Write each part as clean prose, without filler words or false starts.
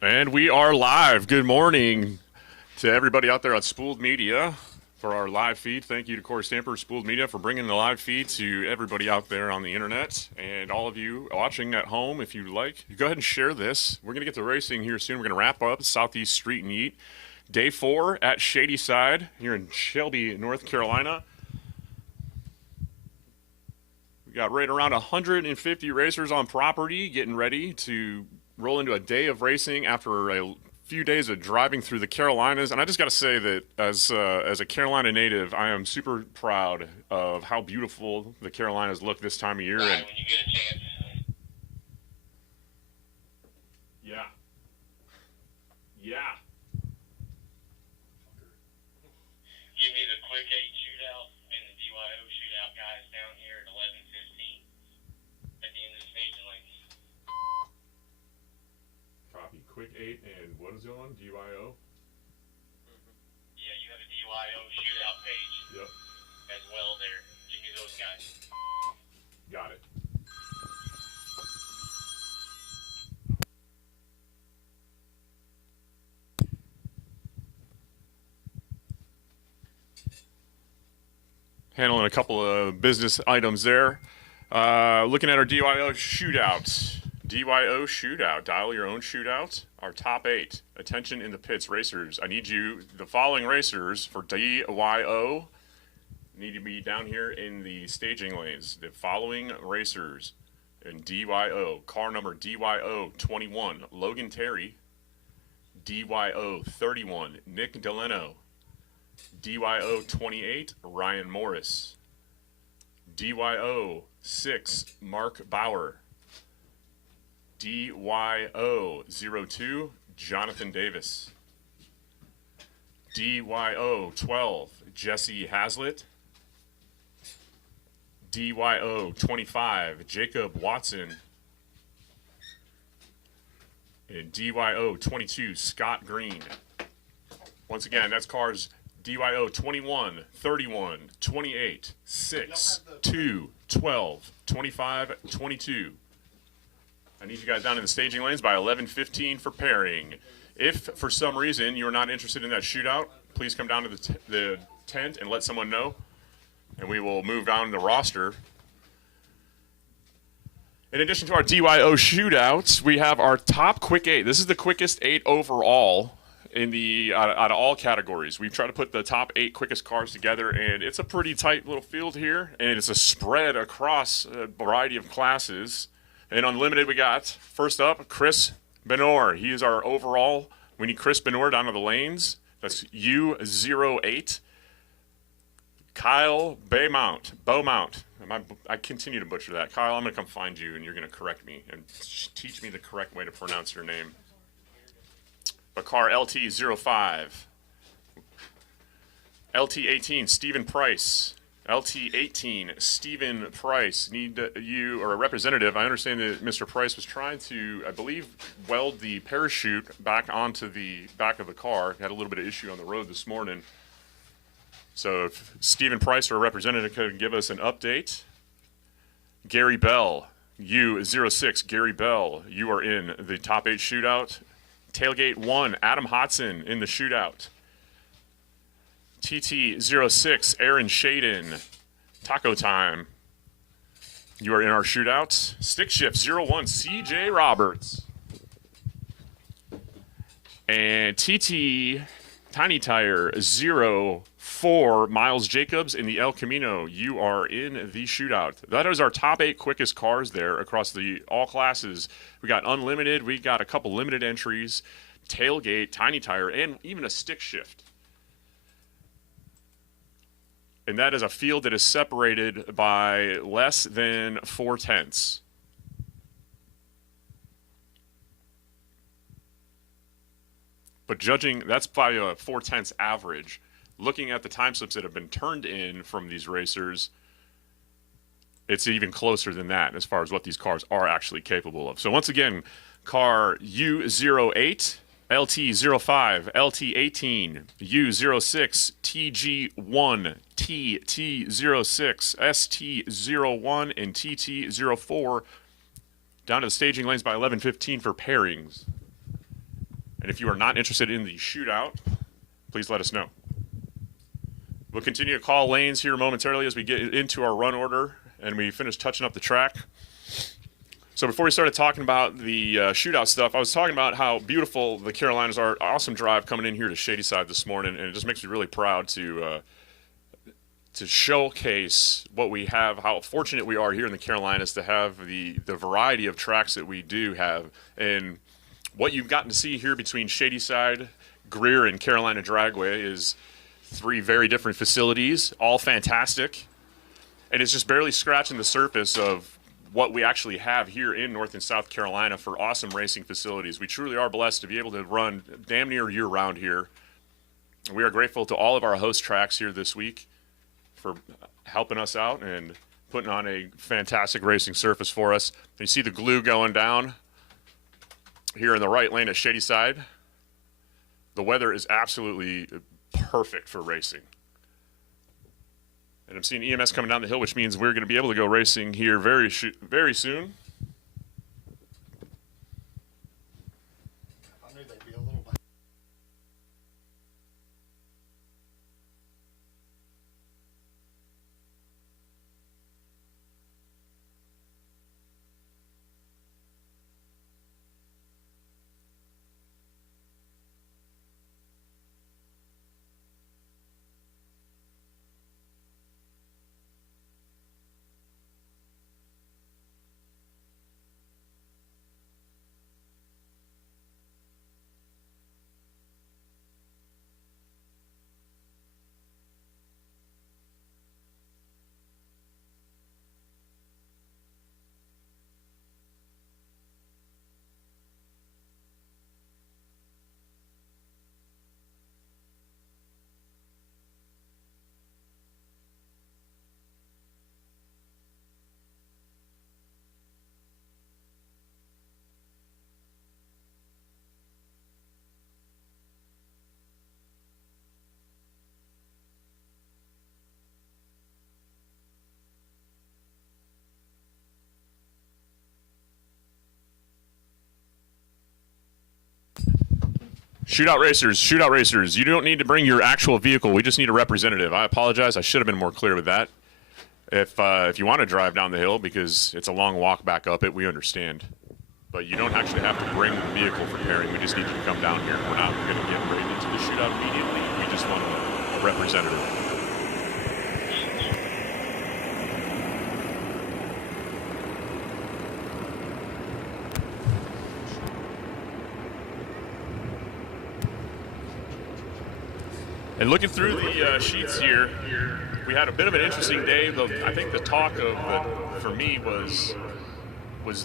And we are live. Good morning to everybody out there on Spoold Media for our live feed. Thank you to Corey Stamper, Spoold Media, for bringing the live feed to everybody out there on the internet. And all of you watching at home, if you like, go ahead and share this. We're going to get to racing here soon. We're going to wrap up Southeast Street and Yeet. Day 4 at Shadyside here in Shelby, North Carolina. We got right around 150 racers on property getting ready to roll into a day of racing after a few days of driving through the Carolinas. And I just got to say that as a Carolina native, I am super proud of how beautiful the Carolinas look this time of year. Right, and when you get a chance. Yeah. Give me the quick 8 shootout and the DYO shootout guys down here at 11:15 at the end of the staging lanes. Copy. Quick 8 and what is it on? DYO? Yeah, you have a DYO shootout page Yep. as well there. Give me those guys. Got it. Handling a couple of business items there. Looking at our DYO shootout. DYO shootout. Dial your own shootout. Our top 8. Attention in the pits, racers. I need you, the following racers for DYO, need to be down here in the staging lanes. The following racers in DYO. Car number DYO 21, Logan Terry. DYO 31, Nick Delano. DYO 28, Ryan Morris. DYO 6, Mark Bauer. DYO 02, Jonathan Davis. DYO 12, Jesse Hazlitt. DYO 25, Jacob Watson. And DYO 22, Scott Green. Once again, that's cars DYO 21, 31, 28, 6, 2, 12, 25, 22. I need you guys down in the staging lanes by 11:15 for pairing. If for some reason you're not interested in that shootout, please come down to the tent and let someone know, and we will move down the roster. In addition to our DYO shootouts, we have our top quick 8. This is the quickest 8 overall in the out of all categories. We've tried to put the top 8 quickest cars together, and it's a pretty tight little field here, and it's a spread across a variety of classes. And unlimited, we got first up Chris Benor. He is our overall. We need Chris Benor down to the lanes. That's U08. Kyle Beaumont. I continue to butcher that. Kyle, I'm going to come find you, and you're going to correct me and teach me the correct way to pronounce your name. Car LT05. LT18, Stephen Price. LT18, Stephen Price. Need you, or a representative. I understand that Mr. Price was trying to, I believe, weld the parachute back onto the back of the car. Had a little bit of issue on the road this morning. So if Stephen Price or a representative could give us an update. Gary Bell, U06, Gary Bell, you are in the top 8 shootout. Tailgate 1, Adam Hodson in the shootout. TT06, Aaron Shaden. Taco Time, you are in our shootout. Stick Shift 01, CJ Roberts. And TT Tiny Tire 04, Miles Jacobs in the El Camino. You are in the shootout. That is our top 8 quickest cars there across the all classes. We got unlimited. We got a couple limited entries, tailgate, Tiny Tire, and even a stick shift. And that is a field that is separated by less than 4/10. But judging, that's by a 4/10 average. Looking at the time slips that have been turned in from these racers, it's even closer than that as far as what these cars are actually capable of. So once again, car U08, LT05, LT18, U06, TG1, TT06, ST01, and TT04 down to the staging lanes by 11:15 for pairings. And if you are not interested in the shootout, please let us know. We'll continue to call lanes here momentarily as we get into our run order and we finish touching up the track. So before we started talking about the shootout stuff, I was talking about how beautiful the Carolinas are. Awesome drive coming in here to Shadyside this morning, and it just makes me really proud to showcase what we have, how fortunate we are here in the Carolinas to have the variety of tracks that we do have. And what you've gotten to see here between Shadyside, Greer, and Carolina Dragway is 3 very different facilities, all fantastic. And it's just barely scratching the surface of what we actually have here in North and South Carolina for awesome racing facilities. We truly are blessed to be able to run damn near year-round here. We are grateful to all of our host tracks here this week for helping us out and putting on a fantastic racing surface for us. You see the glue going down here in the right lane at Shadyside. The weather is absolutely perfect for racing. And I'm seeing EMS coming down the hill, which means we're going to be able to go racing here very soon. I knew they'd be a little bit. Shootout racers, you don't need to bring your actual vehicle. We just need a representative. I apologize. I should have been more clear with that. If you want to drive down the hill because it's a long walk back up it, we understand. But you don't actually have to bring the vehicle for pairing. We just need you to come down here. We're not going to get right into the shootout immediately. We just want a representative. And looking through the sheets here, we had a bit of an interesting day. I think the talk for me was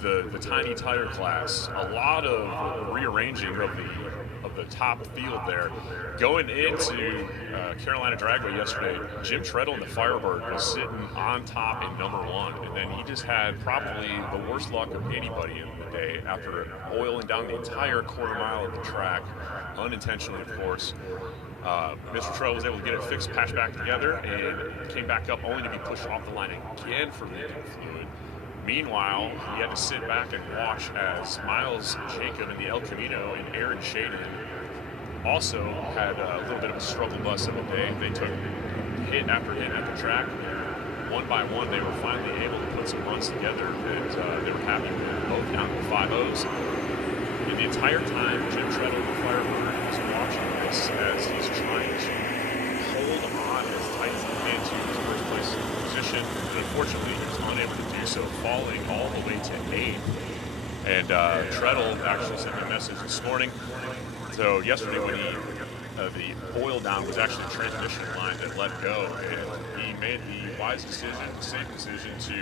the tiny tire class. A lot of rearranging of the top field there. Going into Carolina Dragway yesterday, Jim Treadle in the Firebird was sitting on top in #1, and then he just had probably the worst luck of anybody in the day after oiling down the entire quarter mile of the track, unintentionally, of course. Mr. Treadle was able to get it fixed, patched back together, and came back up only to be pushed off the line again for leaking fluid. Meanwhile, he had to sit back and watch as Miles Jacob in the El Camino and Aaron Shaden also had a little bit of a struggle bus of a day. They took hit after hit at the track. One by one, they were finally able to put some runs together, and they were happy with both down to 5-0s. And the entire time, Jim Treadle, the Firebird, was watching this as he's trying to hold on as tight as he can to his first place position. And unfortunately, he was unable to do so, falling all the way to 8th. And Treadle actually sent me a message this morning. So yesterday when the oil down was actually the transmission line that let go, and he made the wise decision, the safe decision to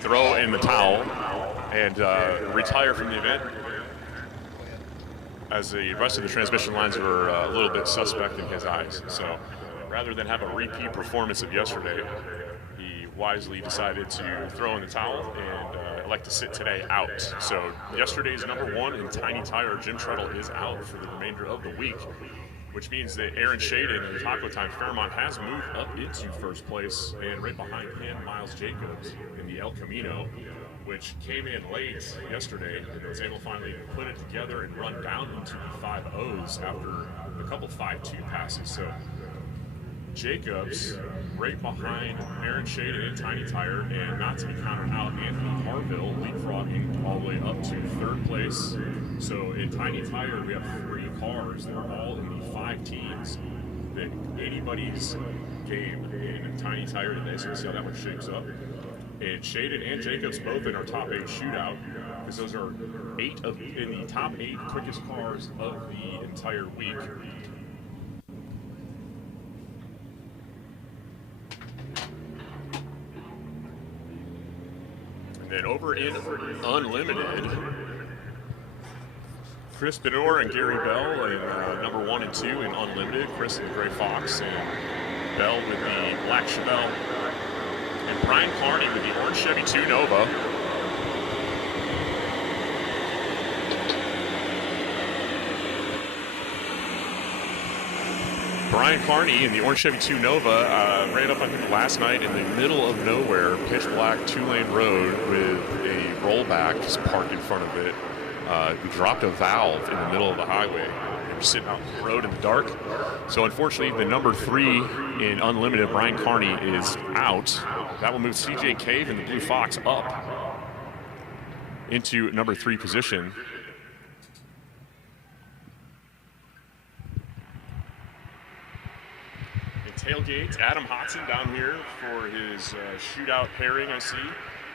throw in the towel and retire from the event, as the rest of the transmission lines were a little bit suspect in his eyes. So rather than have a repeat performance of yesterday, he wisely decided to throw in the towel and elect to sit today out. So yesterday's #1 in Tiny Tire, Jim Treadle, is out for the remainder of the week, which means that Aaron Shaden in Taco Time Fairmont has moved up into first place, and right behind him, Miles Jacobs in the El Camino which came in late yesterday and was able to finally put it together and run down into the 5.0s after a couple 5.2 passes. So Jacobs right behind Aaron Shade and Tiny Tire, and not to be counted out, Anthony Harville leapfrogging all the way up to 3rd place. So in Tiny Tire, we have 3 cars that are all in the 5 teams. That anybody's game in Tiny Tire today, so we'll see how that one shakes up. And Shaded and Jacobs both in our top 8 shootout, because those are in the top 8 quickest cars of the entire week. And then over in Unlimited, Chris Benor and Gary Bell in number 1 and 2 in Unlimited. Chris in the Gray Fox and Bell with the Black Chevelle. And Brian Carney with the orange Chevy 2 Nova. Brian Carney in the orange Chevy 2 Nova ran up, I think, last night in the middle of nowhere, pitch black 2-lane road with a rollback just parked in front of it. We dropped a valve in the middle of the highway. We were sitting out on the road in the dark. So unfortunately, the number 3 in Unlimited, Brian Carney, is out. That will move CJ Cave and the Blue Fox up into number 3 position. Tailgate, Adam Hodson down here for his shootout pairing, I see.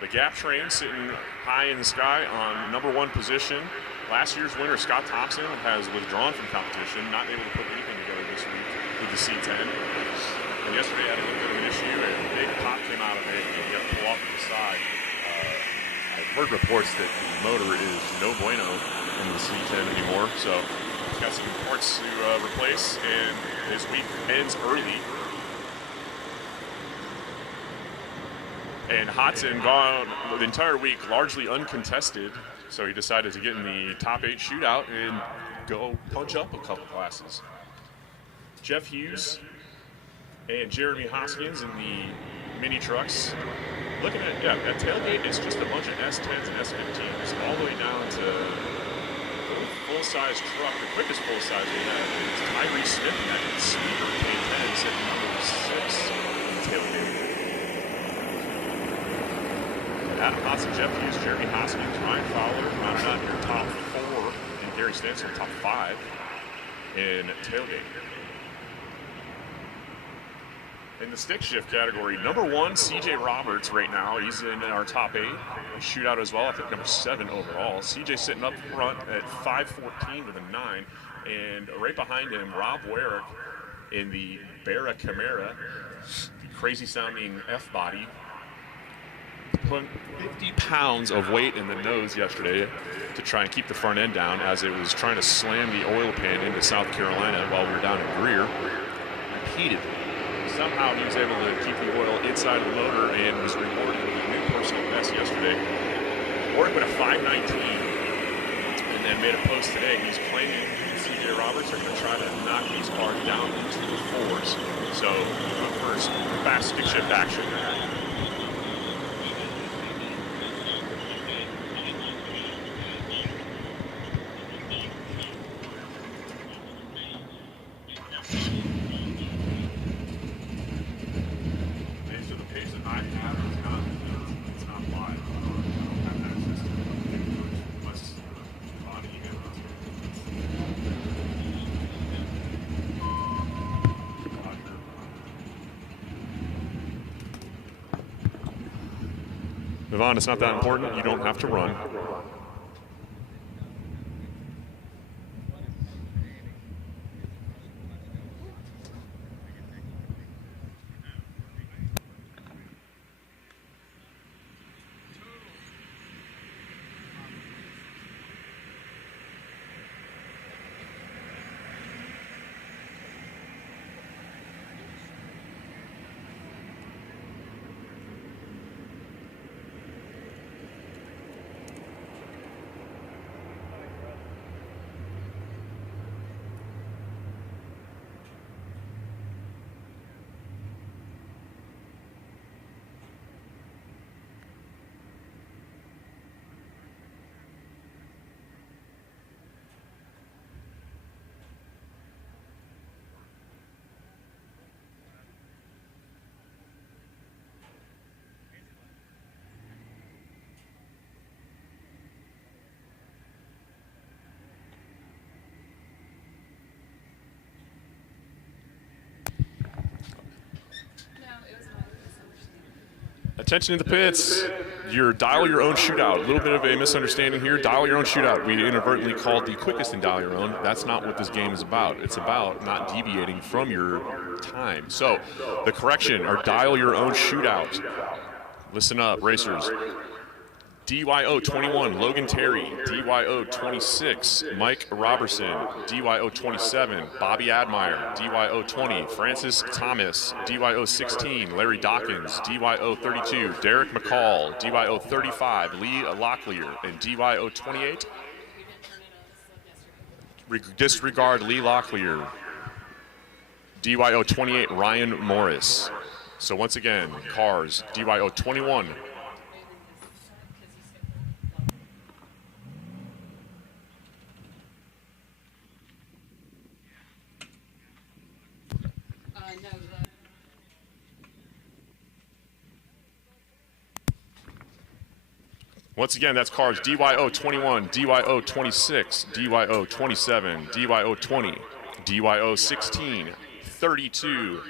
The Gap Train sitting high in the sky on number 1 position. Last year's winner, Scott Thompson, has withdrawn from competition, not able to put anything together this week with the C10. And yesterday had a little bit of an issue, and a big pop came out of it, and he had to pull off to the side. I've heard reports that the motor is no bueno in the C10 anymore, so he's got some parts to replace, and his week ends early. And Hodson gone the entire week largely uncontested, so he decided to get in the top 8 shootout and go punch up a couple classes. Jeff Hughes and Jeremy Hoskins in the mini trucks. Looking at, that tailgate is just a bunch of S10s and S15s, all the way down to the full-size truck. The quickest full-size we have is Tyree Smith in that sleeper K10 sitting number 6 in the tailgate. Adam Hodson, Jeff Hughes, Jeremy Hoskins, Ryan Fowler, rounding out your top 4, and Gary Stanson top 5 in tailgate. In the stick shift category, number 1, CJ Roberts right now. He's in our top 8. Shootout as well, I think number 7 overall. CJ sitting up front at 5:14 with a 9. And right behind him, Rob Warrick in the Barra Camara, crazy sounding F-body. Put 50 pounds of weight in the nose yesterday to try and keep the front end down as it was trying to slam the oil pan into South Carolina while we were down in Greer. Repeatedly. Somehow he was able to keep the oil inside the motor and was rewarded with a new personal best yesterday. Warwick with a 5:19 and then made a post today. He's claiming CJ Roberts are going to try to knock these cars down into the 4s. So look for fast stick shift action. Yvonne, it's not that important. You don't have to run. Attention in the pits. Dial your own shootout. A little bit of a misunderstanding here. Dial your own shootout. We inadvertently called the quickest in dial your own. That's not what this game is about. It's about not deviating from your time. So the correction, or dial your own shootout. Listen up, racers. DYO 21, Logan Terry. DYO 26, Mike Robertson. DYO 27, Bobby Admire. DYO 20, Francis Thomas. DYO 16, Larry Dawkins. DYO 32, Derek McCall. DYO 35, Lee Locklear. And DYO 28, disregard Lee Locklear. DYO 28, Ryan Morris. So once again, cars, DYO 21. Once again, that's cars DYO 21, DYO 26, DYO 27, DYO 20, DYO 16, 32,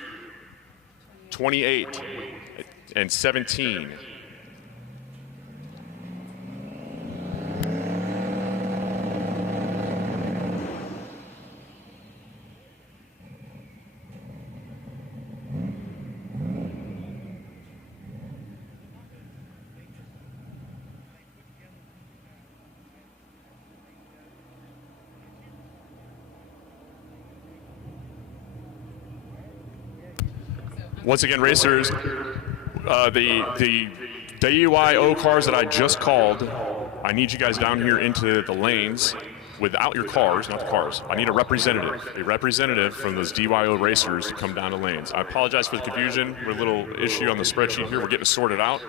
28, and 17. Once again, racers, the DYO cars that I just called, I need you guys down here into the lanes without your cars, not the cars. I need a representative from those DYO racers to come down the lanes. I apologize for the confusion. We're a little issue on the spreadsheet here. We're getting it sorted out.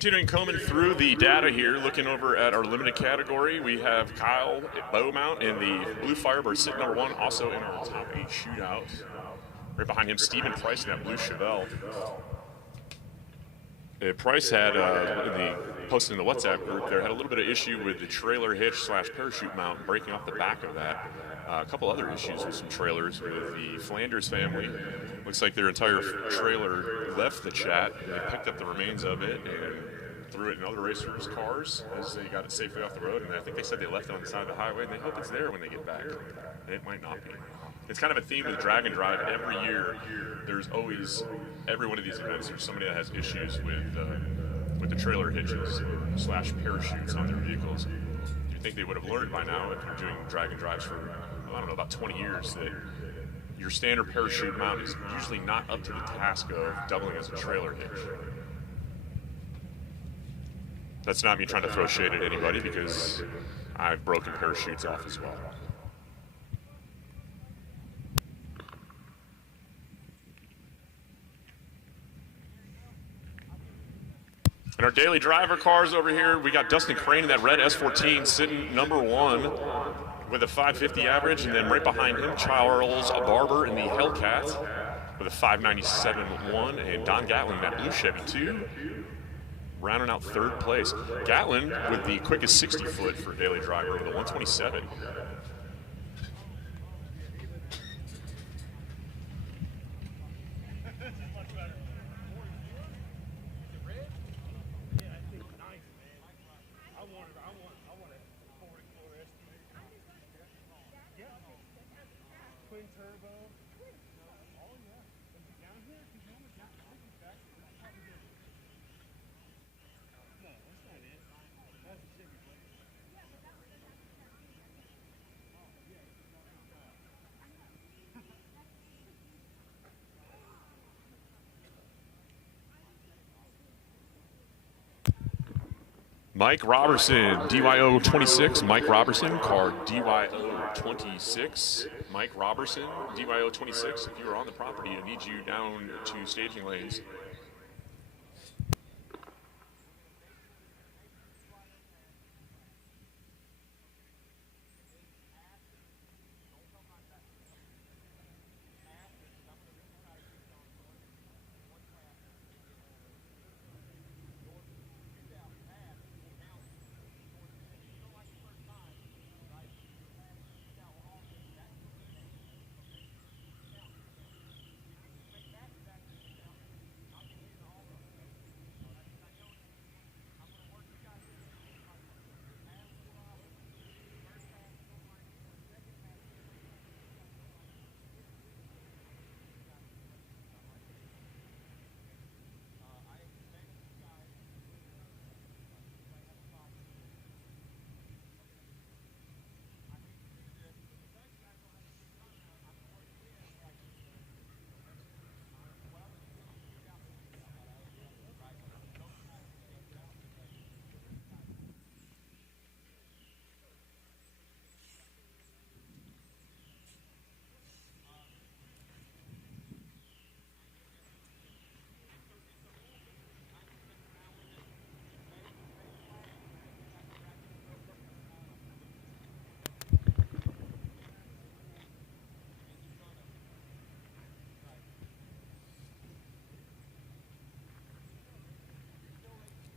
Continuing combing through the data here, looking over at our limited category, we have Kyle Bowmount in the blue Firebird sitting number 1, also in our top 8 shootout. Right behind him, Stephen Price in that blue Chevelle. Price had, posted in the WhatsApp group there, had a little bit of issue with the trailer hitch / parachute mount breaking off the back of that. A couple other issues with some trailers with the Flanders family. Looks like their entire trailer left the chat. They picked up the remains of it and threw it in other racers' cars as they got it safely off the road. And I think they said they left it on the side of the highway, and they hope it's there when they get back. And it might not be. It's kind of a theme with Drag and Drive. Every year, there's always, every one of these events, there's somebody that has issues with the trailer hitches / parachutes on their vehicles. You'd think they would have learned by now, if you're doing Drag and Drives for, I don't know, about 20 years, that your standard parachute mount is usually not up to the task of doubling as a trailer hitch. That's not me trying to throw shade at anybody, because I've broken parachutes off as well. And our daily driver cars over here, we got Dustin Crane in that red S14 sitting number 1 with a 550 average, and then right behind him, Charles Barber in the Hellcat with a 597.1, and Don Gatlin in that blue Chevy 2, rounding out 3rd place. Gatlin with the quickest 60-foot for daily driver with a 127. Mike Robertson, DYO 26. Mike Robertson, car DYO 26. Mike Robertson, DYO 26. If you are on the property, I need you down to staging lanes.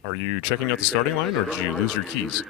Are you checking out the starting line, or did you lose your keys?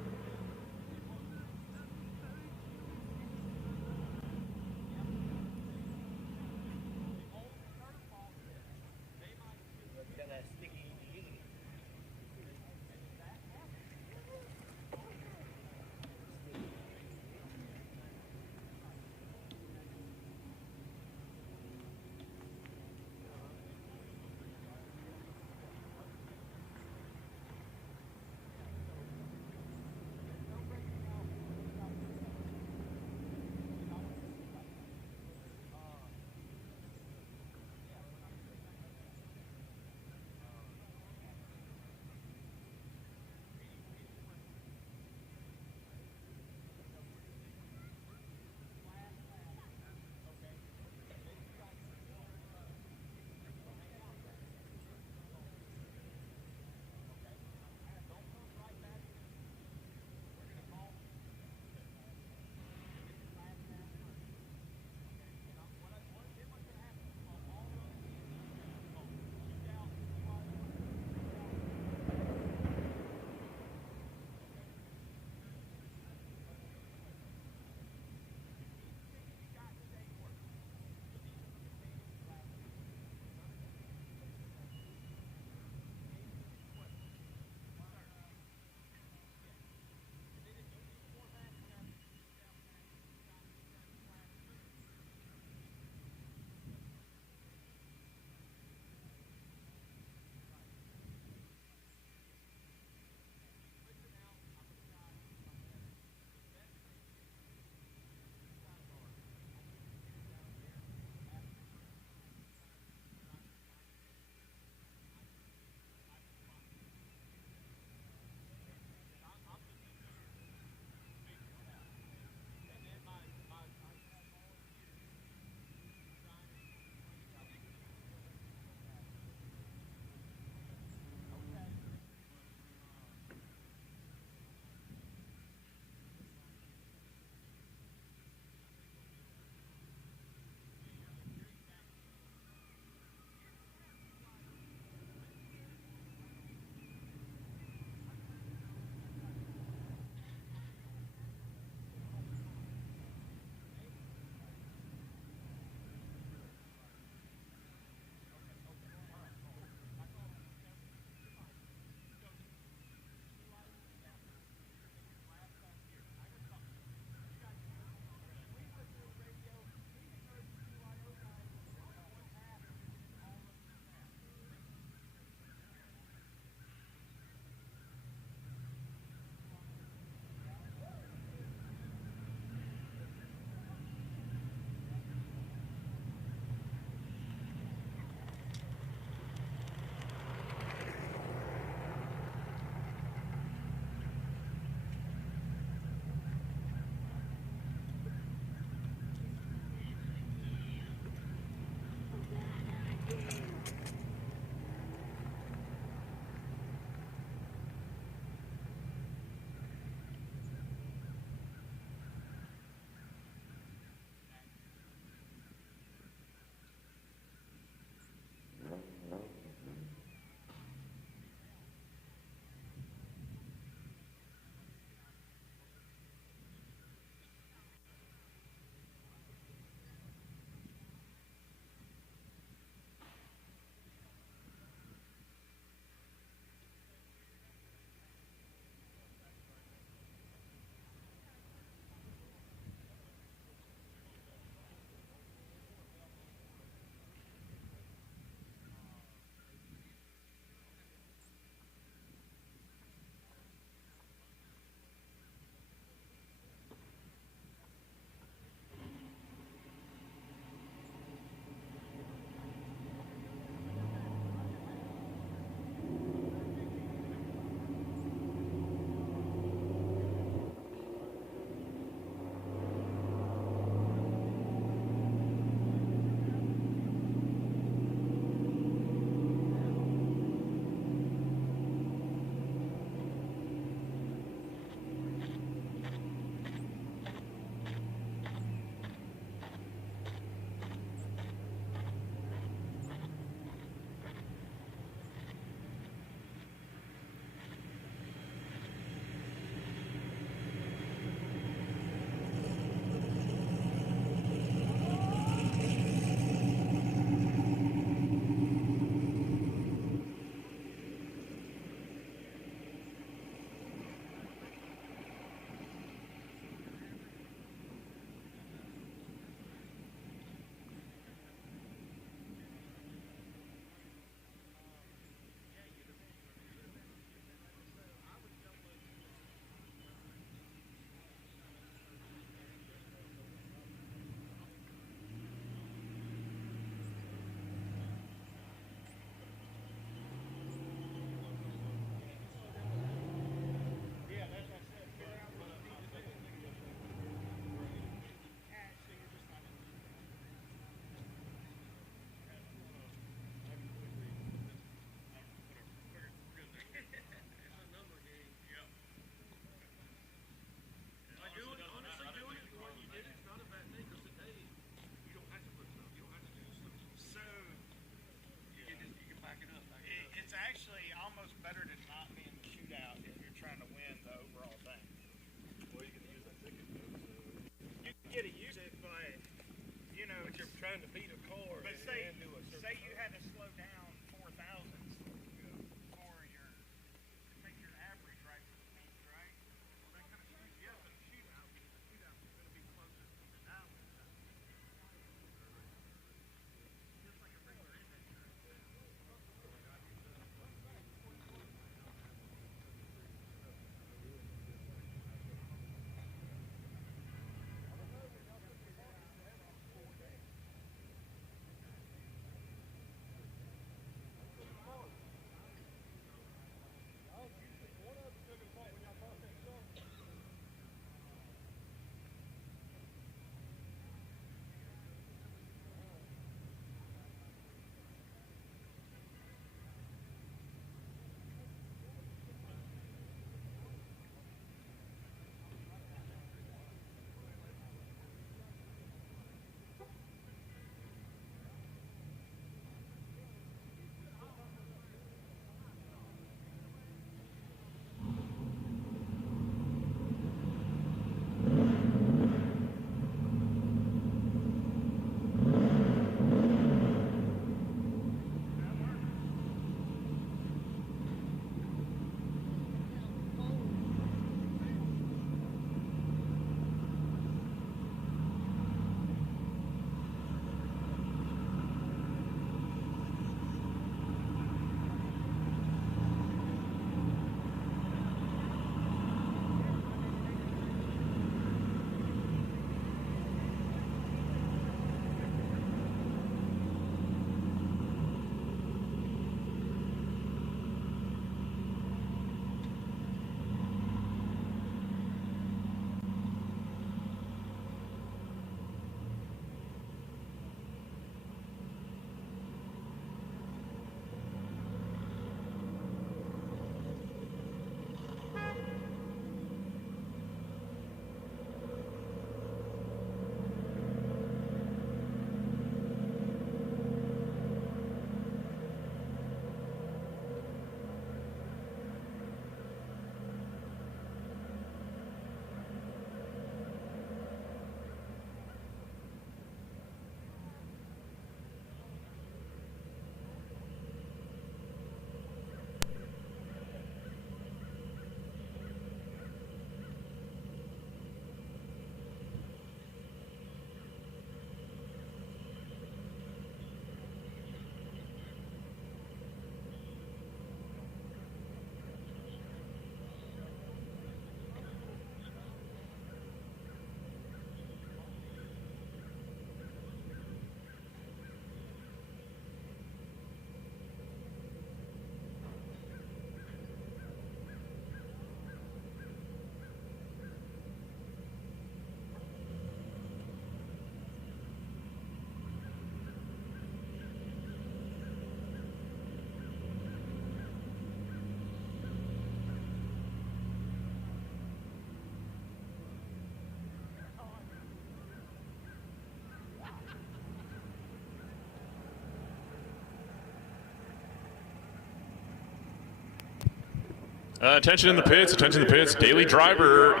Attention in the pits, attention in the pits. Daily Driver,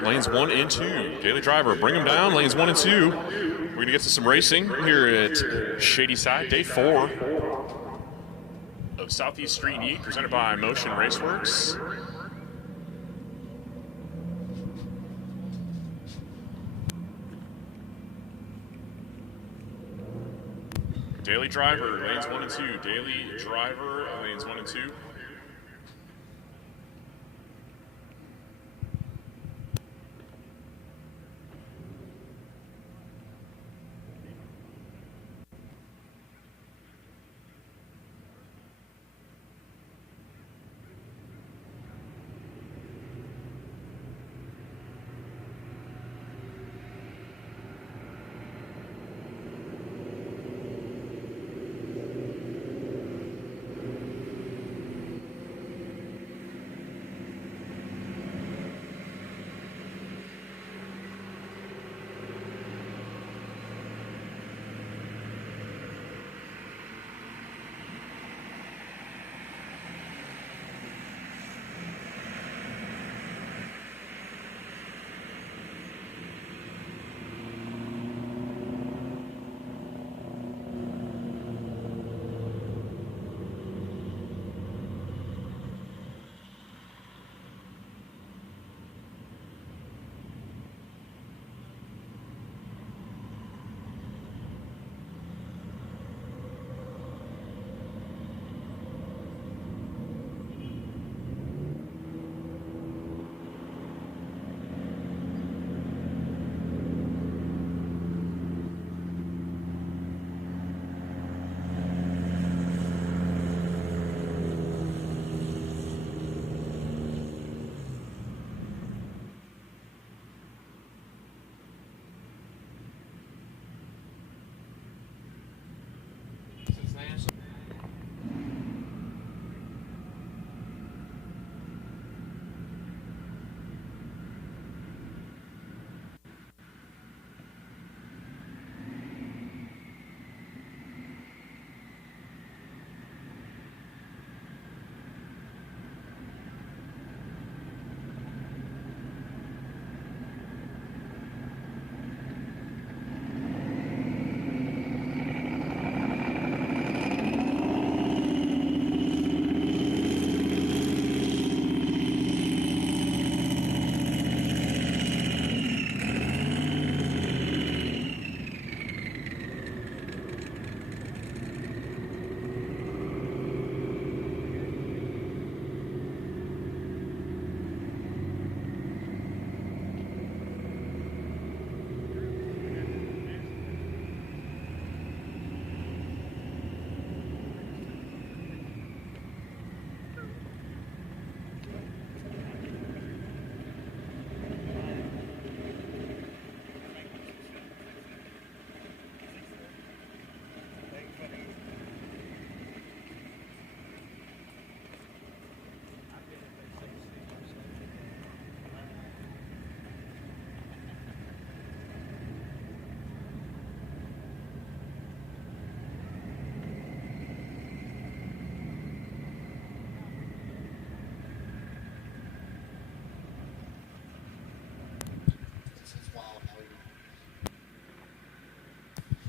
lanes 1 and 2. Daily Driver, bring him down, lanes 1 and 2. We're going to get to some racing here at Shadyside, day 4 of Southeast Street Yeet, presented by Motion Raceworks. Daily Driver, lanes 1 and 2. Daily Driver, lanes 1 and 2.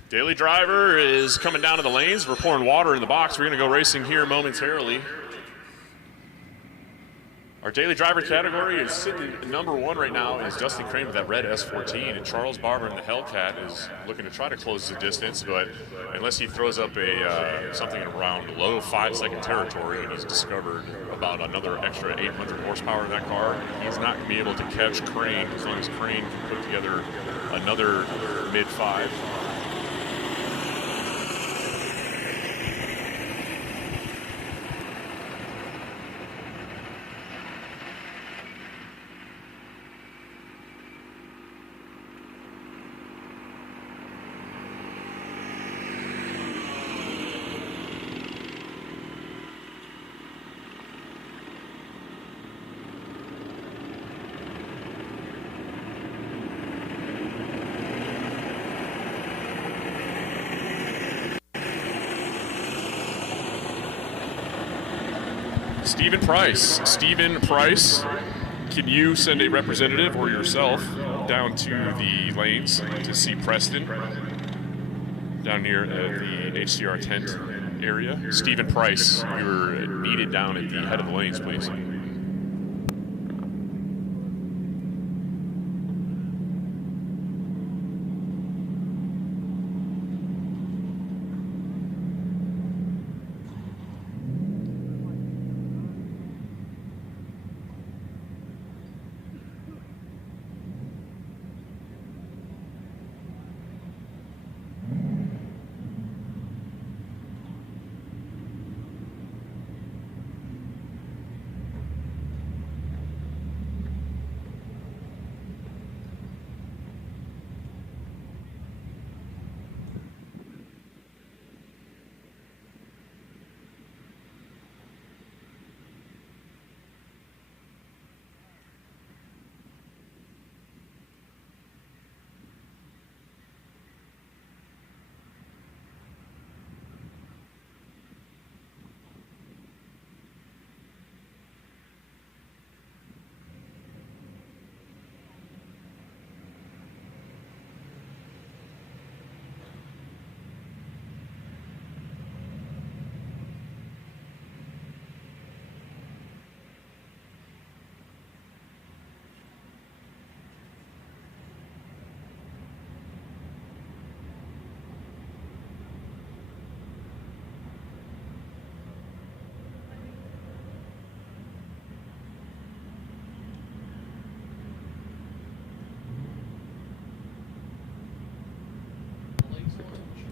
Daily Driver is coming down to the lanes. We're pouring water in the box. We're going to go racing here momentarily. Our Daily Driver category is sitting number 1 right now is Dustin Crane with that red S14, and Charles Barber in the Hellcat is looking to try to close the distance, but unless he throws up a something around low 5-second territory, and he's discovered about another extra 800 horsepower in that car, he's not going to be able to catch Crane as long as Crane can put together another mid-5. Stephen Price. Stephen Price, can you send a representative or yourself down to the lanes to see Preston down near the HCR tent area? Stephen Price, you're needed down at the head of the lanes, please.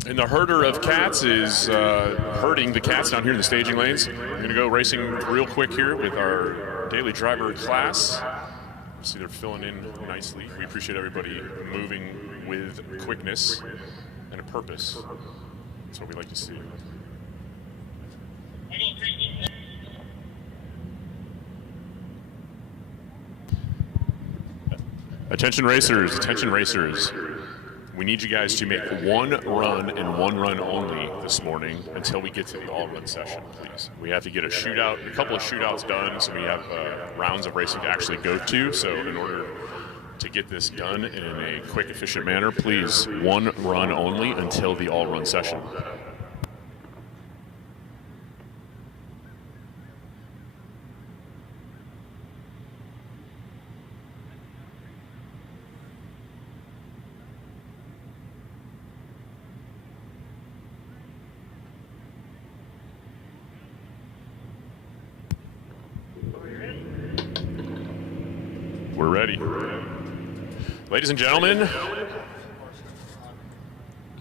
And the herder of cats is herding the cats down here in the staging lanes. We're going to go racing real quick here with our daily driver class. See, they're filling in nicely. We appreciate everybody moving with quickness and a purpose. That's what we like to see. Attention racers, attention racers. We need you guys to make one run and one run only this morning until we get to the all-run session, please. We have to get a couple of shootouts done, so we have rounds of racing to actually go to. So in order to get this done in a quick, efficient manner, please, one run only until the all-run session. We're ready. Ladies and gentlemen,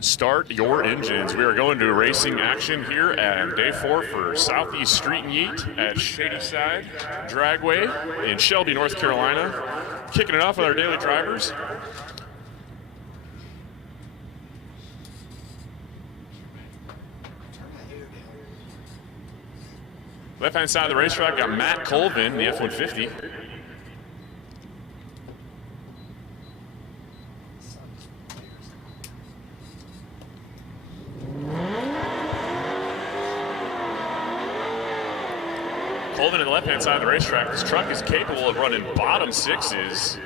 start your engines. We are going to racing action here at day 4 for Southeast Street and Yeet at Shadyside Dragway in Shelby, North Carolina. Kicking it off with our daily drivers. Left-hand side of the racetrack, got Matt Colvin, the F-150. Colvin on the left-hand side of the racetrack. This truck is capable of running bottom 6s,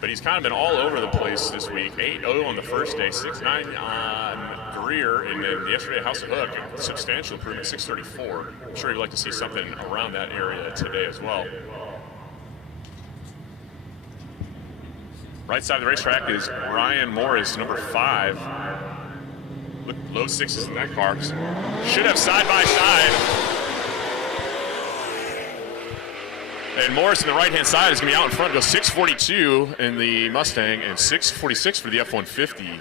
but he's kind of been all over the place this week. 8.0 on the first day, 6.9 on Greer, and then yesterday House of Hook, substantial improvement, 6.34. I'm sure you'd like to see something around that area today as well. Right side of the racetrack is Ryan Morris, number 5. Look, low 6s in that car. Should have side-by-side. And Morris on the right-hand side is going to be out in front. Goes 6.42 in the Mustang and 6.46 for the F-150.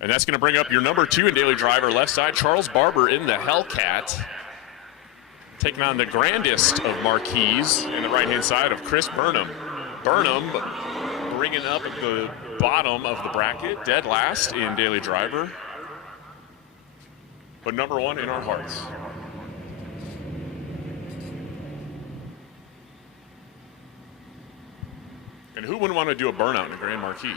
And that's going to bring up your number 2 in daily driver, left side, Charles Barber in the Hellcat. Taking on the grandest of marquees in the right-hand side of Chris Burnham. Burnham bringing up at the bottom of the bracket, dead last in daily driver, but number 1 in our hearts. And who wouldn't want to do a burnout in a Grand Marquis?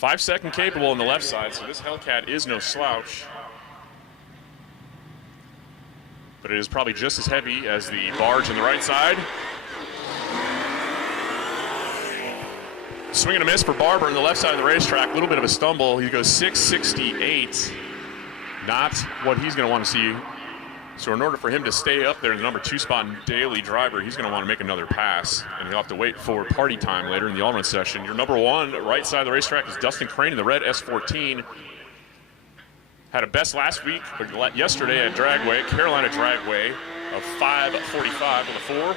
5-second capable on the left side, so this Hellcat is no slouch. But it is probably just as heavy as the barge on the right side. Swing and a miss for Barber on the left side of the racetrack. A little bit of a stumble. He goes 668. Not what he's going to want to see. So in order for him to stay up there in the number 2 spot in daily driver, he's going to want to make another pass. And he'll have to wait for party time later in the all-run session. Your number 1, right side of the racetrack, is Dustin Crane in the red S14. Had a best last week, but yesterday at Dragway, Carolina Dragway, of 5:45 with a 4.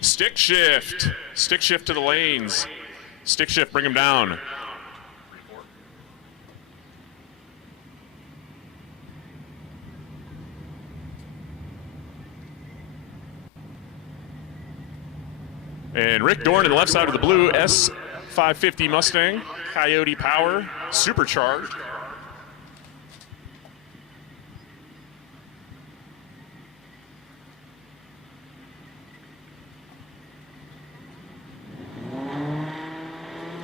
Stick shift. Stick shift to the lanes. Stick shift, bring him down. And Rick Dorn on the left side of the blue S550 Mustang, Coyote Power, supercharged.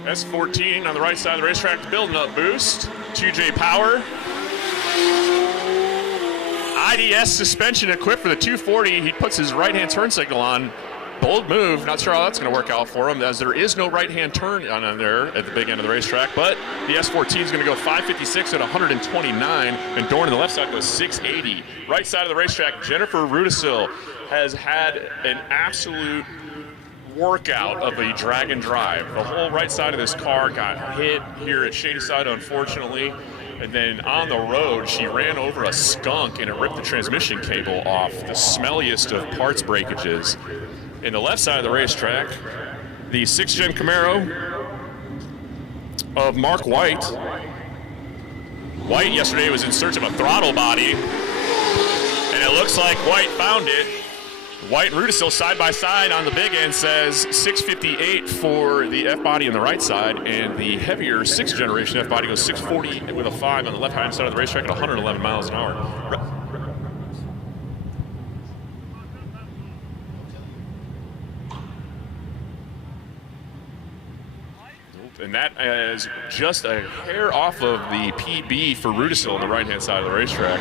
S14 on the right side of the racetrack, building up boost. 2J Power. IDS suspension equipped for the 240. He puts his right-hand turn signal on. Bold move. Not sure how that's going to work out for him, as there is no right-hand turn on there at the big end of the racetrack. But the S14 is going to go 556 at 129, and Dorn on the left side goes 680. Right side of the racetrack, Jennifer Rudisil has had an absolute workout of a drag and drive. The whole right side of this car got hit here at Shadyside, unfortunately. And then on the road, she ran over a skunk and it ripped the transmission cable off, the smelliest of parts breakages. In the left side of the racetrack, the 6th Gen Camaro of Mark White. White yesterday was in search of a throttle body, and it looks like White found it. White and Rudisil side by side on the big end says 658 for the F-body on the right side, and the heavier 6th generation F-body goes 640 with a 5 on the left-hand side of the racetrack at 111 miles an hour. And that is just a hair off of the PB for Rudisil on the right-hand side of the racetrack.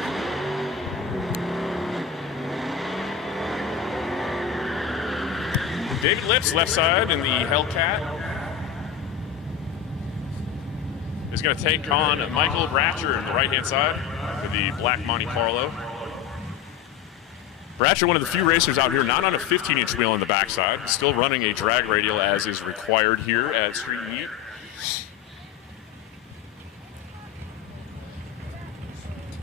David Lips, left side in the Hellcat, is going to take on Michael Bratcher on the right-hand side for the black Monte Carlo. Bratcher, one of the few racers out here not on a 15-inch wheel on the backside, still running a drag radial as is required here at Street Yeet.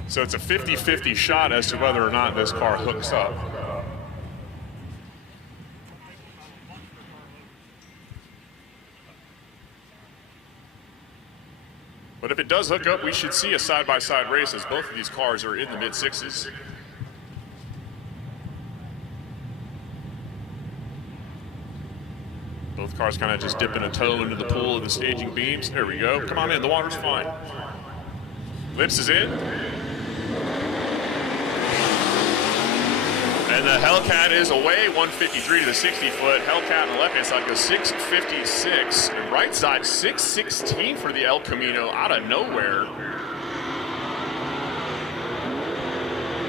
So it's a 50-50 shot as to whether or not this car hooks up. But if it does hook up, we should see a side-by-side race as both of these cars are in the mid-6s. Both cars kind of just dipping a toe into the pool of the staging beams. There we go. Come on in. The water's fine. Lips is in. And the Hellcat is away, 153 to the 60-foot. Hellcat on the left-hand side goes 656. And right side, 616 for the El Camino out of nowhere.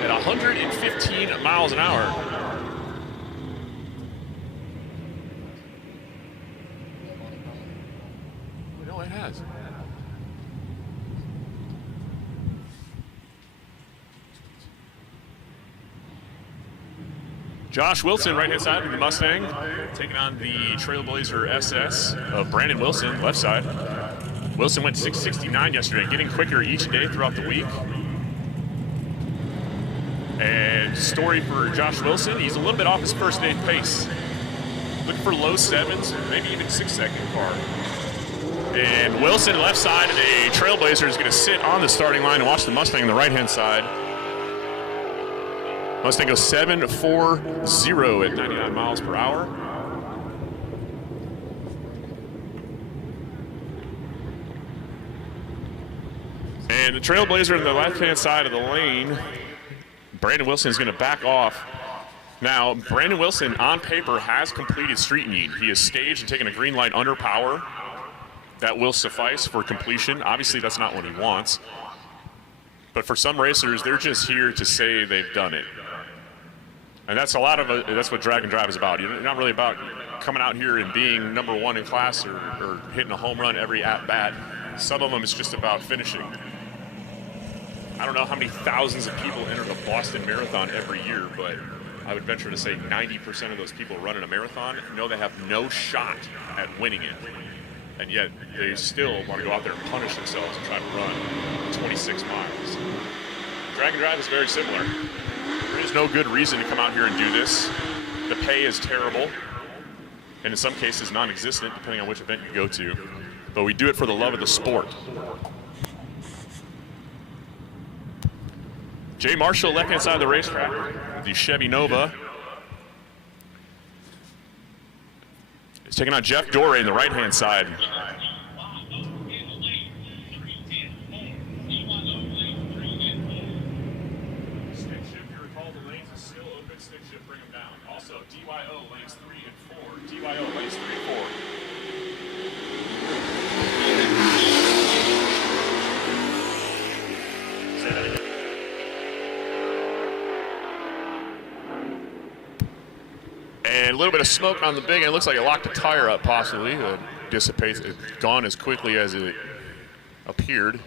At 115 miles an hour. No, it has. Josh Wilson, right-hand side of the Mustang, taking on the Trailblazer SS of Brandon Wilson, left side. Wilson went 669 yesterday, getting quicker each day throughout the week. And story for Josh Wilson, he's a little bit off his first day pace. Looking for low 7s, maybe even 6-second car. And Wilson, left side of the Trailblazer, is going to sit on the starting line and watch the Mustang on the right-hand side. Mustang goes 740 at 99 miles per hour. And the Trailblazer on the left-hand side of the lane, Brandon Wilson is going to back off Now, Brandon Wilson, on paper, has completed Street and Yeet. He has staged and taken a green light under power. That will suffice for completion. Obviously, that's not what he wants. But for some racers, they're just here to say they've done it. And that's a lot of that's what drag and drive is about. You're not really about coming out here and being number one in class or hitting a home run every at-bat. Some of them it's just about finishing. I don't know how many thousands of people enter the Boston Marathon every year, but I would venture to say 90% of those people running a marathon know they have no shot at winning it. And yet they still want to go out there and punish themselves and try to run 26 miles. Drag and drive is very similar. There is no good reason to come out here and do this. The pay is terrible, and in some cases non-existent, depending on which event you go to. But we do it for the love of the sport. Jay Marshall, left-hand side of the racetrack, the Chevy Nova. He's taking on Jeff Doré in the right-hand side. Stick shift, you recall the lanes is still open. Stick shift, bring them down. Also, DYO lanes 3 and 4. DYO lanes 3 and 4. Say that again. And a little bit of smoke on the big end. Looks like it locked a tire up, possibly. It dissipates. It's gone as quickly as it appeared.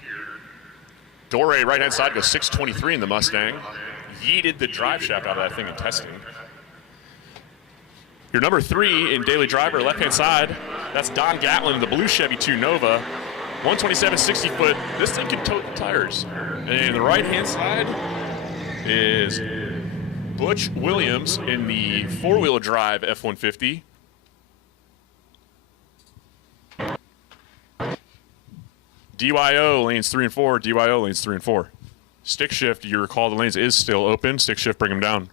Doré, right-hand side, goes 623 in the Mustang. Yeeted the drive shaft out of that thing in testing. Your number 3 in daily driver, left-hand side, that's Don Gatlin, the blue Chevy 2 Nova. 127, 60 foot. This thing can tote the tires. And the right-hand side is Butch Williams in the four-wheel drive F-150. DYO lanes 3 and 4, DYO lanes 3 and 4. Stick shift, you recall the lanes is still open. Stick shift, bring them down.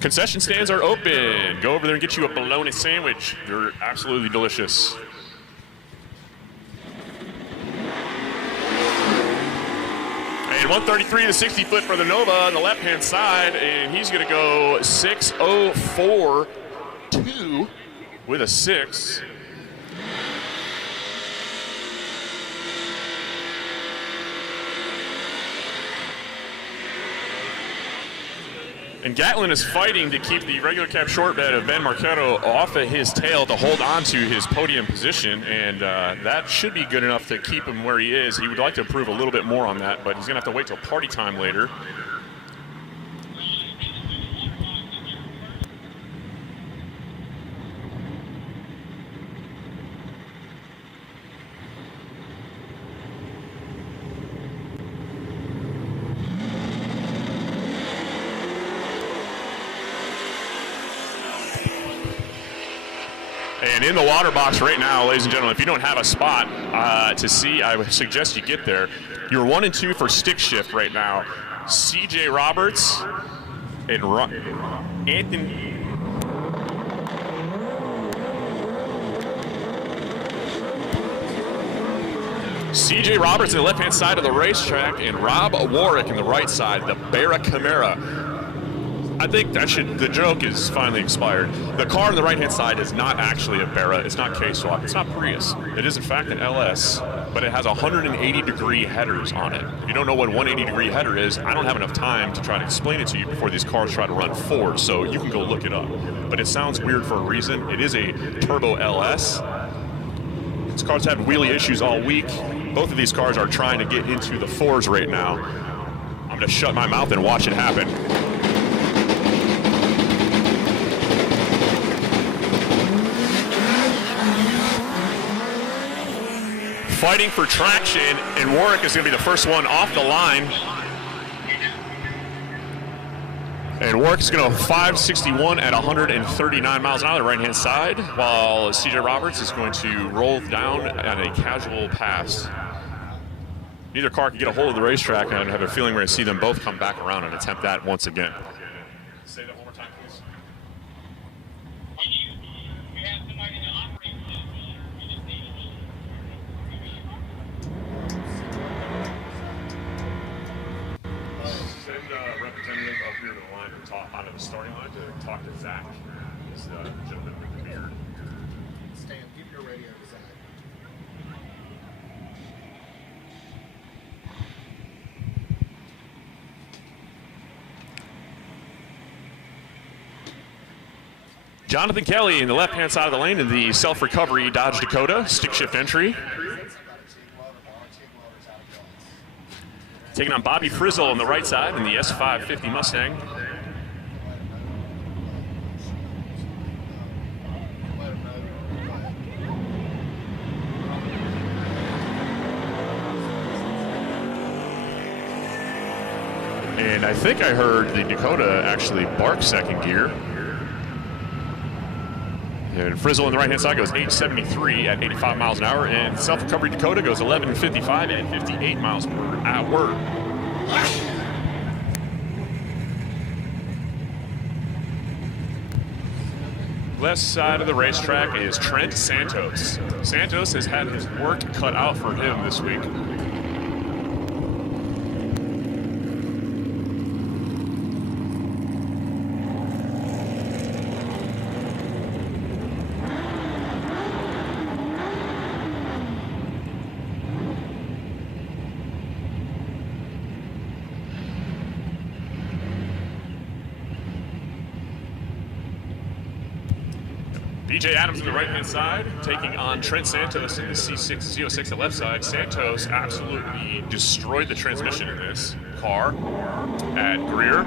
Concession stands are open. Go over there and get you a bologna sandwich. They're absolutely delicious. And 133 to 60 foot for the Nova on the left-hand side, and he's going to go 6:04.2 with a 6. And Gatlin is fighting to keep the regular cab short bed of Ben Marchetto off of his tail to hold on to his podium position, and that should be good enough to keep him where he is. He would like to improve a little bit more on that, but he's going to have to wait till party time later. And in the water box right now, ladies and gentlemen, if you don't have a spot to see, I would suggest you get there. You're 1 and 2 for stick shift right now. CJ Roberts and Anthony. CJ Roberts in the left-hand side of the racetrack, and Rob Warwick in the right side, the Barra Camara. I think the joke is finally expired. The car on the right-hand side is not actually a Barra. It's not K-Swap. It's not Prius. It is, in fact, an LS, but it has 180-degree headers on it. If you don't know what a 180-degree header is, I don't have enough time to try to explain it to you before these cars try to run forward, so you can go look it up. But it sounds weird for a reason. It is a turbo LS. These cars have wheelie issues all week. Both of these cars are trying to get into the fours right now. I'm going to shut my mouth and watch it happen. Fighting for traction, and Warwick is going to be the first one off the line. And Warwick is going to 561 at 139 miles an hour on the right-hand side, while CJ Roberts is going to roll down at a casual pass. Neither car can get a hold of the racetrack, and I have a feeling we're going to see them both come back around and attempt that once again. Say that one more time, please. Send here to the line to talk onto the starting line to talk to Zach. He's the gentleman with the beard. Stan, give your radio to Zach. Jonathan Kelly in the left-hand side of the lane in the self-recovery Dodge Dakota, stick shift entry. Taking on Bobby Frizzle on the right side in the S550 Mustang. And I think I heard the Dakota actually bark second gear. And Frizzle on the right-hand side goes 873 at 85 miles an hour, and self-recovery Dakota goes 1155 at 58 miles per hour. Left side of the racetrack is Trent Santos. Santos has had his work cut out for him this week. BJ Adams on the right-hand side, taking on Trent Santos in the Z06 the left side. Santos absolutely destroyed the transmission in this car at Greer.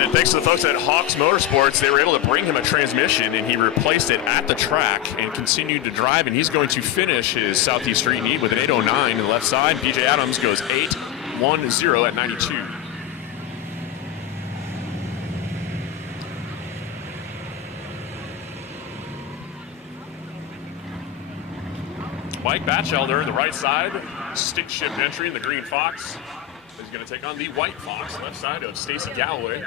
And thanks to the folks at Hawks Motorsports, they were able to bring him a transmission, and he replaced it at the track and continued to drive, and he's going to finish his Southeast Street Meet with an 809 in the left side. BJ Adams goes 810 at 92. Mike Batchelder, the right side, stick shift entry in the green Fox, is going to take on the white Fox, left side of Stacy Galloway.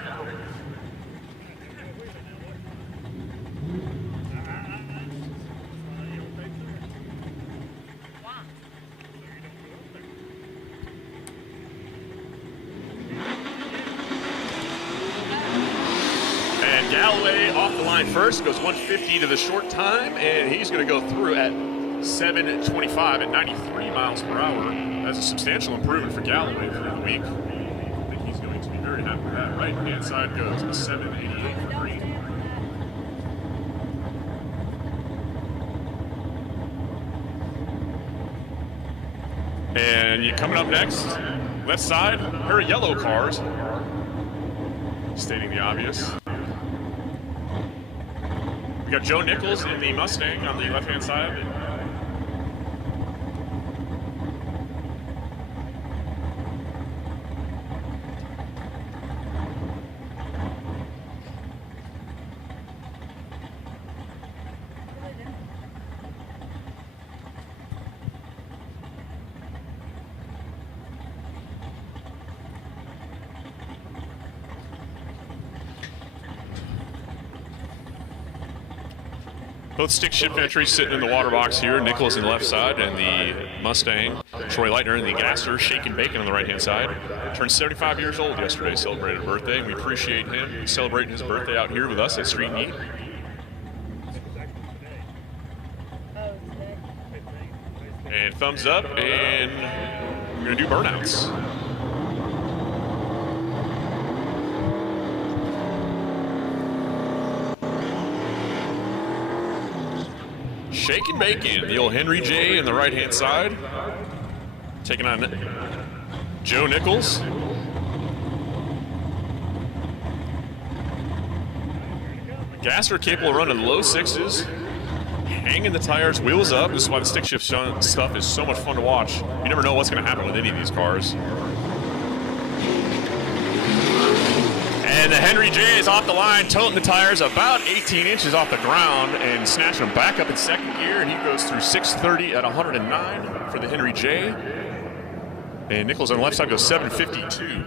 And Galloway off the line first, goes 150 to the short time, and he's going to go through at 725 at 93 miles per hour. That's a substantial improvement for Galloway for the week. I think he's going to be very happy with that. Right hand side goes to 788 for green. And you coming up next, left side, a pair of yellow cars, stating the obvious. We got Joe Nichols in the Mustang on the left hand side. Both stick shift entries sitting in the water box here. Nicholas in the left side and the Mustang. Troy Leitner in the Gasser, Shakin' Bacon on the right-hand side. Turned 75 years old yesterday, celebrated a birthday. We appreciate him celebrating his birthday out here with us at Street Meet. And thumbs up, and we're going to do burnouts. Shakin' Bacon, the old Henry J in the right-hand side, taking on Joe Nichols. Gasser capable of running low sixes, hanging the tires, wheels up. This is why the stick shift stuff is so much fun to watch. You never know what's going to happen with any of these cars. And the Henry J is off the line, toting the tires about 18 inches off the ground and snatching them back up in second gear, and he goes through 630 at 109 for the Henry J. And Nichols on the left side goes 752.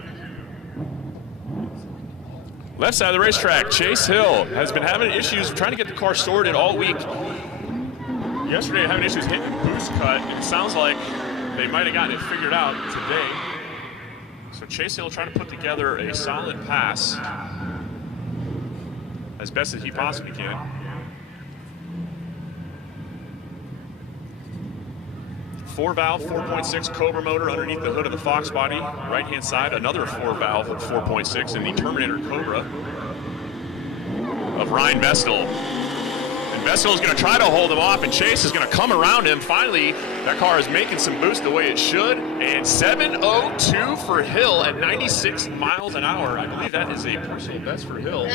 Left side of the racetrack, Chase Hill has been having issues trying to get the car sorted all week. Yesterday having issues hitting the boost cut. It sounds like they might have gotten it figured out today. So Chase Hill trying to put together a solid pass as best as he possibly can. Four-valve, 4.6 Cobra motor underneath the hood of the Fox body. Right-hand side, another four-valve 4.6 in the Terminator Cobra of Ryan Vestal. And Vestal is going to try to hold him off, and Chase is going to come around him. Finally, that car is making some boost the way it should. And 7:02 for Hill at 96 miles an hour. I believe that is a personal best for Hill.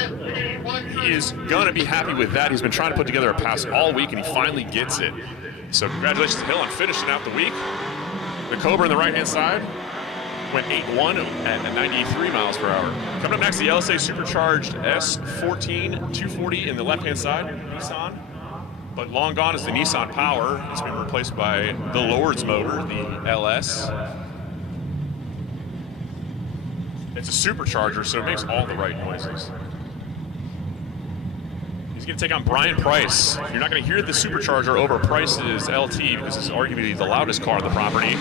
He is going to be happy with that. He's been trying to put together a pass all week, and he finally gets it. So congratulations to Hill on finishing out the week. The Cobra on the right-hand side went 8.1 at 93 miles per hour. Coming up next, the LSA Supercharged S14 240 in the left-hand side, Nissan. But long gone is the Nissan Power. It's been replaced by the Lord's motor, the LS. It's a supercharger, so it makes all the right noises. He's going to take on Brian Price. You're not going to hear the supercharger over Price's LT because it's arguably the loudest car on the property.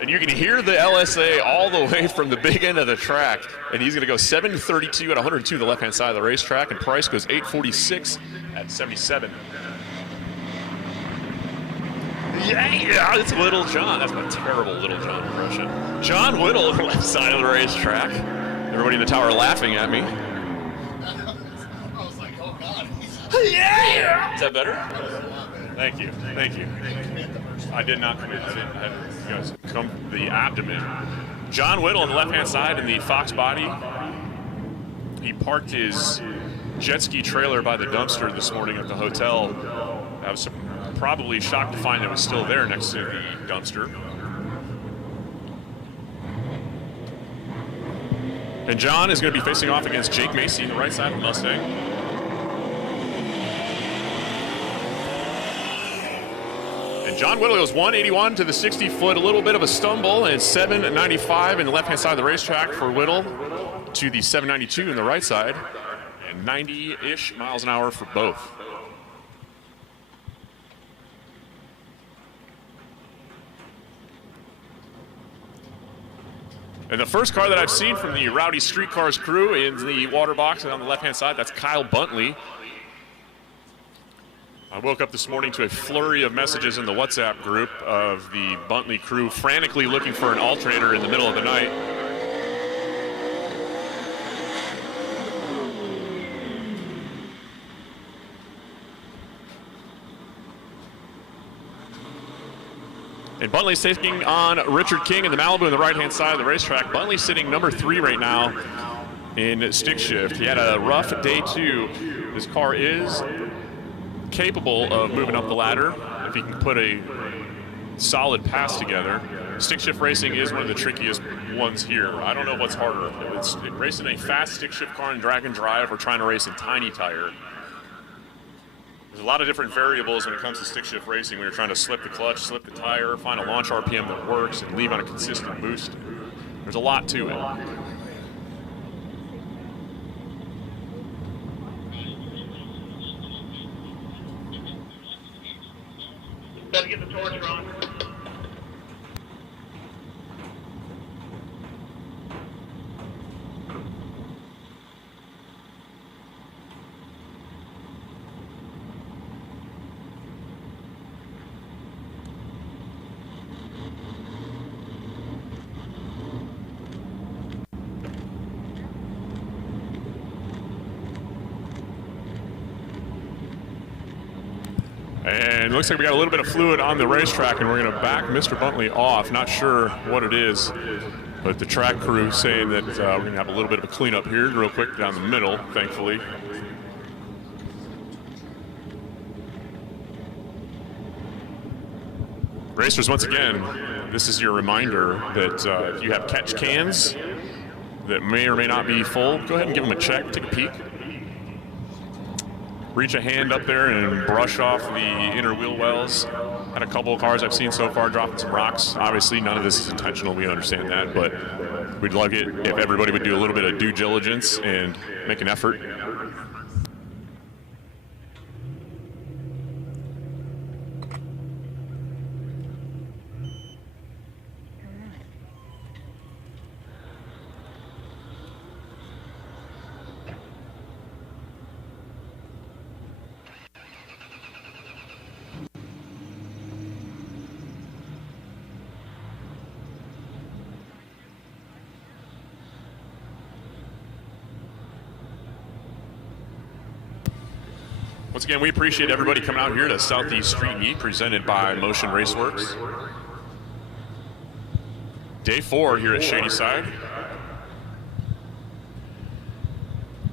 And you can hear the LSA all the way from the big end of the track. And he's going to go 7:32 at 102 the left-hand side of the racetrack, and Price goes 8:46 at 77. Yeah, it's Little John. That's my terrible Little John impression. John Whittle on the left side of the racetrack. Everybody in the tower laughing at me. I was like, oh God. Yeah! Is that better? That was a lot better. Thank you. Thank you. I did not commit. I didn't have come the abdomen. John Whittle on the left-hand side in the Fox body. He parked his jet ski trailer by the dumpster this morning at the hotel. I was probably shocked to find it was still there next to the dumpster. And John is going to be facing off against Jake Macy on the right side of the Mustang. And John Whittle goes 181 to the 60-foot, a little bit of a stumble, and 795 in the left-hand side of the racetrack for Whittle to the 792 in the right side, and 90-ish miles an hour for both. And the first car that I've seen from the Rowdy Street Cars crew in the water box and on the left-hand side, that's Kyle Buntley. I woke up this morning to a flurry of messages in the WhatsApp group of the Buntley crew frantically looking for an alternator in the middle of the night. And Buntley's taking on Richard King in the Malibu on the right-hand side of the racetrack. Buntley's sitting number 3 right now in stick shift. He had a rough day 2. This car is capable of moving up the ladder if he can put a solid pass together. Stick shift racing is one of the trickiest ones here. I don't know what's harder. It's racing a fast stick shift car in drag and drive or trying to race in tiny tire. There's a lot of different variables when it comes to stick shift racing when you're trying to slip the clutch, slip the tire, find a launch RPM that works, and leave on a consistent boost. There's a lot to it. Better get the torch on. And it looks like we got a little bit of fluid on the racetrack, and we're going to back Mr. Buntley off. Not sure what it is, but the track crew saying that we're going to have a little bit of a cleanup here real quick down the middle, thankfully. Racers, once again, this is your reminder that if you have catch cans that may or may not be full, go ahead and give them a check, take a peek. Reach a hand up there and brush off the inner wheel wells. Had a couple of cars I've seen so far dropping some rocks. Obviously, none of this is intentional. We understand that, but we'd like it if everybody would do a little bit of due diligence and make an effort. Once again, we appreciate everybody coming out here to Southeast Street Meet, presented by Motion Raceworks. Day 4 here at Shadyside.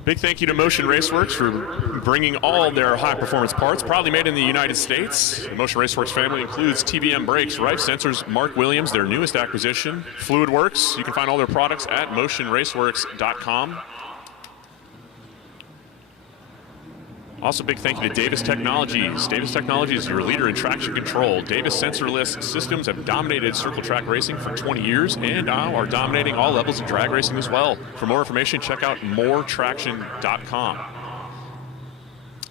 Big thank you to Motion Raceworks for bringing all their high-performance parts, proudly made in the United States. The Motion Raceworks family includes TBM brakes, Rife sensors, Mark Williams, their newest acquisition, Fluid Works. You can find all their products at motionraceworks.com. Also, big thank you to Davis Technologies. Davis Technologies is your leader in traction control. Davis sensorless systems have dominated circle track racing for 20 years and now are dominating all levels of drag racing as well. For more information, check out moretraction.com.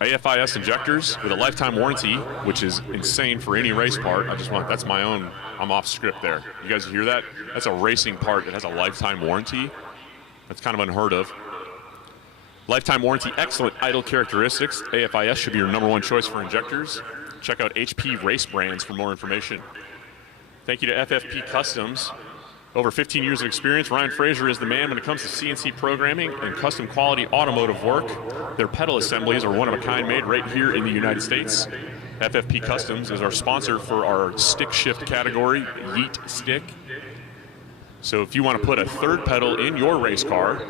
AFIS injectors with a lifetime warranty, which is insane for any race part. That's my own, I'm off script there. You guys hear that? That's a racing part that has a lifetime warranty. That's kind of unheard of. Lifetime warranty, excellent idle characteristics. AFIS should be your #1 choice for injectors. Check out HP Race Brands for more information. Thank you to FFP Customs. Over 15 years of experience, Ryan Fraser is the man when it comes to CNC programming and custom quality automotive work. Their pedal assemblies are one of a kind, made right here in the United States. FFP Customs is our sponsor for our stick shift category, Yeet stick. So if you want to put a third pedal in your race car,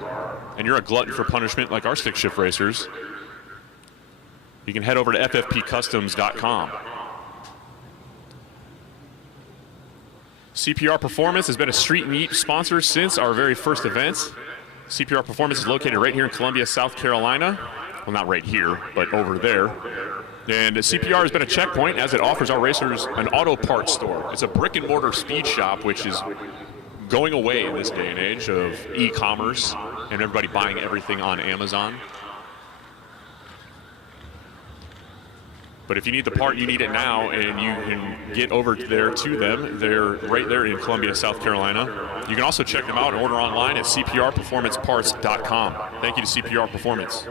and you're a glutton for punishment like our stick shift racers, you can head over to ffpcustoms.com. CPR Performance has been a Street Meet sponsor since our very first event. CPR Performance is located right here in Columbia, South Carolina. Well, not right here, but over there. And CPR has been a checkpoint as it offers our racers an auto parts store. It's a brick and mortar speed shop, which is going away in this day and age of e-commerce and everybody buying everything on Amazon. But if you need the part, you need it now, and you can get over there to them. They're right there in Columbia, South Carolina. You can also check them out and order online at cprperformanceparts.com. Thank you to CPR Performance.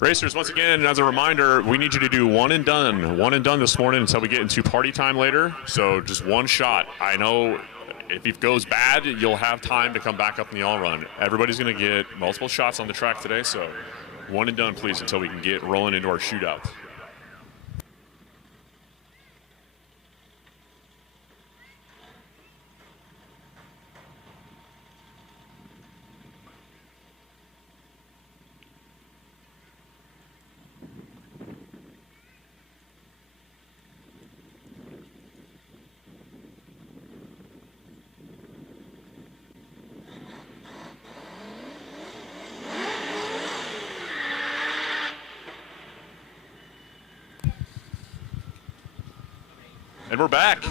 Racers, once again, as a reminder, we need you to do one and done this morning until we get into party time later. So just one shot. I know if it goes bad, you'll have time to come back up in the all run. Everybody's going to get multiple shots on the track today, so one and done, please, until we can get rolling into our shootout. And we're back.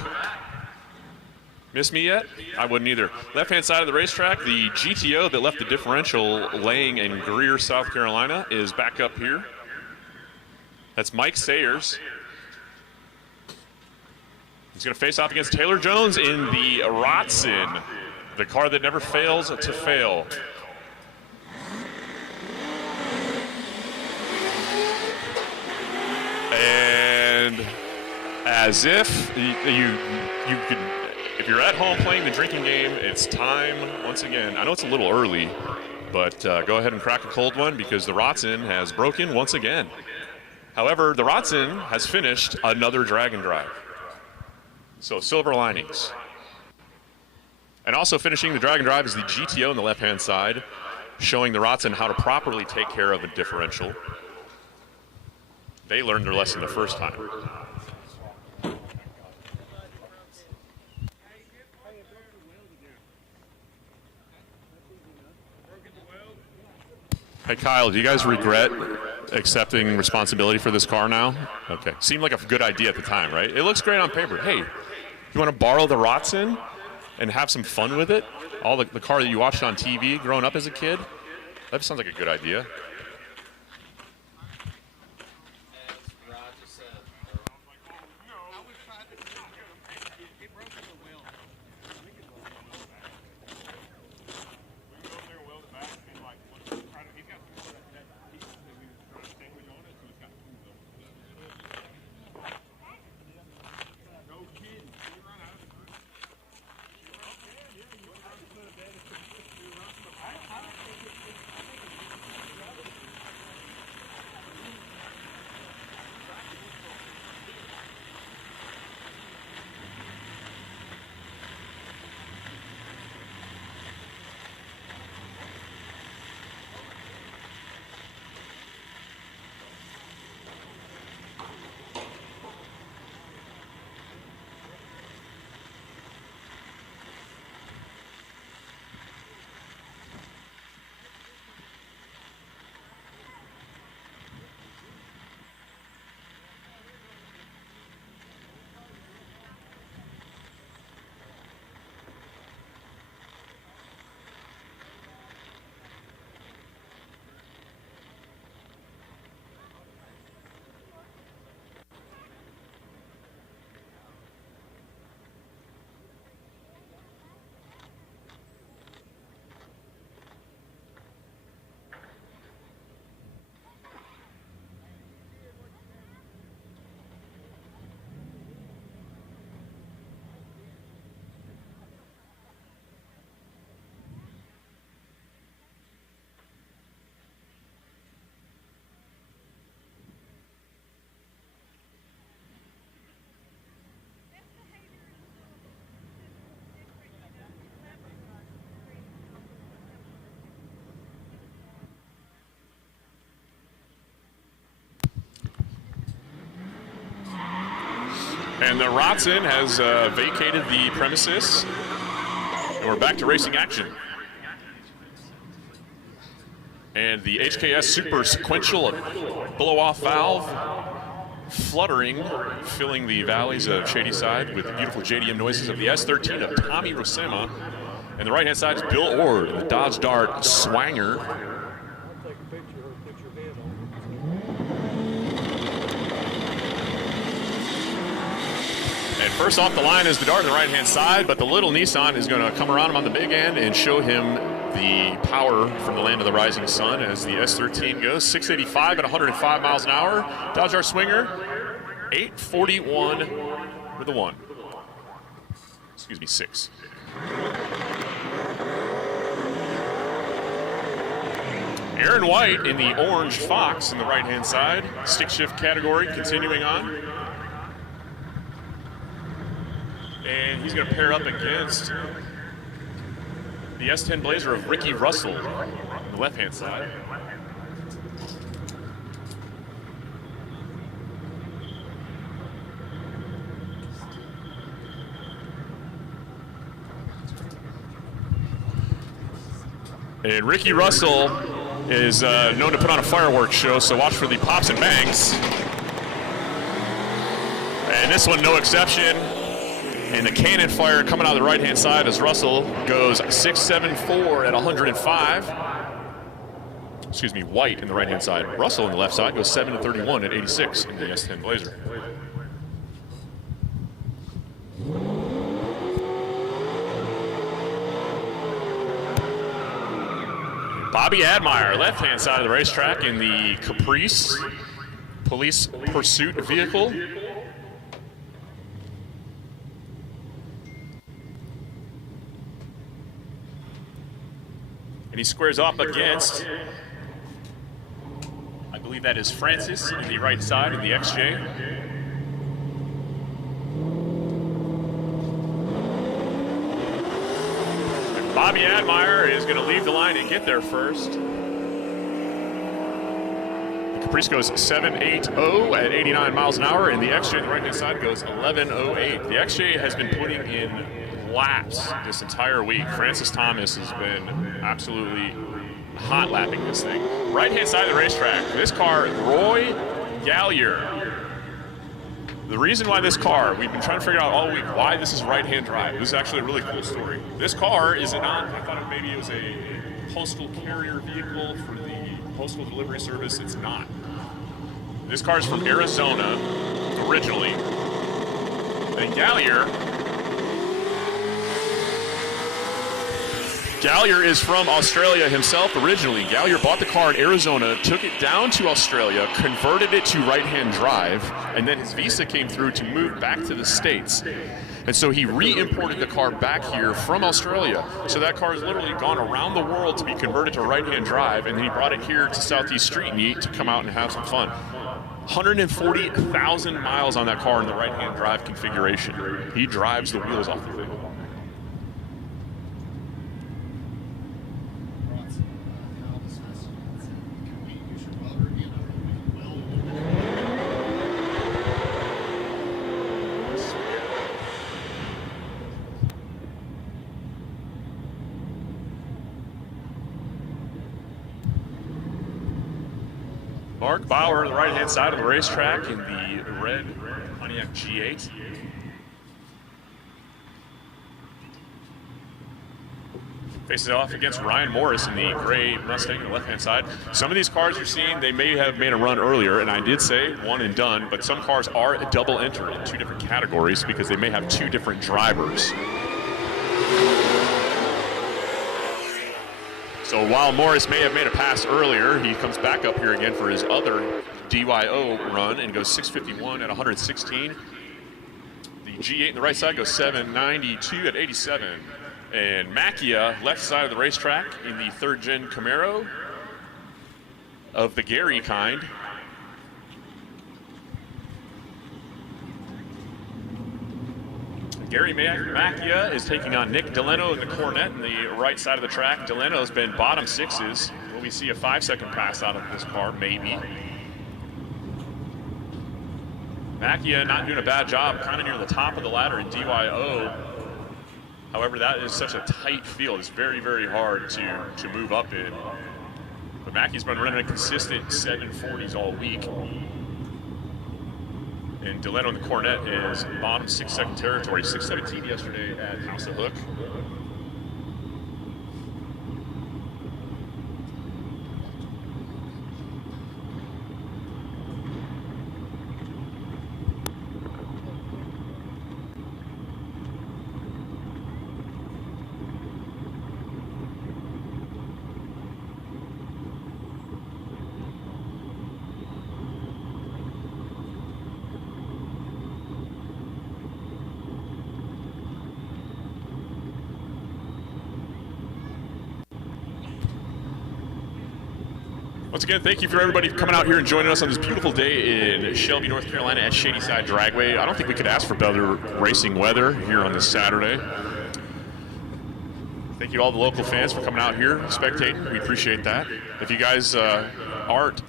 Miss me yet? I wouldn't either. Left-hand side of the racetrack, the GTO that left the differential laying in Greer, South Carolina, is back up here. That's Mike Sayers. He's going to face off against Taylor Jones in the Rotson, the car that never fails to fail. And as if you could, if you're at home playing the drinking game, it's time once again. I know it's a little early, but go ahead and crack a cold one because the Rotson has broken once again. However, the Rotson has finished another drag and drive. So silver linings. And also finishing the drag and drive is the GTO on the left-hand side, showing the Rotson how to properly take care of a differential. They learned their lesson the first time. Hey, Kyle, do you guys regret accepting responsibility for this car now? Okay. Seemed like a good idea at the time, right? It looks great on paper. Hey, you want to borrow the Rotson and have some fun with it? All the car that you watched on TV growing up as a kid? That sounds like a good idea. And the Rotson has vacated the premises, and we're back to racing action. And the HKS Super Sequential blow-off valve fluttering, filling the valleys of Shadyside with the beautiful JDM noises of the S13 of Tommy Rosema. And the right-hand side is Bill Ord, the Dodge Dart Swanger. And first off the line is the Dart on the right-hand side, but the little Nissan is going to come around him on the big end and show him the power from the land of the rising sun as the S13 goes. 685 at 105 miles an hour. Dodge our swinger. 841 with a 1. Excuse me, 6. Aaron White in the orange Fox in the right-hand side. Stick shift category continuing on. And he's going to pair up against the S10 Blazer of Ricky Russell on the left-hand side. And Ricky Russell is known to put on a fireworks show, so watch for the pops and bangs. And this one, no exception. And the cannon fire coming out of the right-hand side as Russell goes 674 at 105. Excuse me, White in the right-hand side. Russell on the left side goes 731 at 86 in the S10 Blazer. Bobby Admire, left-hand side of the racetrack in the Caprice police pursuit vehicle. And he squares off against, I believe that is Francis in the right side of the XJ. Bobby Admire is going to leave the line and get there first. The Caprice goes 780 at 89 miles an hour, and the XJ on the right-hand side goes 1108. The XJ has been putting in laps this entire week. Francis Thomas has been absolutely hot lapping this thing. Right-hand side of the racetrack, this car, Roy Gallier. The reason why this car, we've been trying to figure out all week why this is right-hand drive. This is actually a really cool story. This car is not, I thought maybe it was a postal carrier vehicle for the postal delivery service. It's not. This car is from Arizona originally. And Gallier is from Australia himself originally. Gallier bought the car in Arizona, took it down to Australia, converted it to right-hand drive, and then his visa came through to move back to the States. And so he re-imported the car back here from Australia. So that car has literally gone around the world to be converted to right-hand drive, and then he brought it here to Southeast Street and Yeet to come out and have some fun. 140,000 miles on that car in the right-hand drive configuration. He drives the wheels off the thing. Mark Bauer on the right-hand side of the racetrack in the red Pontiac G8. Faces off against Ryan Morris in the gray Mustang on the left-hand side. Some of these cars you're seeing, they may have made a run earlier, and I did say one and done, but some cars are a double enter in 2 different categories because they may have 2 different drivers. So while Morris may have made a pass earlier, he comes back up here again for his other DYO run and goes 651 at 116. The G8 on the right side goes 792 at 87. And Macchia, left side of the racetrack in the 3rd gen Camaro of the Gary kind. Gary Macchia is taking on Nick Deleno in the Cornet in the right side of the track. Deleno's been bottom 6s. Will we see a 5-second pass out of this car? Maybe. Macchia not doing a bad job, kind of near the top of the ladder in DYO. However, that is such a tight field. It's very, very hard to move up in. But Mackey's been running a consistent 740s all week. And Deleno in the Cornet is bottom 6-second territory, 617 yesterday at House of Hook. Once again, thank you for everybody coming out here and joining us on this beautiful day in Shelby, North Carolina at Shadyside Dragway. I don't think we could ask for better racing weather here on this Saturday. Thank you to all the local fans for coming out here, spectating. We appreciate that. If you guys aren't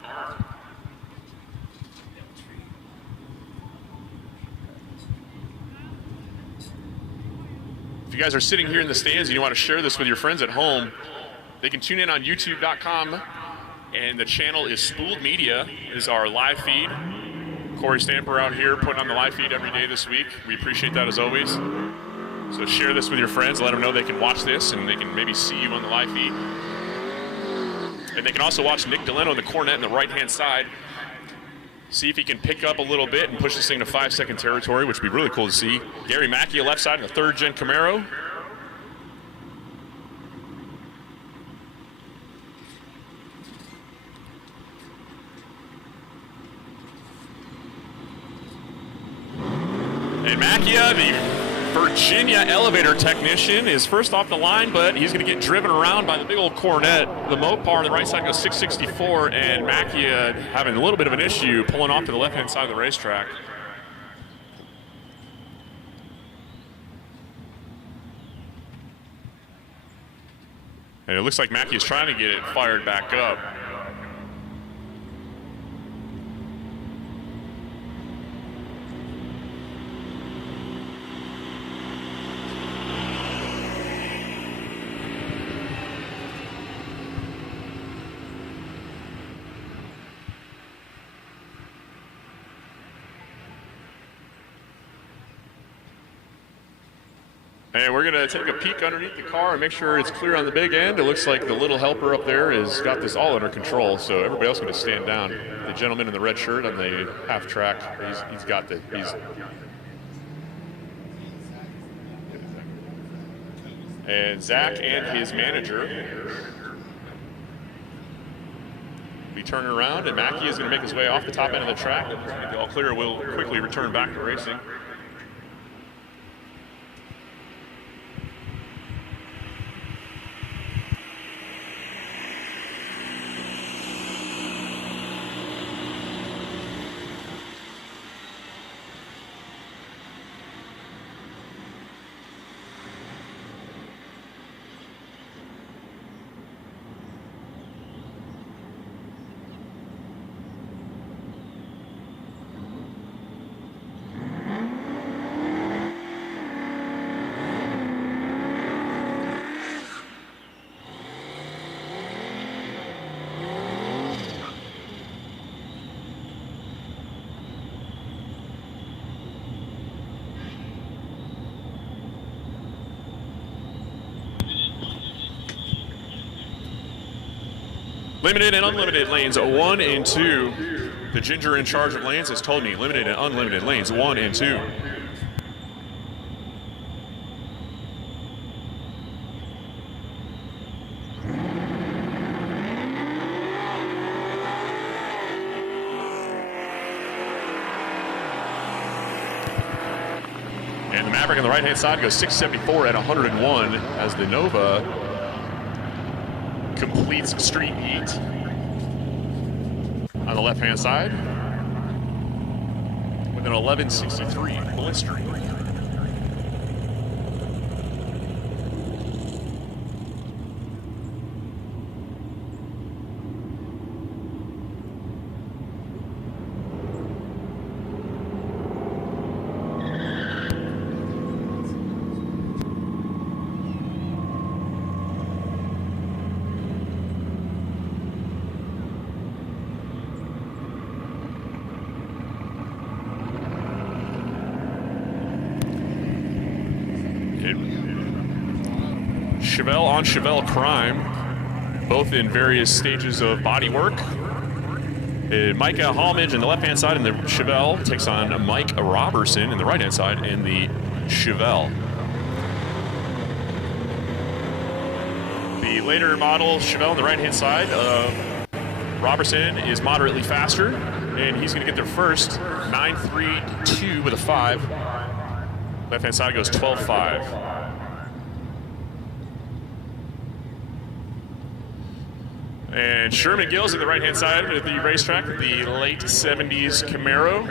If you guys are sitting here in the stands and you want to share this with your friends at home, they can tune in on youtube.com, and the channel is Spoold Media is our live feed. Corey Stamper out here putting on the live feed every day this week. We appreciate that as always. So share this with your friends, let them know they can watch this and they can maybe see you on the live feed. And they can also watch Nick Delano in the cornet in the right-hand side. See if he can pick up a little bit and push this thing to 5-second territory, which would be really cool to see. Gary Mackey, left side in the 3rd-gen Camaro. And Macchia, the Virginia elevator technician, is first off the line, but he's going to get driven around by the big old Cornet. The Mopar on the right side goes 664, and Macchia having a little bit of an issue pulling off to the left-hand side of the racetrack. And it looks like Macchia is trying to get it fired back up. And we're going to take a peek underneath the car and make sure it's clear on the big end. It looks like the little helper up there has got this all under control, so everybody else is going to stand down. The gentleman in the red shirt on the half track, he's got the... And Zach and his manager be turning around, and Mackie is going to make his way off the top end of the track. All clear, will quickly return back to racing. Limited and unlimited lanes 1 and 2. The ginger in charge of lanes has told me limited and unlimited lanes 1 and 2. And the Maverick on the right-hand side goes 674 at 101 as the Nova completes Street Yeet on the left-hand side with an 1163 blistering. Chevelle on Chevelle crime, both in various stages of body work. Micah Hallmage in the left-hand side in the Chevelle takes on Mike Robertson in the right-hand side in the Chevelle. The later model Chevelle on the right-hand side of Robertson is moderately faster, and he's going to get there first, 9.32 with a 5. Left-hand side goes 12.5. And Sherman Gills at the right-hand side of the racetrack, the late 70s Camaro.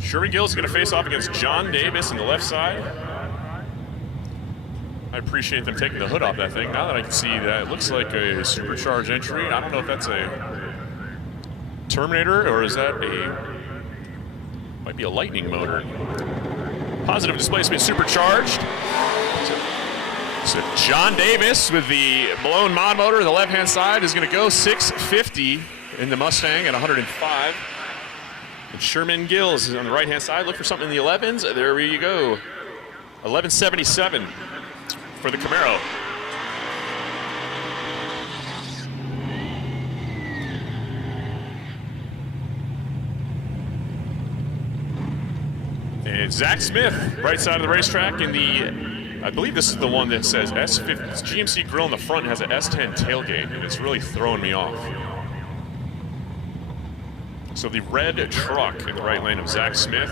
Sherman Gills is going to face off against John Davis on the left side. I appreciate them taking the hood off that thing. Now that I can see that, it looks like a supercharged entry. I don't know if that's a Terminator or is that might be a Lightning motor. Positive displacement supercharged. So John Davis with the blown mod motor on the left-hand side is going to go 650 in the Mustang at 105. And Sherman Gills is on the right-hand side. Look for something in the 11s. There you go. 1177 for the Camaro. And Zach Smith, right side of the racetrack in the, I believe this is the one that says S50. It's GMC grill in the front has an S10 tailgate, and it's really throwing me off. So the red truck in the right lane of Zach Smith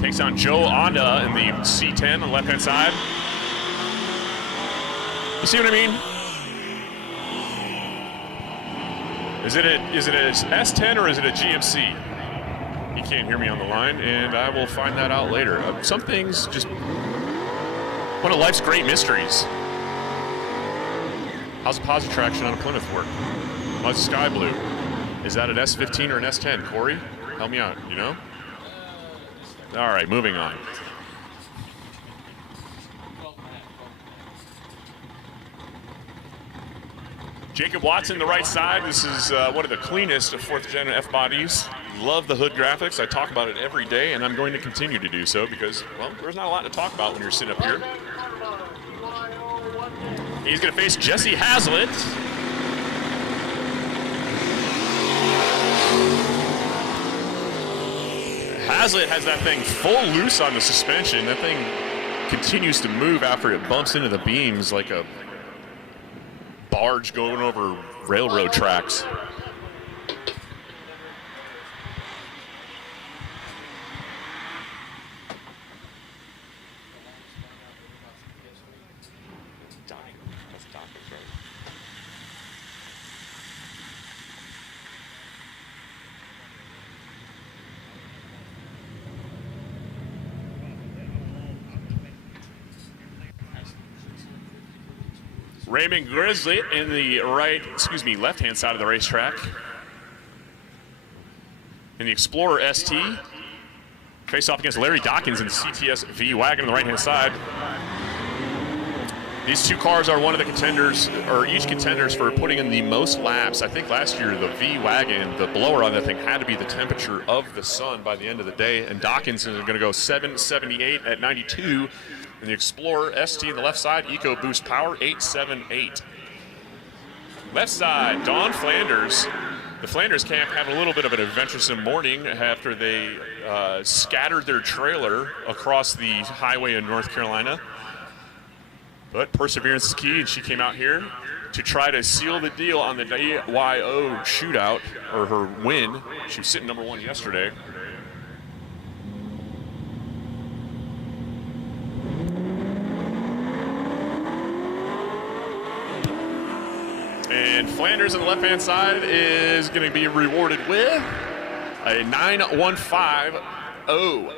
takes on Joe Honda in the C10 on the left-hand side. You see what I mean? Is it a S10 or is it a GMC? He can't hear me on the line, and I will find that out later. Some things just one of life's great mysteries. How's the positive traction on a Plymouth work? What's sky blue? Is that an S15 or an S10? Corey, help me out, you know? All right, moving on. Jacob Watson, the right side. This is one of the cleanest of 4th gen F-bodies. Love the hood graphics. I talk about it every day, and I'm going to continue to do so because, well, there's not a lot to talk about when you're sitting up here. He's going to face Jesse Hazlitt. Hazlitt has that thing full loose on the suspension. That thing continues to move after it bumps into the beams like a barge going over railroad tracks. Raymond Grizzly in the left-hand side of the racetrack. In the Explorer ST. Face off against Larry Dawkins in the CTS V-Wagon on the right-hand side. These two cars are one of the contenders, or each contenders for putting in the most laps. I think last year the V-Wagon, the blower on that thing had to be the temperature of the sun by the end of the day, and Dawkins is going to go 778 at 92. And the Explorer ST on the left side, EcoBoost Power, 878. Left side, Don Flanders. The Flanders camp having a little bit of an adventuresome morning after they scattered their trailer across the highway in North Carolina. But perseverance is key, and she came out here to try to seal the deal on the DYO shootout, or her win. She was sitting #1 yesterday. And Flanders on the left-hand side is going to be rewarded with a 915.0,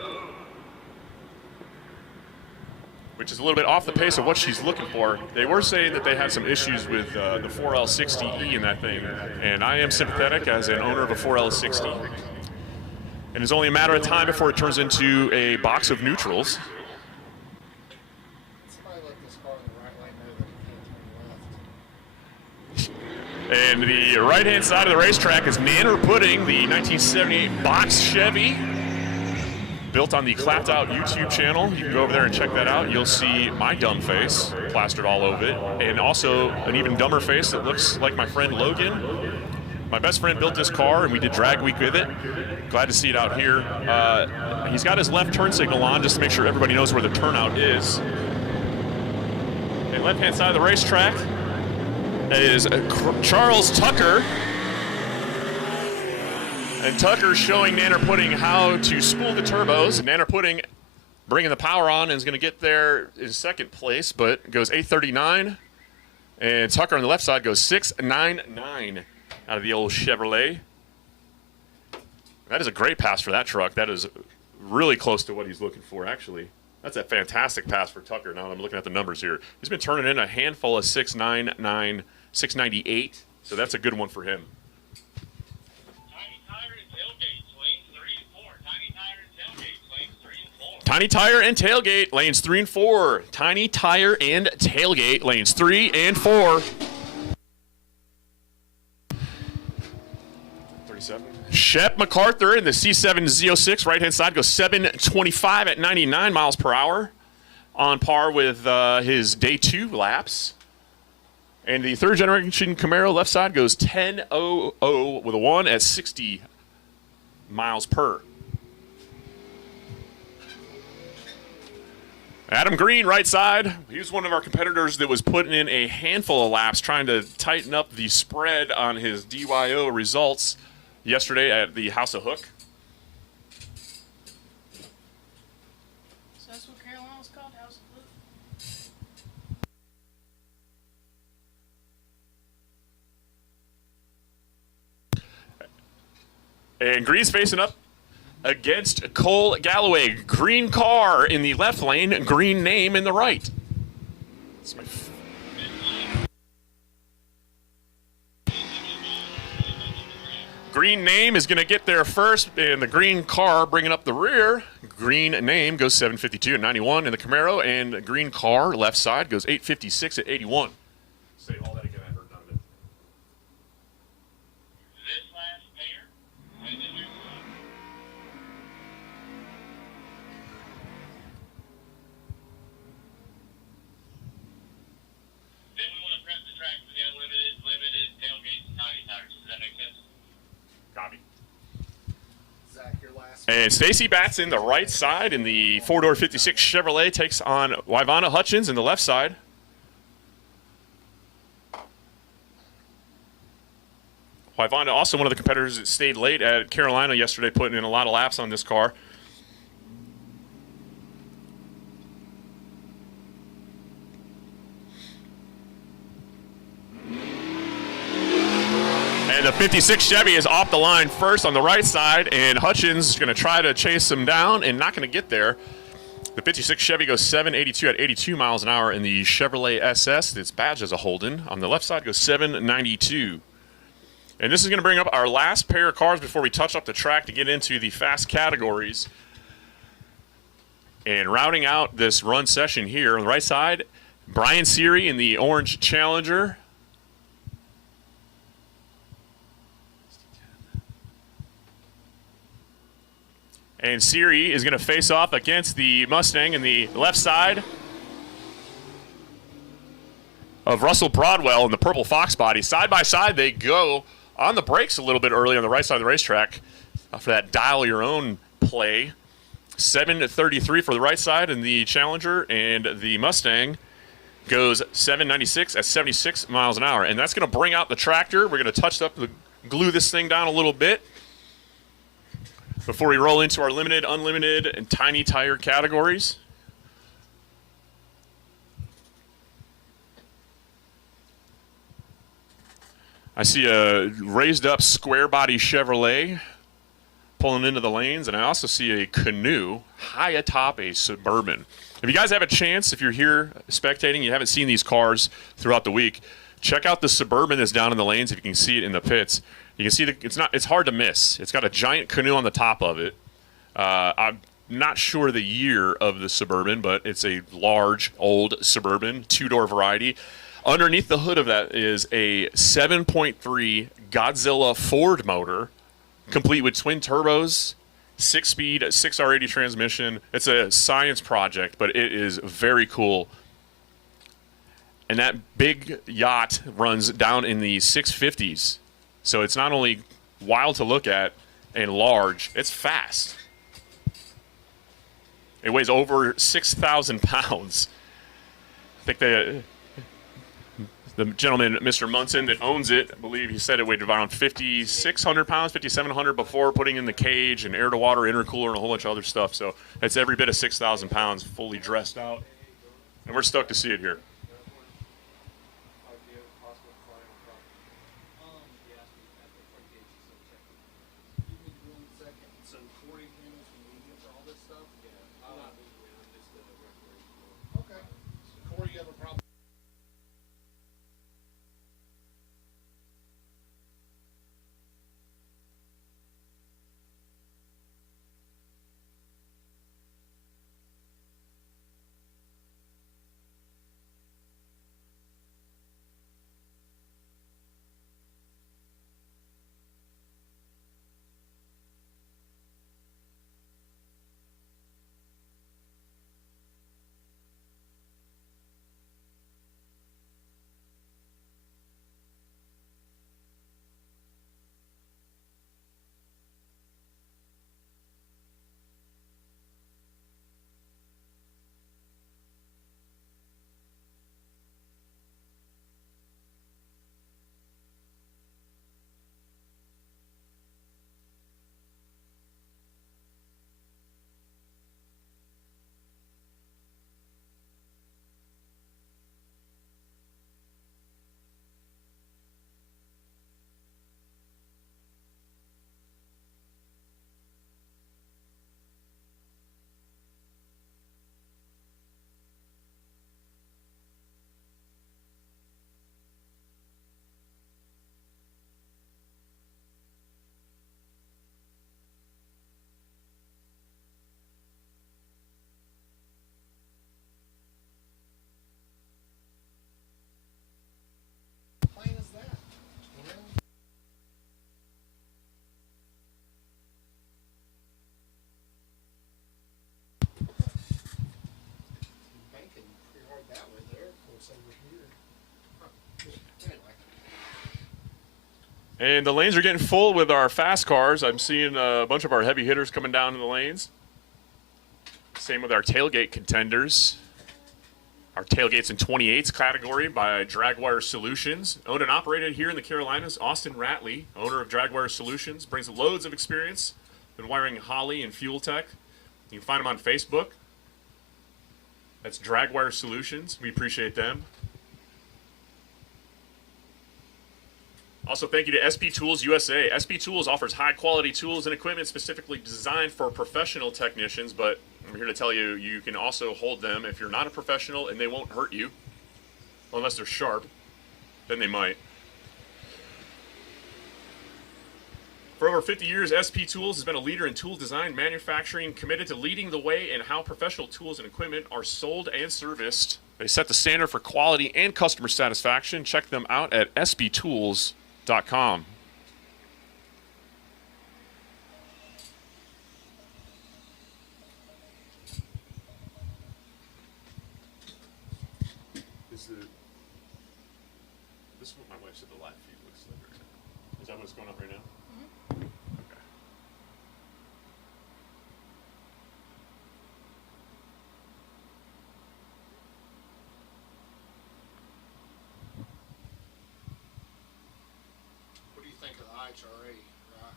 which is a little bit off the pace of what she's looking for. They were saying that they had some issues with the 4L60E in that thing, and I am sympathetic as an owner of a 4L60. And it's only a matter of time before it turns into a box of neutrals. And the right-hand side of the racetrack is Nanner Pudding, the 1978 box Chevy, built on the Clapped Out YouTube channel. You can go over there and check that out. You'll see my dumb face plastered all over it, and also an even dumber face that looks like my friend Logan. My best friend built this car, and we did drag week with it. Glad to see it out here. He's got his left turn signal on just to make sure everybody knows where the turnout is. And left-hand side of the racetrack is Charles Tucker And Tucker showing Nanner Pudding how to spool the turbos. Nanner Pudding bringing the power on and is going to get there in second place, but goes 8:39. And Tucker on the left side goes 6:99 out of the old Chevrolet. That is a great pass for that truck. That is really close to what he's looking for, actually. That's a fantastic pass for Tucker. Now that I'm looking at the numbers here, he's been turning in a handful of 6.99, 6.98, so that's a good one for him. Tiny Tire and Tailgate, lanes 3 and 4. Tiny Tire and Tailgate, lanes 3 and 4. 37. Shep MacArthur in the C7 Z06, right-hand side, goes 7:25 at 99 miles per hour, on par with his day 2 laps. And the third-generation Camaro left side goes 10:00 with a 1 at 60 miles per. Adam Green, right side. He was one of our competitors that was putting in a handful of laps trying to tighten up the spread on his DYO results yesterday at the House of Hook. So that's what Carolina was called, House of Hook? And Green's facing up against Cole Galloway. Green car in the left lane, green name in the right. That's my green name is going to get there first, and the green car bringing up the rear. Green name goes 7:52 at 91 in the Camaro, and green car left side goes 8:56 at 81. Say all that again. I heard none of it. This last pair, and then there's then we want to prep the track for the unlimited, limited, tailgates, and tiny tires. Does that make sense? Copy. Zach, your last. And Stacy Batson, the right side in the 4-door 56 Chevrolet, takes on Wyvana Hutchins in the left side. Wyvana, also one of the competitors that stayed late at Carolina yesterday, putting in a lot of laps on this car. And the 56 Chevy is off the line first on the right side, and Hutchins is going to try to chase him down and not going to get there. The 56 Chevy goes 7:82 at 82 miles an hour in the Chevrolet SS. Its badge as a Holden. On the left side goes 7:92. And this is going to bring up our last pair of cars before we touch up the track to get into the fast categories. And rounding out this run session here on the right side, Brian Seary in the orange Challenger. And Seary is going to face off against the Mustang in the left side of Russell Broadwell in the purple Fox body. Side by side they go on the brakes a little bit early on the right side of the racetrack for that dial your own play. 7:33 for the right side in the Challenger, and the Mustang goes 7:96 at 76 miles an hour. And that's going to bring out the tractor. We're going to touch up, glue this thing down a little bit before we roll into our limited, unlimited, and tiny tire categories. I see a raised up square body Chevrolet pulling into the lanes, and I also see a canoe high atop a Suburban. If you guys have a chance, if you're here spectating, you haven't seen these cars throughout the week, check out the Suburban that's down in the lanes if you can see it in the pits. You can see it's hard to miss. It's got a giant canoe on the top of it. I'm not sure the year of the Suburban, but it's a large, old Suburban, two-door variety. Underneath the hood of that is a 7.3 Godzilla Ford motor, complete with twin turbos, 6-speed, 6R80 transmission. It's a science project, but it is very cool. And that big yacht runs down in the 650s. So it's not only wild to look at and large, it's fast. It weighs over 6,000 pounds. I think The gentleman, Mr. Munson, that owns it, I believe he said it weighed around 5,600 pounds, 5,700 before putting in the cage and air-to-water intercooler and a whole bunch of other stuff. So it's every bit of 6,000 pounds fully dressed out. And we're stoked to see it here. So 40 panels from media for all this stuff? Yeah. I'm not moving around, just the recreation. Okay. So Corey, you have a problem? Plain as that. You know? Banking pretty hard that way there, of course, over here. Huh. Anyway. And the lanes are getting full with our fast cars. I'm seeing a bunch of our heavy hitters coming down in the lanes. Same with our tailgate contenders. Our tailgates in 28s category by Dragwire Solutions. Owned and operated here in the Carolinas. Austin Ratley, owner of Dragwire Solutions, brings loads of experience. Been wiring Holly and Fuel Tech. You can find them on Facebook. That's Dragwire Solutions. We appreciate them. Also, thank you to SP Tools USA. SP Tools offers high-quality tools and equipment specifically designed for professional technicians, but I'm here to tell you, you can also hold them if you're not a professional, and they won't hurt you. Unless they're sharp. Then they might. For over 50 years, SP Tools has been a leader in tool design, manufacturing, committed to leading the way in how professional tools and equipment are sold and serviced. They set the standard for quality and customer satisfaction. Check them out at sptools.com. This is what my wife said the live feed looks like right now. Is that what's going up right now? Okay. What do you think of the IHRA, Rock?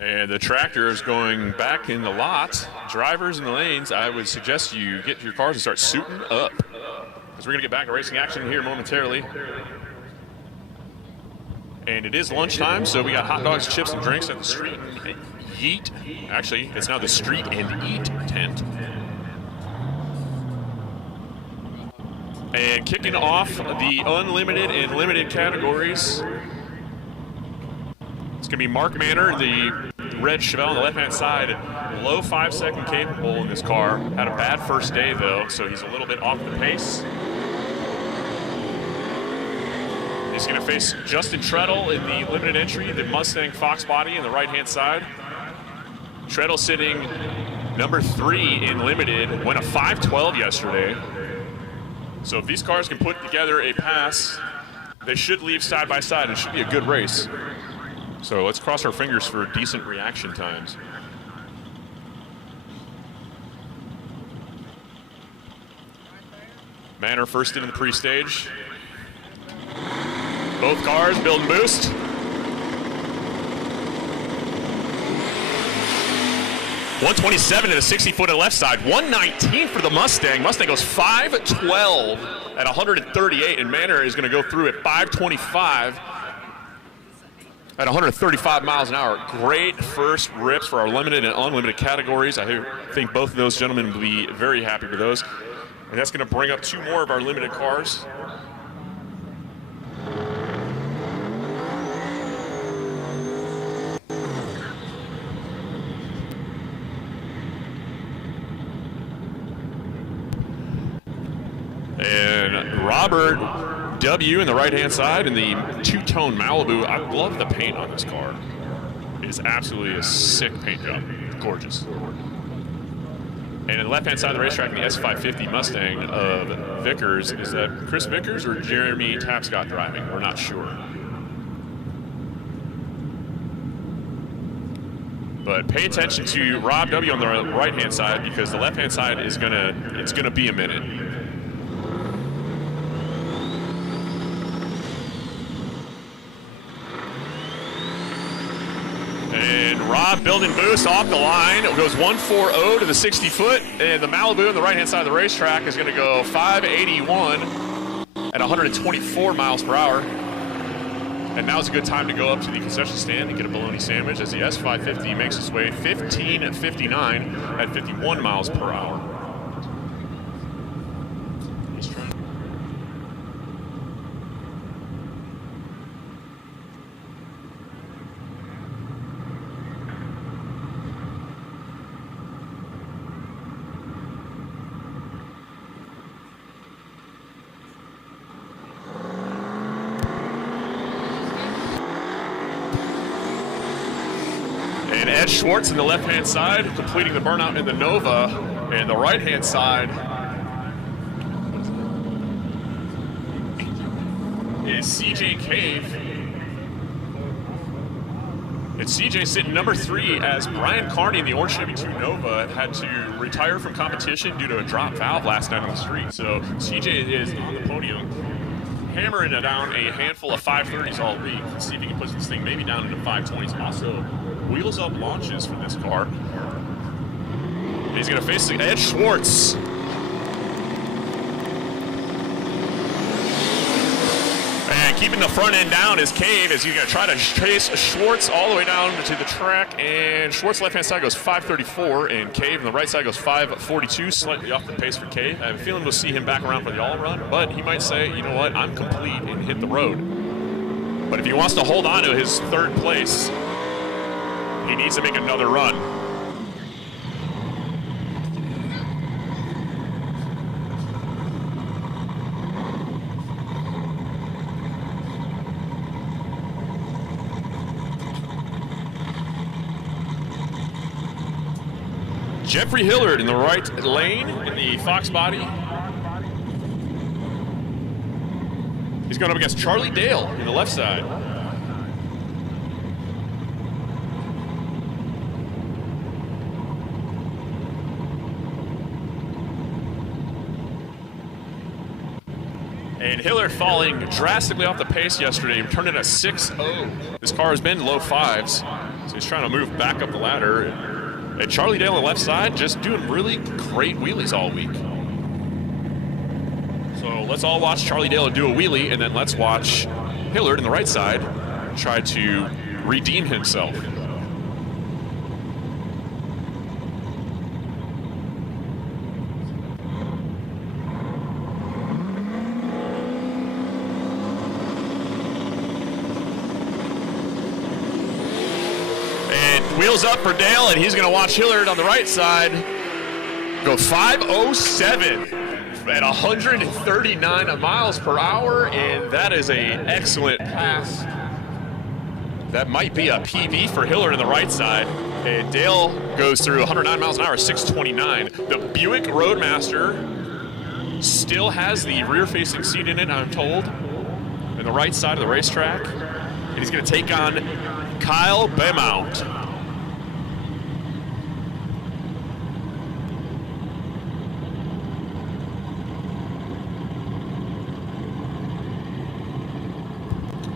And the tractor is going back in the lot. Drivers in the lanes, I would suggest you get your cars and start suiting up, because we're going to get back to racing action here momentarily. And it is lunchtime, so we got hot dogs, chips, and drinks at the street Yeet. Actually, it's now the Street and Eat tent. And kicking off the unlimited and limited categories, it's going to be Mark Manor, the red Chevelle on the left-hand side. Low 5-second capable in this car. Had a bad first day, though, so he's a little bit off the pace. He's going to face Justin Treadle in the limited entry, the Mustang Fox body in the right-hand side. Treadle sitting number 3 in limited, went a 5.12 yesterday. So if these cars can put together a pass, they should leave side by side. It should be a good race. So let's cross our fingers for decent reaction times. Manor first into the pre-stage. Both cars building boost. .127 to the 60-foot on the left side. 119 for the Mustang. Mustang goes 5.12 at 138, and Manor is going to go through at 5.25 at 135 miles an hour. Great first rips for our limited and unlimited categories. I think both of those gentlemen will be very happy with those. And that's going to bring up 2 more of our limited cars. And Robert W. in the right-hand side in the two-tone Malibu. I love the paint on this car. It is absolutely a sick paint job. Gorgeous. And on the left-hand side of the racetrack in the S550 Mustang of Vickers, is that Chris Vickers or Jeremy Tapscott driving? We're not sure. But pay attention to Rob W. on the right-hand side, because the left-hand side is it's gonna be a minute. And Rob building boost off the line. It goes 140 to the 60-foot, and the Malibu on the right-hand side of the racetrack is going to go 581 at 124 miles per hour. And now's a good time to go up to the concession stand and get a bologna sandwich, as the S550 makes its way 1559 at 51 miles per hour. And Ed Schwartz in the left-hand side, completing the burnout in the Nova. And the right-hand side is CJ Cave. And CJ sitting number 3, as Brian Carney in the Orange Chevy 2 Nova had to retire from competition due to a drop valve last night on the street. So CJ is on the podium, hammering down a handful of 530s all week. Let's see if he can push this thing maybe down into 520s. Also, wheels up launches for this car. And he's going to face Ed Schwartz. And keeping the front end down is Cave, as he's going to try to chase Schwartz all the way down to the track. And Schwartz left-hand side goes 534, and Cave on the right side goes 542, slightly off the pace for Cave. I have a feeling we'll see him back around for the all-run, but he might say, you know what, I'm complete, and hit the road. But if he wants to hold on to his 3rd place, he needs to make another run. Jeffrey Hillard in the right lane in the Fox body. He's going up against Charlie Dale in the left side. And Hiller falling drastically off the pace yesterday, turned in a 6.0. This car has been low fives, so he's trying to move back up the ladder. And Charlie Dale on the left side just doing really great wheelies all week. So let's all watch Charlie Dale do a wheelie, and then let's watch Hillard on the right side try to redeem himself. Wheels up for Dale, and he's going to watch Hillard on the right side go 5.07 at 139 miles per hour, and that is an excellent pass. That might be a PB for Hillard on the right side, and Dale goes through 109 miles an hour, 629. The Buick Roadmaster still has the rear-facing seat in it, I'm told, on the right side of the racetrack, and he's going to take on Kyle Beaumont.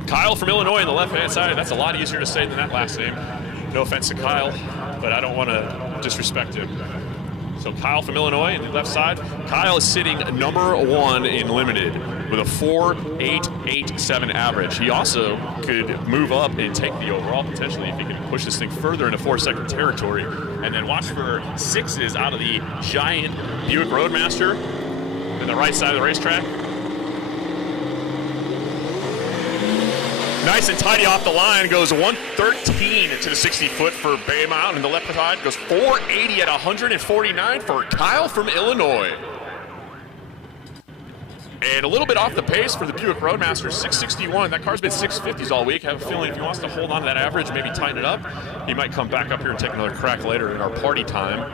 Kyle from Illinois on the left-hand side. That's a lot easier to say than that last name. No offense to Kyle, but I don't want to disrespect him. So Kyle from Illinois on the left side. Kyle is sitting #1 in limited with a 4.887 average. He also could move up and take the overall potentially if he can push this thing further into 4-second territory. And then watch for sixes out of the giant Buick Roadmaster on the right side of the racetrack. Nice and tidy off the line, goes 113 to the 60-foot for Baymount, and the left side goes 480 at 149 for Kyle from Illinois. And a little bit off the pace for the Buick Roadmaster, 661. That car's been 650s all week. I have a feeling if he wants to hold on to that average, maybe tighten it up, he might come back up here and take another crack later in our party time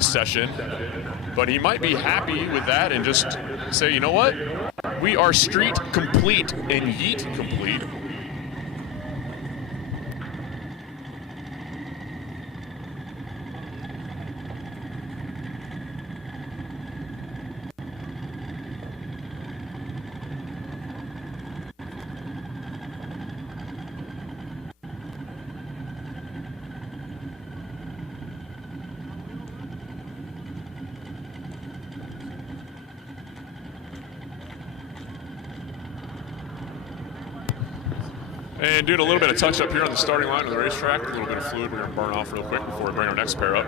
session. But he might be happy with that and just say, you know what? We are street complete and Yeet complete. And doing a little bit of touch up here on the starting line of the racetrack, a little bit of fluid we're going to burn off real quick before we bring our next pair up.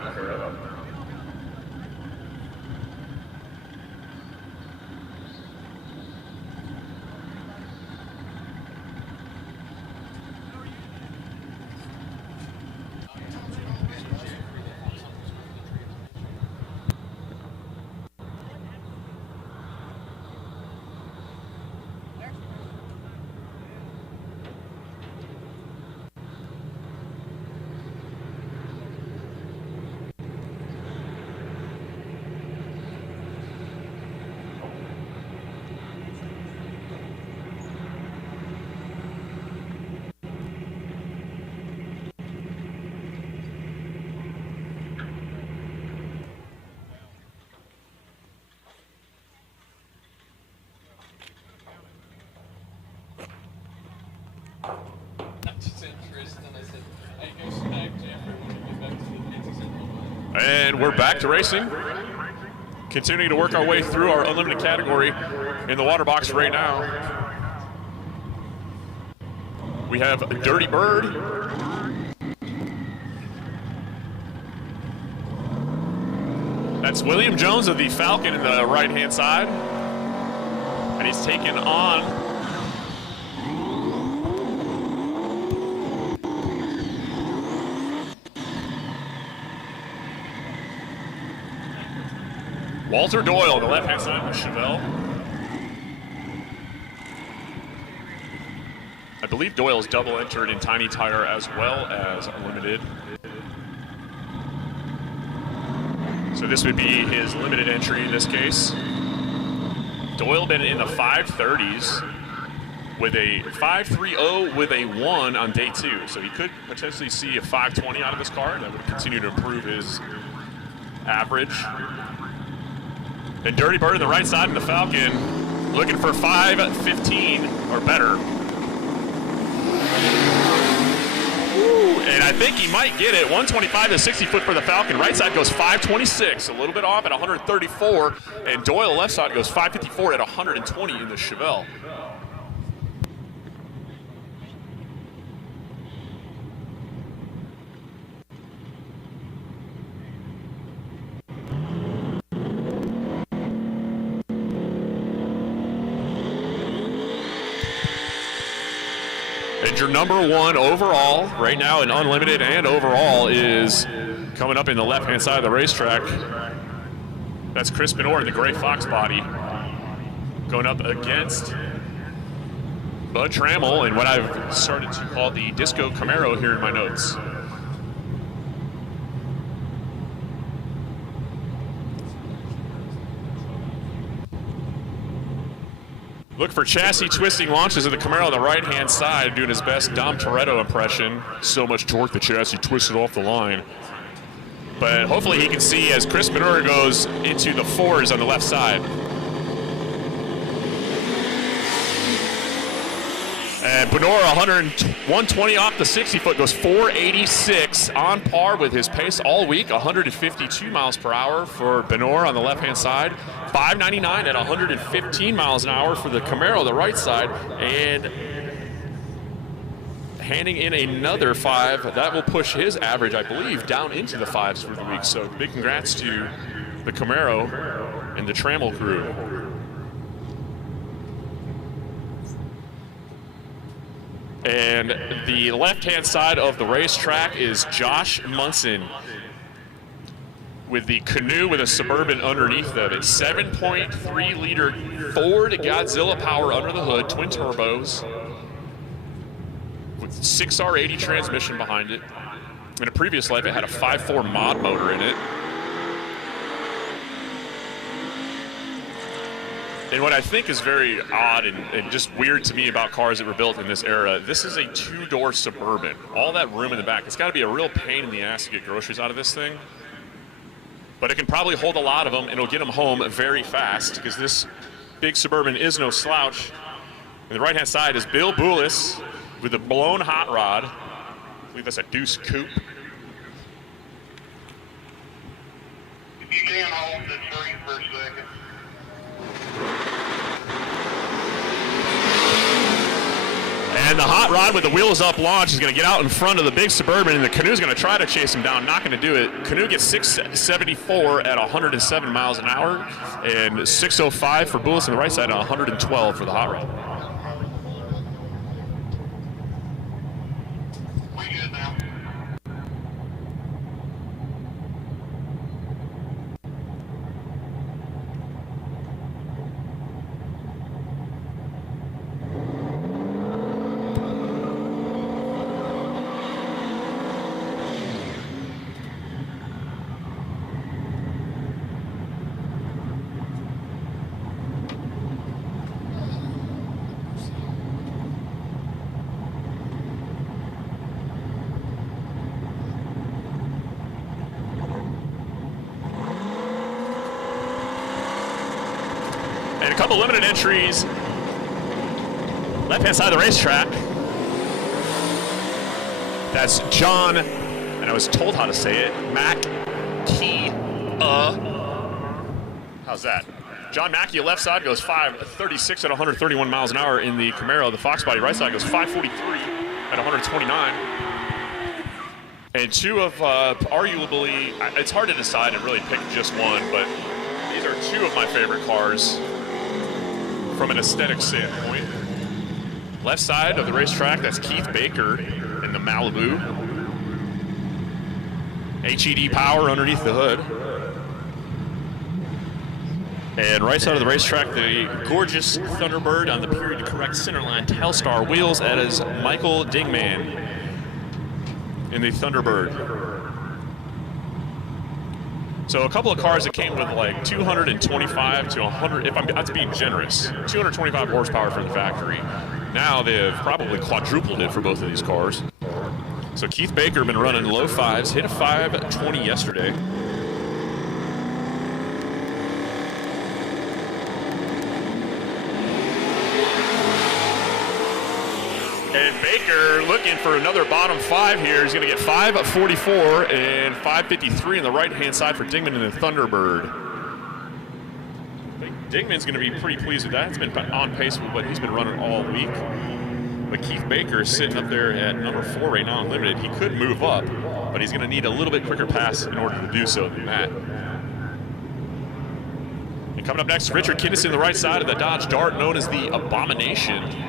And we're back to racing. Continuing to work our way through our unlimited category in the water box right now. We have Dirty Bird. That's William Jones of the Falcon in the right-hand side. And he's taken on Walter Doyle on the left-hand side with Chevelle. I believe Doyle's double entered in Tiny Tire as well as Limited. So this would be his limited entry in this case. Doyle been in the 530s with a 530 with a 1 on day 2. So he could potentially see a 520 out of this car. That would continue to improve his average. And Dirty Bird on the right side of the Falcon Looking for 5:15 or better. Woo, and I think he might get it. 125 to 60 foot for the Falcon. Right side goes 5:26, a little bit off at 134. And Doyle left side goes 5:54 at 120 in the Chevelle. And your number one overall, right now in Unlimited and overall, is coming up in the left-hand side of the racetrack. That's Chris Benor in the gray Fox body, going up against Bud Trammell and what I've started to call the Disco Camaro here in my notes. Look for chassis twisting launches of the Camaro on the right-hand side, doing his best Dom Toretto impression. So much torque, the chassis twisted off the line. But hopefully he can see as Chris Benor goes into the fours on the left side. And Benor 120 off the 60 foot, goes 486, on par with his pace all week. 152 miles per hour for Benor on the left-hand side. 599 at 115 miles an hour for the Camaro, the right side. And handing in another 5. That will push his average, I believe, down into the 5s for the week. So big congrats to the Camaro and the Trammell crew. And the left-hand side of the racetrack is Josh Munson with the Canoe with a Suburban underneath of it. 7.3-liter Ford Godzilla power under the hood, twin turbos, with 6R80 transmission behind it. In a previous life, it had a 5.4 mod motor in it. And what I think is very odd and just weird to me about cars that were built in this era, this is a 2-door Suburban. All that room in the back. It's got to be a real pain in the ass to get groceries out of this thing. But it can probably hold a lot of them, and it'll get them home very fast, because this big Suburban is no slouch. And the right-hand side is Bill Boulis with a blown hot rod. I believe that's a Deuce Coupe. If you can hold the tree for a second. And the hot rod with the wheels up launch is going to get out in front of the big Suburban, and the Canoe's going to try to chase him down. Not going to do it. Canoe gets 674 at 107 miles an hour, and 605 for Boulis on the right side, and 112 for the hot rod. We good now. And a couple limited entries. Left-hand side of the racetrack. That's John, and I was told how to say it, Mackey. How's that? John Mackey, left side, goes 536 at 131 miles an hour in the Camaro. The Fox body right side goes 543 at 129. And two of arguably, it's hard to decide and really pick just one, but these are two of my favorite cars from an aesthetic standpoint. Left side of the racetrack, that's Keith Baker in the Malibu. HED power underneath the hood. And right side of the racetrack, the gorgeous Thunderbird on the period correct centerline Telstar wheels. That is Michael Dingman in the Thunderbird. So a couple of cars that came with like 225 to 100, if I'm being generous, 225 horsepower from the factory. Now they've probably quadrupled it for both of these cars. So Keith Baker been running low 5s, hit a 520 yesterday. And Baker looking for another bottom 5 here. He's going to get 5:44 and 5:53 on the right-hand side for Dingman and the Thunderbird. I think Dingman's going to be pretty pleased with that. It's been on pace with what he's been running all week. But Keith Baker is sitting up there at number 4 right now, unlimited. He could move up, but he's going to need a little bit quicker pass in order to do so than that. And coming up next, Richard Kinnison, the right side of the Dodge Dart, known as the Abomination.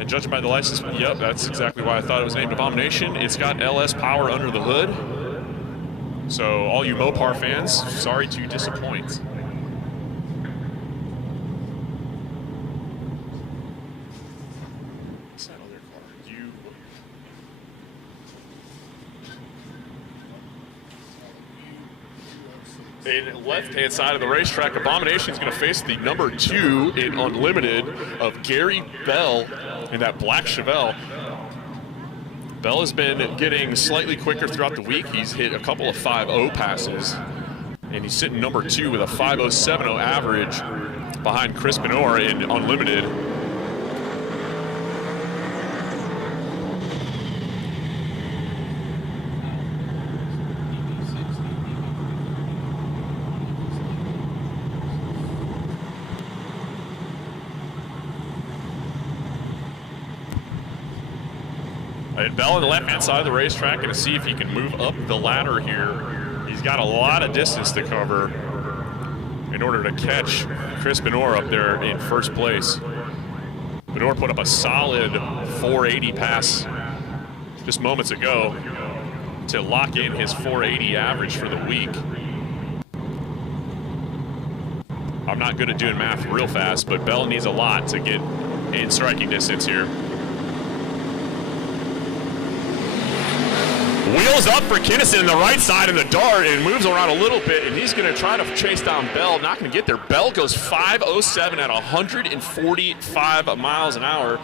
And judging by the license, yep, that's exactly why I thought it was named Abomination. It's got LS power under the hood. So all you Mopar fans, sorry to disappoint. In left-hand side of the racetrack, Abomination is going to face the number 2 in Unlimited of Gary Bell in that black Chevelle. Bell has been getting slightly quicker throughout the week. He's hit a couple of 5.0 passes, and he's sitting number 2 with a 5.070 average behind Chris Benor in Unlimited. And Bell on the left-hand side of the racetrack, going to see if he can move up the ladder here. He's got a lot of distance to cover in order to catch Chris Benor up there in first place. Benor put up a solid 480 pass just moments ago to lock in his 480 average for the week. I'm not good at doing math real fast, but Bell needs a lot to get in striking distance here. Wheels up for Kinnison on the right side in the Dart and moves around a little bit, and he's going to try to chase down Bell. Not going to get there. Bell goes 5.07 at 145 miles an hour,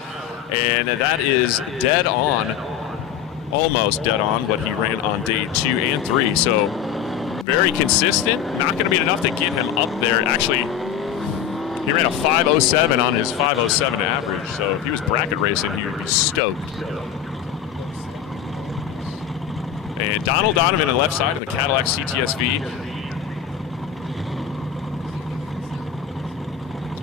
and that is dead on, almost dead on what he ran on day 2 and 3. So very consistent. Not going to be enough to get him up there. Actually, he ran a 5.07 on his 5.07 average, so if he was bracket racing, he would be stoked. And Donald Donovan on the left side of the Cadillac CTSV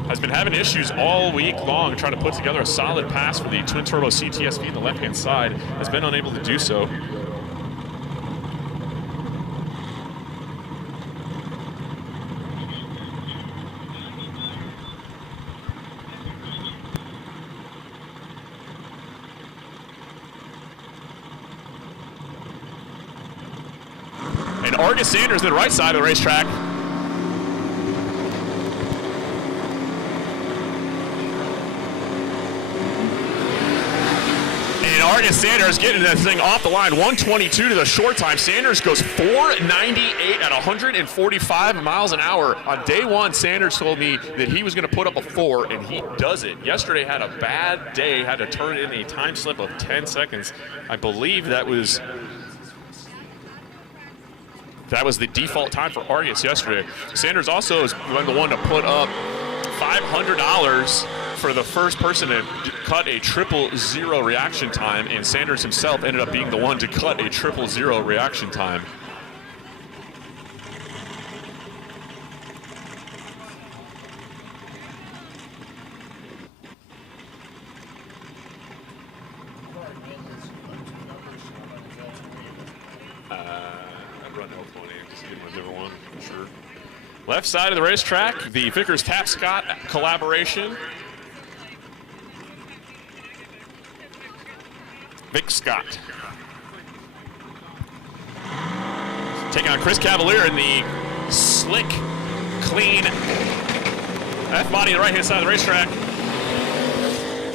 has been having issues all week long trying to put together a solid pass for the twin-turbo CTSV on the left-hand side. Has been unable to do so. Argus Sanders on the right side of the racetrack. And Argus Sanders getting that thing off the line, 122 to the short time. Sanders goes 498 at 145 miles an hour. On day 1, Sanders told me that he was going to put up a 4, and he does it. Yesterday had a bad day, had to turn in a time slip of 10 seconds. I believe that was the default time for Argus yesterday. Sanders also is the one to put up $500 for the first person to cut a 000 reaction time, and Sanders himself ended up being the one to cut a 000 reaction time. Left side of the racetrack, the Vickers Tapscott collaboration. Vic Scott. Taking on Chris Cavalier in the slick, clean F-body on the right-hand side of the racetrack.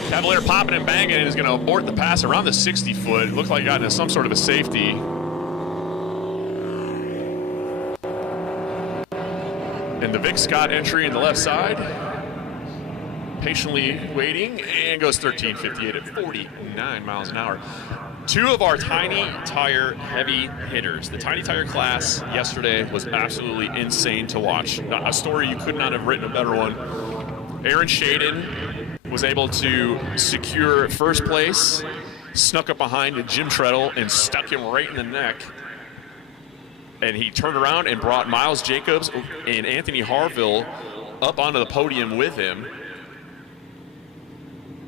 Cavalier popping and banging and is going to abort the pass around the 60-foot. Looked like he got into some sort of a safety. And the Vic Scott entry in the left side, patiently waiting, and goes 13.58 at 49 miles an hour. 2 of our tiny tire heavy hitters. The tiny tire class yesterday was absolutely insane to watch. A story you could not have written a better one. Aaron Shaden was able to secure first place, snuck up behind Jim Treadle and stuck him right in the neck. And he turned around and brought Miles Jacobs and Anthony Harville up onto the podium with him.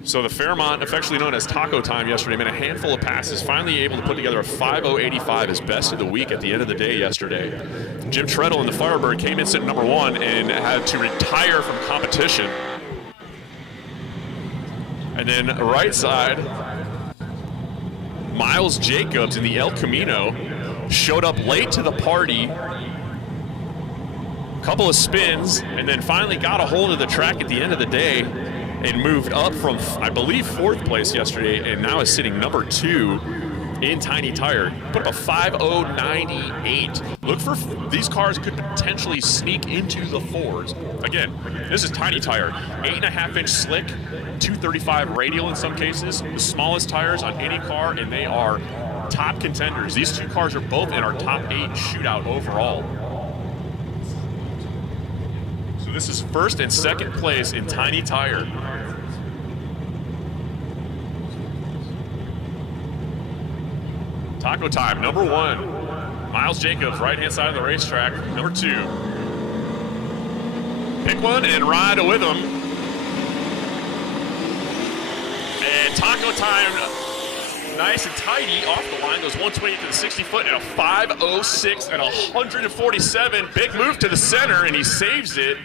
So the Fairmont, affectionately known as Taco Time yesterday, made a handful of passes, finally able to put together a 5:085 as best of the week at the end of the day yesterday. Jim Treadle and the Firebird came in sitting number 1 and had to retire from competition. And then right side, Miles Jacobs in the El Camino showed up late to the party, couple of spins, and then finally got a hold of the track at the end of the day and moved up from, I believe, 4th place yesterday, and now is sitting number 2 in Tiny Tire. Put up a 5:098. Look for, these cars could potentially sneak into the 4s. Again, this is Tiny Tire, 8.5-inch slick, 235 radial in some cases, the smallest tires on any car, and they are top contenders. These two cars are both in our top 8 shootout overall. So this is 1st and 2nd place in Tiny Tire. Taco Time, number 1. Miles Jacobs, right-hand side of the racetrack, number 2. Pick one and ride with them. And Taco Time, nice and tidy off the line, goes 128 to the 60-foot and a 5:06 and 147. Big move to the center, and he saves it.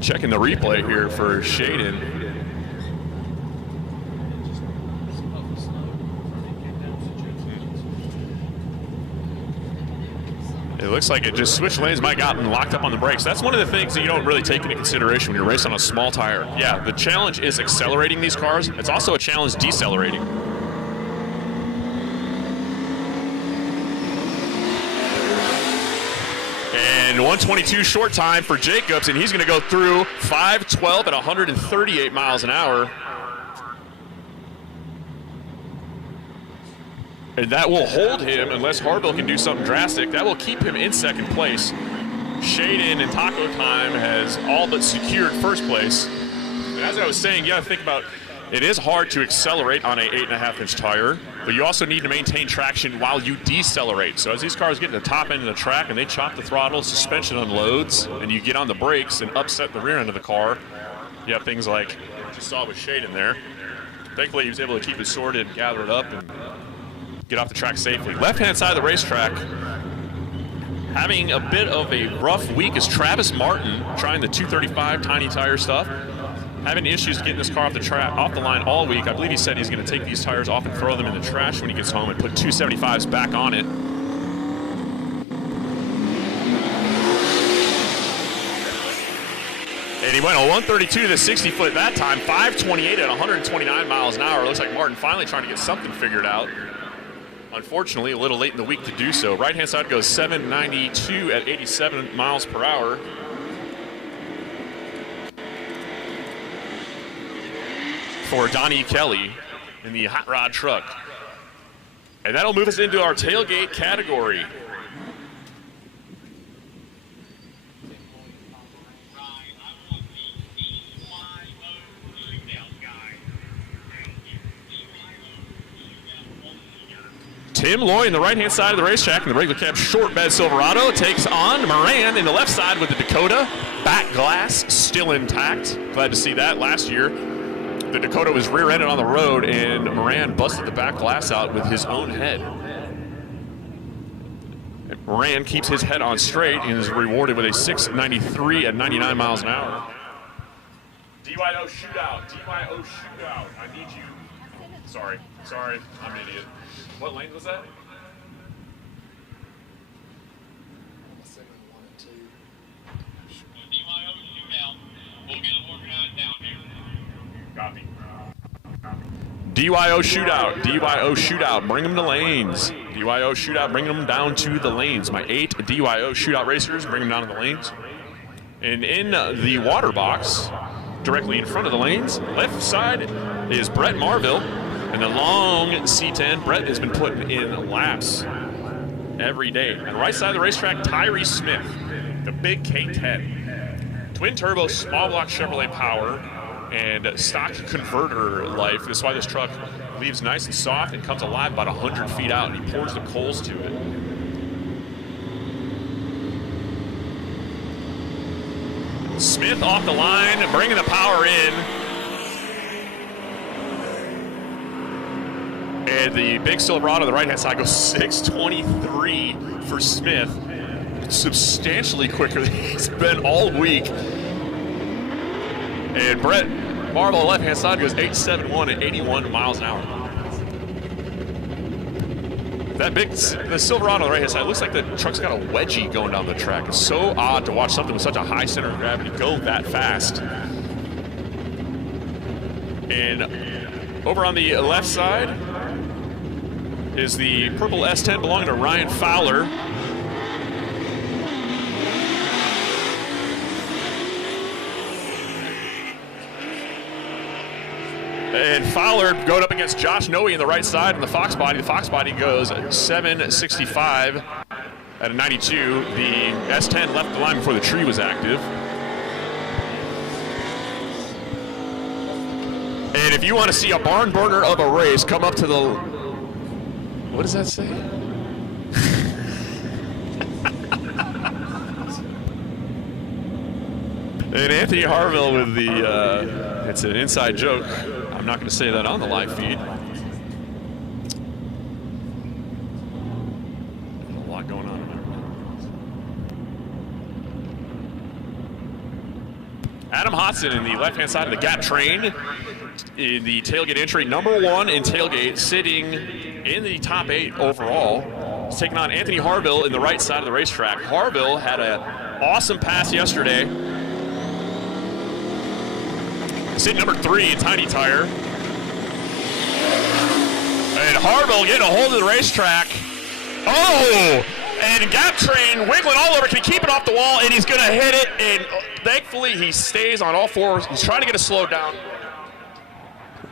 Checking the replay here for Shaden. It looks like it just switched lanes, might have gotten locked up on the brakes. That's one of the things that you don't really take into consideration when you're racing on a small tire. Yeah, the challenge is accelerating these cars. It's also a challenge decelerating. And 122 short time for Jacobs, and he's going to go through 5:12 at 138 miles an hour. And that will hold him, unless Harville can do something drastic, that will keep him in 2nd place. Shaden and Taco Time has all but secured 1st place. And as I was saying, you got to think about, it is hard to accelerate on a 8.5-inch tire, but you also need to maintain traction while you decelerate. So as these cars get to the top end of the track and they chop the throttle, suspension unloads, and you get on the brakes and upset the rear end of the car, you have things like what you saw with Shaden there. Thankfully, he was able to keep it sorted, gather it up, and get off the track safely. Left-hand side of the racetrack, having a bit of a rough week is Travis Martin, trying the 235 Tiny Tire stuff. Having issues getting this car off the line all week. I believe he said he's going to take these tires off and throw them in the trash when he gets home and put 275s back on it. And he went a 132 to the 60-foot that time, 5:28 at 129 miles an hour. Looks like Martin finally trying to get something figured out. Unfortunately, a little late in the week to do so. Right-hand side goes 792 at 87 miles per hour. For Donnie Kelly in the hot rod truck. And that'll move us into our tailgate category. Tim Loy in the right-hand side of the racetrack in the regular cab short bed Silverado takes on Moran in the left side with the Dakota. Back glass still intact. Glad to see that. Last year, the Dakota was rear-ended on the road, and Moran busted the back glass out with his own head. And Moran keeps his head on straight and is rewarded with a 693 at 99 miles an hour. DYO shootout, DYO shootout. I need you. Sorry, I'm an idiot. What lane was that? DYO shootout. We'll get them organized down here. Copy. DYO Shootout, bring them to lanes. DYO Shootout, bringing them down to the lanes. My 8 DYO Shootout racers, bring them down to the lanes. And in the water box, directly in front of the lanes, left side is Brett Marville. And the long C10, Brett has been putting in laps every day. And right side of the racetrack, Tyree Smith, the big K10. Twin turbo, small block Chevrolet power, and stock converter life. That's why this truck leaves nice and soft and comes alive about 100 feet out, and he pours the coals to it. Smith off the line, bringing the power in. And the big Silverado on the right-hand side goes 6:23 for Smith. It's substantially quicker than he's been all week. And Brett Marble on the left-hand side goes 8.71 at 81 miles an hour. The Silverado on the right-hand side looks like the truck's got a wedgie going down the track. It's so odd to watch something with such a high center of gravity go that fast. And over on the left side is the purple S10 belonging to Ryan Fowler. And Fowler going up against Josh Noe in the right side on the Fox body. The Fox body goes 7.65 at a 92. The S10 left the line before the tree was active. And if you want to see a barn burner of a race, come up to the... What does that say? And Anthony Harville with the... it's an inside joke. I'm not going to say that on the live feed. There's a lot going on in there. Adam Hodson in the left-hand side of the Gap train in the tailgate entry, #1 in tailgate, sitting in the top 8 overall. He's taking on Anthony Harville in the right side of the racetrack. Harville had an awesome pass yesterday. Sitting #3 in Tiny Tire. And Harville getting a hold of the racetrack. Oh! And Gap Train wiggling all over. Can he keep it off the wall? And he's going to hit it. And thankfully, he stays on all fours. He's trying to get it slowed down.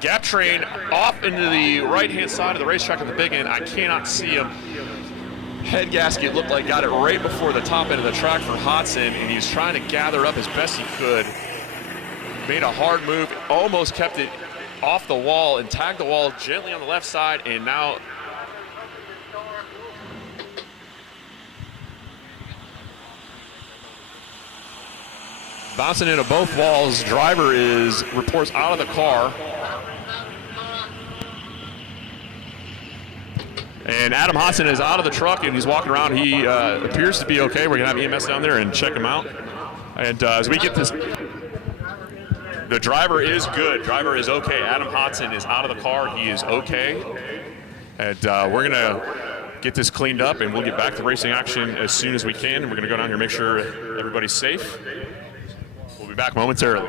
Gap Train off into the right-hand side of the racetrack at the big end. I cannot see him. Head gasket looked like got it right before the top end of the track for Hodson. And he's trying to gather up as best he could. Made a hard move, almost kept it off the wall and tagged the wall gently on the left side, and now bouncing into both walls. Driver reports out of the car. And Adam Hodson is out of the truck and he's walking around. He appears to be okay. We're gonna have EMS down there and check him out. And as we get this, the driver is good. Driver is okay. Adam Hodson is out of the car. He is okay. And we're going to get this cleaned up, and we'll get back to racing action as soon as we can. And we're going to go down here and make sure everybody's safe. We'll be back momentarily.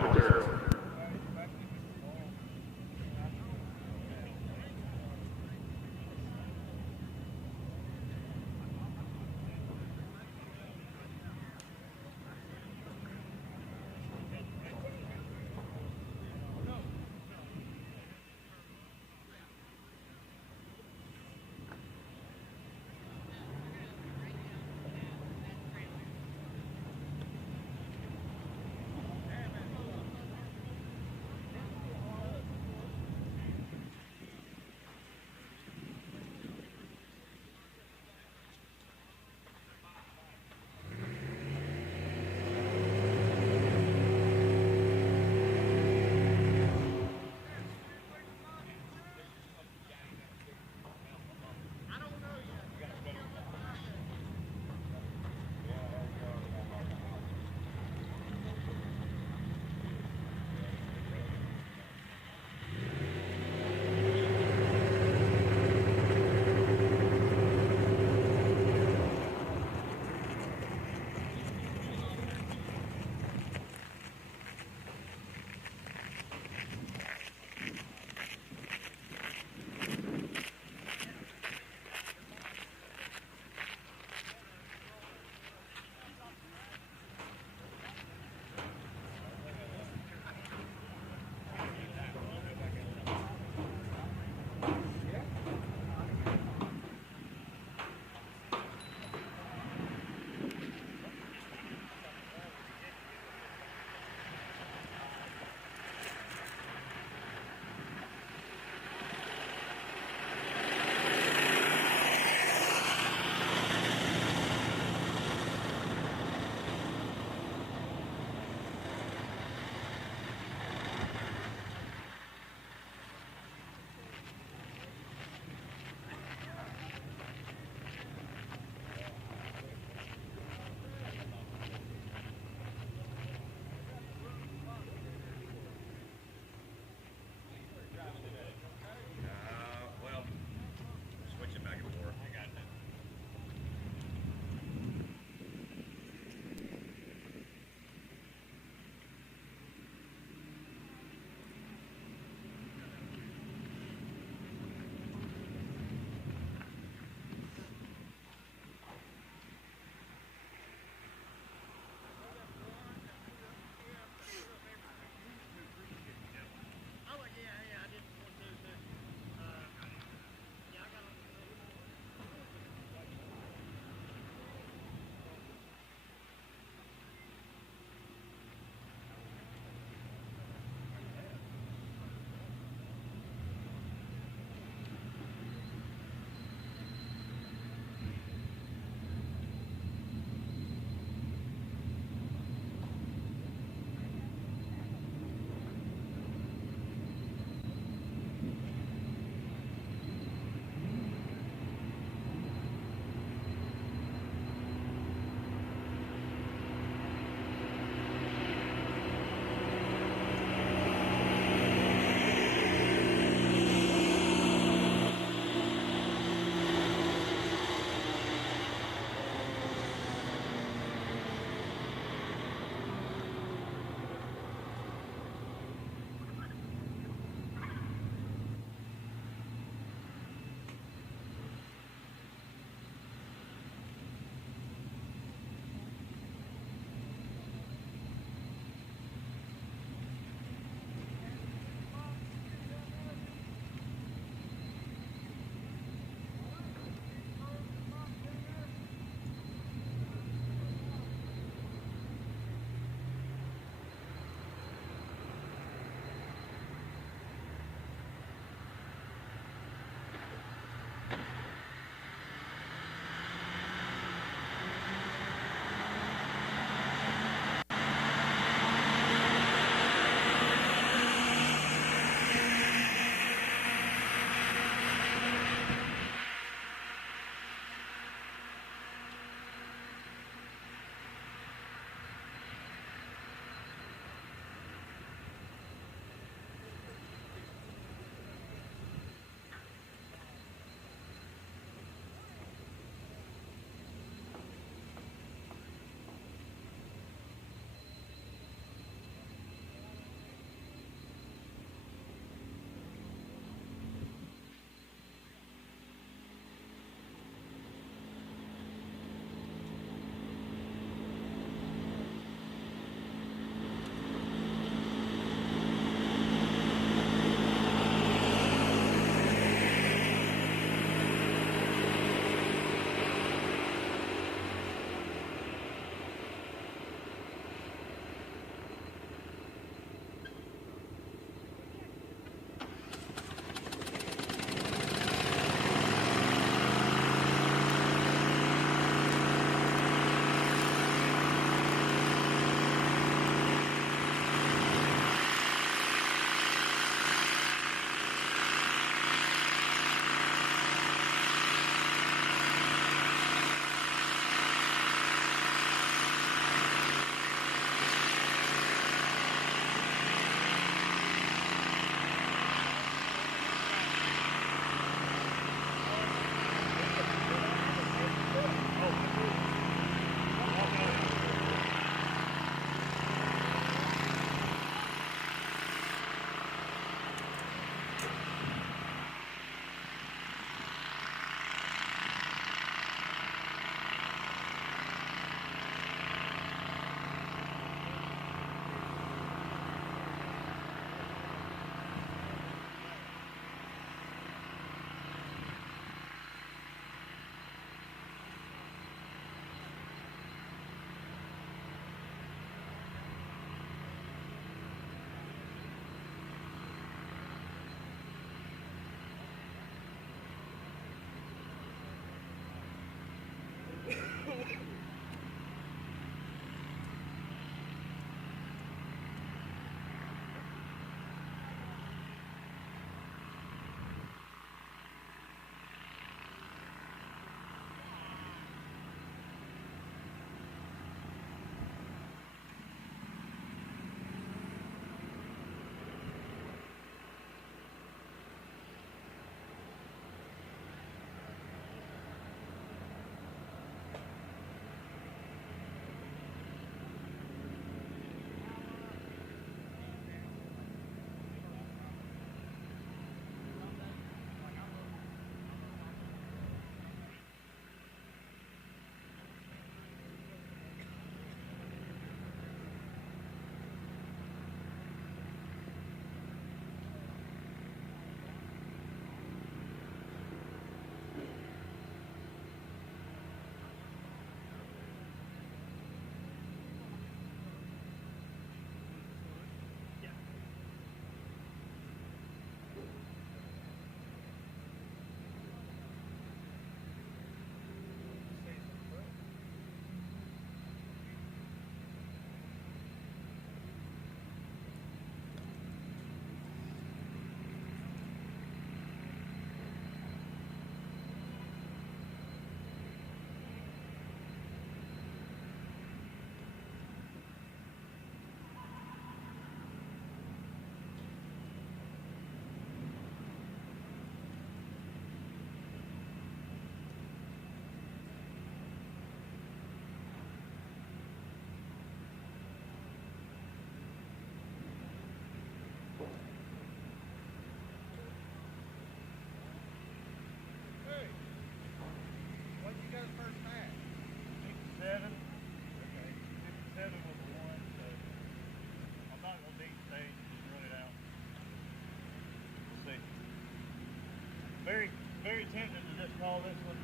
tempted to just call this one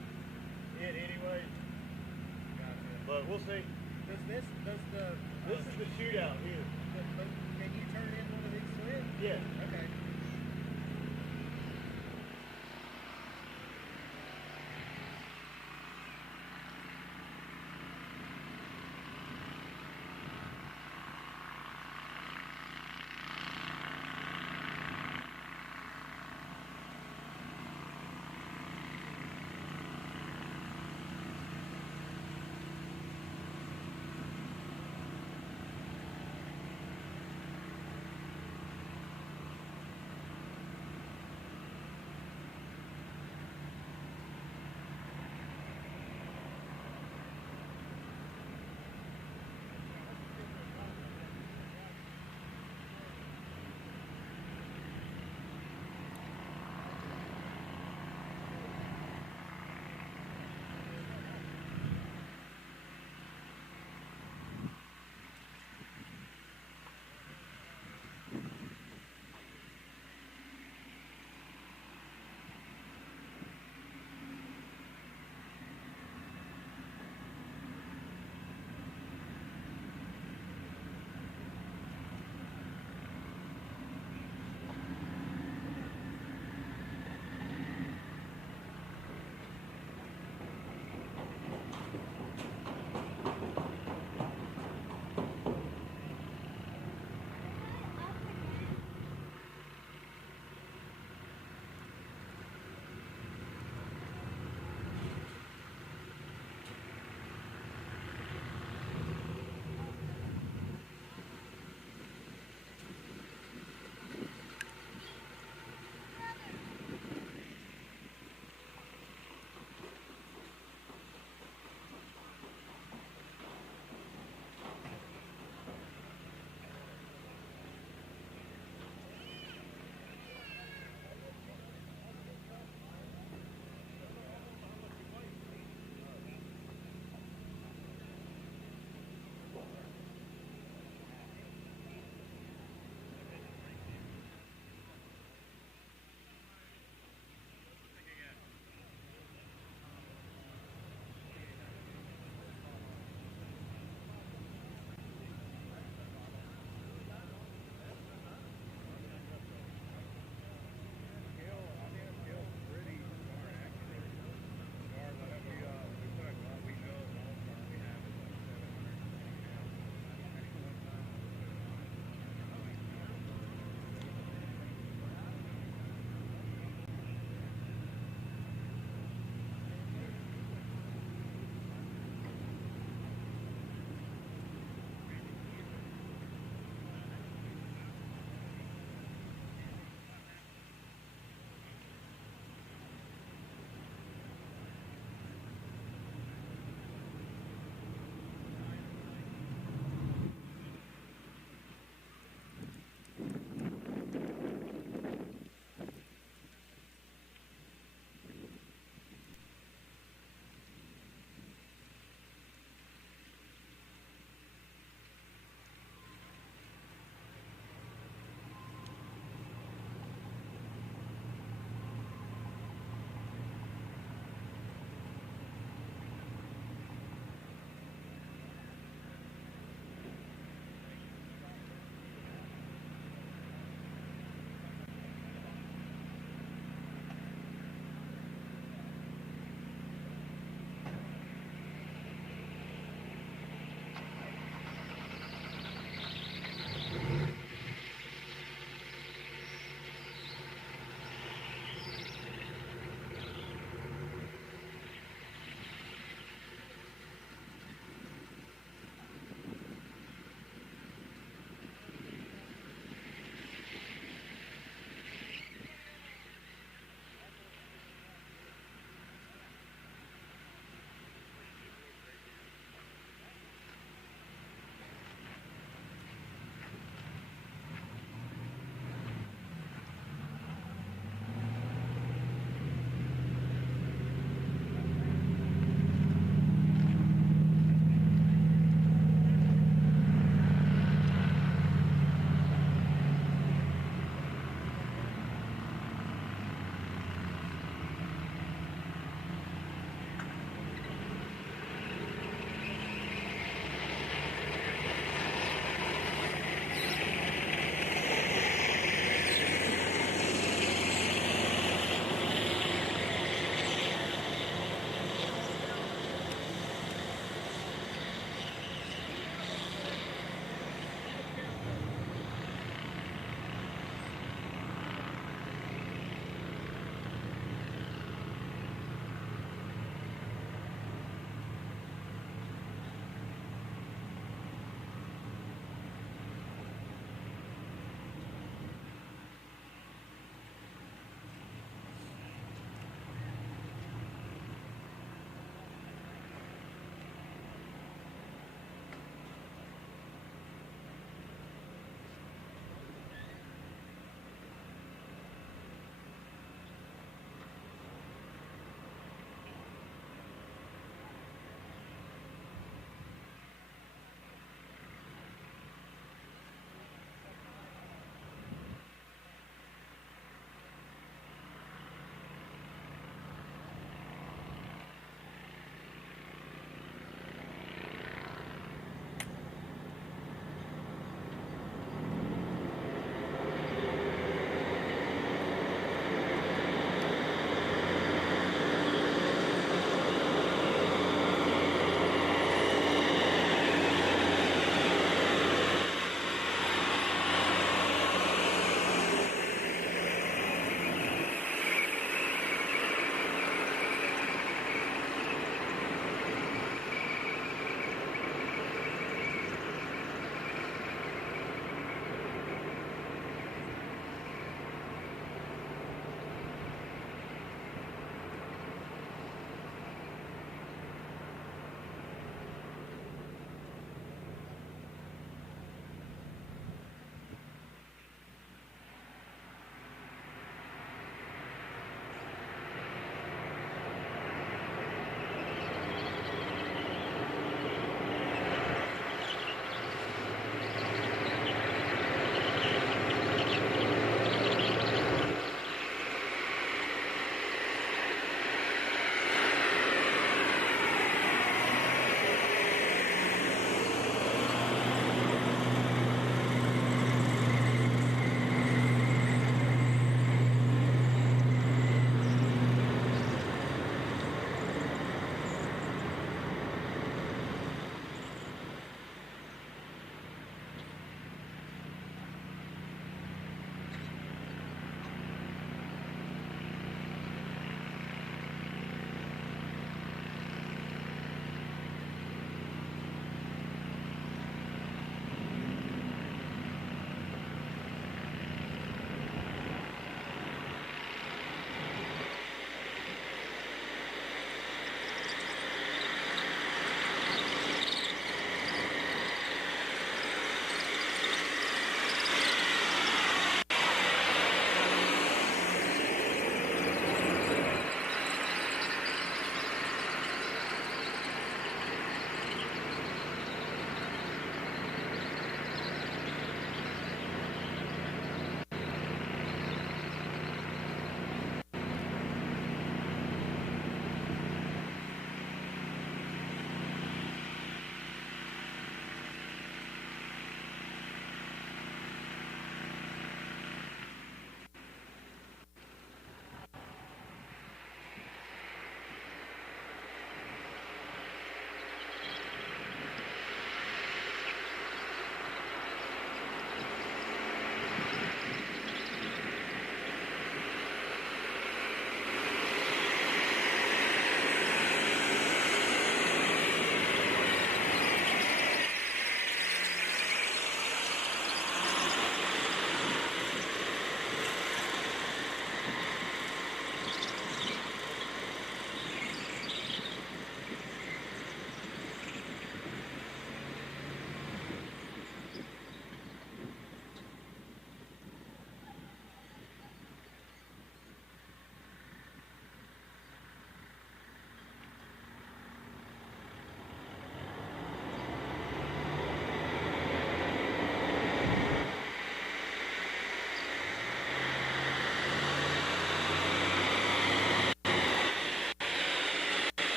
it anyway. Gotcha. But we'll see. This is the shootout here. Can you turn in one of these slips? Yeah. Okay.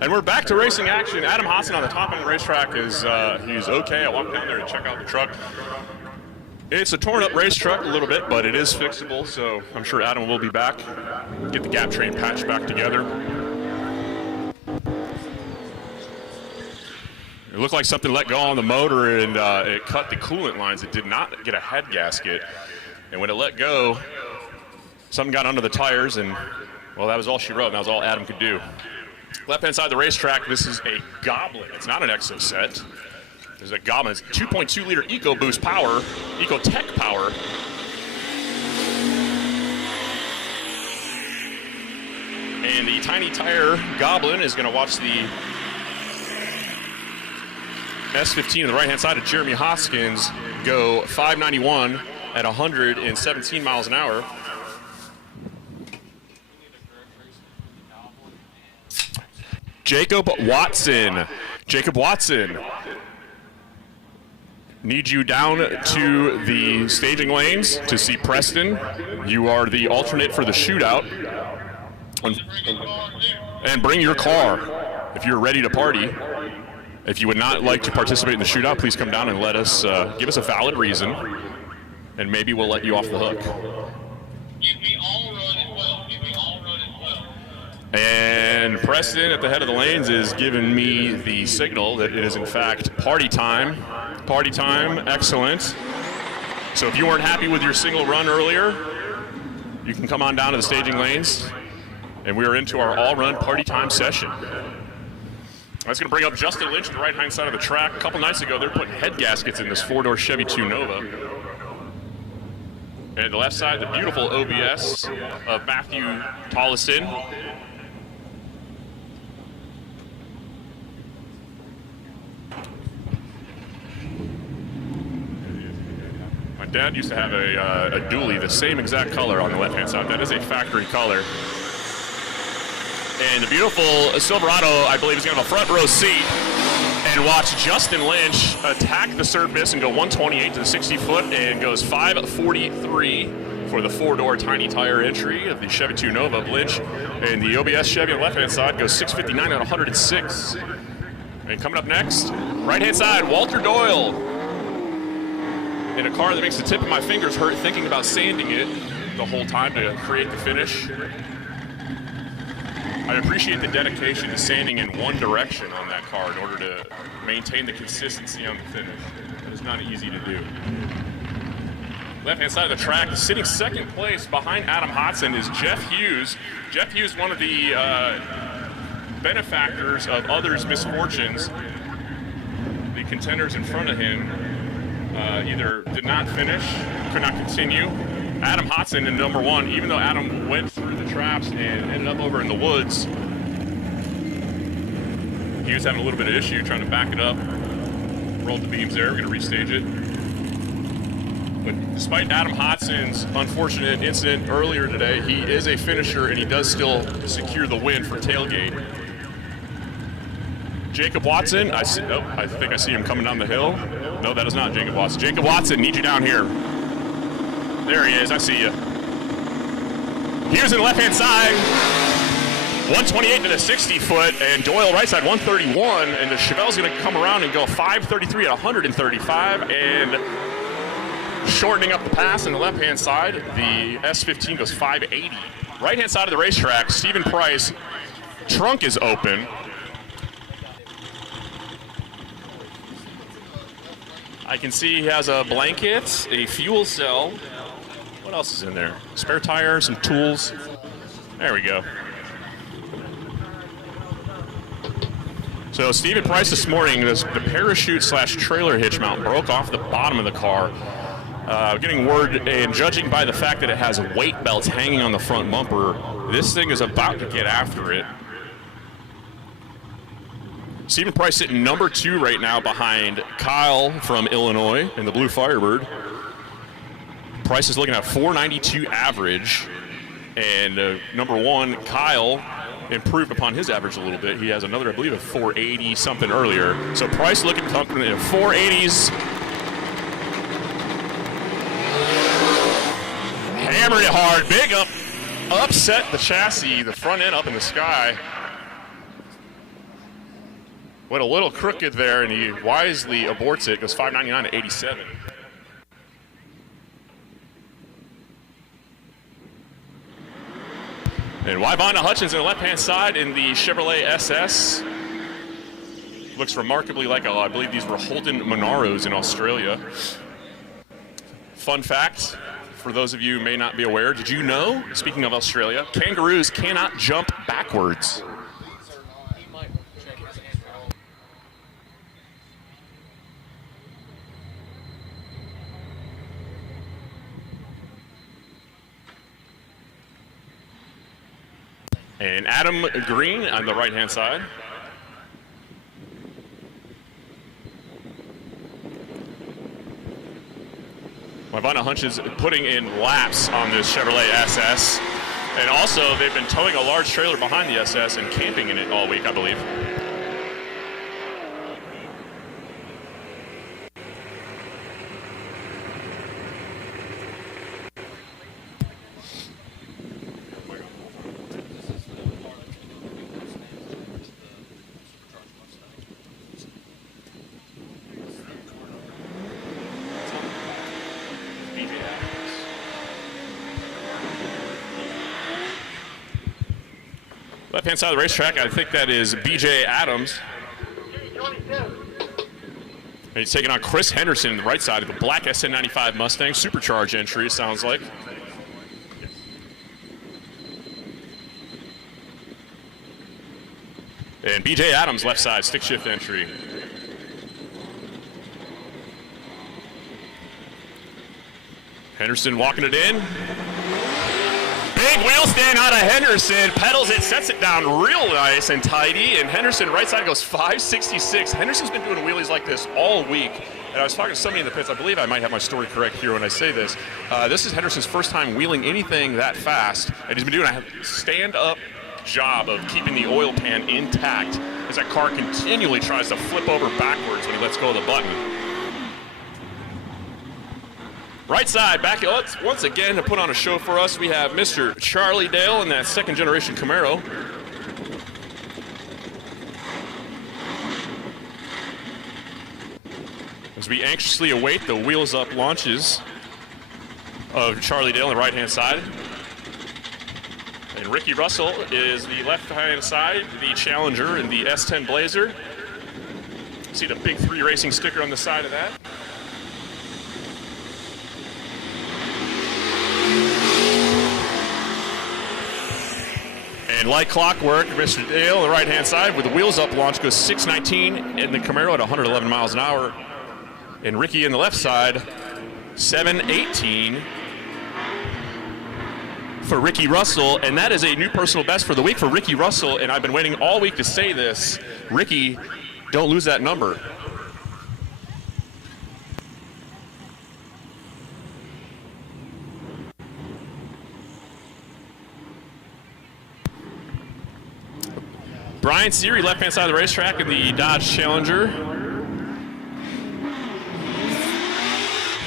And we're back to racing action. Adam Hassan on the top end of the racetrack is he's okay. I walked down there to check out the truck. It's a torn up race truck a little bit, but it is fixable, so I'm sure Adam will be back. Get the gap train patched back together. It looked like something let go on the motor and it cut the coolant lines. It did not get a head gasket. And when it let go, something got under the tires, and well, that was all she wrote, and that was all Adam could do. Left-hand side of the racetrack, this is a Goblin. It's not an Exo set. There's a Goblin. It's 2.2 liter EcoBoost power, EcoTech power. And the tiny tire Goblin is going to watch the S15 on the right-hand side of Jeremy Hoskins go 591 at 117 miles an hour. Jacob Watson. Jacob Watson. Need you down to the staging lanes to see Preston. You are the alternate for the shootout. And bring your car if you're ready to party. If you would not like to participate in the shootout, please come down and let us give us a valid reason, and maybe we'll let you off the hook. Give me all run as well. Give me all run as well. And Preston at the head of the lanes is giving me the signal that it is in fact party time. Party time, excellent. So if you weren't happy with your single run earlier, you can come on down to the staging lanes, and we are into our all-run party time session. That's going to bring up Justin Lynch to the right-hand side of the track. A couple nights ago, they're putting head gaskets in this four-door Chevy 2 Nova. And the left side, the beautiful OBS of Matthew Tolleson. My dad used to have a dually, the same exact color on the left-hand side. That is a factory color. And the beautiful Silverado, I believe, is going to have a front row seat and watch Justin Lynch attack the surface and go 128 to the 60-foot and goes 543 for the four-door tiny tire entry of the Chevy 2 Nova of Lynch. And the OBS Chevy on the left-hand side goes 659 at 106. And coming up next, right-hand side, Walter Doyle in a car that makes the tip of my fingers hurt thinking about sanding it the whole time to create the finish. I appreciate the dedication to sanding in one direction on that car in order to maintain the consistency on the finish. It is not easy to do. Left-hand side of the track, sitting second place behind Adam Hodson is Jeff Hughes. Jeff Hughes, one of the benefactors of others' misfortunes. The contenders in front of him either did not finish, could not continue. Adam Hodson in number one, even though Adam went through the traps and ended up over in the woods, he was having a little bit of issue trying to back it up. Rolled the beams there, we're gonna restage it. But despite Adam Hodson's unfortunate incident earlier today, he is a finisher and he does still secure the win for Tailgate. Jacob Watson, I think I see him coming down the hill. No, that is not Jacob Watson. Jacob Watson, need you down here. There he is, I see you. Hughes in the left-hand side, 128 to the 60-foot, and Doyle right side, 131, and the Chevelle's gonna come around and go 533 at 135, and shortening up the pass in the left-hand side, the S15 goes 580. Right-hand side of the racetrack, Stephen Price, trunk is open. I can see he has a blanket, a fuel cell. What else is in there? Spare tire, some tools. There we go. So Stephen Price this morning, the parachute slash trailer hitch mount broke off the bottom of the car. Getting word, and judging by the fact that it has weight belts hanging on the front bumper, this thing is about to get after it. Stephen Price sitting number 2 right now behind Kyle from Illinois in the Blue Firebird. Price is looking at 492 average, and number 1, Kyle, improved upon his average a little bit. He has another, I believe, a 480 something earlier. So Price looking comfortable in 480s. Hammered it hard, big upset the chassis, the front end up in the sky. Went a little crooked there, and he wisely aborts it. Goes 599 to 87. And Wyvonna Hutchins on the left-hand side in the Chevrolet SS. Looks remarkably like, I believe these were Holden Monaros in Australia. Fun fact, for those of you who may not be aware, did you know, speaking of Australia, kangaroos cannot jump backwards? And Adam Green on the right-hand side. Wyvonna Hutchins putting in laps on this Chevrolet SS. And also, they've been towing a large trailer behind the SS and camping in it all week, I believe. Left-hand side of the racetrack, I think that is BJ Adams. And he's taking on Chris Henderson on the right side of the black SN95 Mustang, supercharged entry, it sounds like. And BJ Adams, left side, stick shift entry. Henderson walking it in. Big wheel stand out of Henderson, pedals it, sets it down real nice and tidy, and Henderson right side goes 566. Henderson's been doing wheelies like this all week, and I was talking to somebody in the pits, I believe I might have my story correct here when I say this. This is Henderson's first time wheeling anything that fast, and he's been doing a stand-up job of keeping the oil pan intact as that car continually tries to flip over backwards when he lets go of the button. Right side, back once again to put on a show for us, we have Mr. Charlie Dale in that second-generation Camaro. As we anxiously await the wheels-up launches of Charlie Dale on the right-hand side. And Ricky Russell is the left-hand side, the Challenger in the S10 Blazer. See the Big 3 Racing sticker on the side of that. And like clockwork, Mr. Dale on the right-hand side with the wheels-up launch goes 619 in the Camaro at 111 miles an hour. And Ricky on the left side, 718 for Ricky Russell. And that is a new personal best for the week for Ricky Russell. And I've been waiting all week to say this. Ricky, don't lose that number. Brian Seary, left-hand side of the racetrack in the Dodge Challenger.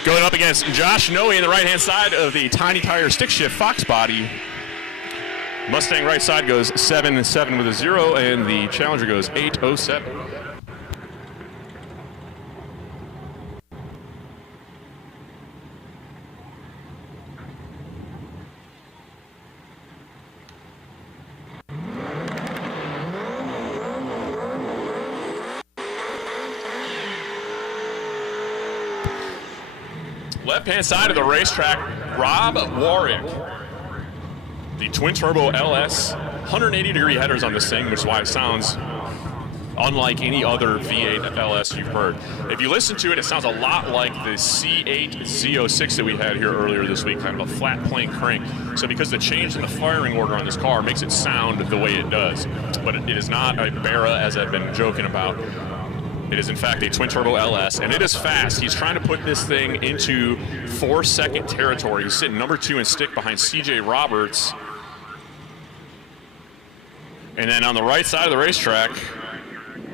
Going up against Josh Noe in the right-hand side of the Tiny Tire stick shift Fox body. Mustang right side goes 7-7 with a 0, and the Challenger goes 807. Left-hand side of the racetrack, Rob Warwick. The twin-turbo LS, 180-degree headers on this thing, which is why it sounds unlike any other V8 LS you've heard. If you listen to it, it sounds a lot like the C8 Z06 that we had here earlier this week, kind of a flat plane crank. So because the change in the firing order on this car makes it sound the way it does. But it is not a Barra, as I've been joking about. It is, in fact, a twin-turbo LS, and it is fast. He's trying to put this thing into 4-second territory. He's sitting number 2 in stick behind C.J. Roberts. And then on the right side of the racetrack,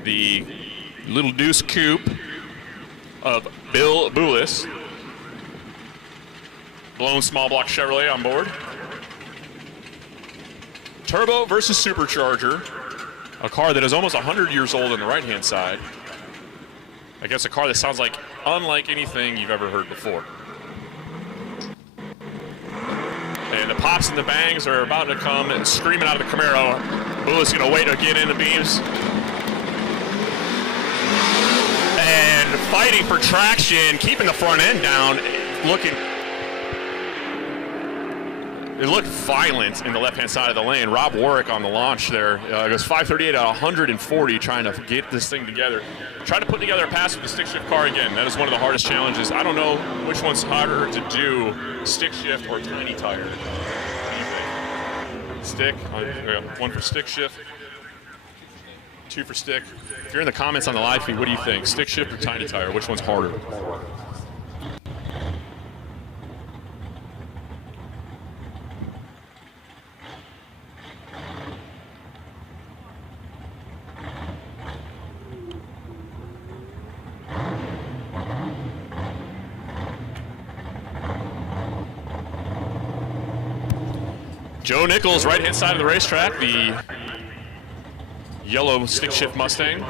the Little Deuce Coupe of Bill Boulis. Blown small block Chevrolet on board. Turbo versus supercharger. A car that is almost 100 years old on the right-hand side. I guess a car that sounds like unlike anything you've ever heard before. And the pops and the bangs are about to come screaming out of the Camaro. Bullett's going to wait to get in the beams. And fighting for traction, keeping the front end down, it looked violent in the left-hand side of the lane. Rob Warwick on the launch there. It goes 538 at 140, trying to get this thing together. Try to put together a pass with the stick shift car again. That is one of the hardest challenges. I don't know which one's harder to do, stick shift or tiny tire. Stick, one for stick shift, two for stick. If you're in the comments on the live feed, what do you think? Stick shift or tiny tire? Which one's harder? Joe Nichols, right-hand side of the racetrack, the yellow stick shift Mustang.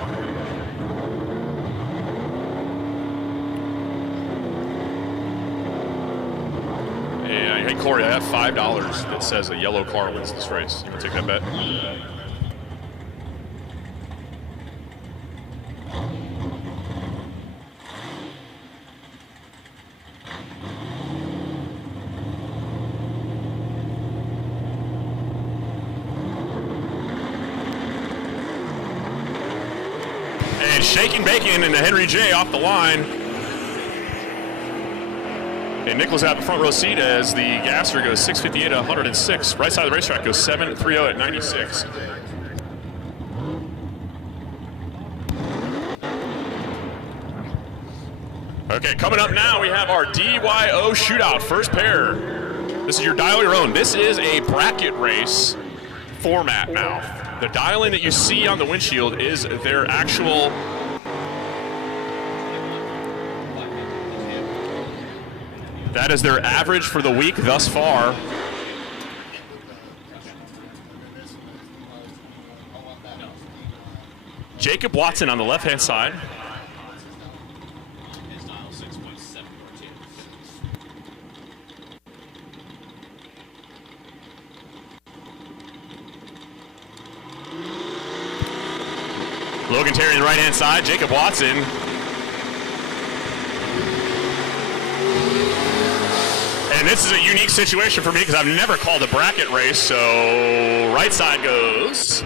And hey, Corey, I have $5 that says a yellow car wins this race. You want to take that bet? Shaking bacon and the Henry J off the line. And Nichols out the front row seat as the gasser goes 658 at 106. Right side of the racetrack goes 730 at 96. Okay, coming up now, we have our DYO shootout, first pair. This is your dial your own. This is a bracket race format now. The dial-in that you see on the windshield is their actual that is their average for the week thus far. Jacob Watson on the left-hand side. Logan Terry on the right-hand side, Jacob Watson. And this is a unique situation for me because I've never called a bracket race, so right side goes.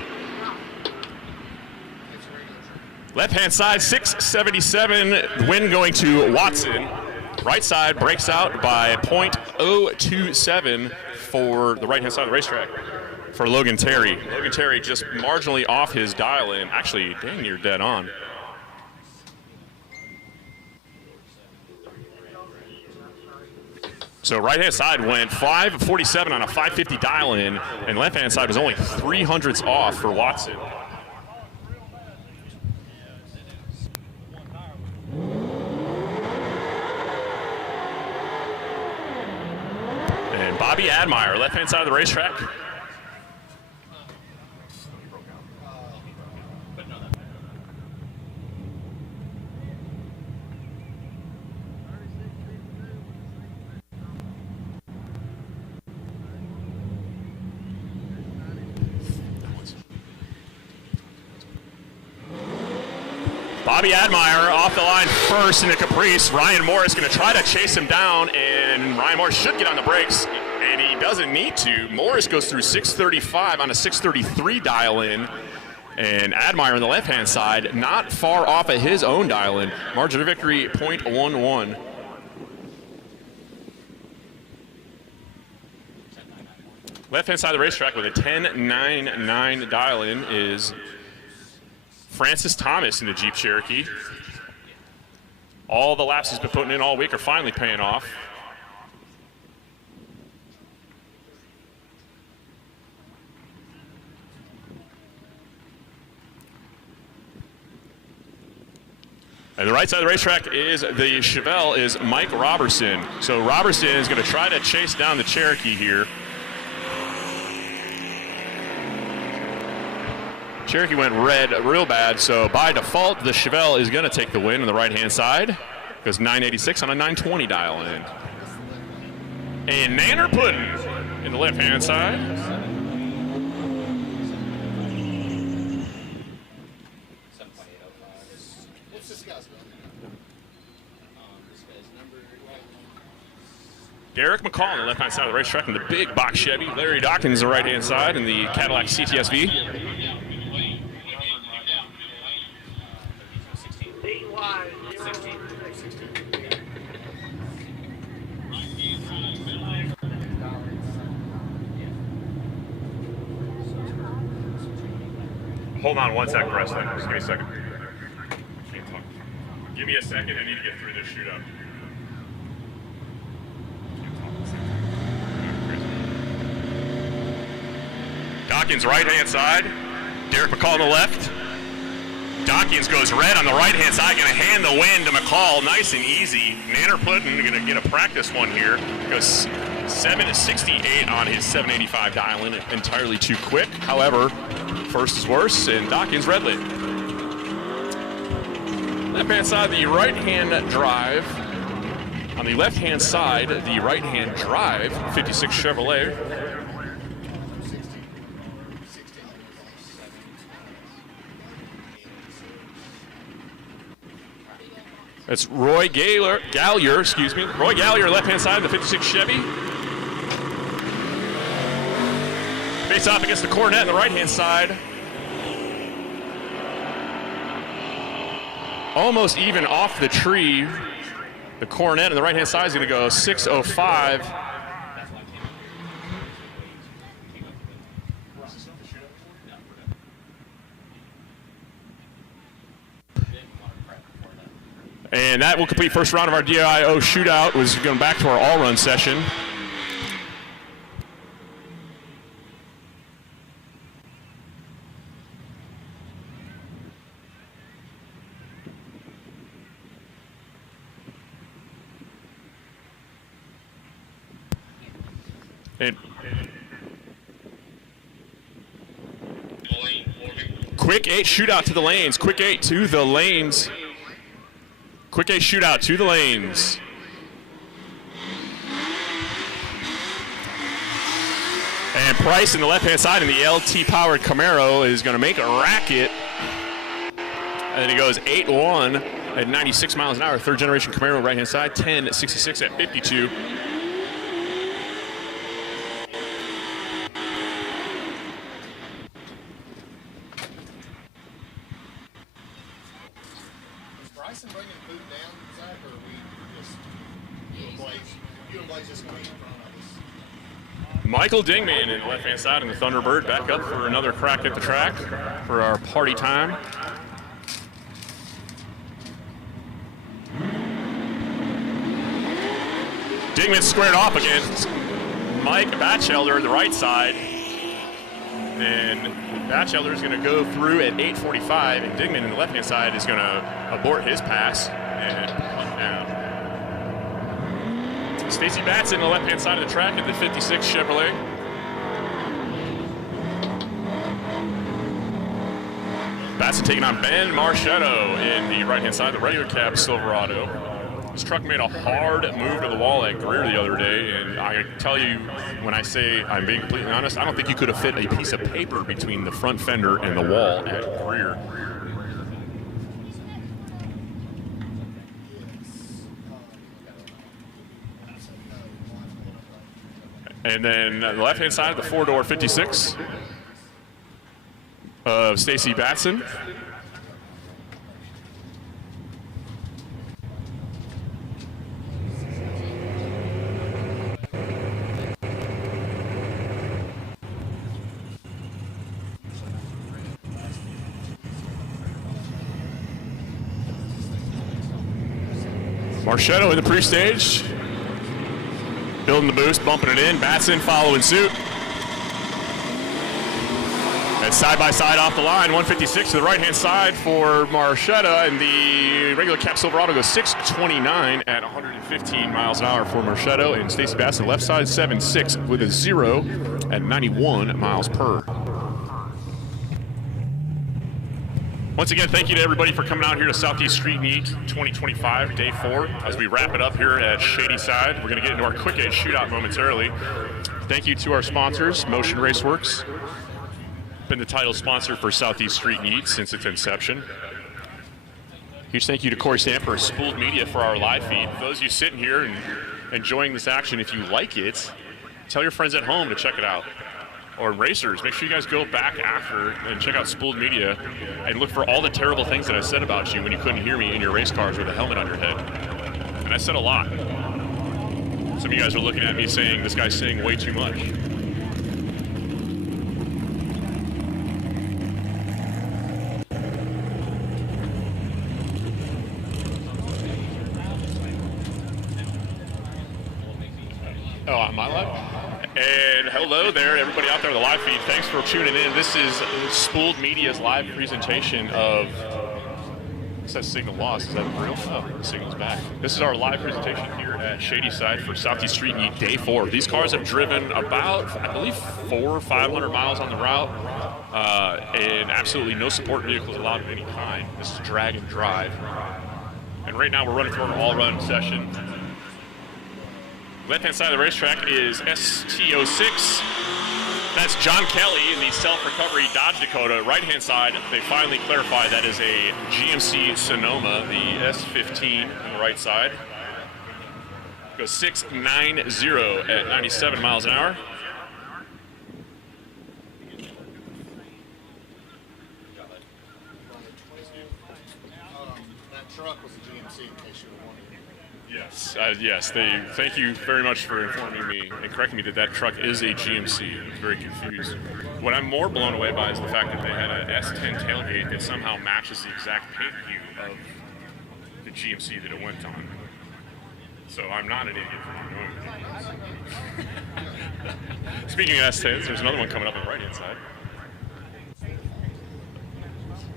Left-hand side, 677, win going to Watson. Right side breaks out by .027 for the right-hand side of the racetrack for Logan Terry. Logan Terry just marginally off his dial-in. Actually, dang, you're dead on. So right-hand side went 547 on a 550 dial-in, and left-hand side was only 300ths off for Watson. And Bobby Admire, left-hand side of the racetrack. Bobby Admire off the line first in the Caprice. Ryan Morris going to try to chase him down, and Ryan Morris should get on the brakes, and he doesn't need to. Morris goes through 635 on a 633 dial-in, and Admire on the left-hand side, not far off of his own dial-in. Margin of victory, .11. Left-hand side of the racetrack with a 10.99 dial-in is Francis Thomas in the Jeep Cherokee. All the laps he's been putting in all week are finally paying off. And the right side of the racetrack is the Chevelle is Mike Robertson. So Robertson is going to try to chase down the Cherokee here. Cherokee went red real bad, so by default, the Chevelle is going to take the win on the right-hand side. Goes 986 on a 920 dial in. And Nanner Puddin' in the left-hand side. What's this guy's number? Derek McCall on the left-hand side of the racetrack in the big box Chevy. Larry Dawkins the right-hand side in the Cadillac CTSV. Hold on one second, Preston. Just give me a second. Can't talk. Give me a second. I need to get through this shootout. Dawkins right-hand side. Derek McCall on the left. Dawkins goes red on the right-hand side. Going to hand the win to McCall. Nice and easy. Nanner Puddin' going to get a practice one here. Goes 768 on his 785 dial in. Entirely too quick. However, first is worse, and Dawkins red lit. Left-hand side, the right-hand drive. On the left-hand side, the right-hand drive, 56 Chevrolet. That's Roy Gallier, excuse me. Roy Gallier, left-hand side of the 56 Chevy. Face off against the Cornet on the right-hand side. Almost even off the tree. The Cornet on the right-hand side is going to go 605. And that will complete first round of our DIO shootout. Was going back to our all-run session. And quick 8 shootout to the lanes. Quick 8 to the lanes. Quick 8 shootout to the lanes. And Price in the left-hand side in the LT-powered Camaro is going to make a racket. And then he goes 8-1 at 96 miles an hour. Third-generation Camaro right-hand side. 10.66 at 52. Michael Dingman in the left-hand side in the Thunderbird back up for another crack at the track for our party time. Dingman squared off against Mike Batchelder, the right side. And Batchelder is going to go through at 8:45, and Dingman in the left-hand side is going to abort his pass and punt down. Stacy Batson on the left-hand side of the track in the 56 Chevrolet. Batson taking on Ben Marchetto in the right-hand side of the regular cab Silverado. This truck made a hard move to the wall at Greer the other day, and I tell you, when I say I'm being completely honest, I don't think you could have fit a piece of paper between the front fender and the wall at Greer. And then the left-hand side of the four-door 56 of Stacy Batson. Marchetto in the pre-stage. Building the boost, bumping it in. Batson following suit. And side by side off the line, 156 to the right-hand side for Marchetto, and the regular cab Silverado goes 629 at 115 miles an hour for Marchetto, and Stacy Batson left side 7.6 with a 0 at 91 miles per. Once again, thank you to everybody for coming out here to Southeast Street Meet 2025, Day 4. As we wrap it up here at Shadyside, we're going to get into our quick age shootout momentarily. Thank you to our sponsors, Motion Raceworks, been the title sponsor for Southeast Street Meet since its inception. Huge thank you to Corey Stamper, Spoold Media, for our live feed. For those of you sitting here and enjoying this action, if you like it, tell your friends at home to check it out. Or racers, make sure you guys go back after and check out Spoold Media and look for all the terrible things that I said about you when you couldn't hear me in your race cars with a helmet on your head. And I said a lot. Some of you guys are looking at me saying, this guy's saying way too much. Oh, on my live? And hello there, everybody out there on the live feed. Thanks for tuning in. This is Spoold Media's live presentation of... It says signal lost. Is that real? Oh, the signal's back. This is our live presentation here at Shadyside for Southeast Street Meet Day 4. These cars have driven about, I believe, 400 or 500 miles on the route, and absolutely no support vehicles allowed of any kind. This is drag and drive. And right now we're running through an all-run session. Left-hand side of the racetrack is ST06. That's John Kelly in the self-recovery Dodge Dakota. Right-hand side, they finally clarified that is a GMC Sonoma, the S15 on the right side. Goes 690 at 97 miles an hour. That truck was a GMC, in case you were wondering. Yes, yes. Thank you very much for informing me and correcting me that that truck is a GMC. I was very confused. What I'm more blown away by is the fact that they had an S10 tailgate that somehow matches the exact paint hue of the GMC that it went on. So I'm not an idiot for not knowing that. Speaking of S10s, there's another one coming up on the right-hand side.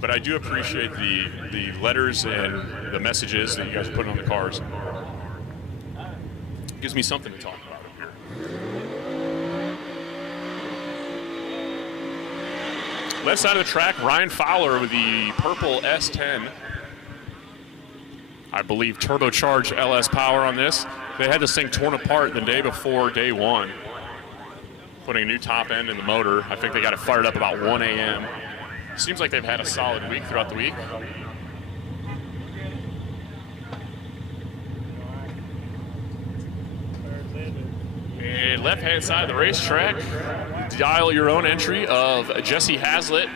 But I do appreciate the letters and the messages that you guys are putting on the cars. Gives me something to talk about up here. Left side of the track, Ryan Fowler with the purple S10. I believe turbocharged LS power on this. They had this thing torn apart the day before day 1, putting a new top end in the motor. I think they got it fired up about 1 a.m. Seems like they've had a solid week throughout the week. And left-hand side of the racetrack, dial your own entry of Jesse Hazlitt.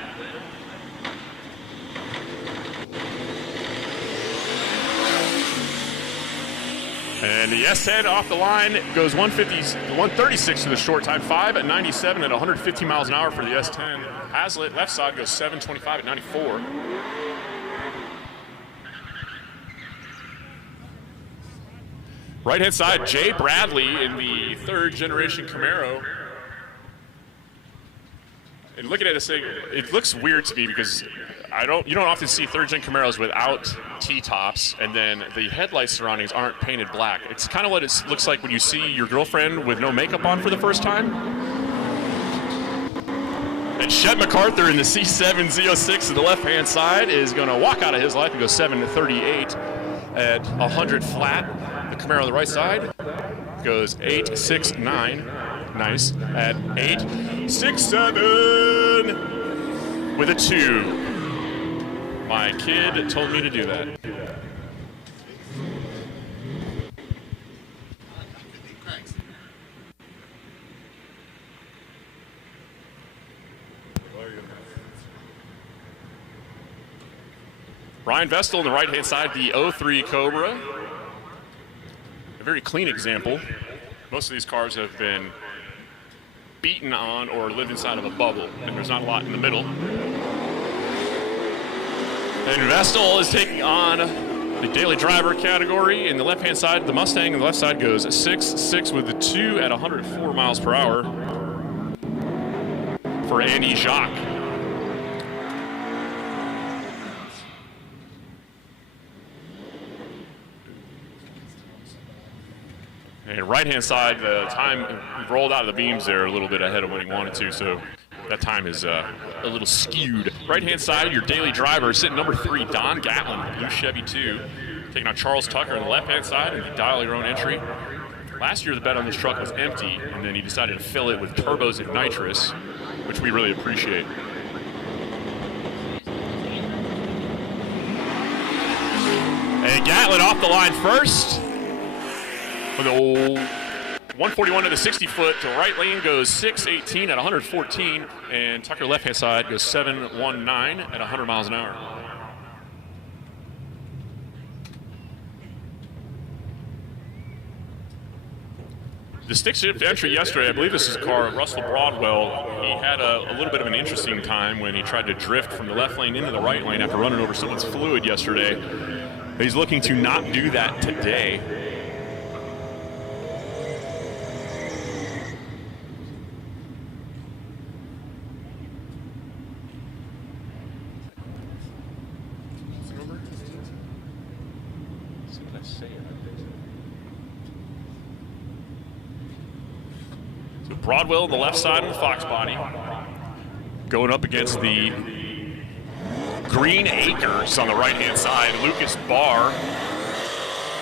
And the S10 off the line goes 136 to the short time, 5 at 97 at 150 miles an hour for the S10. Hazlitt, left side, goes 725 at 94. Right-hand side, Jay Bradley in the third-generation Camaro. And looking at this thing, it looks weird to me because you don't often see third-gen Camaros without T-tops, and then the headlight surroundings aren't painted black. It's kind of what it looks like when you see your girlfriend with no makeup on for the first time. And Shed MacArthur in the C7 Z06 on the left-hand side is going to walk out of his life and go 738 at 100 flat. The Camaro on the right side goes 869, nice, at 867 with a 2. My kid told me to do that. Ryan Vestal on the right-hand side, the 03 Cobra. A very clean example. Most of these cars have been beaten on or lived inside of a bubble, and there's not a lot in the middle. And Vestal is taking on the daily driver category. In the left-hand side, the Mustang on the left side goes 6.6 with the 2 at 104 miles per hour for Andy Jacques. And right-hand side, the time rolled out of the beams there a little bit ahead of when he wanted to, so that time is a little skewed. Right-hand side, your daily driver, sitting number 3, Don Gatlin, blue Chevy 2. Taking on Charles Tucker on the left-hand side, and you dial your own entry. Last year, the bed on this truck was empty, and then he decided to fill it with turbos and nitrous, which we really appreciate. And Gatlin off the line first. With a 141 to the 60-foot to right lane goes 618 at 114, and Tucker left-hand side goes 719 at 100 miles an hour. The stick shift entry yesterday, I believe this is a car of Russell Broadwell. He had a little bit of an interesting time when he tried to drift from the left lane into the right lane after running over someone's fluid yesterday. He's looking to not do that today. So Broadwell on the left side of the Fox body, going up against the Green Acres on the right-hand side. Lucas Barr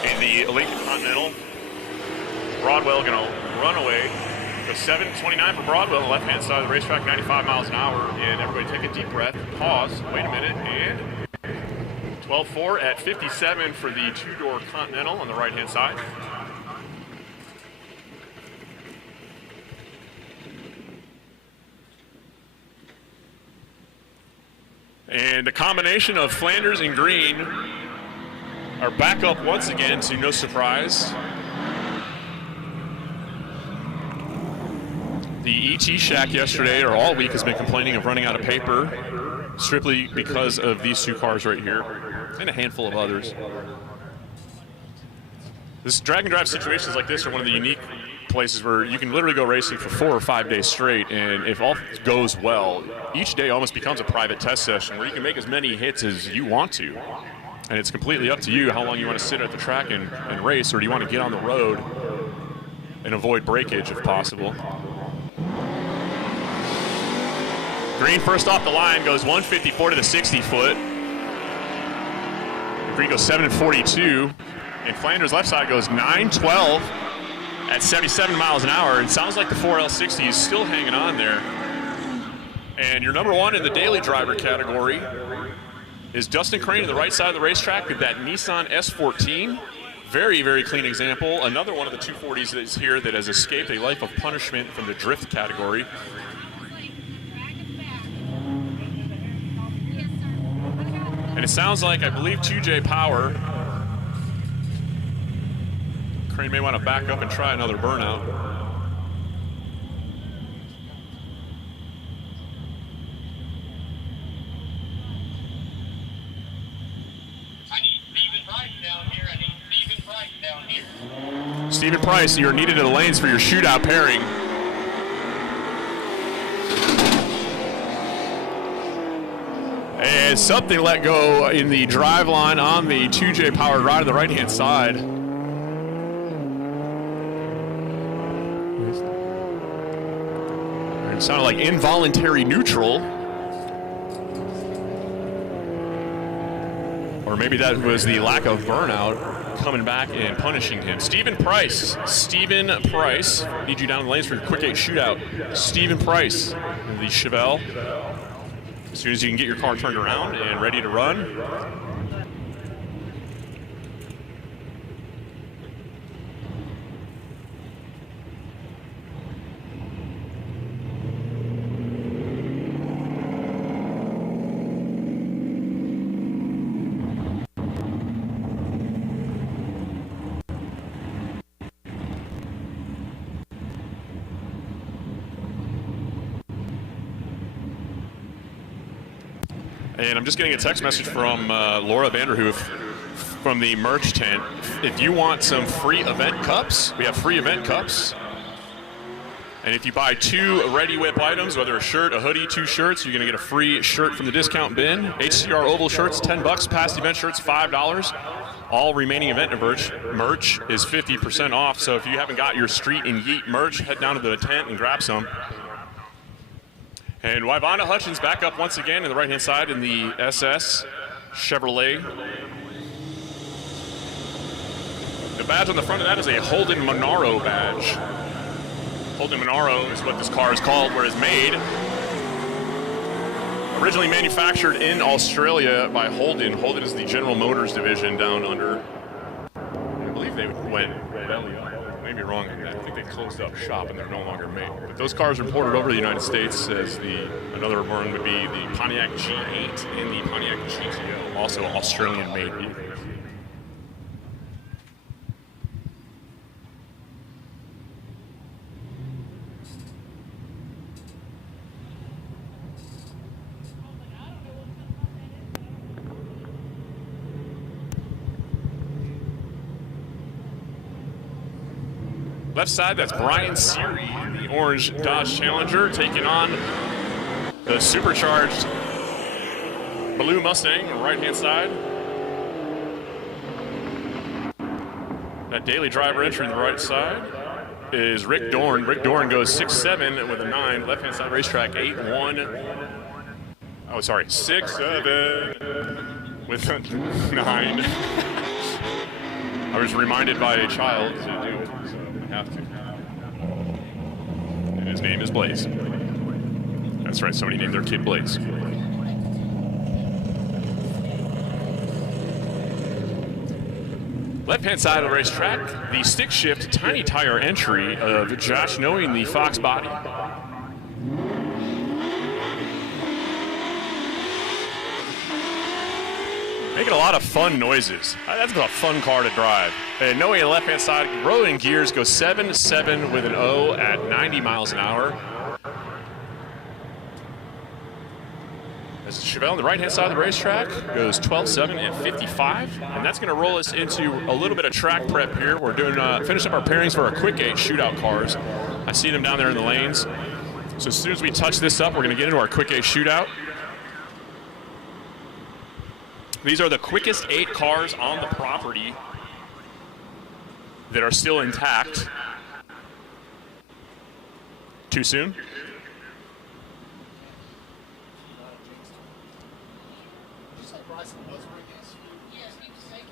in the Lincoln Continental. Broadwell going to run away. So 7:29 for Broadwell on the left-hand side of the racetrack, 95 miles an hour. And everybody take a deep breath, pause, wait a minute, and 12.4 at 57 for the two-door Continental on the right-hand side. And the combination of Flanders and Green are back up once again, to no surprise. The ET Shack yesterday, or all week, has been complaining of running out of paper, strictly because of these two cars right here, and a handful of others. This drag and drive situations like this are one of the unique places where you can literally go racing for 4 or 5 days straight, and if all goes well, each day almost becomes a private test session where you can make as many hits as you want to. And it's completely up to you how long you want to sit at the track and race, or do you want to get on the road and avoid breakage if possible. Green first off the line goes 154 to the 60-foot. Green goes 7:42, and Flanders left side goes 9:12 at 77 miles an hour. It sounds like the 4L60 is still hanging on there. And your number 1 in the daily driver category is Dustin Crane on the right side of the racetrack with that Nissan S14. Very, very clean example. Another one of the 240s that is here that has escaped a life of punishment from the drift category. And it sounds like, I believe, 2J Power. Crane may want to back up and try another burnout. I need Stephen Price down here. Stephen Price, you're needed in the lanes for your shootout pairing. And something let go in the drive line on the 2J powered ride on the right-hand side. It sounded like involuntary neutral. Or maybe that was the lack of burnout coming back and punishing him. Stephen Price, need you down the lanes for your quick 8 shootout. Stephen Price, the Chevelle. As soon as you can get your car turned around and ready to run. And I'm just getting a text message from Laura Vanderhoof from the merch tent. If you want some free event cups, we have free event cups. And if you buy 2 Ready Whip items, whether a shirt, a hoodie, 2 shirts, you're going to get a free shirt from the discount bin. HCR Oval shirts, $10. Past event shirts, $5. All remaining event merch is 50% off. So if you haven't got your Street and Yeet merch, head down to the tent and grab some. And Wybonna Hutchins back up once again in the right-hand side in the SS Chevrolet. The badge on the front of that is a Holden Monaro badge. Holden Monaro is what this car is called, where it's made. Originally manufactured in Australia by Holden. Holden is the General Motors division down under. I believe they went belly up. I may be wrong on that. I think they closed up shop and they're no longer made. But those cars were imported over to the United States as another one would be the Pontiac G8 and the Pontiac GTO, also Australian-made vehicles. Left side, that's Brian Seary in the orange Dodge Challenger, taking on the supercharged blue Mustang on the right-hand side. That daily driver entry on the right side is Rick Dorn. Rick Dorn goes 6'7" with a 9. Left-hand side racetrack, 8'1". Oh, sorry, 6'7" with a 9. I was reminded by a child to do it, so I have to. And his name is Blaze. That's right, somebody named their kid Blaze. Left-hand side of the racetrack, the stick shift tiny tire entry of Josh Knowing, the Fox body. Making a lot of fun noises. That's a fun car to drive. And Noe on the left-hand side, rolling gears, goes 7.7 with an O at 90 miles an hour. As Chevelle on the right-hand side of the racetrack goes 12.7 at 55. And that's going to roll us into a little bit of track prep here. We're doing finish up our pairings for our quick 8 shootout cars. I see them down there in the lanes. So as soon as we touch this up, we're going to get into our quick 8 shootout. These are the quickest 8 cars on the property that are still intact. Too soon? Yes, he was taken.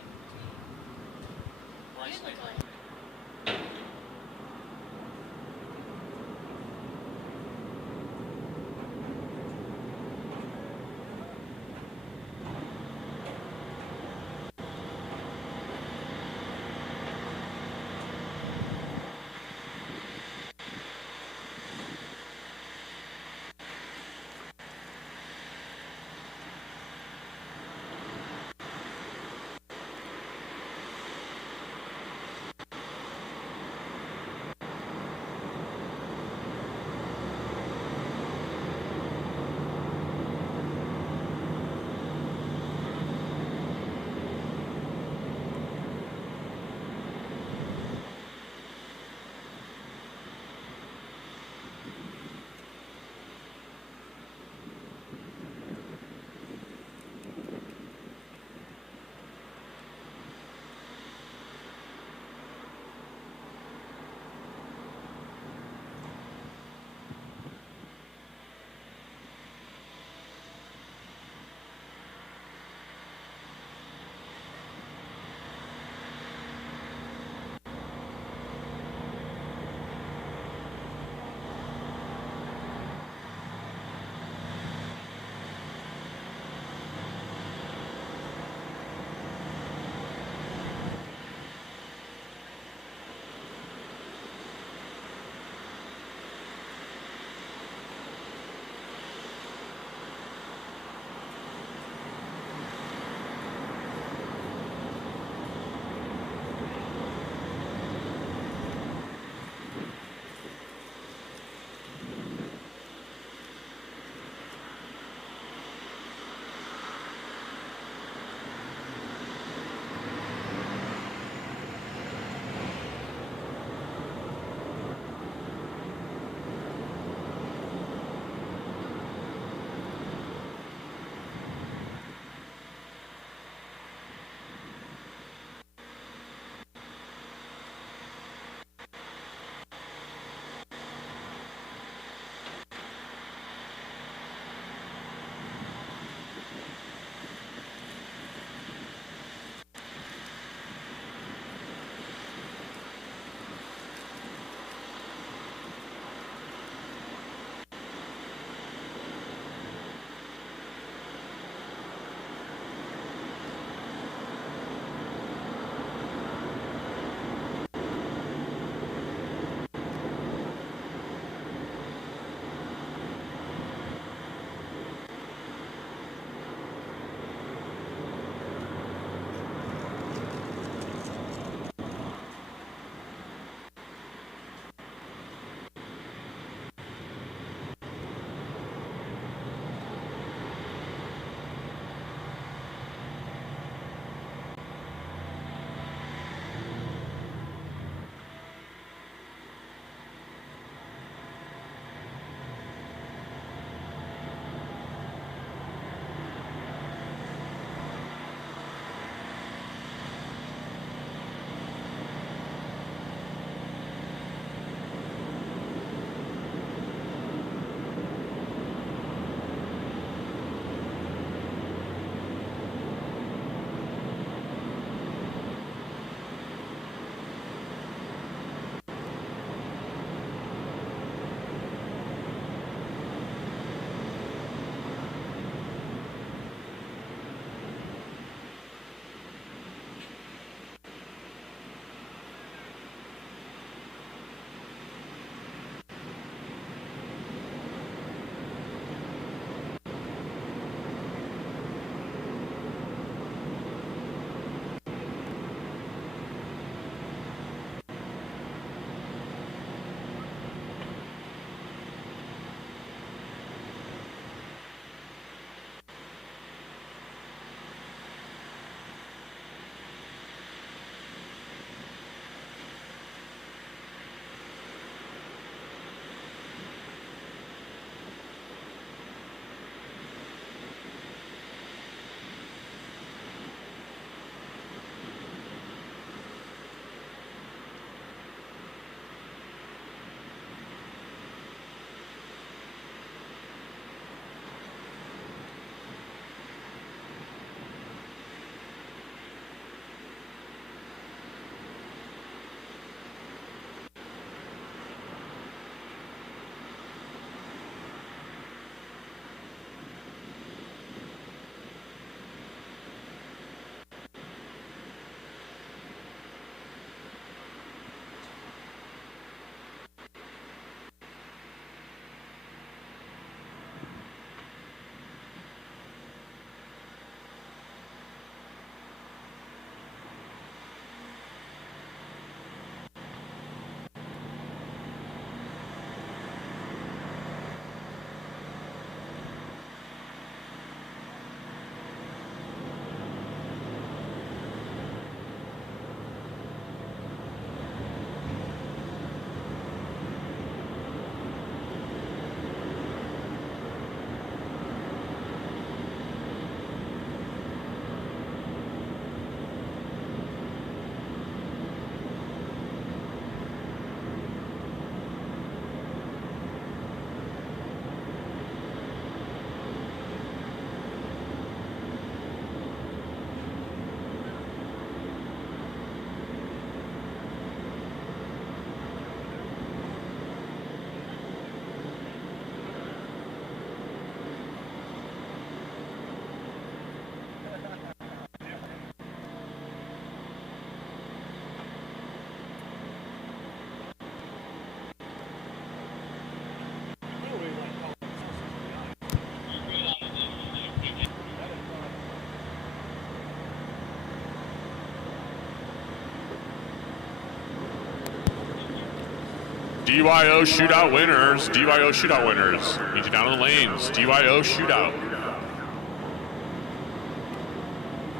DYO shootout winners. DYO shootout winners. Need you down in the lanes. DYO shootout.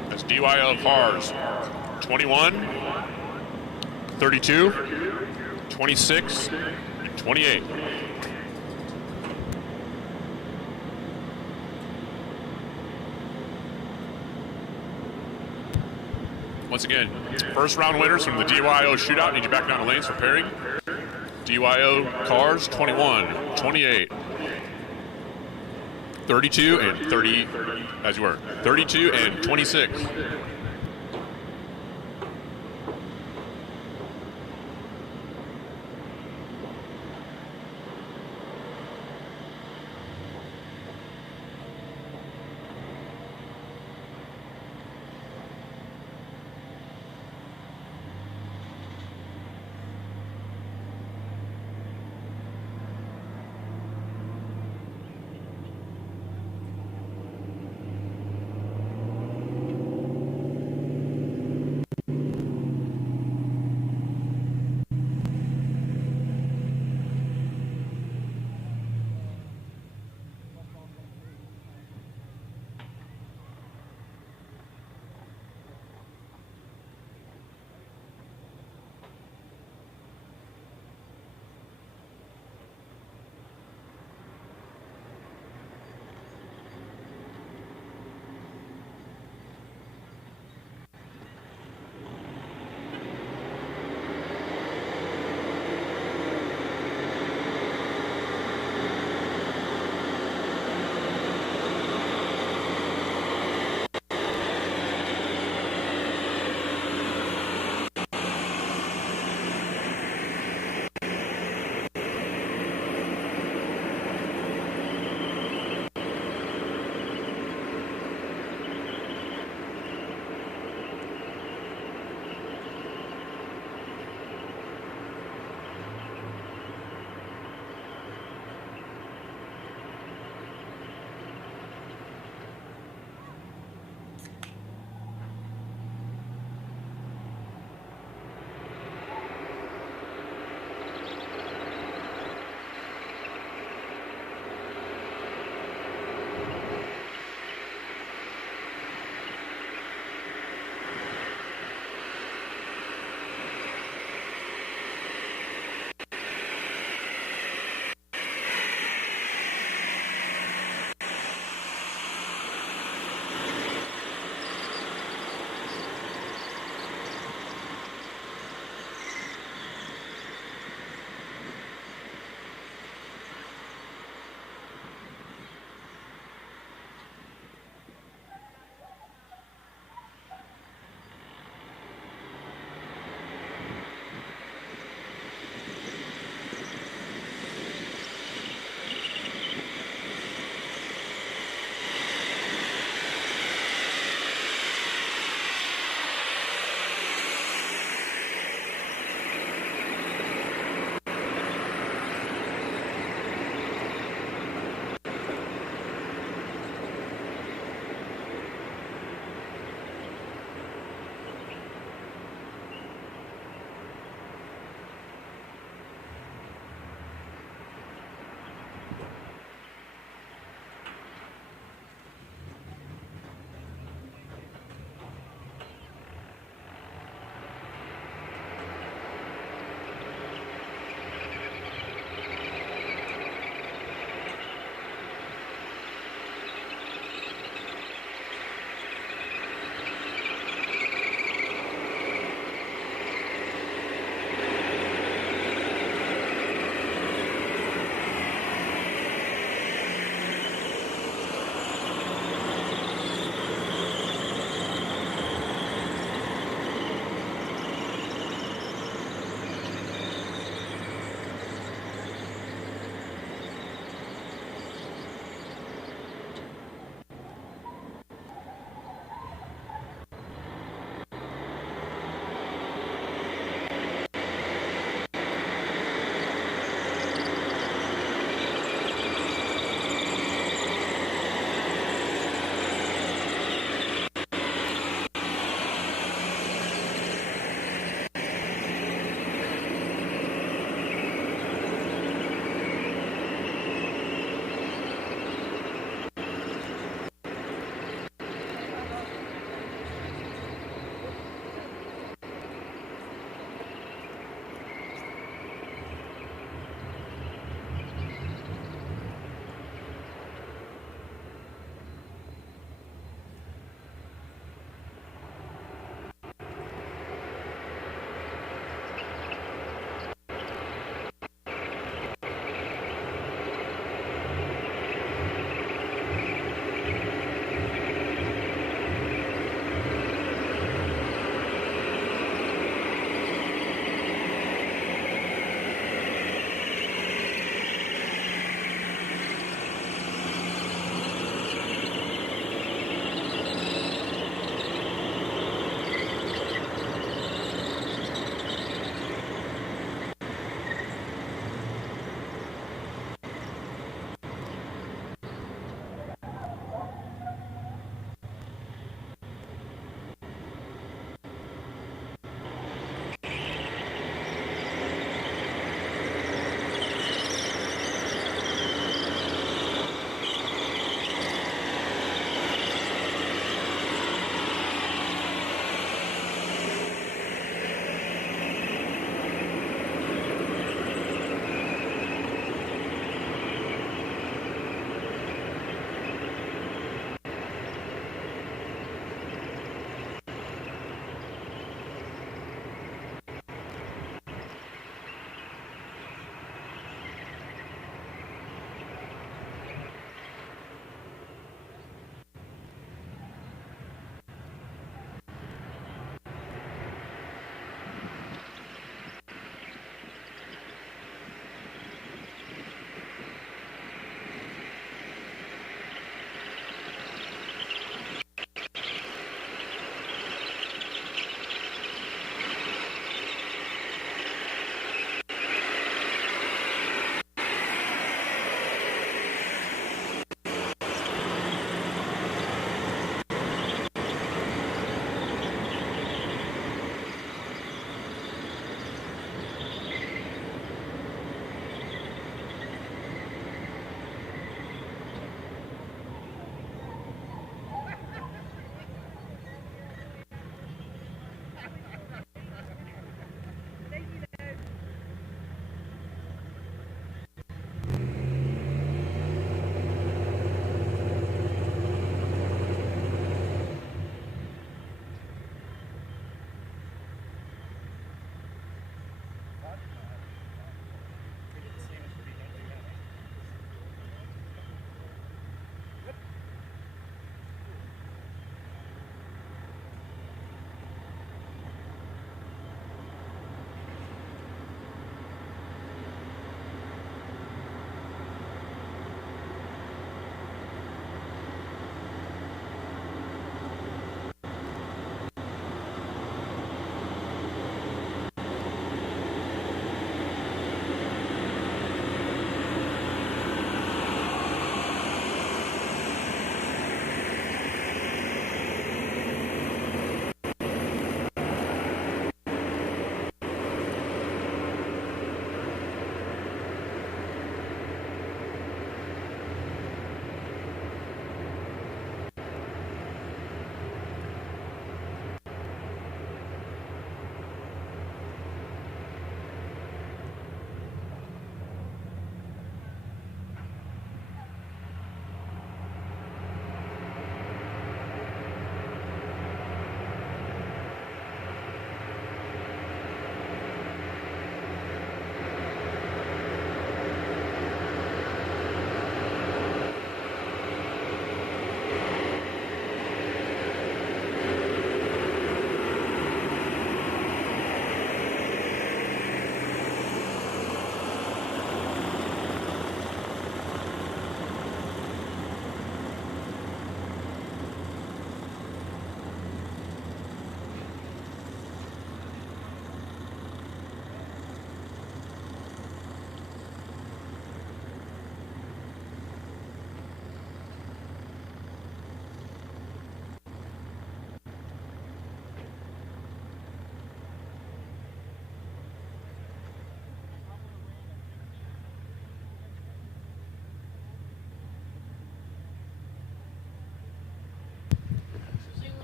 That's DYO cars. 21, 32, 26, and 28. Once again, first round winners from the DYO shootout. Need you back down the lanes for pairing. DYO cars, 21, 28, 32, and 30, as you were, 32 and 26.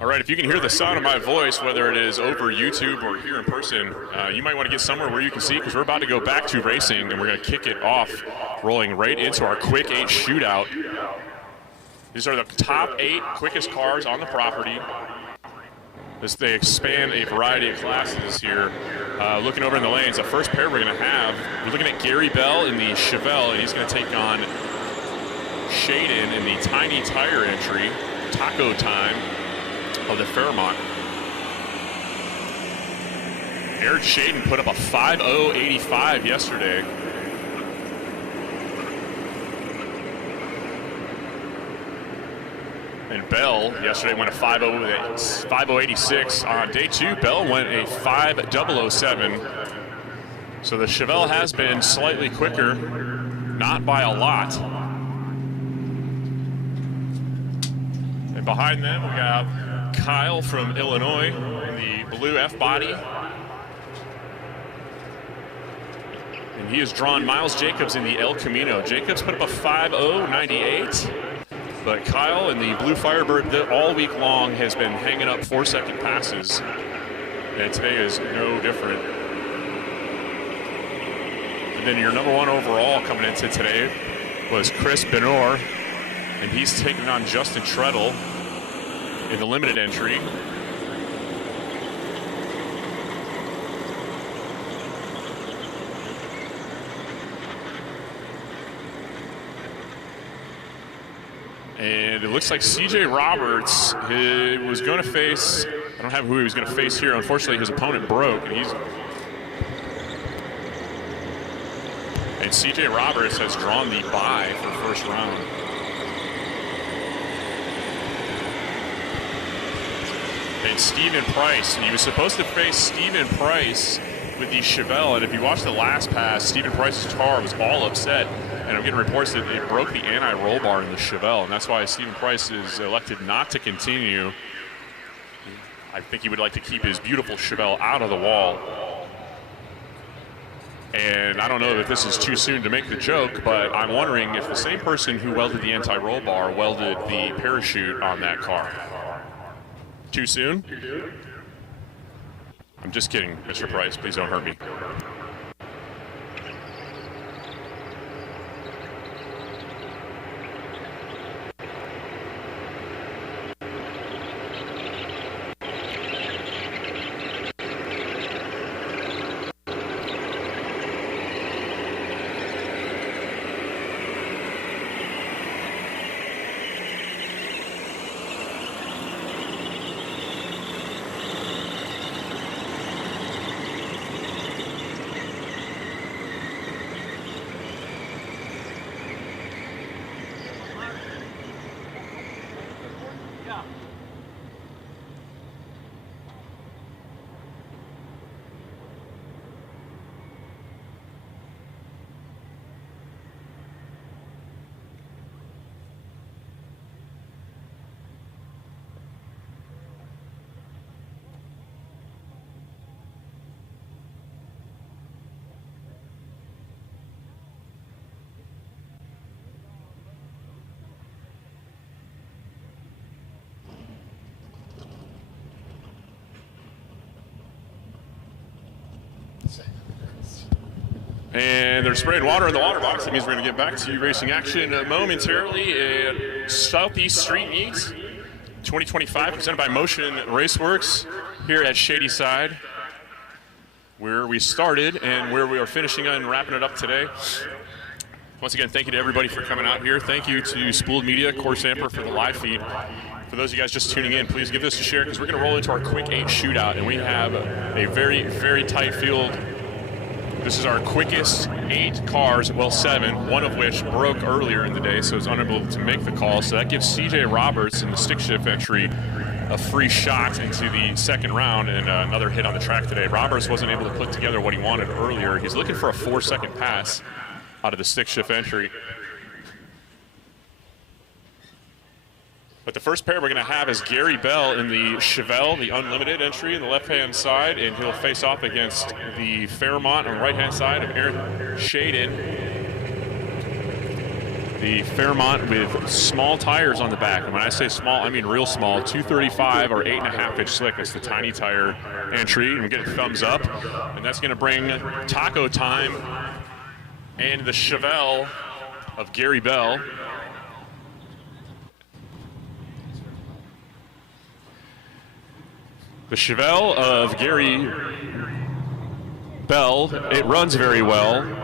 All right, if you can hear the sound of my voice, whether it is over YouTube or here in person, you might want to get somewhere where you can see, because we're about to go back to racing, and we're going to kick it off, rolling right into our quick 8 shootout. These are the top 8 quickest cars on the property. As they expand a variety of classes here. Looking over in the lanes, the first pair we're going to have, we're looking at Gary Bell in the Chevelle, and he's going to take on Shaden in the Tiny Tire entry, Taco Time of the Fairmont. Eric Shaden put up a 5.085 yesterday. And Bell yesterday went a 5.086. On day 2, Bell went a 5.007. So the Chevelle has been slightly quicker, not by a lot. And behind them, we have Kyle from Illinois in the blue F-body. And he has drawn Miles Jacobs in the El Camino. Jacobs put up a 5.098. But Kyle in the Blue Firebird all week long has been hanging up 4-second passes. And today is no different. And then your number 1 overall coming into today was Chris Benor. And he's taking on Justin Treadle in the limited entry. And it looks like CJ Roberts was going to face, I don't have who he was going to face here. Unfortunately, his opponent broke. And CJ Roberts has drawn the bye for first round. And Stephen Price, and he was supposed to face Stephen Price with the Chevelle, and if you watch the last pass, Stephen Price's car was all upset, and I'm getting reports that it broke the anti-roll bar in the Chevelle, and that's why Stephen Price is elected not to continue. I think he would like to keep his beautiful Chevelle out of the wall. And I don't know if this is too soon to make the joke, but I'm wondering if the same person who welded the anti-roll bar welded the parachute on that car. Too soon? I'm just kidding, Mr. Price. Please don't hurt me. And they're spraying water in the water box. That means we're going to get back to racing action momentarily at Southeast Street Meet 2025, presented by Motion Raceworks here at Shadyside, where we started and where we are finishing and wrapping it up today. Once again, thank you to everybody for coming out here. Thank you to Spoold Media, Course Amper for the live feed. For those of you guys just tuning in, please give this a share, because we're going to roll into our quick 8 shootout, and we have a very, very tight field. This is our quickest 8 cars, well 7, one of which broke earlier in the day, so it's unable to make the call. So that gives CJ Roberts in the stick shift entry a free shot into the second round and another hit on the track today. Roberts wasn't able to put together what he wanted earlier. He's looking for a 4-second pass out of the stick shift entry. But the first pair we're going to have is Gary Bell in the Chevelle, the unlimited entry in the left-hand side, and he'll face off against the Fairmont on the right-hand side of Aaron Shaden The Fairmont with small tires on the back. And when I say small, I mean real small. 235 or 8.5-inch slick. That's the tiny tire entry. And we get a thumbs up. And that's going to bring Taco Time and the Chevelle of Gary Bell. The Chevelle of Gary Bell, it runs very well.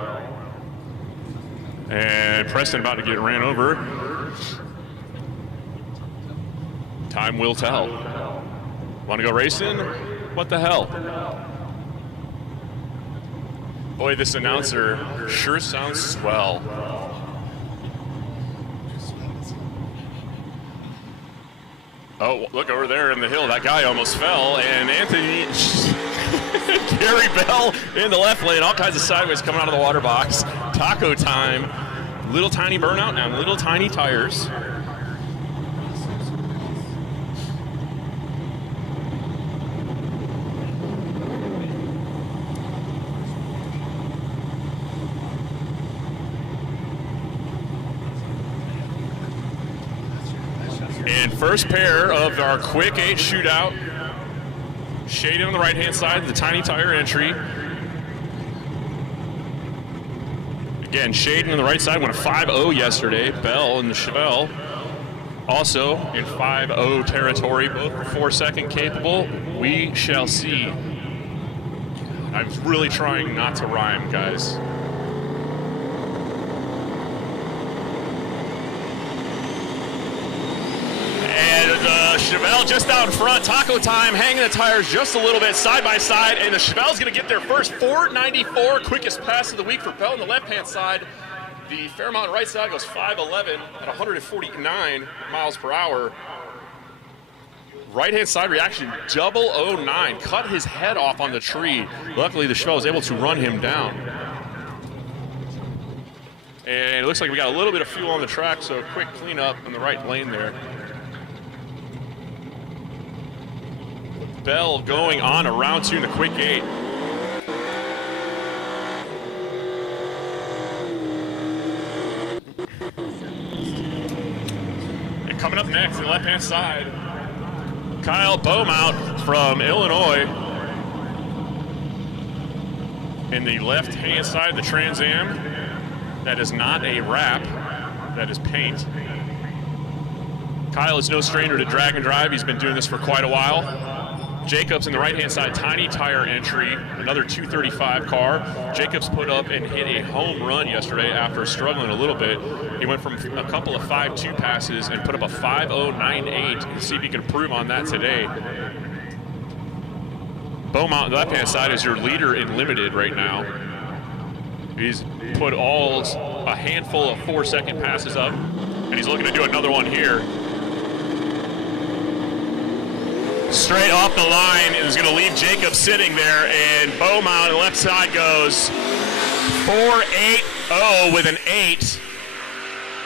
And Preston about to get ran over. Time will tell. Want to go racing? What the hell? Boy, this announcer sure sounds swell. Oh, look over there in the hill. That guy almost fell. And Anthony, Gary Bell in the left lane. All kinds of sideways coming out of the water box. Taco Time. Little tiny burnout now. Little tiny tires. And first pair of our quick 8 shootout. Shaded on the right-hand side, the tiny tire entry. Again, Shaden on the right side went a 5-0 yesterday. Bell and the Chevelle also in 5-0 territory, both 4-second capable. We shall see. I'm really trying not to rhyme, guys. Chevelle just out in front. Taco Time hanging the tires just a little bit side by side, and the Chevelle's going to get their first 494 quickest pass of the week for Bell on the left-hand side. The Fairmont right side goes 511 at 149 miles per hour. Right-hand side reaction 009. Cut his head off on the tree. Luckily, the Chevelle was able to run him down. And it looks like we got a little bit of fuel on the track, so quick cleanup in the right lane there. Bell going on a round 2 in the quick 8. And coming up next, on the left-hand side, Kyle Beaumont from Illinois. In the left-hand side of the Trans Am, that is not a wrap, that is paint. Kyle is no stranger to drag and drive. He's been doing this for quite a while. Jacobs in the right-hand side, tiny tire entry, another 235 car. Jacobs put up and hit a home run yesterday after struggling a little bit. He went from a couple of 5.2 passes and put up a 5.098 and see if he can improve on that today. Beaumont on the left-hand side is your leader in limited right now. He's put a handful of 4-second passes up, and he's looking to do another one here. Straight off the line is going to leave Jacob sitting there, and Beaumont on the left side goes 4.80 with an 8.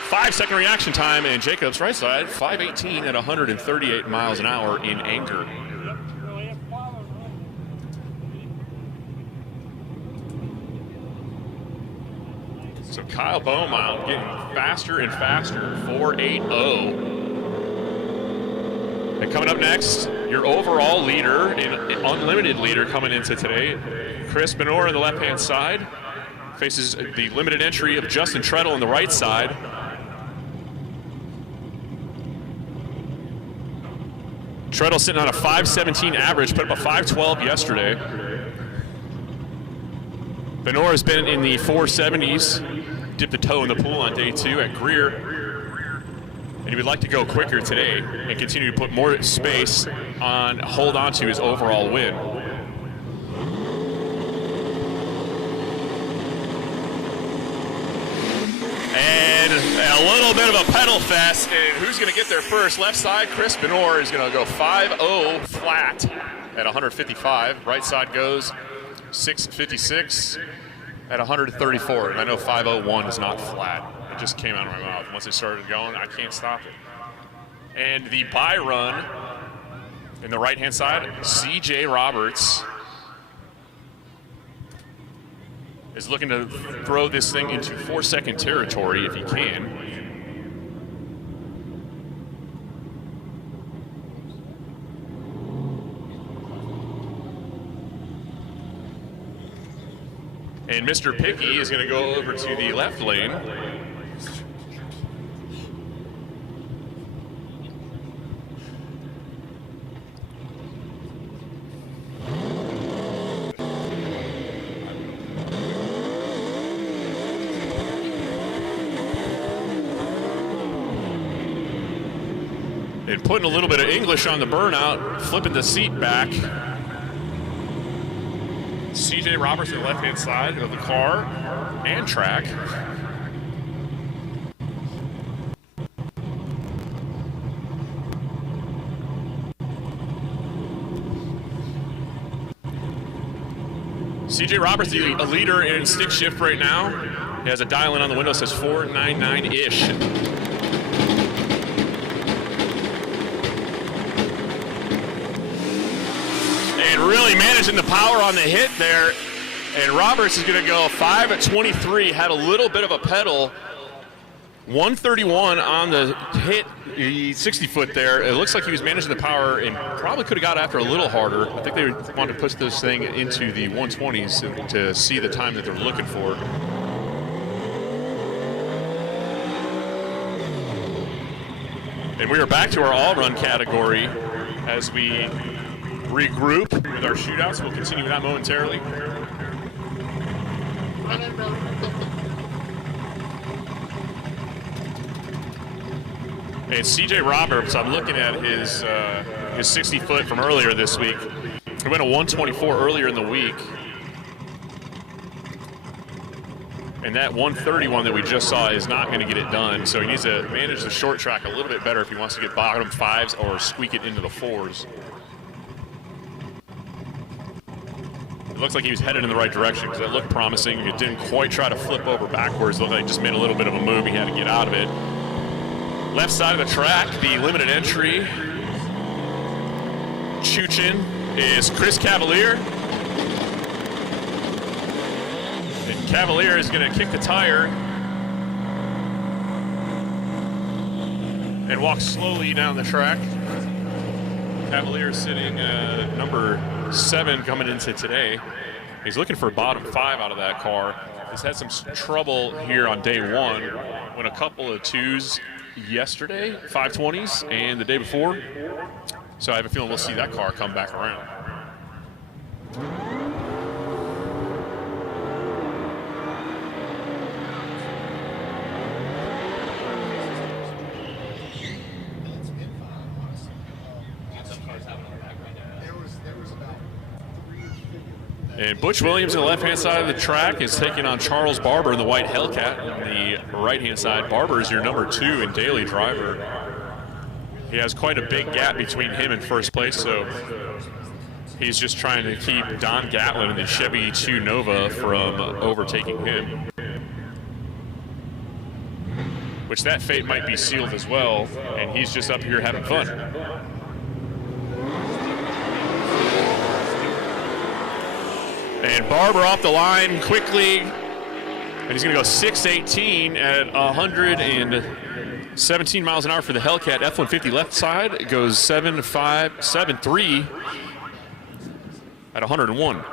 5-second reaction time, and Jacob's right side 5.18 at 138 miles an hour in anger. So Kyle Beaumont getting faster and faster, 4.80. And coming up next, your overall leader, unlimited leader coming into today, Chris Benor on the left-hand side, faces the limited entry of Justin Treadle on the right side. Treadle sitting on a 5.17 average, put up a 5.12 yesterday. Benor has been in the 470s, dipped the toe in the pool on day 2 at Greer. And he would like to go quicker today and continue to put more space on, hold on to his overall win. And a little bit of a pedal fest, and who's going to get there first? Left side, Chris Benor is going to go 5.0 flat at 155. Right side goes 6.56 at 134. And I know 5.01 is not flat. It just came out of my mouth. Once it started going, I can't stop it. And the by run in the right-hand side, C.J. Roberts is looking to throw this thing into 4-second territory if he can. And Mr. Picky is going to go over to the left lane. And putting a little bit of English on the burnout, flipping the seat back. CJ Roberts on the left-hand side of the car and track. CJ Roberts, a leader in stick shift right now. He has a dial-in on the window that says 499-ish. And really managing the power on the hit there. And Roberts is going to go 5 at 23, had a little bit of a pedal. 131 on the hit, the 60-foot there. It looks like he was managing the power and probably could have got after a little harder. I think they wanted to push this thing into the 120s to see the time that they're looking for. And we are back to our all-run category as we regroup with our shootouts. We'll continue with that momentarily. And CJ Roberts, I'm looking at his 60-foot from earlier this week. He went a 124 earlier in the week. And that 131 that we just saw is not going to get it done. So he needs to manage the short track a little bit better if he wants to get bottom fives or squeak it into the fours. It looks like he was headed in the right direction because it looked promising. It didn't quite try to flip over backwards. It looked like he just made a little bit of a move. He had to get out of it. Left side of the track, the limited entry. Chuchin is Chris Cavalier. And Cavalier is going to kick the tire and walk slowly down the track. Cavalier sitting number 7 coming into today. He's looking for bottom 5 out of that car. He's had some trouble here on day 1. Went a couple of 2s yesterday, 520s, and the day before. So I have a feeling we'll see that car come back around. And Butch Williams on the left-hand side of the track is taking on Charles Barber in the white Hellcat. On the right-hand side, Barber is your number 2 in daily driver. He has quite a big gap between him and first place, so he's just trying to keep Don Gatlin in the Chevy 2 Nova from overtaking him. Which that fate might be sealed as well, and he's just up here having fun. And Barber off the line quickly, and he's going to go 618 at 117 miles an hour for the Hellcat. F-150 left side, it goes 7573 at 101.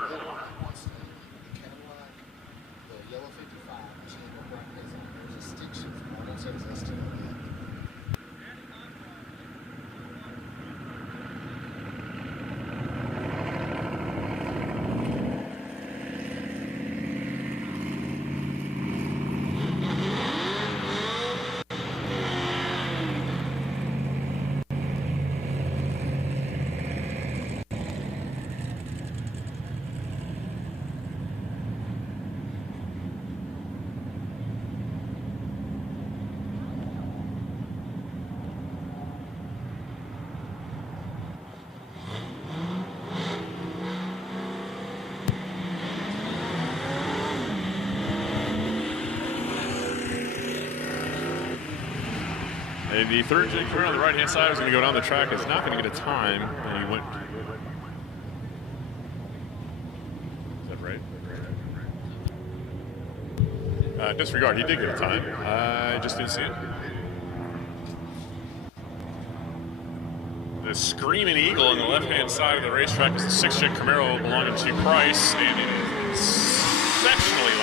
And the third jig career on the right-hand side is going to go down the track. Is not going to get a time. And he went. Is that right? Disregard. He did get a time. I just didn't see it. The Screaming Eagle on the left-hand side of the racetrack is the 6-jig Camaro belonging to Price, and it is exceptionally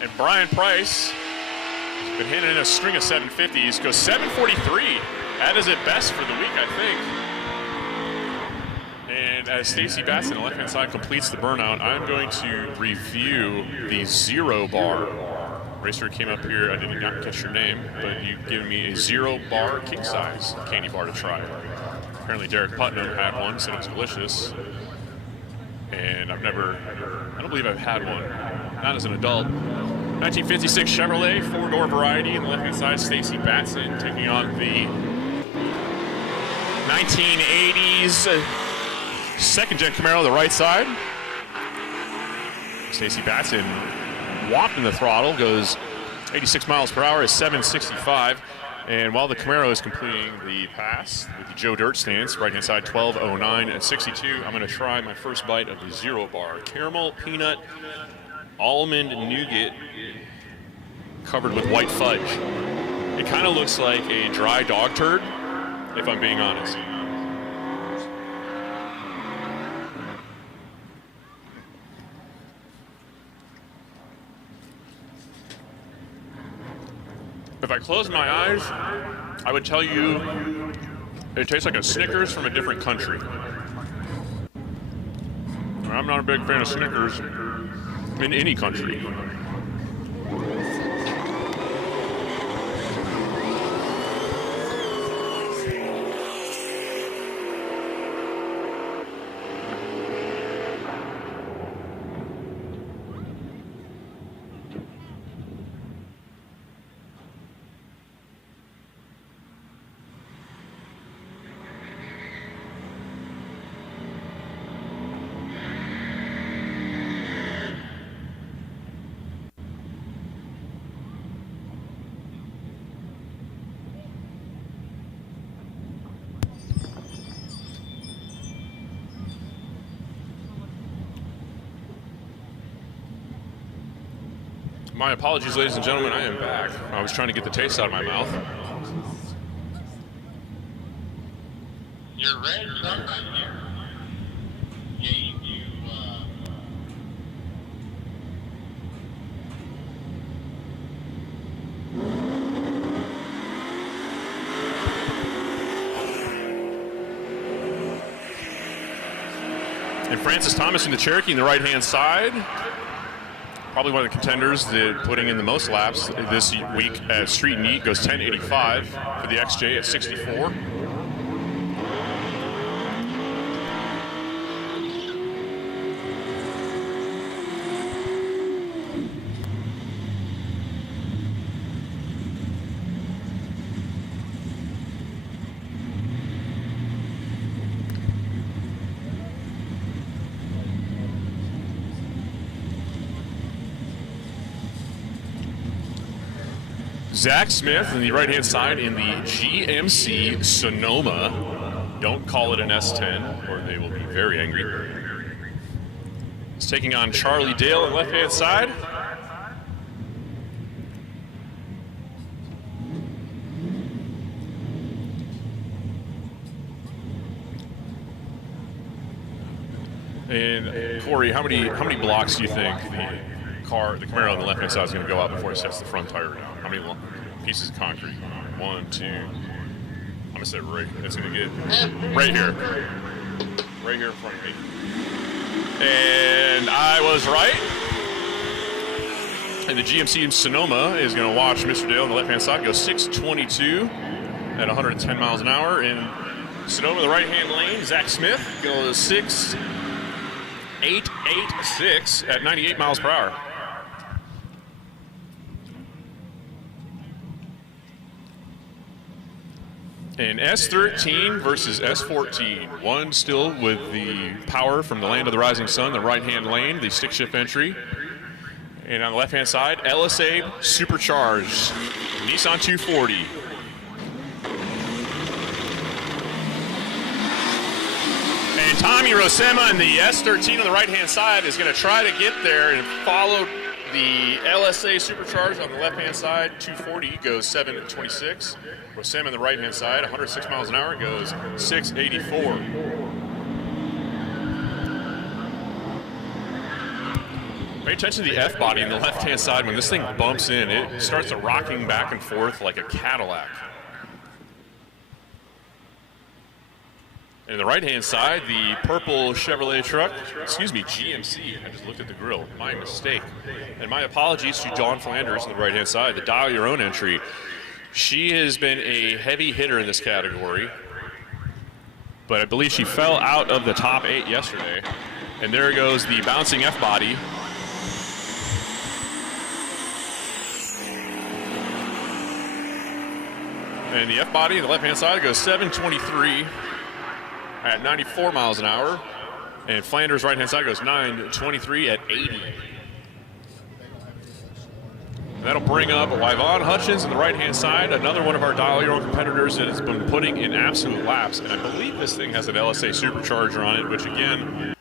And Brian Price has been handing in a string of 750s. Goes 743. That is at best for the week, I think. And as Stacy Batson on the left-hand side completes the burnout, I'm going to review the 0 bar. Racer came up here, I did not catch your name, but you've given me a 0 bar king size candy bar to try. Apparently Derek Putnam had one, said it was delicious. And I don't believe I've had one, not as an adult. 1956 Chevrolet, 4-door variety. On the left-hand side, Stacy Batson taking on the 1980s second-gen Camaro on the right side. Stacy Batson walking the throttle, goes 86 miles per hour, is 765. And while the Camaro is completing the pass with the Joe Dirt stance, right-hand side 1209 and 62, I'm going to try my first bite of the 0 bar. Caramel, peanut, almond, nougat, covered with white fudge. It kind of looks like a dry dog turd, if I'm being honest. If I close my eyes, I would tell you it tastes like a Snickers from a different country. I'm not a big fan of Snickers in any country. My apologies, ladies and gentlemen, I am back. I was trying to get the taste out of my mouth. Your red truck right here gave you, And Francis Thomas in the Cherokee in the right-hand side. Probably one of the contenders that putting in the most laps this week at Street and Yeet, goes 1085 for the XJ at 64. Zach Smith on the right-hand side in the GMC Sonoma. Don't call it an S10 or they will be very angry. He's taking on Charlie Dale on the left-hand side. And Corey, how many blocks do you think the Camaro on the left-hand side is going to go out before it sets the front tire down? How many pieces of concrete? 1, 2. I'm going to say right. It's going to get right here. Right here in front of me. And I was right. And the GMC Sonoma is going to watch Mr. Dale on the left-hand side go 622 at 110 miles an hour. In Sonoma, the right-hand lane, Zach Smith goes 6.886 at 98 miles per hour. And S13 versus S14. One still with the power from the land of the rising sun, the right-hand lane, the stick shift entry. And on the left-hand side, LSA supercharged Nissan 240. And Tommy Rosema in the S13 on the right-hand side is going to try to get there and follow the LSA supercharged on the left-hand side. 240 goes 726. Rosema on the right-hand side, 106 miles an hour, goes 684. Pay attention to the F body in the left-hand side. When this thing bumps in, it starts rocking back and forth like a Cadillac. And the right-hand side, the purple Chevrolet truck, excuse me, GMC. I just looked at the grill. My mistake. And my apologies to Dawn Flanders on the right-hand side, the Dial Your Own entry. She has been a heavy hitter in this category, but I believe she fell out of the top 8 yesterday. And there goes the bouncing F-body. And the F-body, the left-hand side, goes 723 at 94 miles an hour. And Flanders' right-hand side goes 923 at 80. And that'll bring up Yvonne Hutchins on the right-hand side, another one of our Dial Your Own competitors that has been putting in absolute laps. And I believe this thing has an LSA supercharger on it, which, again,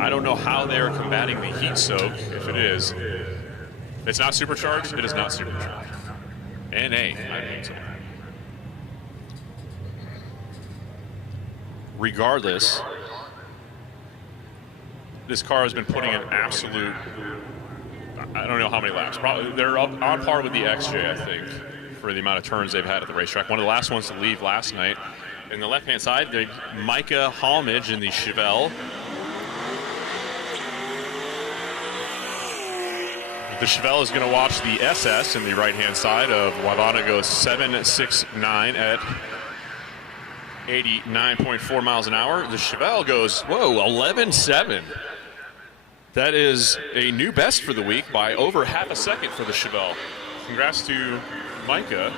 I don't know how they are combating the heat soak, if it is. It's not supercharged? It is not supercharged. NA, I think so. Regardless, this car has been putting in absolute, I don't know how many laps. Probably they're up on par with the XJ, I think, for the amount of turns they've had at the racetrack. One of the last ones to leave last night. In the left-hand side, the Micah Halmage in the Chevelle. The Chevelle is going to watch the SS in the right-hand side of Wavana goes 769 at 89.4 miles an hour. The Chevelle goes, whoa, 11.7. That is a new best for the week by over half a second for the Chevelle. Congrats to Micah.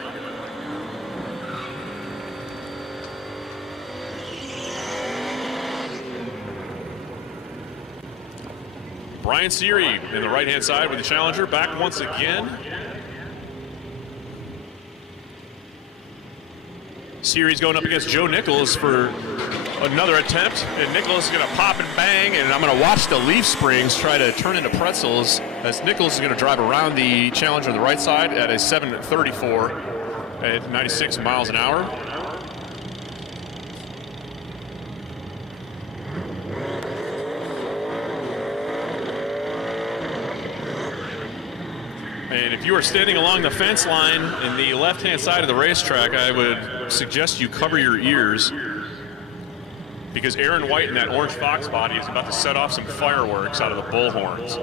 Brian Seary in the right-hand side with the Challenger, back once again. Seary's going up against Joe Nichols for another attempt, and Nichols is going to pop and bang, and I'm going to watch the leaf springs try to turn into pretzels as Nichols is going to drive around the Challenger on the right side at a 7:34 at 96 miles an hour. And if you are standing along the fence line in the left-hand side of the racetrack, I would suggest you cover your ears because Aaron White in that orange Fox body is about to set off some fireworks out of the bullhorns.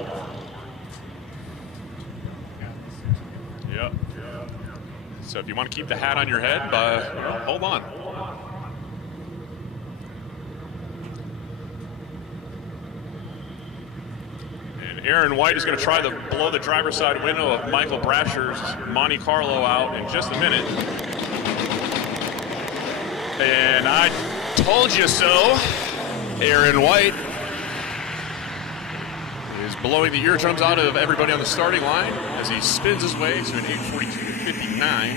Yep. So if you want to keep the hat on your head, hold on. Aaron White is going to try to blow the driver's side window of Michael Brasher's Monte Carlo out in just a minute. And I told you so. Aaron White is blowing the eardrums out of everybody on the starting line as he spins his way to an 8:42.59.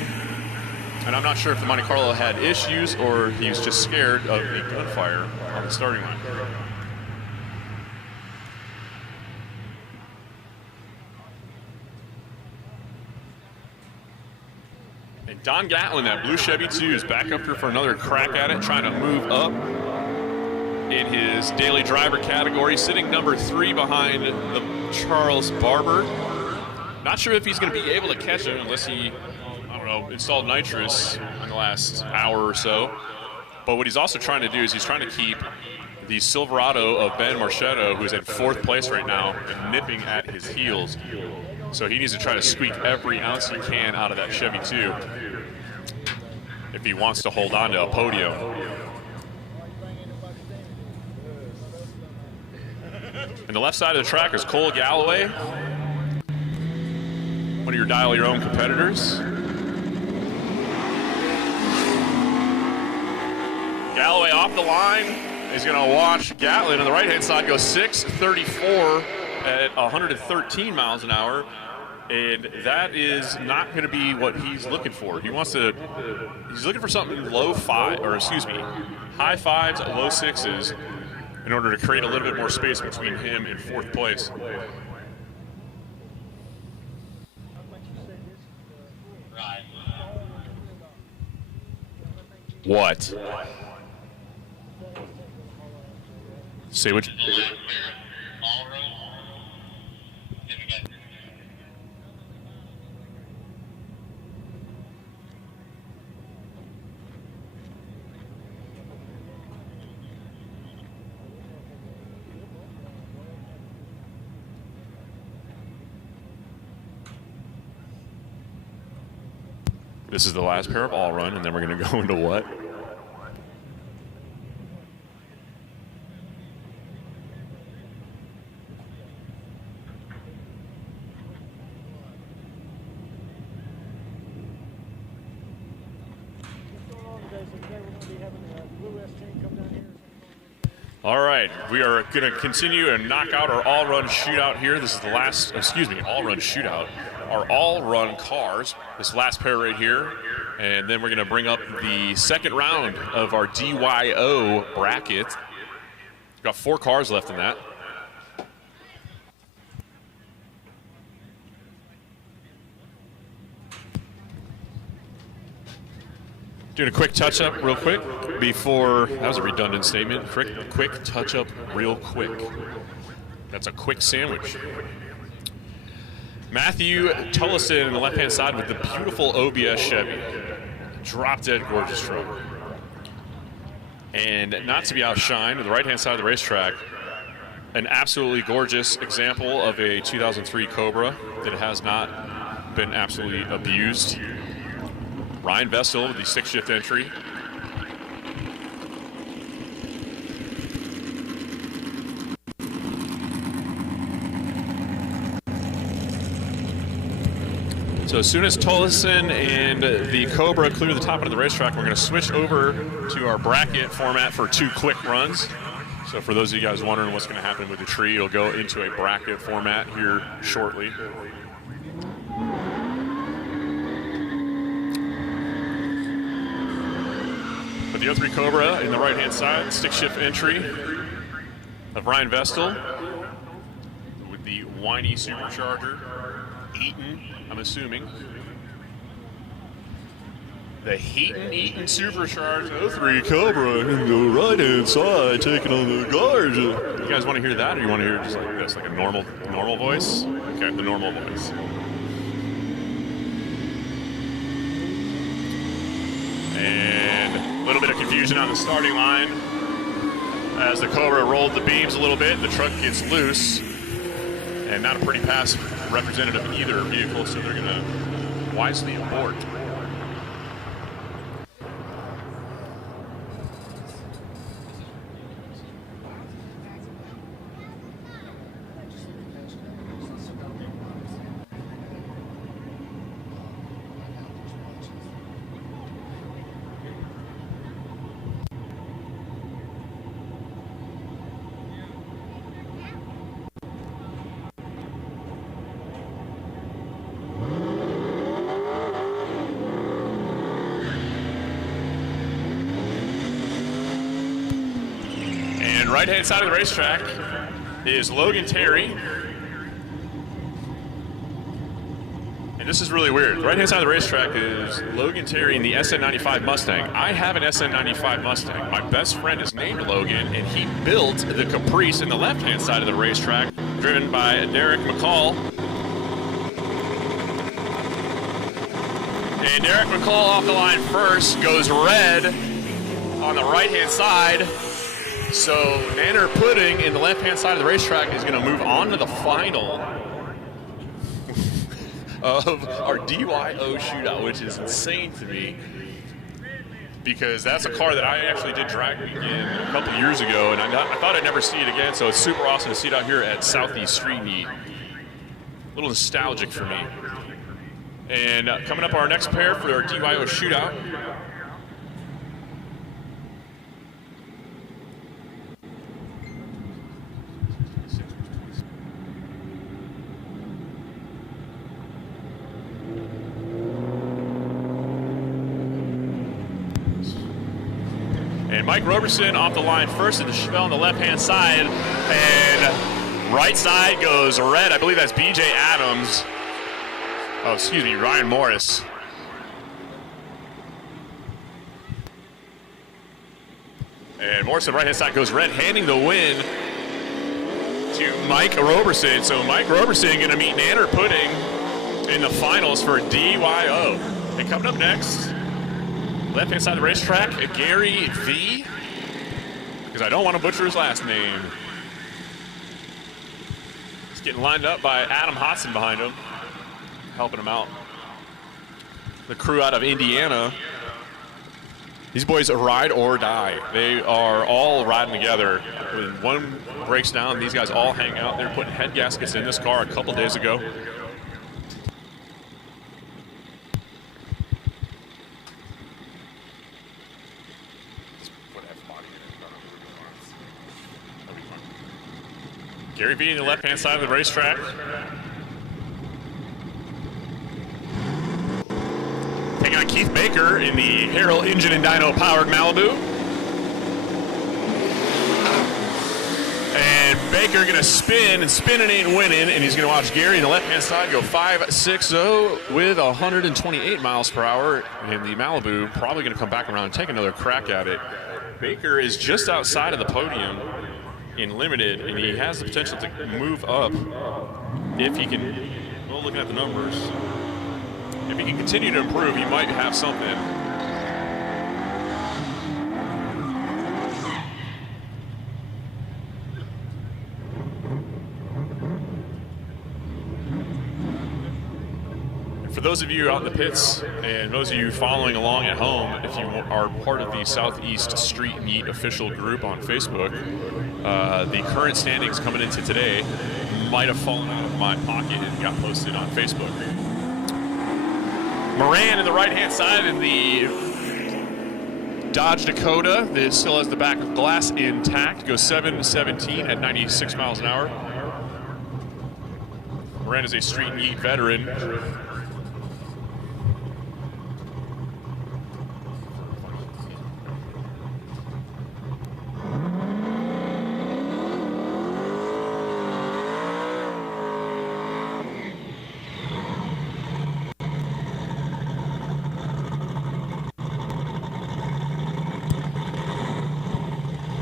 And I'm not sure if the Monte Carlo had issues or he was just scared of the gunfire on the starting line. Don Gatlin, that blue Chevy 2, is back up here for another crack at it, trying to move up in his daily driver category, sitting number 3 behind the Charles Barber. Not sure if he's going to be able to catch him unless he, I don't know, installed nitrous in the last hour or so. But what he's also trying to do is he's trying to keep the Silverado of Ben Marchetto, who's in 4th place right now, and nipping at his heels. So he needs to try to squeak every ounce he can out of that Chevy 2 if he wants to hold on to a podium. And the left side of the track is Cole Galloway, one of your Dial Your Own competitors. Galloway off the line is going to watch Gatlin on the right-hand side go 6:34 at 113 miles an hour. And that is not going to be what he's looking for. He's looking for something high 5s, low 6s in order to create a little bit more space between him and 4th place. What? Say what? This is the last pair of all run, and then we're going to go into what? All right, we are going to continue and knock out our all-run shootout here. This is the last, all-run shootout. Our all-run cars, this last pair right here. And then we're going to bring up the second round of our DYO bracket. We've got 4 cars left in that. Doing a quick touch-up real quick before, that was a redundant statement, quick touch-up real quick. That's a quick sandwich. Matthew Tullison on the left-hand side with the beautiful OBS Chevy. Drop-dead gorgeous truck. And not to be outshined, on the right-hand side of the racetrack, an absolutely gorgeous example of a 2003 Cobra that has not been absolutely abused. Ryan Vestal with the 6-shift entry. So as soon as Tollison and the Cobra clear the top end of the racetrack, we're going to switch over to our bracket format for 2 quick runs. So for those of you guys wondering what's going to happen with the tree, it'll go into a bracket format here shortly. The 03 Cobra in the right-hand side, 6-shift entry of Ryan Vestal with the whiny supercharger, Eaton, I'm assuming. The Eaton supercharged 03 Cobra in the right-hand side, taking on the guards. You guys want to hear that, or you want to hear just like this, like a normal voice? Okay, the normal voice. And a little bit of confusion on the starting line as the Cobra rolled the beams a little bit. The truck gets loose, and not a pretty pass representative of either vehicle, so they're going to wisely abort. Right-hand side of the racetrack is Logan Terry. And this is really weird. The right-hand side of the racetrack is Logan Terry in the SN95 Mustang. I have an SN95 Mustang. My best friend is named Logan, and he built the Caprice in the left-hand side of the racetrack, driven by Derek McCall. And Derek McCall off the line first, goes red on the right-hand side. So Nanner Pudding in the left-hand side of the racetrack is going to move on to the final of our DYO shootout, which is insane to me because that's a car that I actually did drag week in a couple years ago, and I thought I'd never see it again, so it's super awesome to see it out here at Southeast Street Meet. A little nostalgic for me. And coming up our next pair for our DYO shootout, and Mike Roberson off the line first at the Chevelle on the left-hand side, and right side goes red. I believe that's BJ Adams. Oh, excuse me, Ryan Morris. And Morris on the right-hand side goes red, handing the win to Mike Roberson. So Mike Roberson going to meet Nanner Pudding in the finals for DYO. And coming up next, left-hand side of the racetrack, Gary V, because I don't want to butcher his last name. He's getting lined up by Adam Hodson behind him, helping him out. the crew out of Indiana. These boys ride or die. They are all riding together. When one breaks down, these guys all hang out. They're putting head gaskets in this car a couple days ago. Gary V in the left-hand side of the racetrack. Taking on Keith Baker in the Harrell engine and dyno powered Malibu. And Baker gonna spin, and spinning ain't winning, and he's gonna watch Gary in the left-hand side go 5.60 with 128 miles per hour. And the Malibu probably gonna come back around and take another crack at it. Baker is just outside of the podium in limited, and he has the potential to move up if he can. Well, looking at the numbers, if he can continue to improve, he might have something. For those of you out in the pits and those of you following along at home, if you are part of the Southeast Street Yeet official group on Facebook, the current standings coming into today might have fallen out of my pocket and got posted on Facebook. Moran in the right-hand side in the Dodge Dakota. This still has the back of glass intact. Goes 7.17 at 96 miles an hour. Moran is a Street Yeet veteran.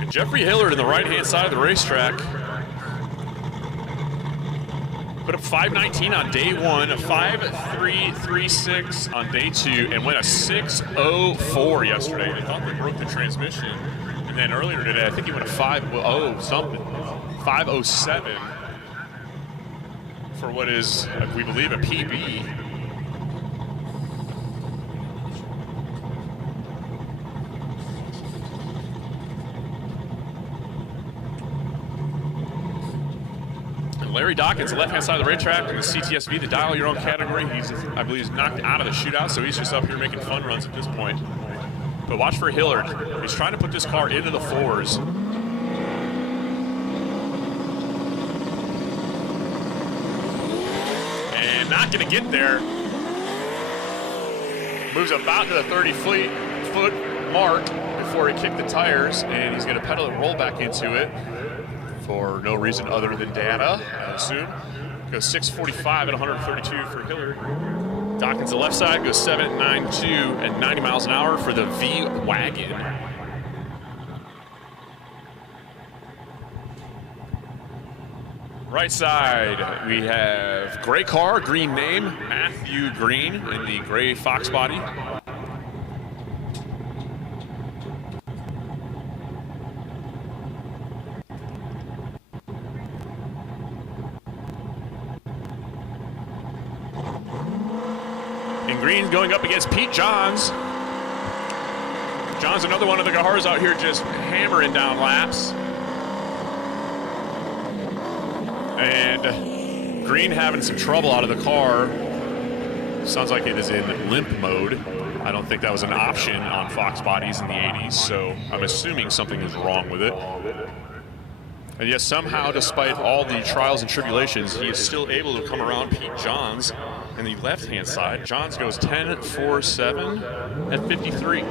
Jeffrey Hillard in the right-hand side of the racetrack. Put up 5.19 on day one, a 5.336 on day two, and went a 6.04 yesterday. They thought they broke the transmission. And then earlier today, I think he went a 5.0 something, 5.07 for what is, we believe, a PB. Larry Dawkins, the left-hand side of the racetrack in the CTSV, the dial your own category. He's, I believe, he's knocked out of the shootout, so he's just up here making fun runs at this point. But watch for Hillard. He's trying to put this car into the fours. And not going to get there. Moves about to the 30-foot mark before he kicked the tires, and he's going to pedal and roll back into it. For no reason other than data, I assume. Goes 6.45 at 132 for Hillard. Dawkins, the left side, goes 7.92 at 90 miles an hour for the V-Wagon. Right side, we have gray car, green name, Matthew Green in the gray Fox body. Green's going up against Pete Johns. Johns, another one of the cars out here just hammering down laps. And Green having some trouble out of the car. Sounds like it is in limp mode. I don't think that was an option on Fox bodies in the 80s, so I'm assuming something is wrong with it. And yet somehow, despite all the trials and tribulations, he is still able to come around Pete Johns in the left-hand side. Johns goes 10.47 at 53.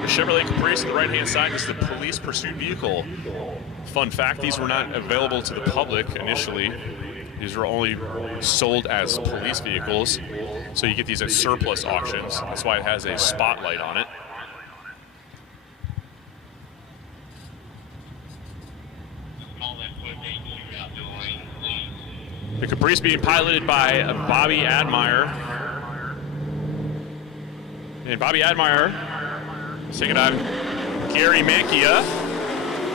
The Chevrolet Caprice on the right-hand side is the police pursuit vehicle. Fun fact, these were not available to the public initially. These were only sold as police vehicles. So you get these at surplus auctions. That's why it has a spotlight on it. The Caprice being piloted by Bobby Admire. And Bobby Admire is taking on Gary Mankia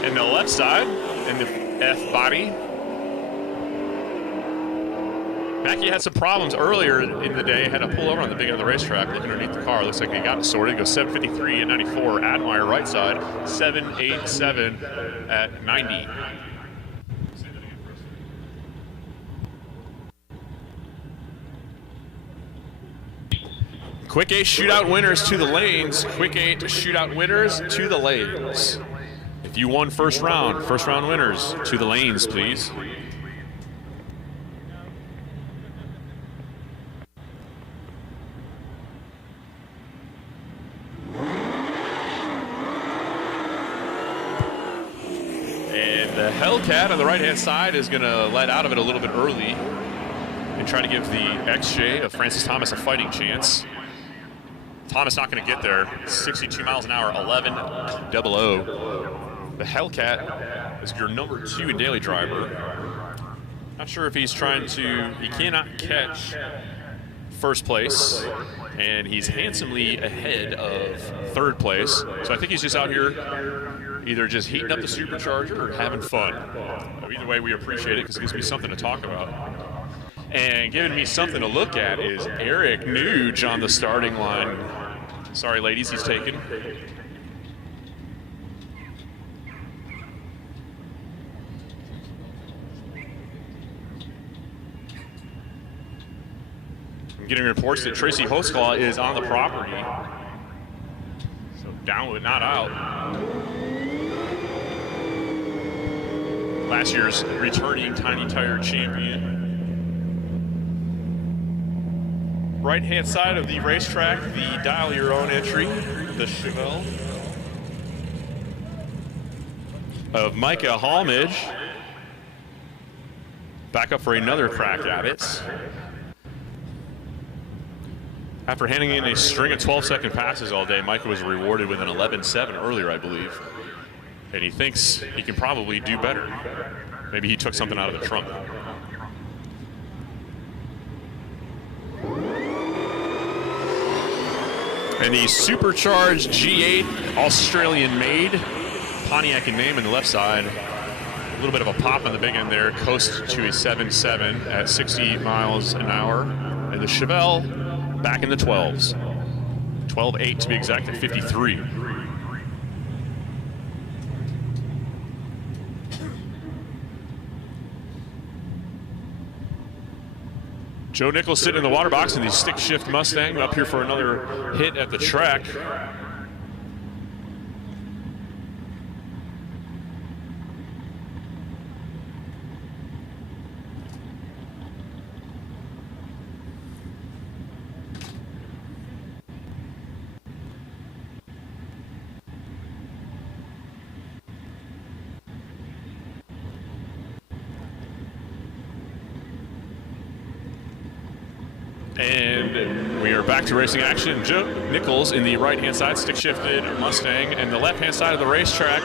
in the left side in the F body. Mackey had some problems earlier in the day. Had to pull over on the big end of the racetrack, looking underneath the car. Looks like he got it sorted. Goes 7:53 at 94. Admire right side, 7:87 at 90. Quick 8 shootout winners to the lanes. Quick 8 shootout winners to the lanes. If you won first round winners to the lanes, please. The Hellcat on the right-hand side is going to let out of it a little bit early and try to give the XJ of Francis Thomas a fighting chance. Thomas not going to get there. 62 miles an hour, 11.00. The Hellcat is your number 2 in daily driver. Not sure if he's trying to, he cannot catch first place, and he's handsomely ahead of third place. So I think he's just out here either just heating up the supercharger or having fun. Either way, we appreciate it because it gives me something to talk about. And giving me something to look at is Eric Nuge on the starting line. Sorry, ladies, he's taken. I'm getting reports that Tracy Hosklaw is on the property. So down with not out. Last year's returning Tiny Tire champion. Right-hand side of the racetrack, the dial your own entry, the Chevelle of Micah Hallmage. Back up for another crack at it. After handing in a string of 12-second passes all day, Micah was rewarded with an 11.7 earlier, I believe. And he thinks he can probably do better. Maybe he took something out of the trunk. And the supercharged G8 Australian-made Pontiac in name in the left side. A little bit of a pop on the big end there. Coast to a 7.7 at 60 miles an hour. And the Chevelle back in the 12s. 12.8 to be exact at 53. Joe Nichols sitting in the water box in the stick shift Mustang, up here for another hit at the track. And we are back to racing action. Joe Nichols in the right-hand side, stick-shifted Mustang, and the left-hand side of the racetrack.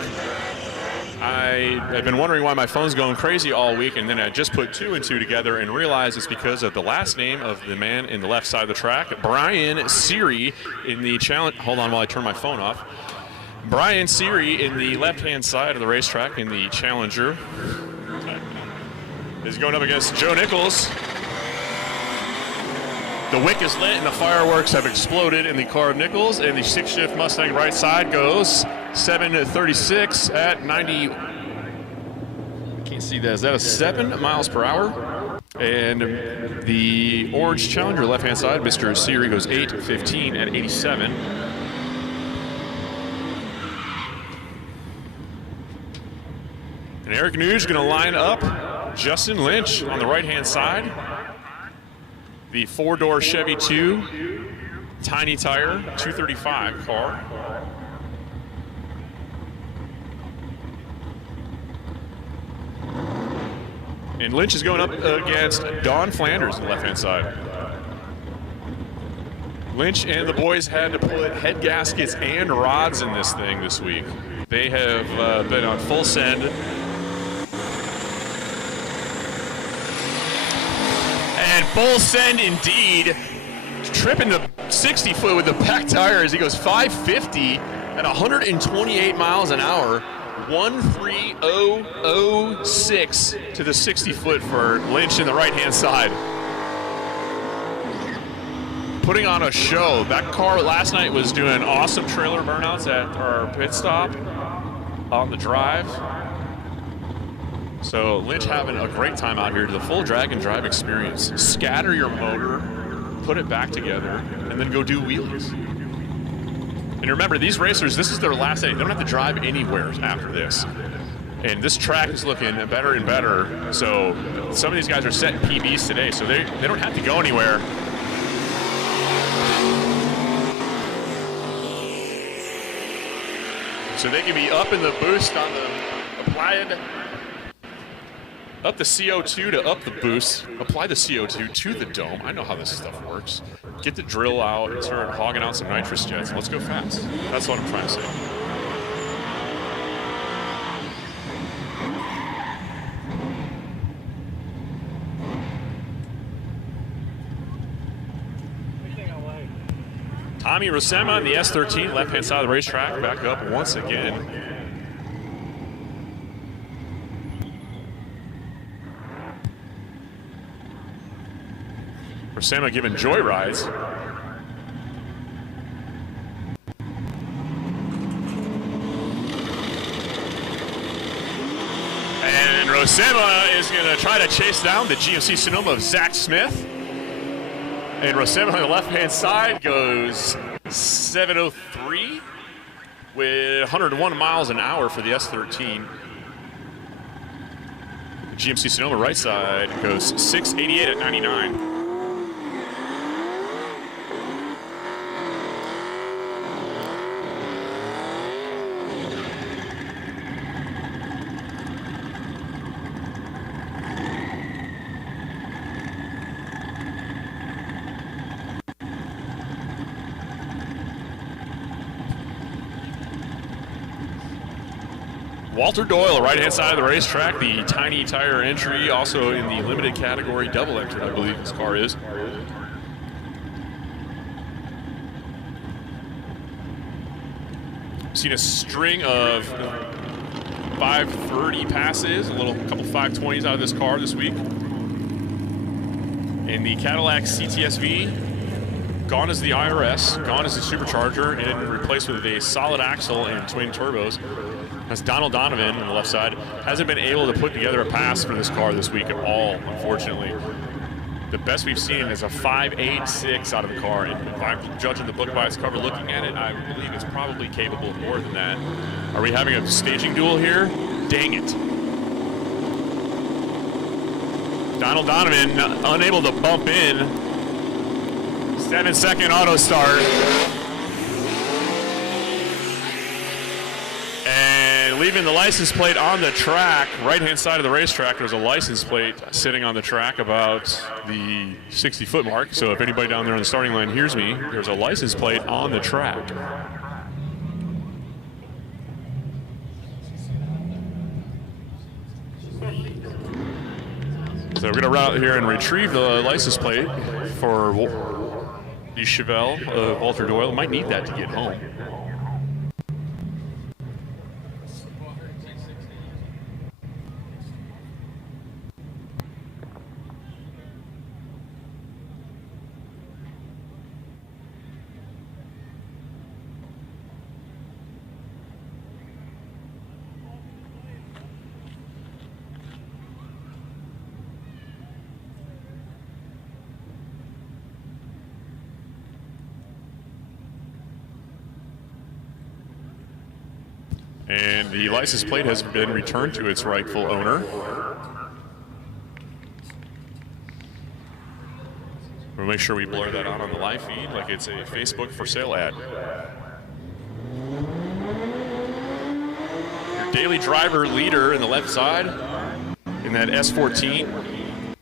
I have been wondering why my phone's going crazy all week, and then I just put 2 and 2 together and realized it's because of the last name of the man in the left side of the track, Brian Seary in the challenge. Hold on while I turn my phone off. Brian Seary in the left-hand side of the racetrack in the Challenger is going up against Joe Nichols. The wick is lit and the fireworks have exploded in the car of Nichols, and the stick-shift Mustang right side goes 7:36 at 90. I can't see that. Is that a 7 miles per hour? And the orange Challenger left-hand side, Mr. Seary, goes 8:15 at 87. And Eric Nuge going to line up Justin Lynch on the right-hand side. The 4-door Chevy 2 Tiny Tire 235 car. And Lynch is going up against Don Flanders on the left-hand side. Lynch and the boys had to put head gaskets and rods in this thing this week. They have been on full send. And full send indeed. Tripping the 60-foot with the back tire as he goes 550 at 128 miles an hour. 13006 to the 60-foot for Lynch in the right-hand side. putting on a show. That car last night was doing awesome trailer burnouts at our pit stop on the drive. So Lynch having a great time out here to the full drag and drive experience. Scatter your motor, put it back together, and then go do wheelies. And remember, these racers, this is their last day. They don't have to drive anywhere after this. And this track is looking better and better. So some of these guys are setting PBs today, so they don't have to go anywhere. So they can be up in the boost on the applied, up the CO2 to up the boost, apply the CO2 to the dome. I know how this stuff works. Get the drill out and start hogging out some nitrous jets. Let's go fast. That's what I'm trying to say. Tommy Rosema in the S13, left-hand side of the racetrack, back up once again. Rosema giving joyrides. And Rosema is going to try to chase down the GMC Sonoma of Zach Smith. And Rosema on the left-hand side goes 703 with 101 miles an hour for the S13. The GMC Sonoma right side goes 688 at 99. Walter Doyle, right-hand side of the racetrack, the tiny tire entry, also in the limited category double entry, I believe this car is. Seen a string of 530 passes, couple 520s out of this car this week. And the Cadillac CTSV, gone is the IRS, gone is the supercharger, and replaced with a solid axle and twin turbos. That's Donald Donovan on the left side. Hasn't been able to put together a pass for this car this week at all, unfortunately. The best we've seen is a 5.86 out of the car. And if I'm judging the book by its cover, looking at it, I believe it's probably capable of more than that. Are we having a staging duel here? Dang it. Donald Donovan unable to bump in. 7-second auto start. Leaving the license plate on the track, right-hand side of the racetrack, there's a license plate sitting on the track about the 60-foot mark. So if anybody down there on the starting line hears me, there's a license plate on the track. So we're going to run out here and retrieve the license plate for the Chevelle of Walter Doyle. Might need that to get home. And the license plate has been returned to its rightful owner. We'll make sure we blur that out on the live feed like it's a Facebook for sale ad. Your daily driver leader in the left side in that S14.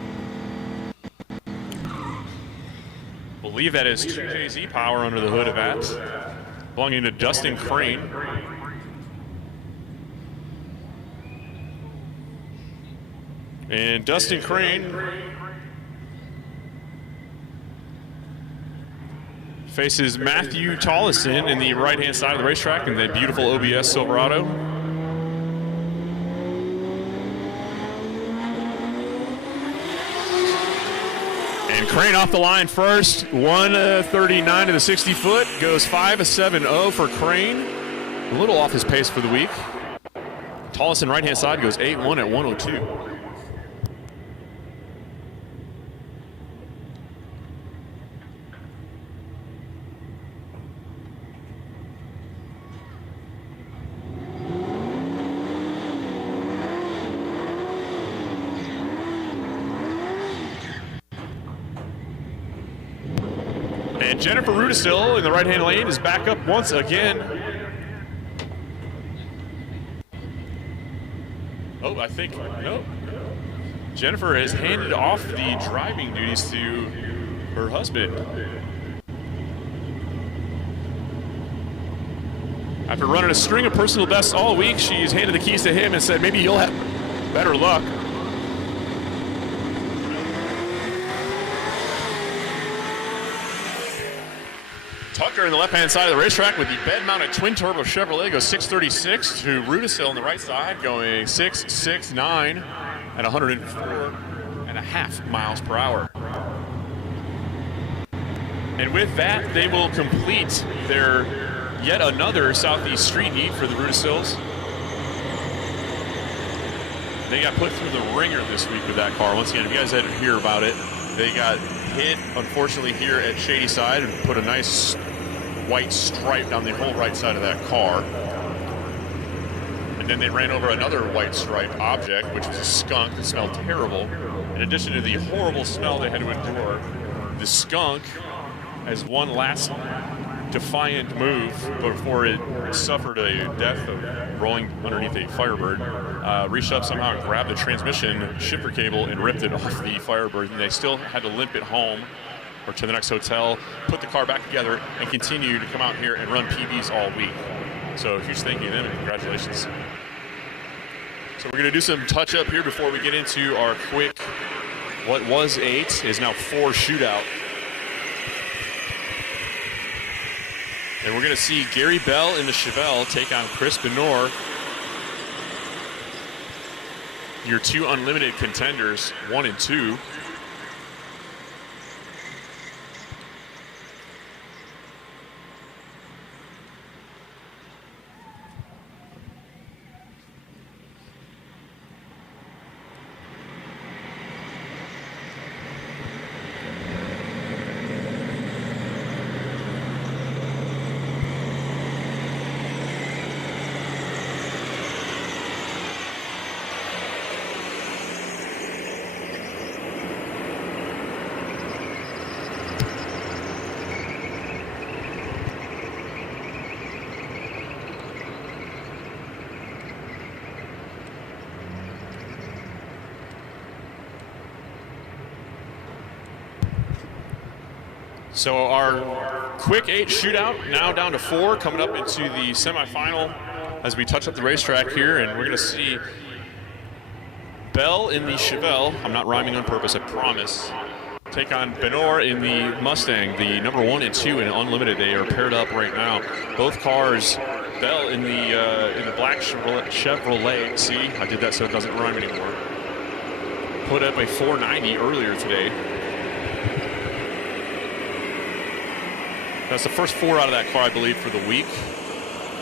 Believe that is 2JZ power under the hood of that. Belonging to Dustin Crane. And Dustin Crane faces Matthew Tollison in the right-hand side of the racetrack in the beautiful OBS Silverado. And Crane off the line first, 139 to the 60 foot, goes 5.70 for Crane. A little off his pace for the week. Tollison right hand side goes 8-1 at 102. And Jennifer Rudisil in the right-hand lane is back up once again. Oh, I think, no. Jennifer has handed off the driving duties to her husband. After running a string of personal bests all week, she's handed the keys to him and said, maybe you'll have better luck. Tucker in the left-hand side of the racetrack with the bed-mounted twin-turbo Chevrolet goes 636 to Rudisil on the right side going 669 at 104.5 miles per hour. And with that, they will complete their yet another Southeast Street Heat for the Rudisils. They got put through the ringer this week with that car. Once again, if you guys didn't hear about it, they got hit, unfortunately, here at Shadyside and put a nice white stripe down the whole right side of that car. And then they ran over another white stripe object, which was a skunk that smelled terrible. In addition to the horrible smell they had to endure, the skunk, as one last defiant move before it suffered a death of rolling underneath a Firebird, reached up somehow and grabbed the transmission shifter cable and ripped it off the Firebird, and they still had to limp it home or to the next hotel, put the car back together, and continue to come out here and run PBs all week. So huge thank you to them and congratulations. So we're going to do some touch-up here before we get into our quick, what was 8 is now 4 shootout. And we're going to see Gary Bell in the Chevelle take on Chris Benor. Your 2 unlimited contenders, 1 and 2. So our quick 8 shootout now down to 4, coming up into the semifinal as we touch up the racetrack here, and we're going to see Bell in the Chevelle. I'm not rhyming on purpose, I promise. Take on Benor in the Mustang, the number 1 and 2 in Unlimited. They are paired up right now. Both cars, Bell in the black Chevrolet. See, I did that so it doesn't rhyme anymore. Put up a 490 earlier today. That's the first 4 out of that car, I believe, for the week.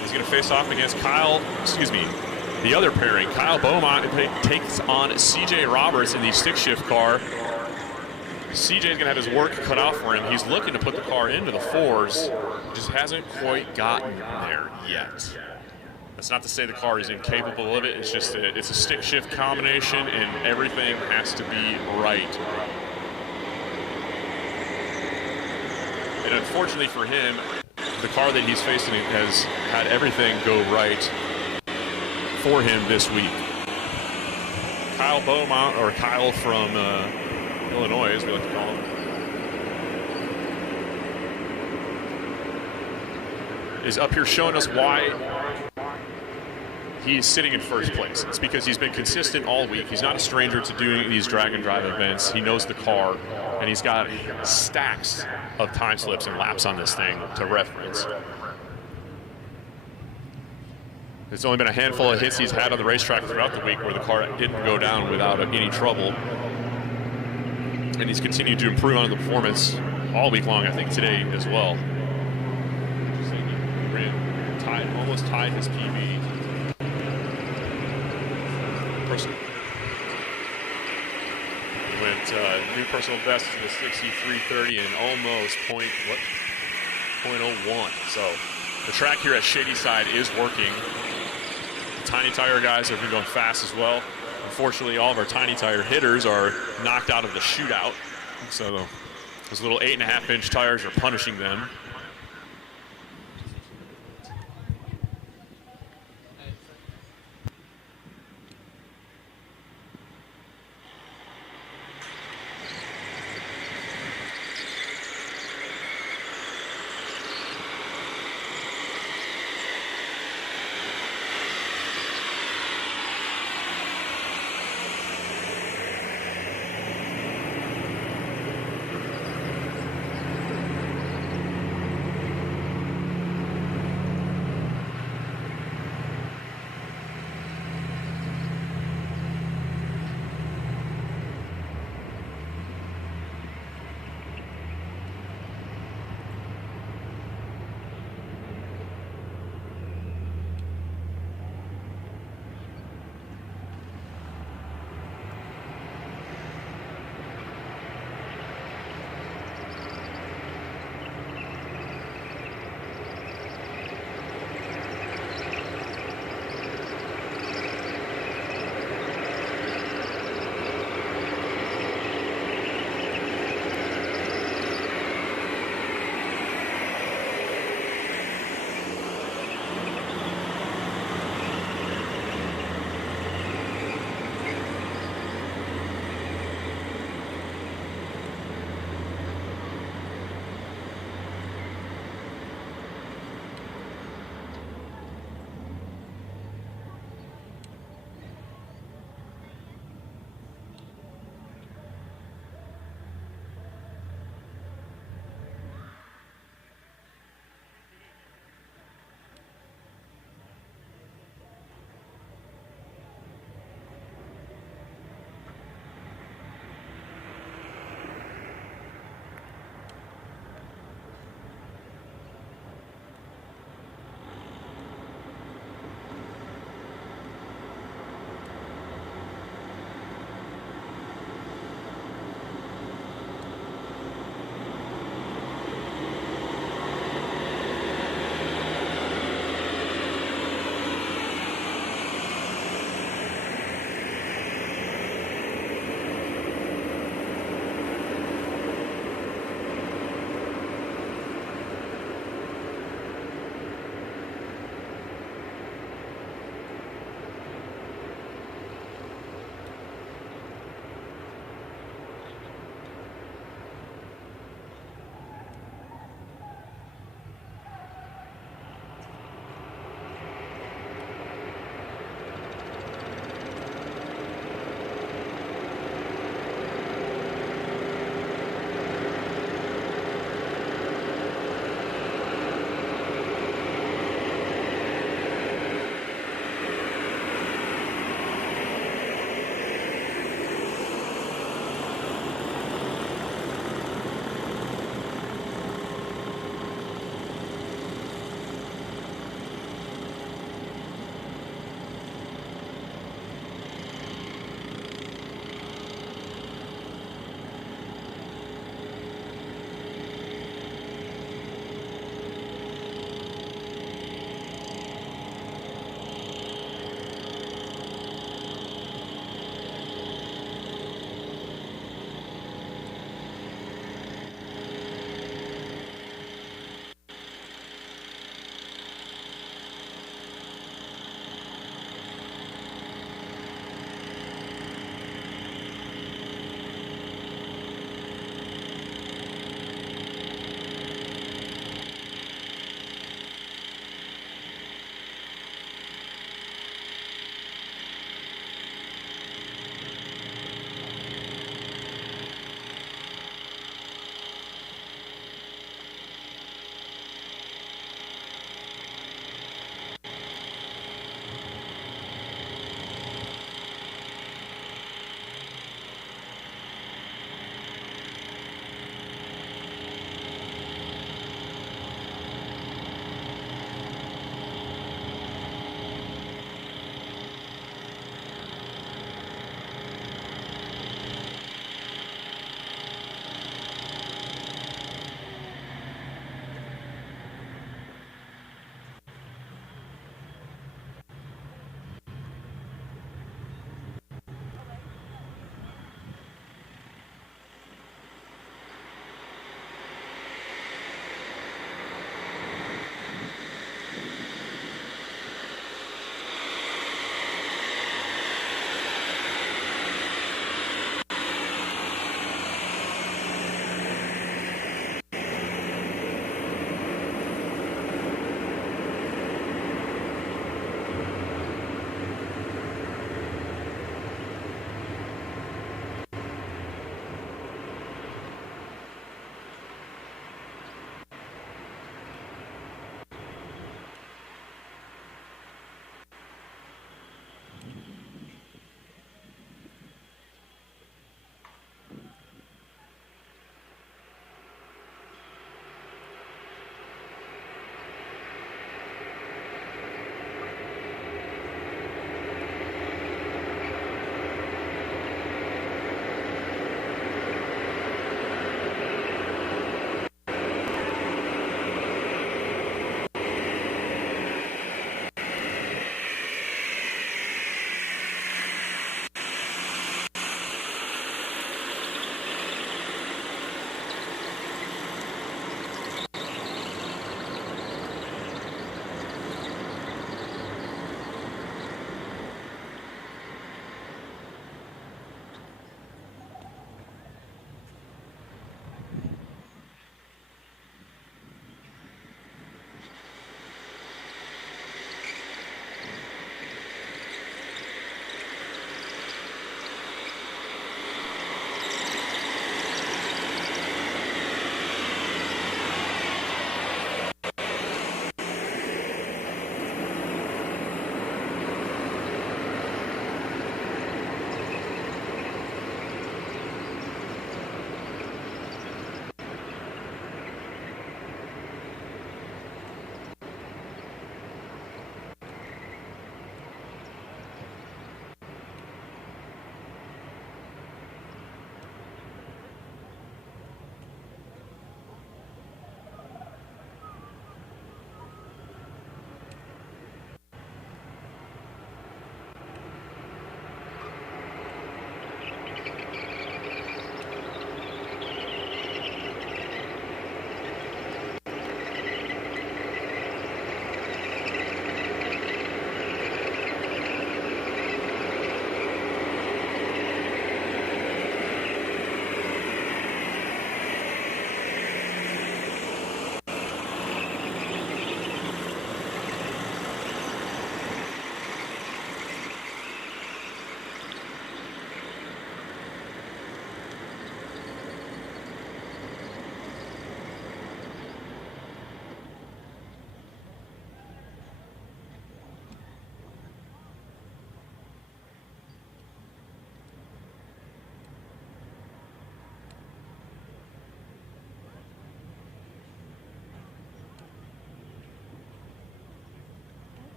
He's going to face off against the other pairing. Kyle Beaumont takes on CJ Roberts in the stick shift car. CJ's going to have his work cut out for him. He's looking to put the car into the 4s. Just hasn't quite gotten there yet. That's not to say the car is incapable of it. It's just that it's a stick shift combination and everything has to be right. And unfortunately for him, the car that he's facing has had everything go right for him this week. Kyle Beaumont, or Kyle from Illinois, as we like to call him, is up here showing us why he's sitting in first place. It's because he's been consistent all week. He's not a stranger to doing these drag and drive events. He knows the car, and he's got stacks of time slips and laps on this thing to reference. It's only been a handful of hits he's had on the racetrack throughout the week where the car didn't go down without any trouble. And and he's continued to improve on the performance all week long, I think today as well. Almost tied his PB. Went new personal best to the 63.30 and almost 0.01. So the track here at Shadyside is working. The tiny tire guys have been going fast as well. Unfortunately, all of our tiny tire hitters are knocked out of the shootout. So those little 8.5-inch tires are punishing them.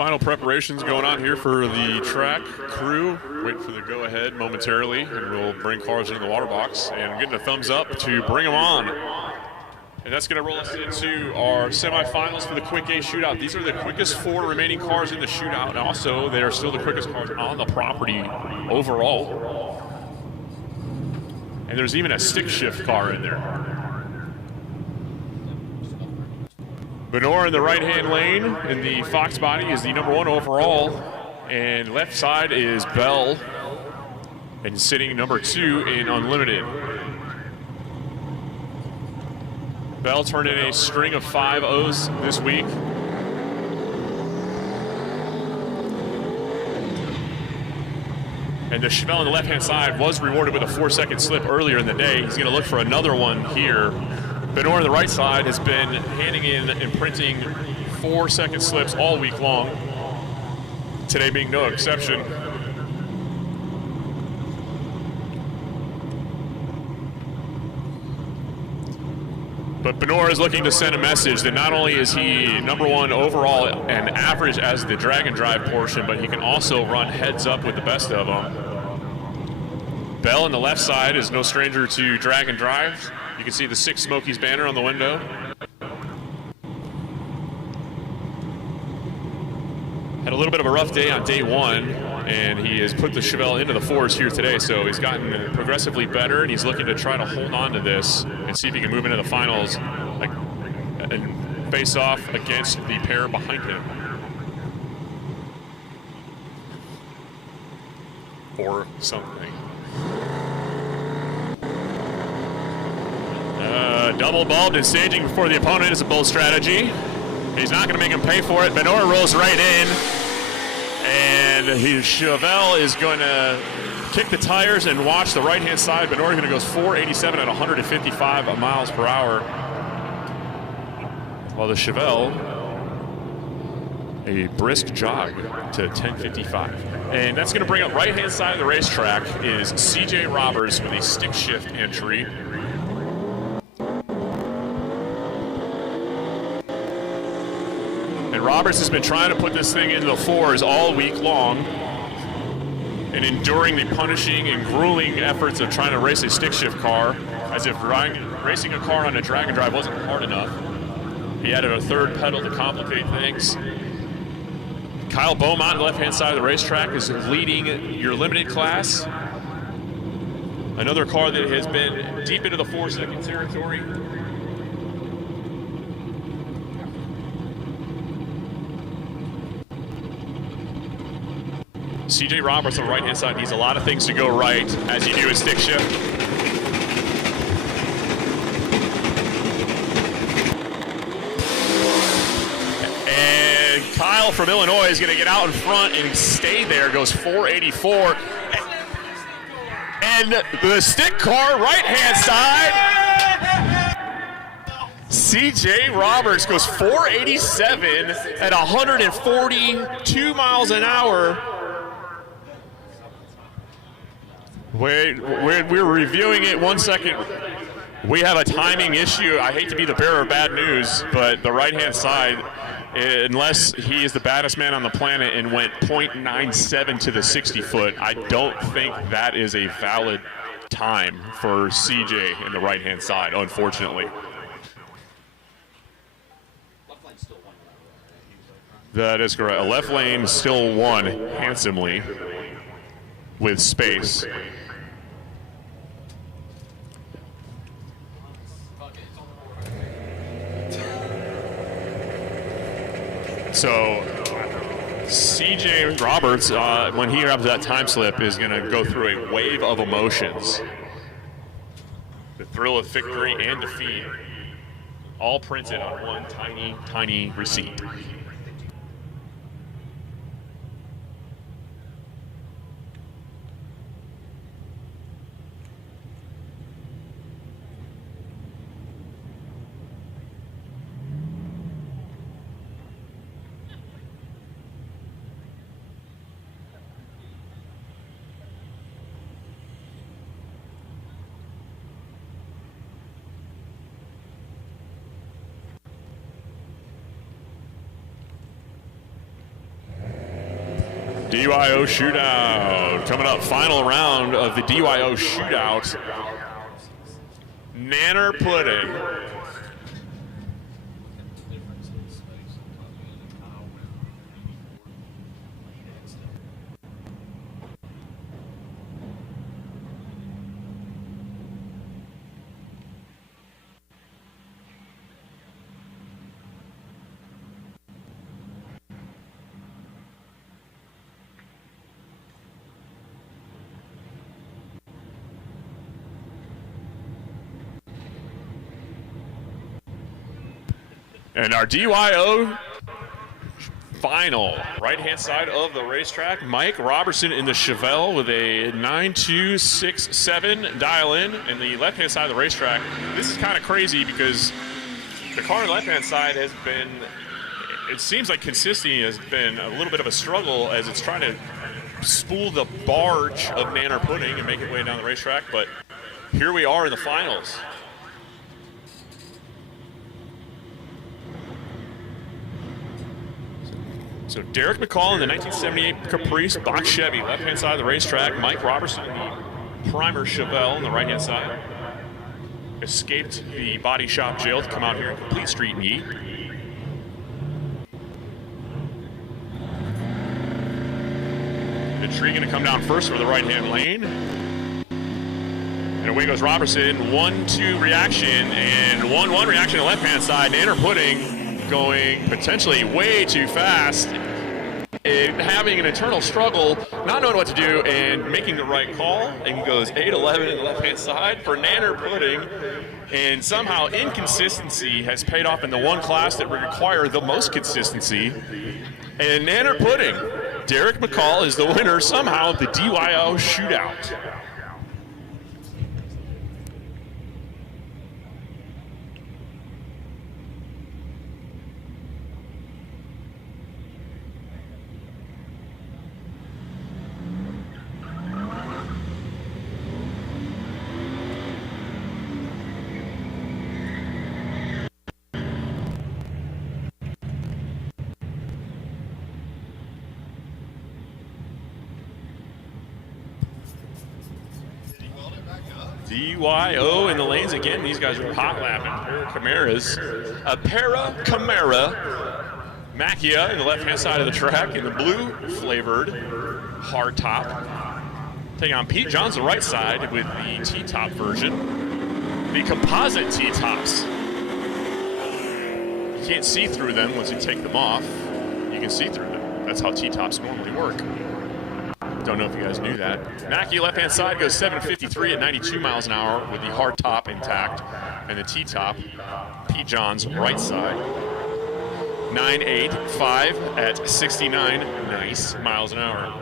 Final preparations going on here for the track crew. Wait for the go-ahead momentarily, and we'll bring cars into the water box and getting a thumbs up to bring them on. And that's going to roll us into our semifinals for the Quick A Shootout. These are the quickest 4 remaining cars in the shootout, and also they are still the quickest cars on the property overall. And there's even a stick shift car in there. Benor in the right-hand lane in the Fox body is the number 1 overall, and left side is Bell, and sitting number 2 in Unlimited. Bell turned in a string of 5-0s this week. And the Chevelle on the left-hand side was rewarded with a 4-second slip earlier in the day. He's going to look for another one here. Benor on the right side has been handing in and printing 4-second slips all week long. Today being no exception. But Benor is looking to send a message that not only is he number 1 overall and average as the drag and drive portion, but he can also run heads up with the best of them. Bell on the left side is no stranger to drag and drive. You can see the 6 Smokies banner on the window. Had a little bit of a rough day on day 1, and he has put the Chevelle into the 4s here today, so he's gotten progressively better, and he's looking to try to hold on to this and see if he can move into the finals and face off against the pair behind him. Or something. Double bulbed and staging before the opponent is a bold strategy. He's not going to make him pay for it. Benor rolls right in, and Chevelle is going to kick the tires and watch the right-hand side. Benor going to go 487 at 155 miles per hour, while the Chevelle a brisk jog to 1055. And that's going to bring up right-hand side of the racetrack is CJ Roberts with a stick shift entry. And Roberts has been trying to put this thing into the 4s all week long and enduring the punishing and grueling efforts of trying to race a stick shift car, as if racing a car on a drag and drive wasn't hard enough. He added a 3rd pedal to complicate things. Kyle Beaumont on the left-hand side of the racetrack is leading your limited class. Another car that has been deep into the 4-second territory. CJ Roberts on the right-hand side needs a lot of things to go right, as you do in stick shift. And Kyle from Illinois is going to get out in front and stay there, goes 484. And the stick car right-hand side, CJ Roberts goes 487 at 142 miles an hour. We're reviewing it 1 second. We have a timing issue. I hate to be the bearer of bad news, but the right-hand side, unless he is the baddest man on the planet and went 0.97 to the 60-foot, I don't think that is a valid time for CJ in the right-hand side, unfortunately. That is correct. A left lane still won handsomely with space. So CJ Roberts, when he grabs that time slip, is going to go through a wave of emotions. The thrill of victory and defeat, all printed on one tiny, tiny receipt. DYO Shootout. Coming up, final round of the DYO Shootout. Nanner Pudding. And our DYO final, right-hand side of the racetrack, Mike Robertson in the Chevelle with a 9267 dial-in. And the left-hand side of the racetrack, this is kind of crazy because the car on the left-hand side has been, it seems like consistency has been a little bit of a struggle as it's trying to spool the barge of Nanner Pudding and make it way down the racetrack. But here we are in the finals. So Derek McCall in the 1978 Caprice box Chevy, left-hand side of the racetrack. Mike Robertson in the Primer Chevelle on the right-hand side. Escaped the body shop jail to come out here in Complete Street in Yeet. The tree going to come down first for the right-hand lane. And away goes Robertson. 1-2 reaction and 1-1 reaction on the left-hand side. Nanner Pudding going potentially way too fast and having an internal struggle, not knowing what to do and making the right call, and goes 8-11 on the left-hand side for Nanner Pudding. And somehow inconsistency has paid off in the one class that would require the most consistency. And Nanner Pudding, Derek McCall is the winner somehow of the DYO Shootout. DYO in the lanes again. These guys are hot lapping. A para Camara. Macchia in the left-hand side of the track in the blue flavored hard top. Taking on Pete Johns the right side with the T-top version. The composite T-tops. You can't see through them once you take them off. You can see through them. That's how T-tops normally work. Don't know if you guys knew that. Mackie left-hand side goes 753 at 92 miles an hour with the hard top intact, and the T-top, Pete Johns right side, 985 at 69 nice miles an hour.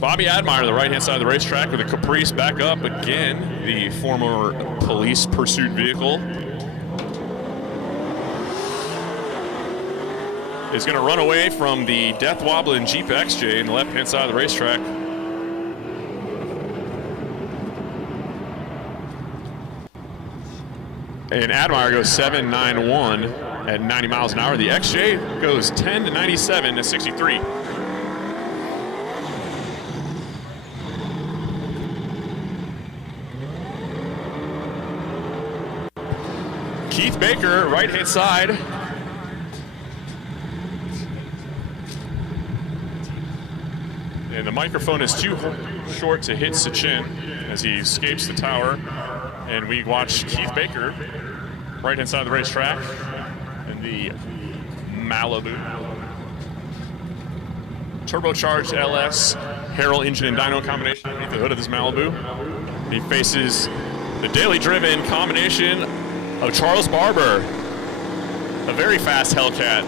Bobby Admire, the right-hand side of the racetrack with a Caprice back up again, the former police pursuit vehicle. Is going to run away from the Death Wobbling Jeep XJ in the left-hand side of the racetrack. And Admire goes 791 at 90 miles an hour. The XJ goes 10 to 97 at 63. Keith Baker, right-hand side. And the microphone is too short to hit Sachin as he escapes the tower. And we watch Keith Baker, right-hand side of the racetrack, in the Malibu. Turbocharged LS, Harrell engine and dyno combination underneath the hood of this Malibu. He faces the daily driven combination of Charles Barber, a very fast Hellcat.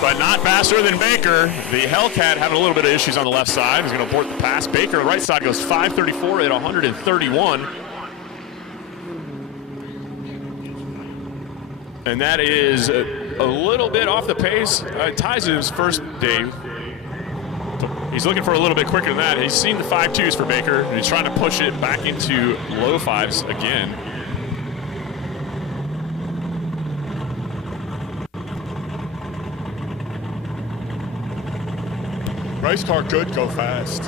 But not faster than Baker. The Hellcat having a little bit of issues on the left side. He's going to abort the pass. Baker, right side, goes 534 at 131. And that is a little bit off the pace. Ties his first day. He's looking for a little bit quicker than that. He's seen the 5.2s for Baker, and he's trying to push it back into low 5s again. Race car could go fast.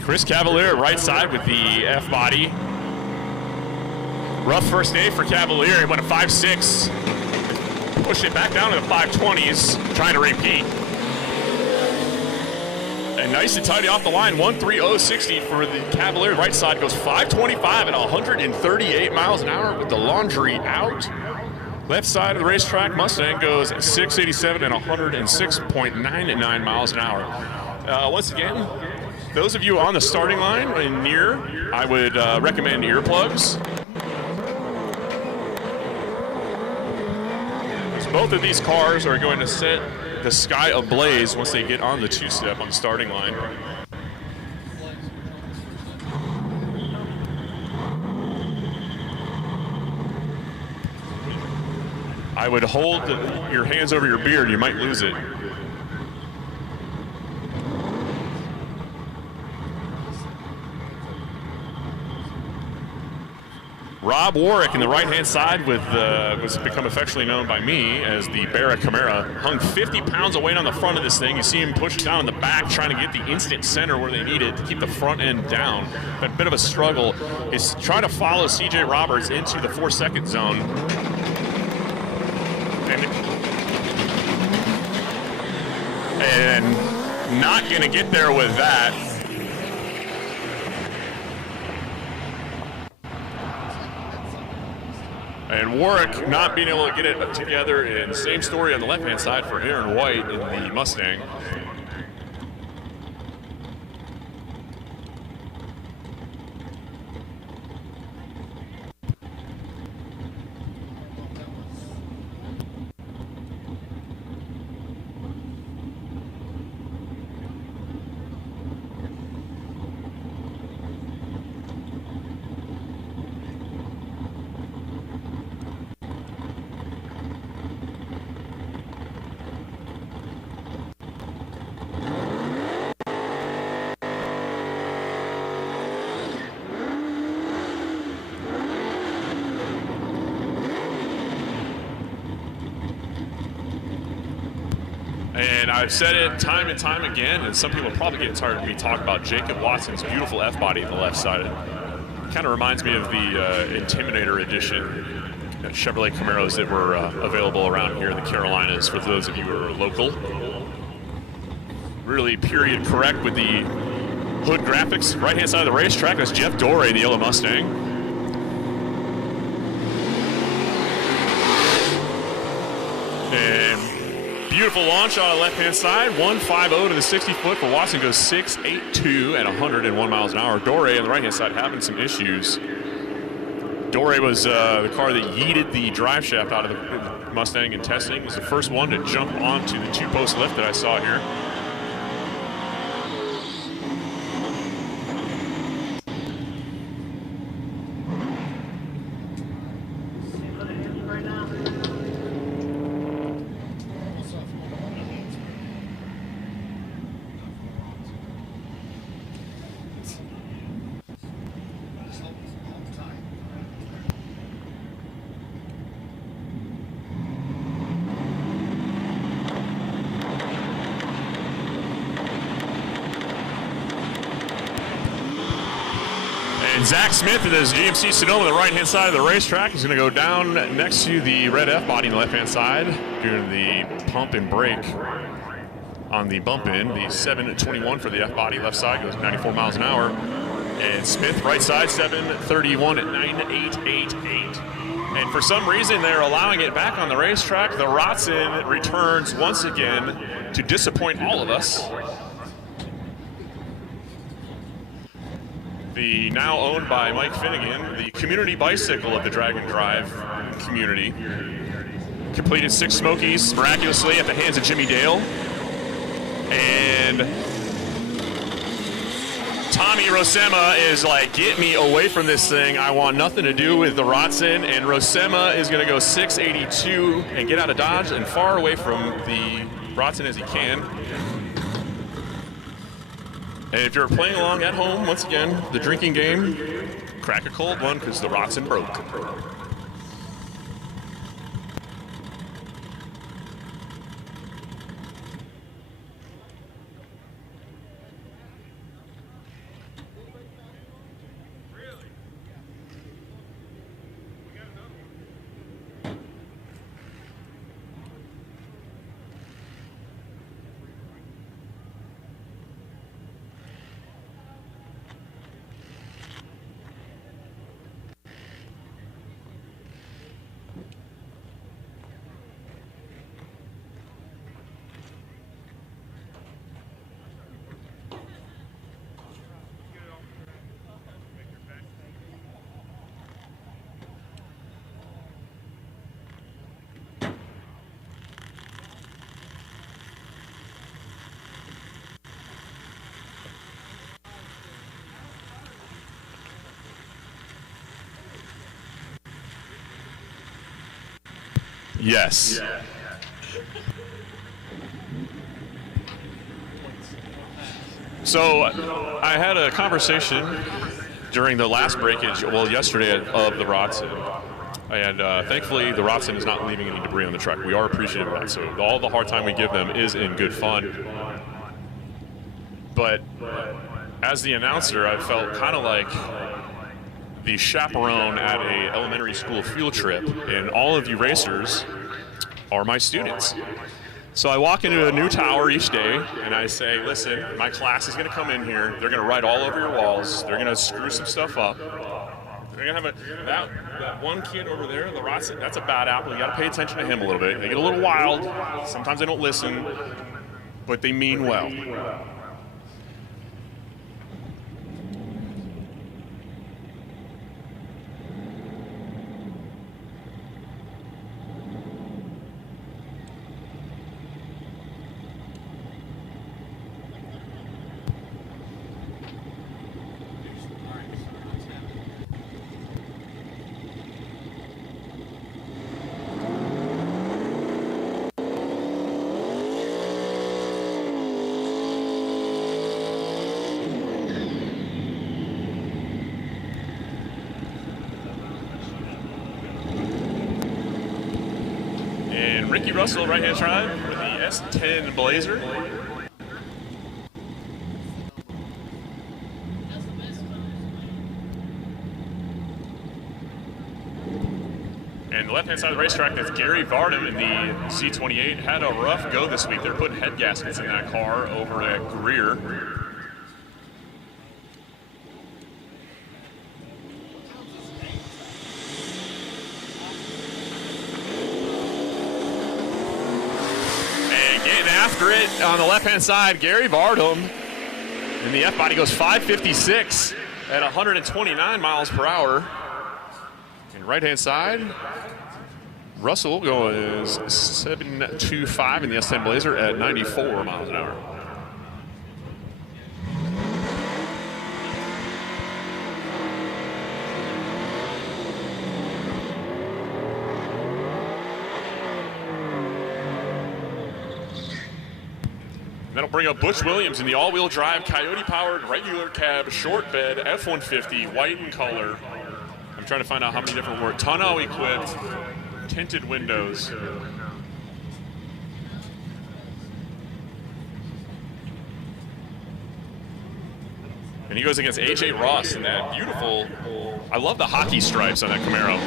Chris Cavalier right side with the F body. Rough first day for Cavalier. He went a 5.6. Pushed it back down to the 5.20s, trying to repeat. And nice and tidy off the line, 1.30.60 for the Cavalier. Right side goes 5.25 at 138 miles an hour with the laundry out. Left side of the racetrack, Mustang goes 6.87 at 106.99 miles an hour. Once again, those of you on the starting line and near, I would recommend earplugs. Both of these cars are going to set the sky ablaze once they get on the two-step on the starting line. I would hold your hands over your beard, you might lose it. Rob Warwick in the right-hand side with what's become affectionately known by me as the Barra Camara. Hung 50 pounds of weight on the front of this thing. You see him push down in the back, trying to get the instant center where they need it to keep the front end down. But a bit of a struggle is trying to follow CJ Roberts into the 4-second zone. And not going to get there with that. And Warwick not being able to get it together, and same story on the left-hand side for Aaron White in the Mustang. And I've said it time and time again, and some people probably get tired of me talking about Jacob Watson's beautiful F-body on the left side. It kind of reminds me of the Intimidator edition Chevrolet Camaros that were available around here in the Carolinas for those of you who are local. Really period correct with the hood graphics. Right-hand side of the racetrack, that's Jeff Doré, the yellow Mustang. Beautiful launch on the left-hand side, 1.50 to the 60-foot for Watson, goes 6.82 at 101 miles an hour. Doré on the right-hand side having some issues. Doré was the car that yeeted the drive shaft out of the Mustang in testing. Was the first one to jump onto the two-post lift that I saw here. Zach Smith in his GMC Sonoma on the right-hand side of the racetrack is going to go down next to the red F body on the left-hand side, doing the pump and brake on the bump in. The 7.21 for the F body left side goes 94 miles an hour. And Smith right side 7.31 at 9.888. And for some reason they're allowing it back on the racetrack. The Rotson returns once again to disappoint all of us. the now owned by Mike Finnegan, the community bicycle of the Dragon Drive community. Completed 6 Smokies miraculously at the hands of Jimmy Dale. And Tommy Rosema is like, get me away from this thing. I want nothing to do with the Rotson. And Rosema is going to go 682 and get out of Dodge and far away from the Rotson as he can. And if you're playing along at home, once again, the drinking game, crack a cold one because the Rotson broke. Yes. So I had a conversation during the last breakage, well, yesterday of the Rotson. And thankfully, the Rotson is not leaving any debris on the track. We are appreciative of that. So all the hard time we give them is in good fun. But as the announcer, I felt kind of like the chaperone at a elementary school field trip, and all of you racers are my students. So I walk into a new tower each day and I say, listen, my class is gonna come in here, they're gonna write all over your walls, they're gonna screw some stuff up. They're gonna have that one kid over there, the Rotson, that's a bad apple, you gotta pay attention to him a little bit. They get a little wild, sometimes they don't listen, but they mean well. Ricky Russell, right-hand drive for the S10 Blazer. And the left-hand side of the racetrack, that's Gary Varnum in the C28. Had a rough go this week. They're putting head gaskets in that car over at Greer. After it on the left-hand side, Gary Varnum in the F-body goes 556 at 129 miles per hour. And right-hand side, Russell goes 725 in the S10 Blazer at 94 miles an hour. That'll bring up Butch Williams in the all-wheel drive, Coyote-powered, regular cab, short bed, F-150, white in color. I'm trying to find out how many different words. Tonneau equipped, tinted windows. And he goes against A.J. Ross in that beautiful, I love the hockey stripes on that Camaro.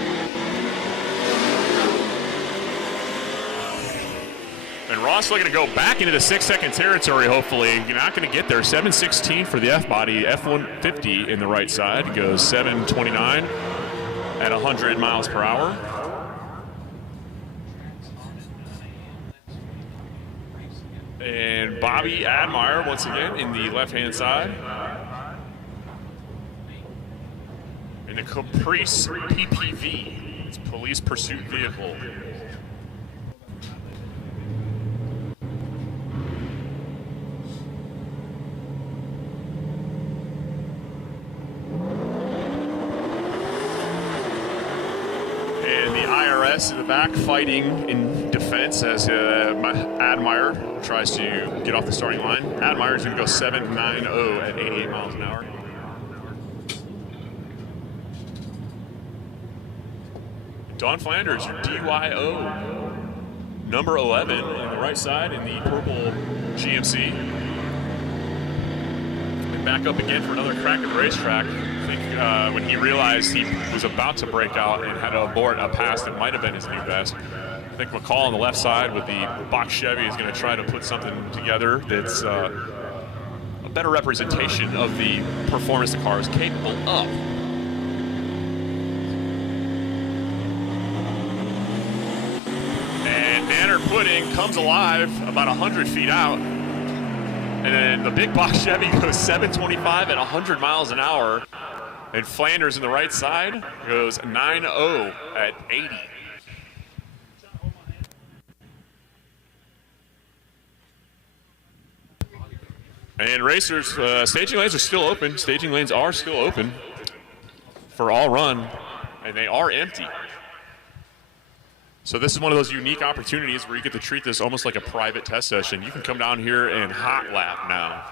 And Ross looking to go back into the 6-second territory, hopefully. You're not going to get there. 7:16 for the F-body. F-150 in the right side. Goes 7:29 at 100 miles per hour. And Bobby Admire, once again, in the left-hand side. in the Caprice PPV. It's police pursuit vehicle. And the IRS in the back fighting in defense as Admire tries to get off the starting line. Admire is going to go 7.90 at 88 miles an hour. Don Flanders, your DYO, number 11 on the right side in the purple GMC. And back up again for another crack at the racetrack. I think when he realized he was about to break out and had to abort a pass that might have been his new best, I think McCall on the left side with the box Chevy is going to try to put something together that's a better representation of the performance the car is capable of. Pudding comes alive about 100 feet out, and then the big box Chevy goes 725 at 100 miles an hour, and Flanders in the right side goes 9.0 at 80. And racers, staging lanes are still open. Staging lanes are still open for all run, and they are empty. So this is one of those unique opportunities where you get to treat this almost like a private test session. You can come down here and hot lap now.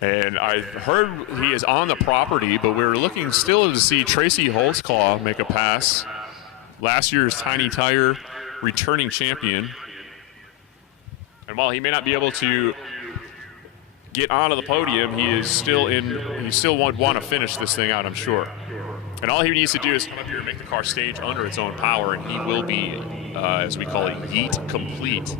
And I heard he is on the property, but we're looking still to see Tracy Holtzclaw make a pass. Last year's Tiny Tire returning champion. And while he may not be able to get onto the podium, he still would want to finish this thing out, I'm sure. And all he needs to do is come up here and make the car stage under its own power, and he will be, as we call it, Yeet complete.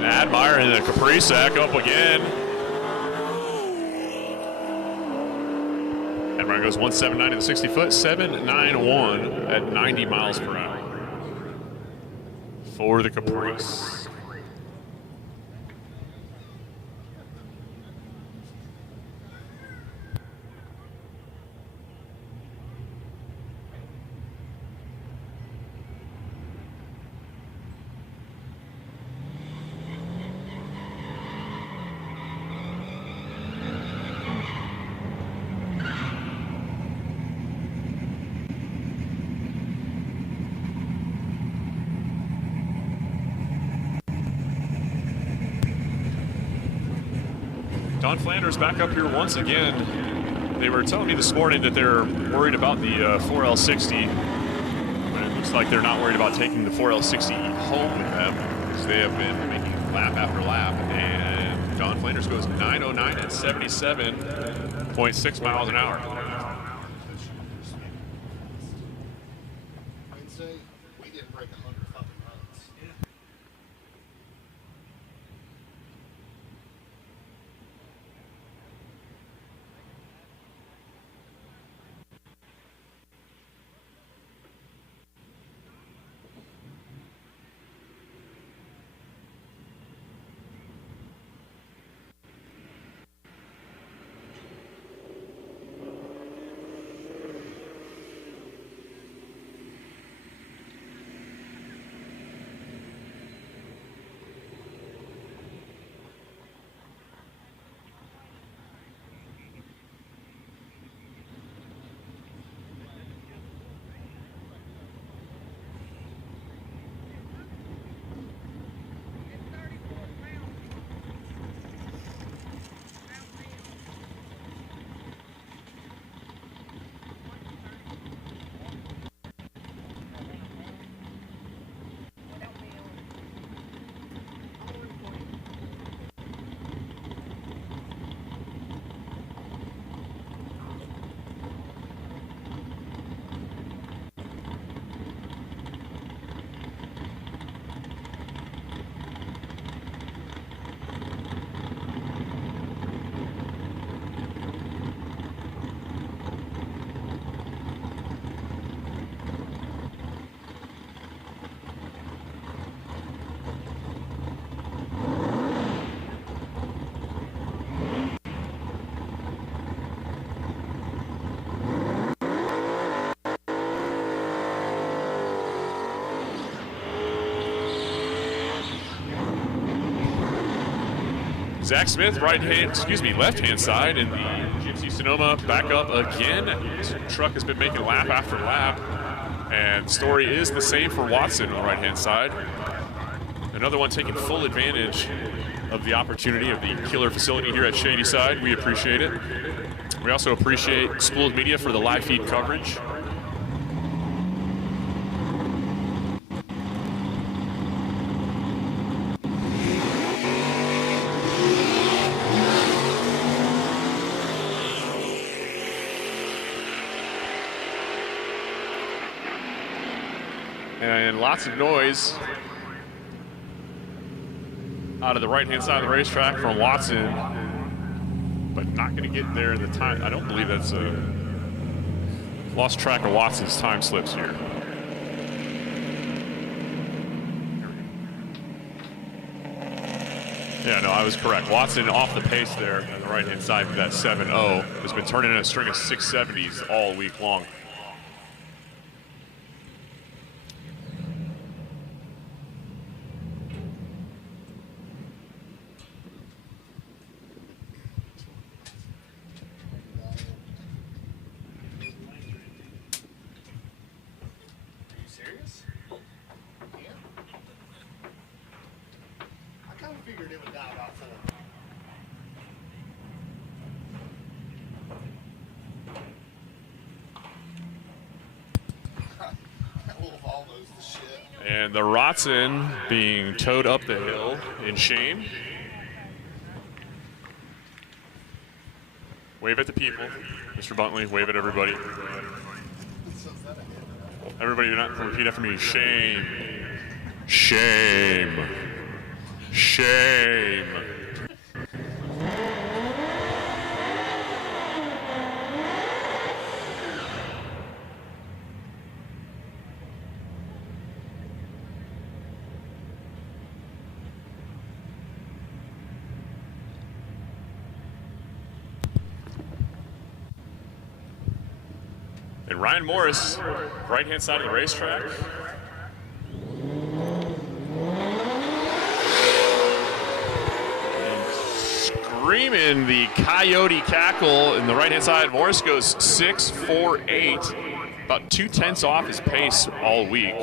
Admire in the Caprice up again. Admire goes 179 in the 60 foot, 791 at 90 miles per hour for the Caprice. Don Flanders back up here once again. They were telling me this morning that they're worried about the 4L60, but it looks like they're not worried about taking the 4L60 home with them, because they have been making lap after lap. And Don Flanders goes 9:09 at 77.6 miles an hour. Wednesday, we didn't break 100 fucking runs. Zach Smith, left-hand side, and the GMC Sonoma back up again. This truck has been making lap after lap, and the story is the same for Watson on the right-hand side. Another one taking full advantage of the opportunity of the killer facility here at Shadyside. We appreciate it. We also appreciate Spoold Media for the live feed coverage. And lots of noise out of the right-hand side of the racetrack from Watson, but not going to get there in the time. I don't believe that's lost track of Watson's time slips here. Yeah, no, I was correct. Watson off the pace there on the right-hand side of that 7.0 has been turning in a string of 670s all week long. Figured it would die about 4. That little Volvo's the shit. And the Rotson being towed up the hill in shame. Wave at the people. Mr. Buntley, wave at everybody. Everybody, do not repeat after me. Shame. Shame. Shame. And Ryan Morris, right-hand side of the racetrack. Screaming the coyote cackle in the right-hand side. Morris goes 6.48, about 0.2 off his pace all week.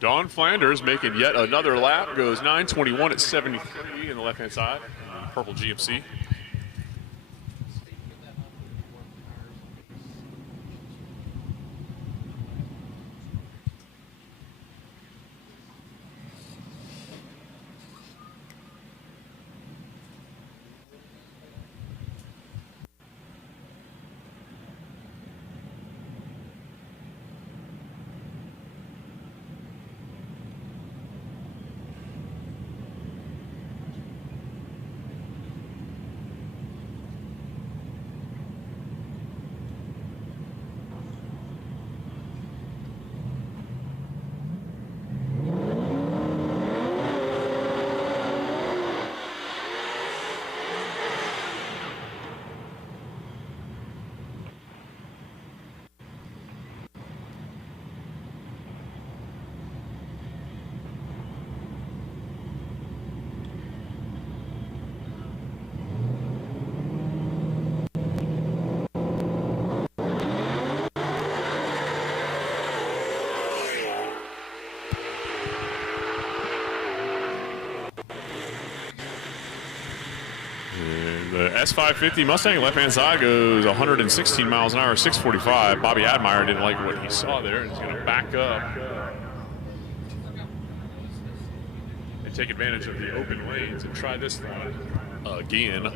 Dawn Flanders making yet another lap, goes 9:21 at 73 in the left-hand side, purple GMC. The S550 Mustang left-hand side goes 116 miles an hour, 645. Bobby Admire didn't like what he saw there and is going to back up and take advantage of the open lanes and try this thing again.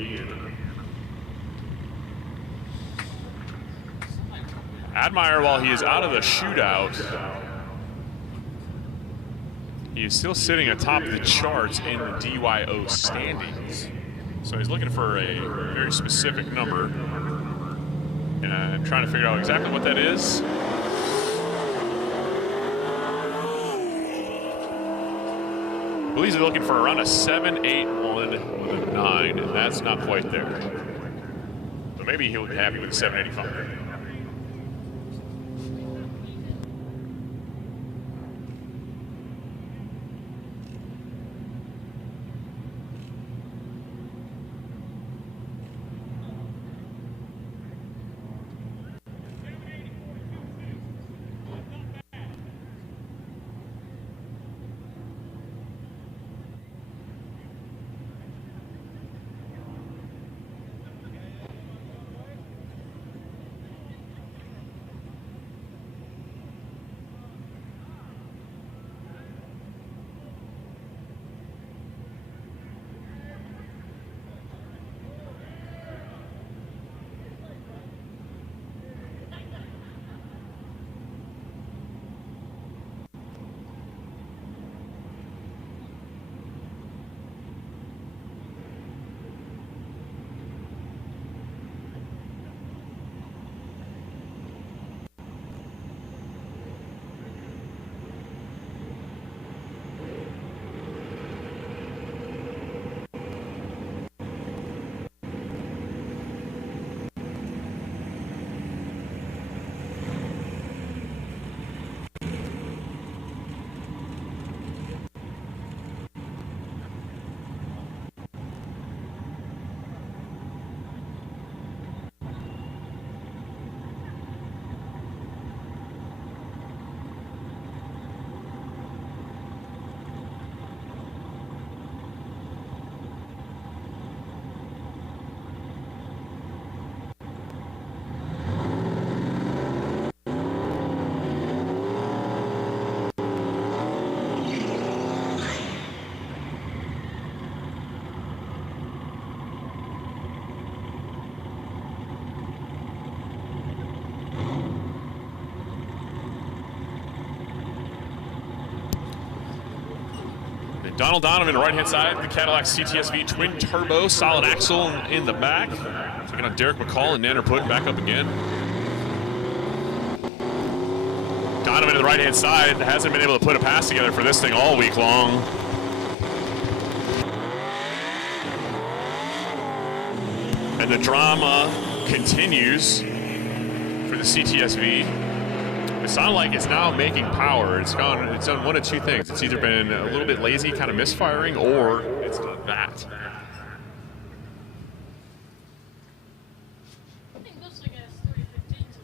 Admire, while he is out of the shootout, he is still sitting atop the charts in the DYO standings. So he's looking for a very specific number, and I'm trying to figure out exactly what that is. I believe he's looking for around a 781 with a 9, and that's not quite there. So maybe he'll be happy with a 785. Donald Donovan, right-hand side, the Cadillac CTSV twin turbo, solid axle in the back. Taking on Derek McCall and Nanner Putt back up again. Donovan to the right-hand side hasn't been able to put a pass together for this thing all week long. And the drama continues for the CTSV. It sounded like it's now making power. It's done one of two things. It's either been a little bit lazy, kind of misfiring, or it's done that. I think it looks like it has 315s.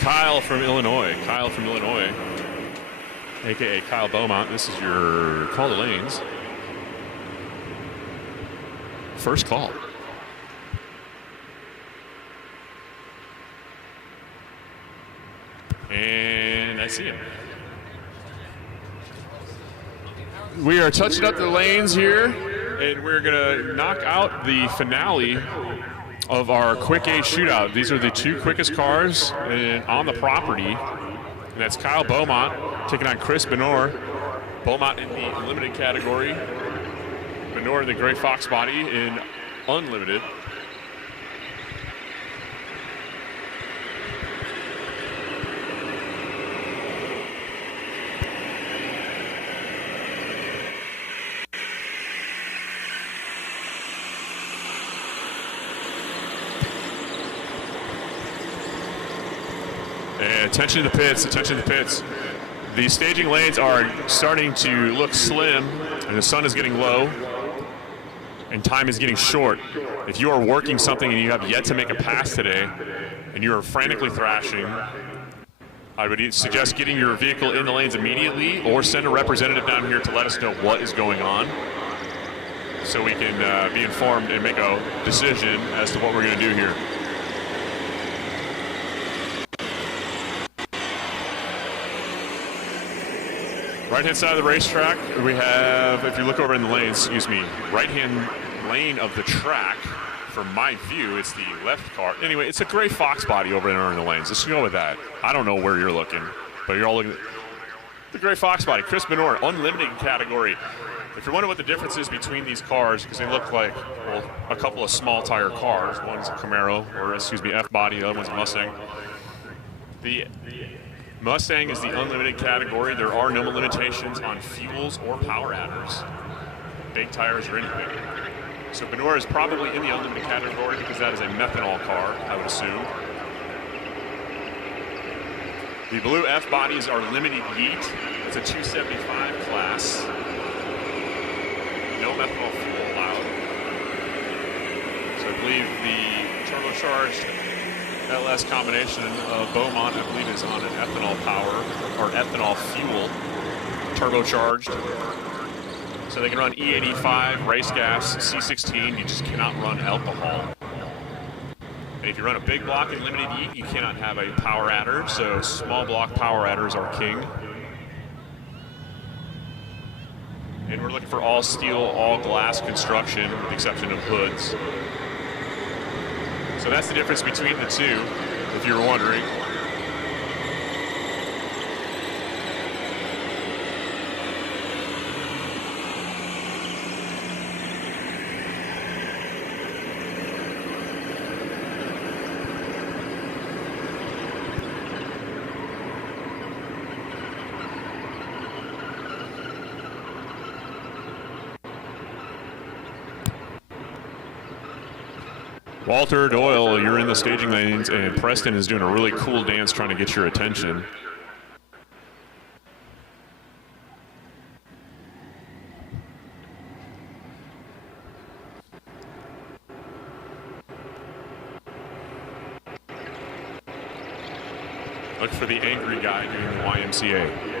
Kyle from Illinois. A.K.A. Kyle Beaumont. This is your call to lanes. First call. And I see him. We are touching up the lanes here, and we're going to knock out the finale of our Quick 8 shootout. These are the two quickest cars on the property. And that's Kyle Beaumont taking on Chris Benor. Beaumont in the limited category. Benor in the gray fox body in unlimited. And attention to the pits, attention to the pits. The staging lanes are starting to look slim, and the sun is getting low, and time is getting short. If you are working something and you have yet to make a pass today, and you are frantically thrashing, I would suggest getting your vehicle in the lanes immediately, or send a representative down here to let us know what is going on, so we can be informed and make a decision as to what we're going to do here. Right-hand side of the racetrack, we have, if you look over in the lanes, right-hand lane of the track. From my view, it's the left car. Anyway, it's a gray fox body over there in the lanes. Let's go with that. I don't know where you're looking, but you're all looking at the gray fox body. Chris Benor, unlimited category. If you're wondering what the difference is between these cars, because they look like, well, a couple of small tire cars. One's a Camaro, or F body, the other one's a Mustang. The Mustang is the unlimited category. There are no limitations on fuels or power adders, big tires or anything. So Benor is probably in the unlimited category because that is a methanol car, I would assume. The blue F bodies are limited Yeet. It's a 275 class. No methanol fuel allowed. So I believe the turbocharged LS combination of Beaumont, I believe, is on an ethanol power or ethanol fuel, turbocharged. So they can run E85, race gas, C16. You just cannot run alcohol. And if you run a big block in limited Yeet, you cannot have a power adder. So small block power adders are king. And we're looking for all steel, all glass construction, with the exception of hoods. So that's the difference between the two, if you were wondering. Walter Doyle, you're in the staging lanes, and Preston is doing a really cool dance trying to get your attention. Look for the angry guy doing the YMCA.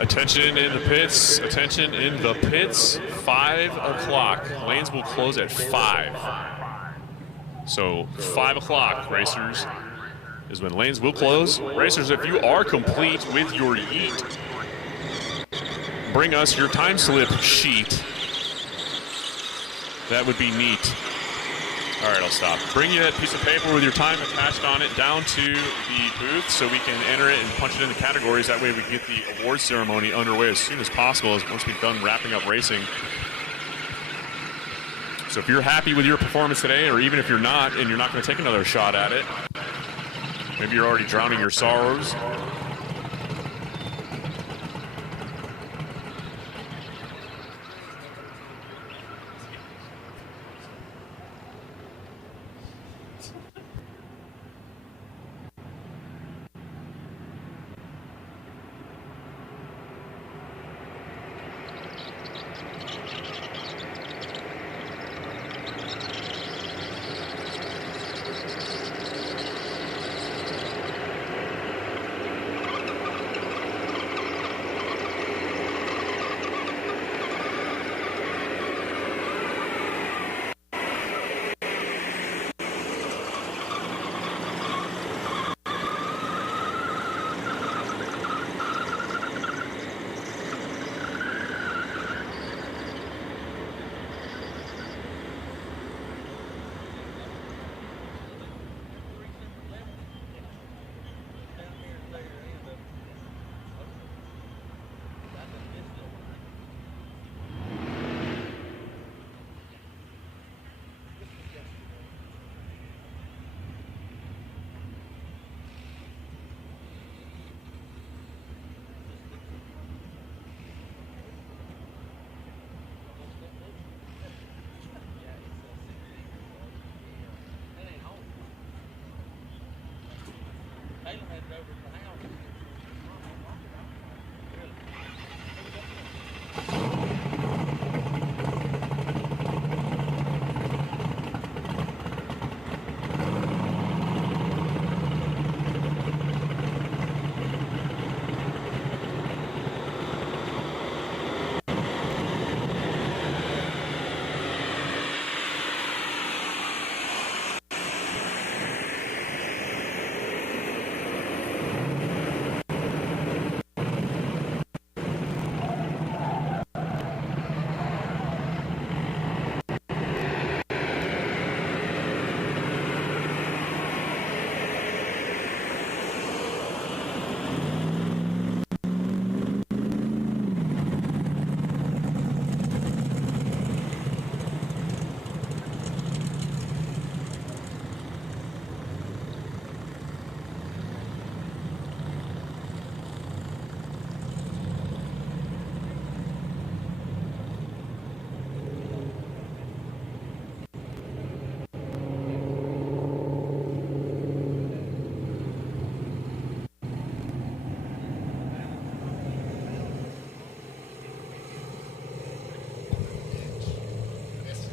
Attention in the pits, attention in the pits, 5 o'clock. Lanes will close at 5. So 5 o'clock, racers, is when lanes will close. Racers, if you are complete with your Yeet, bring us your time slip sheet. That would be neat. All right, I'll stop. Bring you that piece of paper with your time attached on it down to the booth so we can enter it and punch it in the categories. That way we can get the award ceremony underway as soon as possible once we've done wrapping up racing. So if you're happy with your performance today, or even if you're not and you're not going to take another shot at it, maybe you're already drowning your sorrows,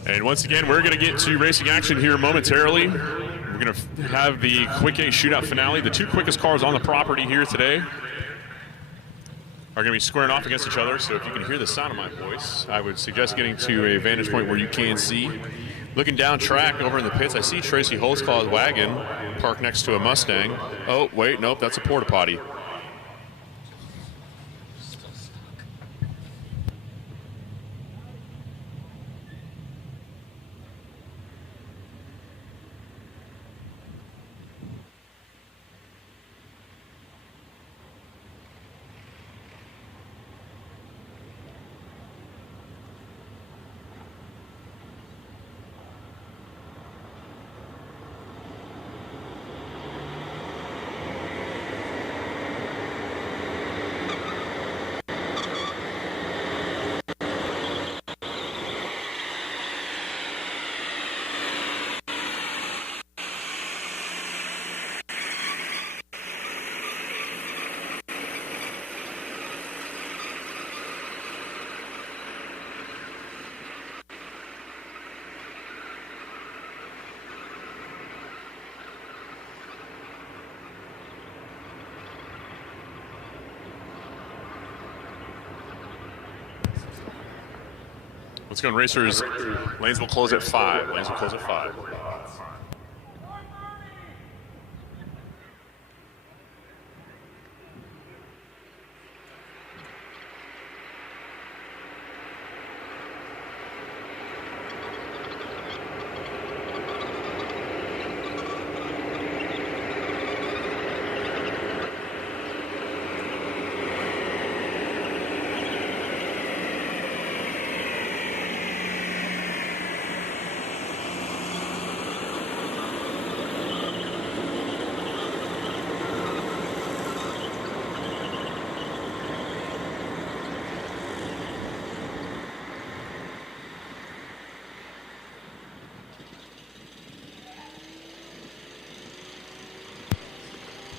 And once again, we're going to get to racing action here momentarily. We're going to have the Quick 8 Shootout finale. The two quickest cars on the property here today are going to be squaring off against each other. So if you can hear the sound of my voice, I would suggest getting to a vantage point where you can see. Looking down track over in the pits, I see Tracy Holtzclaw's wagon parked next to a Mustang. Oh, wait, nope, that's a porta potty. Let's go, racers. Lanes will close at 5. Lanes will close at 5.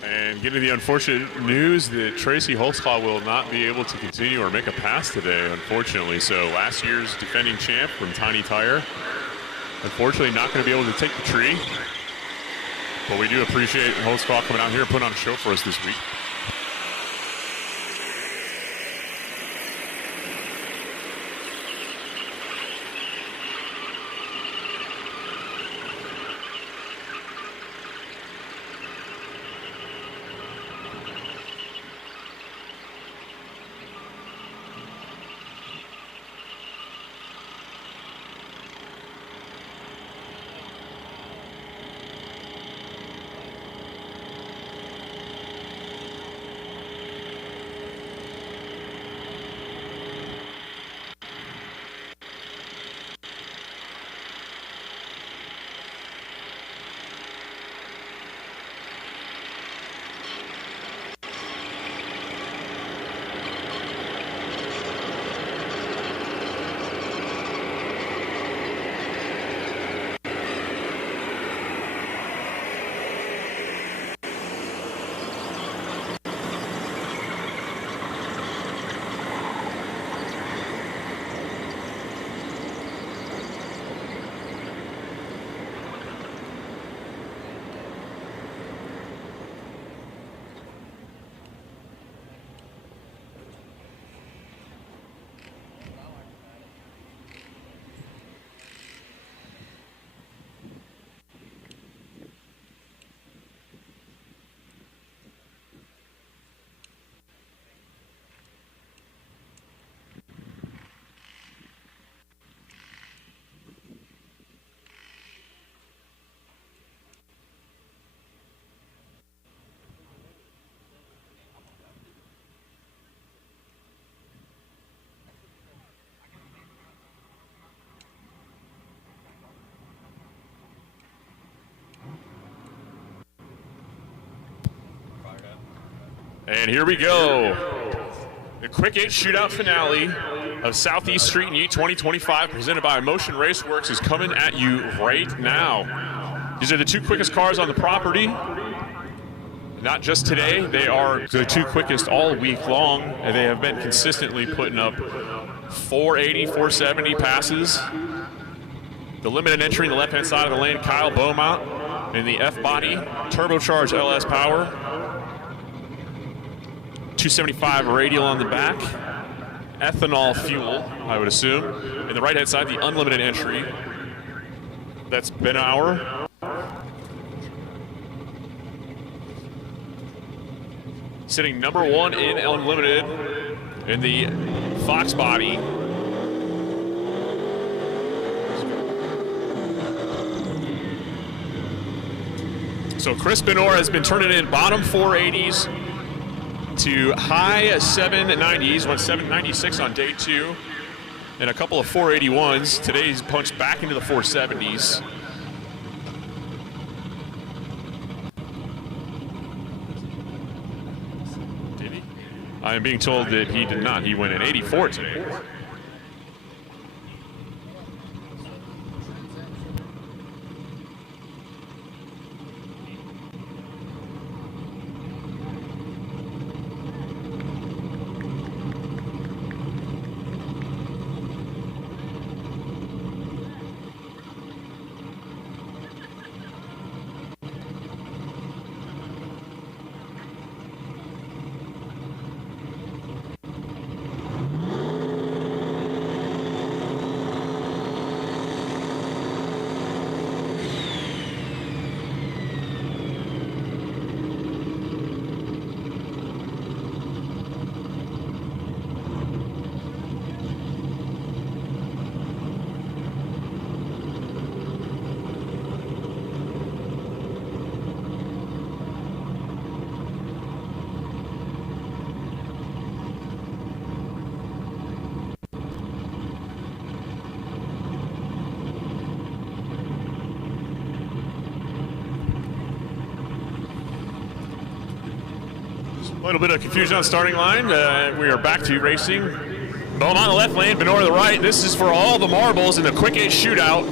And getting the unfortunate news that Tracy Holtzclaw will not be able to continue or make a pass today, unfortunately. So last year's defending champ from Tiny Tire, unfortunately not going to be able to take the tree. But we do appreciate Holtzclaw coming out here and putting on a show for us this week. And here we go. The Quick 8 Shootout finale of Southeast Street and Yeet 2025, presented by Motion Raceworks, is coming at you right now. These are the two quickest cars on the property. Not just today, they are the two quickest all week long, and they have been consistently putting up 480, 470 passes The limited entry in the left-hand side of the lane, Kyle Beaumont in the F-body, turbocharged LS power. 275 radial on the back. Ethanol fuel, I would assume. In the right-hand side, the unlimited entry. That's Benauer. Sitting number 1 in unlimited in the Fox body. So Chris Benauer has been turning in bottom 480s to high 790s, went 796 on day 2, and a couple of 481s. Today he's punched back into the 470s. Did he? I am being told that he did not. He went in 84 today. A little bit of confusion on the starting line. We are back to racing. Beaumont on the left lane, Benauer on the right. This is for all the marbles in the quick 8 shootout.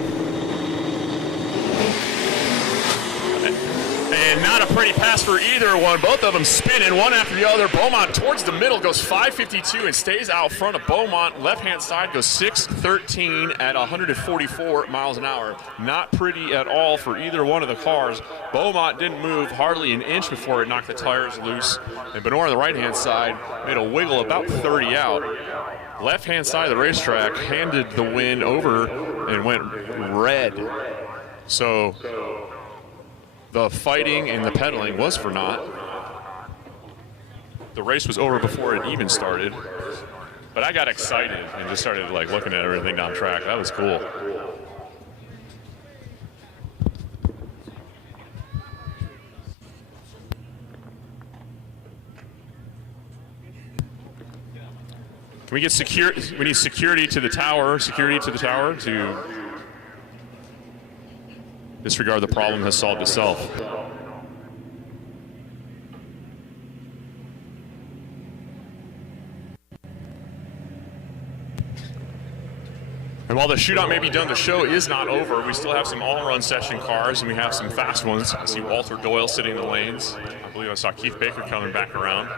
And not a pretty pass for either one. Both of them spinning one after the other. Beaumont towards the middle goes 552 and stays out front of Beaumont. Left-hand side goes 613 at 144 miles an hour. Not pretty at all for either one of the cars. Beaumont didn't move hardly an inch before it knocked the tires loose. And Benauer on the right-hand side made a wiggle about 30 out. Left-hand side of the racetrack handed the win over and went red. So the fighting and the pedaling was for naught. The race was over before it even started. But I got excited and just started like looking at everything down track. That was cool. Can we get security? We need security to the tower. Security to the tower to disregard the problem has solved itself. And while the shootout may be done, the show is not over. We still have some all-run session cars, and we have some fast ones. I see Walter Doyle sitting in the lanes. I believe I saw Keith Baker coming back around.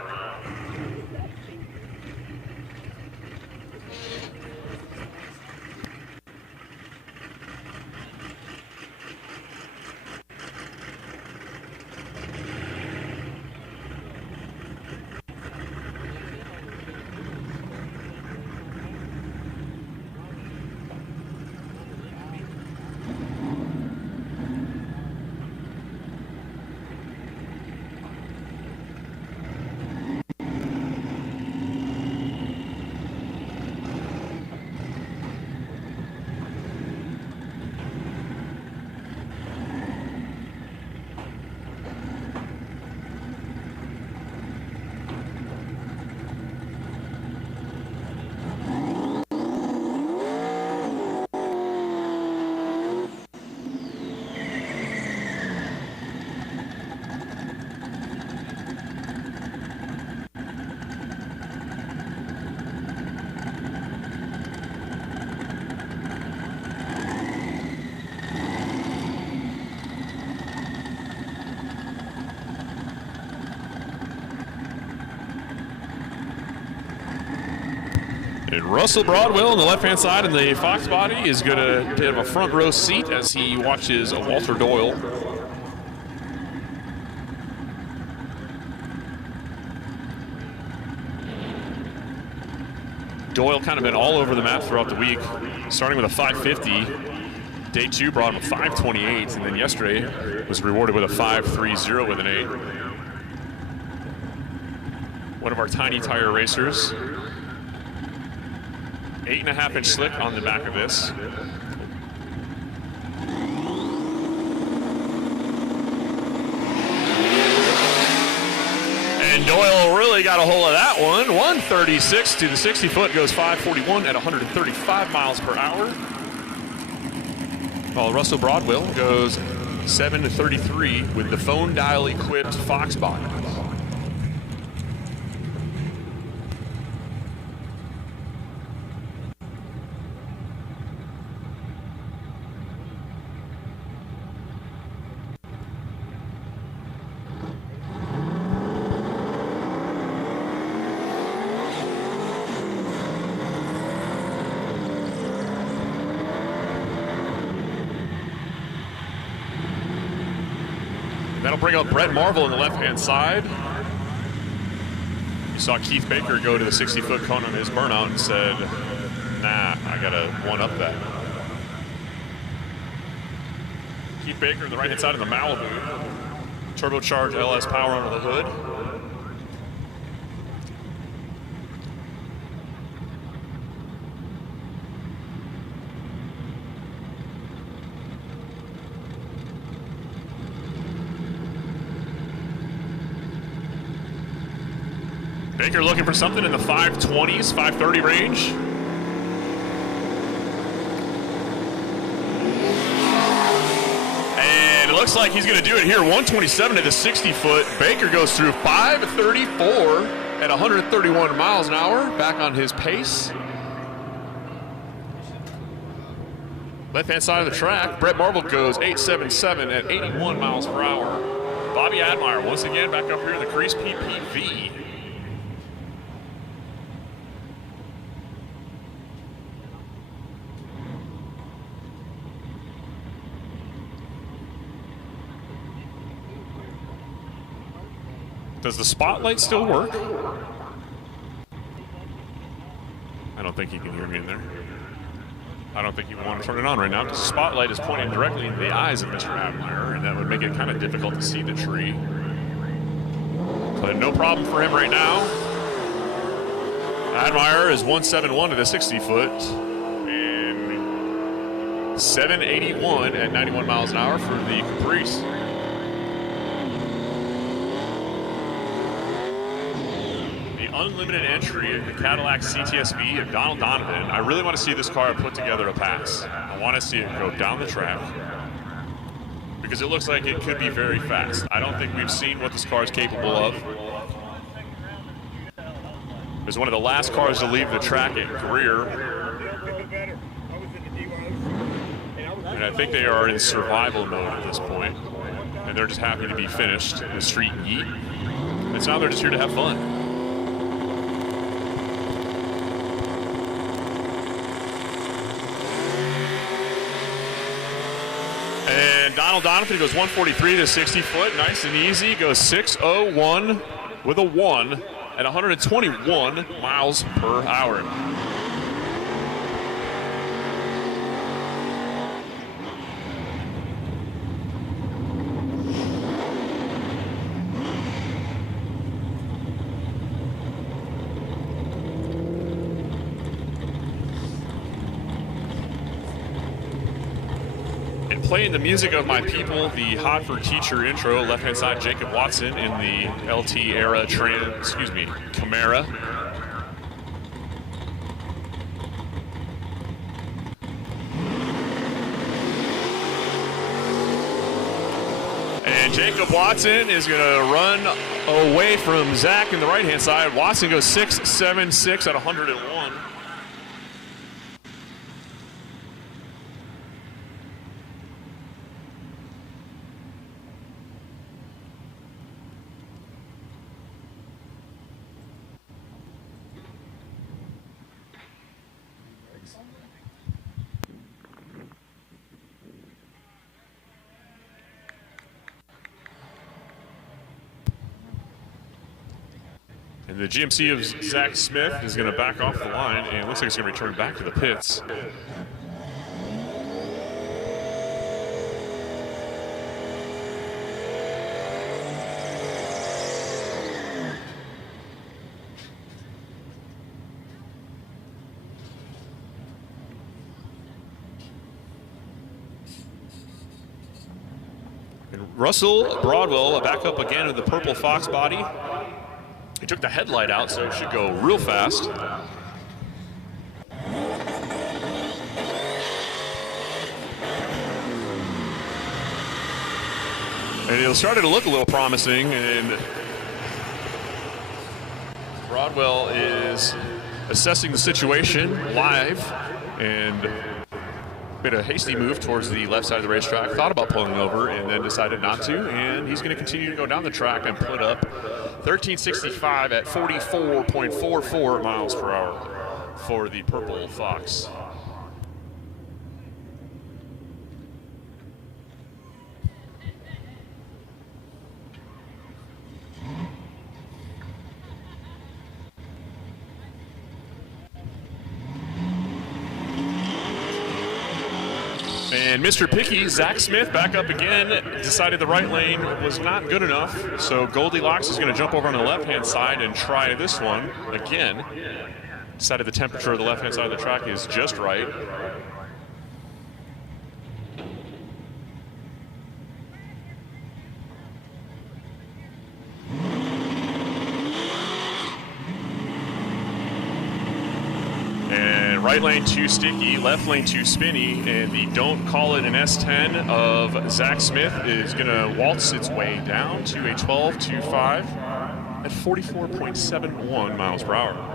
And Russell Broadwell on the left-hand side in the Fox body is going to have a front row seat as he watches Walter Doyle. Doyle kind of been all over the map throughout the week, starting with a 550. Day 2 brought him a 528, and then yesterday was rewarded with a 530 with an 8. One of our tiny tire racers. 8.5-inch slick on the back of this. And Doyle really got a hold of that one. 136 to the 60 foot, goes 541 at 135 miles per hour. While Russell Broadwell goes 7 to 33 with the phone dial equipped Fox body. That'll bring up Brett Marvel on the left-hand side. You saw Keith Baker go to the 60-foot cone on his burnout and said, nah, I gotta one-up that. Keith Baker on the right-hand side of the Malibu. Turbocharged LS power under the hood. Baker looking for something in the 520s, 530 range. And it looks like he's going to do it here. 127 to the 60 foot. Baker goes through 534 at 131 miles an hour. Back on his pace. Left-hand side of the track, Brett Marble goes 877 at 81 miles per hour. Bobby Admire once again back up here in the crease, PPV. Does the spotlight still work? I don't think you can hear me in there. I don't think you want to turn it on right now because the spotlight is pointing directly into the eyes of Mr. Admire, and that would make it kind of difficult to see the tree. But no problem for him right now. Admire is 171 to the 60 foot and 781 at 91 miles an hour for the Caprice. Unlimited entry in the Cadillac CTSV of Donald Donovan. I really want to see this car put together a pass. I want to see it go down the track because it looks like it could be very fast. I don't think we've seen what this car is capable of. It was one of the last cars to leave the track at Greer. And I think they are in survival mode at this point. And they're just happy to be finished in the street Yeet. And now they're just here to have fun. And Donald Donovan goes 143 to 60 foot, nice and easy. Goes 601 with a 1 at 121 miles per hour. Playing the music of my people, the Hot for Teacher intro, left-hand side, Jacob Watson in the LT era Camaro. And Jacob Watson is going to run away from Zach in the right-hand side. Watson goes 6.76 at 101. The GMC of Zach Smith is going to back off the line, and it looks like it's going to return back to the pits. And Russell Broadwell back up again with the purple Fox body. He took the headlight out, so it should go real fast. And it started to look a little promising, and Broadwell is assessing the situation live and made a hasty move towards the left side of the racetrack, thought about pulling over, and then decided not to, and he's going to continue to go down the track and put up 1365 at 44.44 miles per hour for the Purple Fox. And Mr. Picky, Zach Smith, back up again, decided the right lane was not good enough, so Goldilocks is going to jump over on the left-hand side and try this one again. Decided the temperature of the left-hand side of the track is just right. Right lane too sticky, left lane too spinny, and the don't call it an S10 of Zach Smith is going to waltz its way down to a 12.25 at 44.71 miles per hour.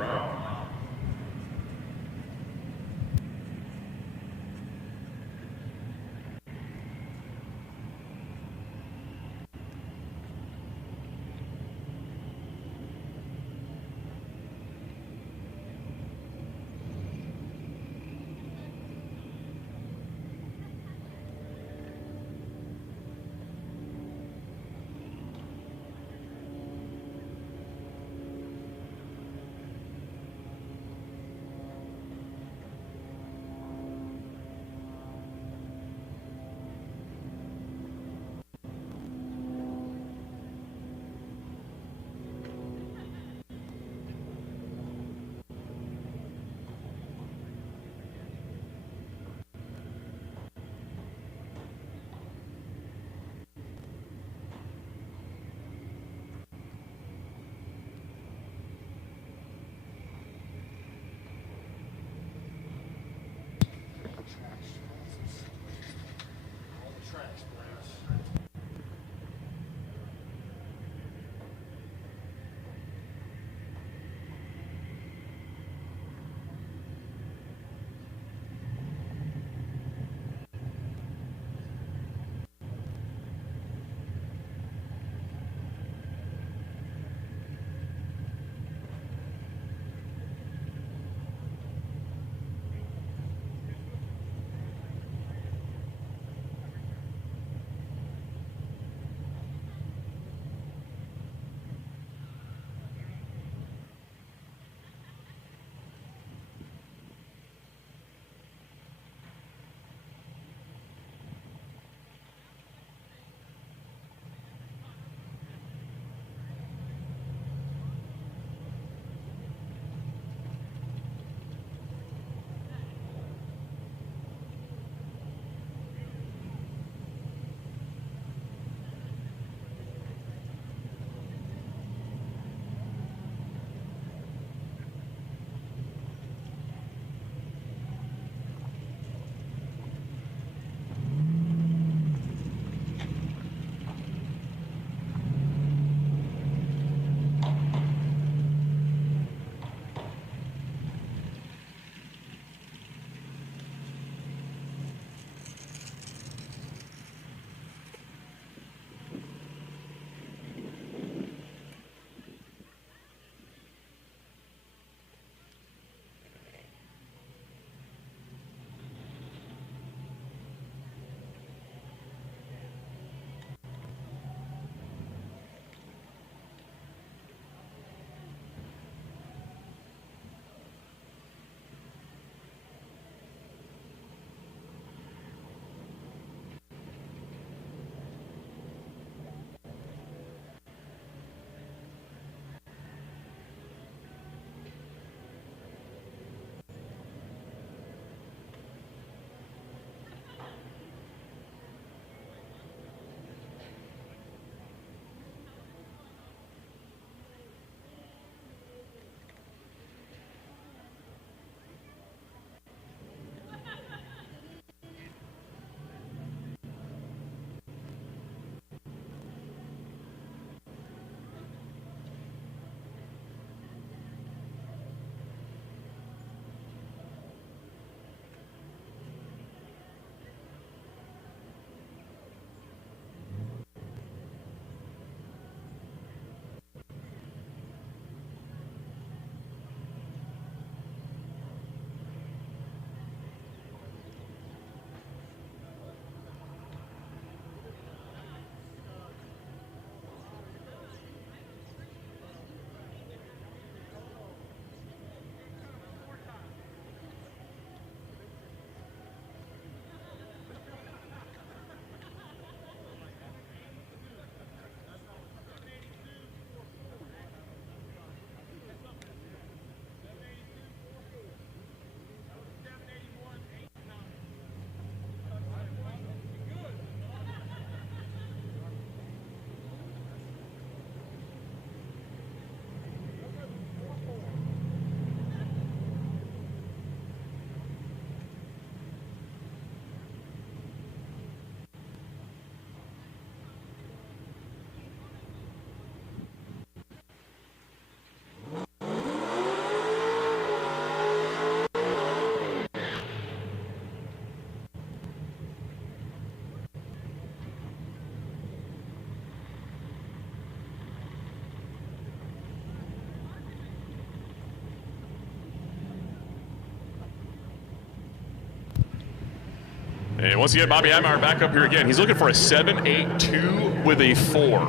And once again, Bobby Admire back up here again. He's looking for a 7.82 with a 4.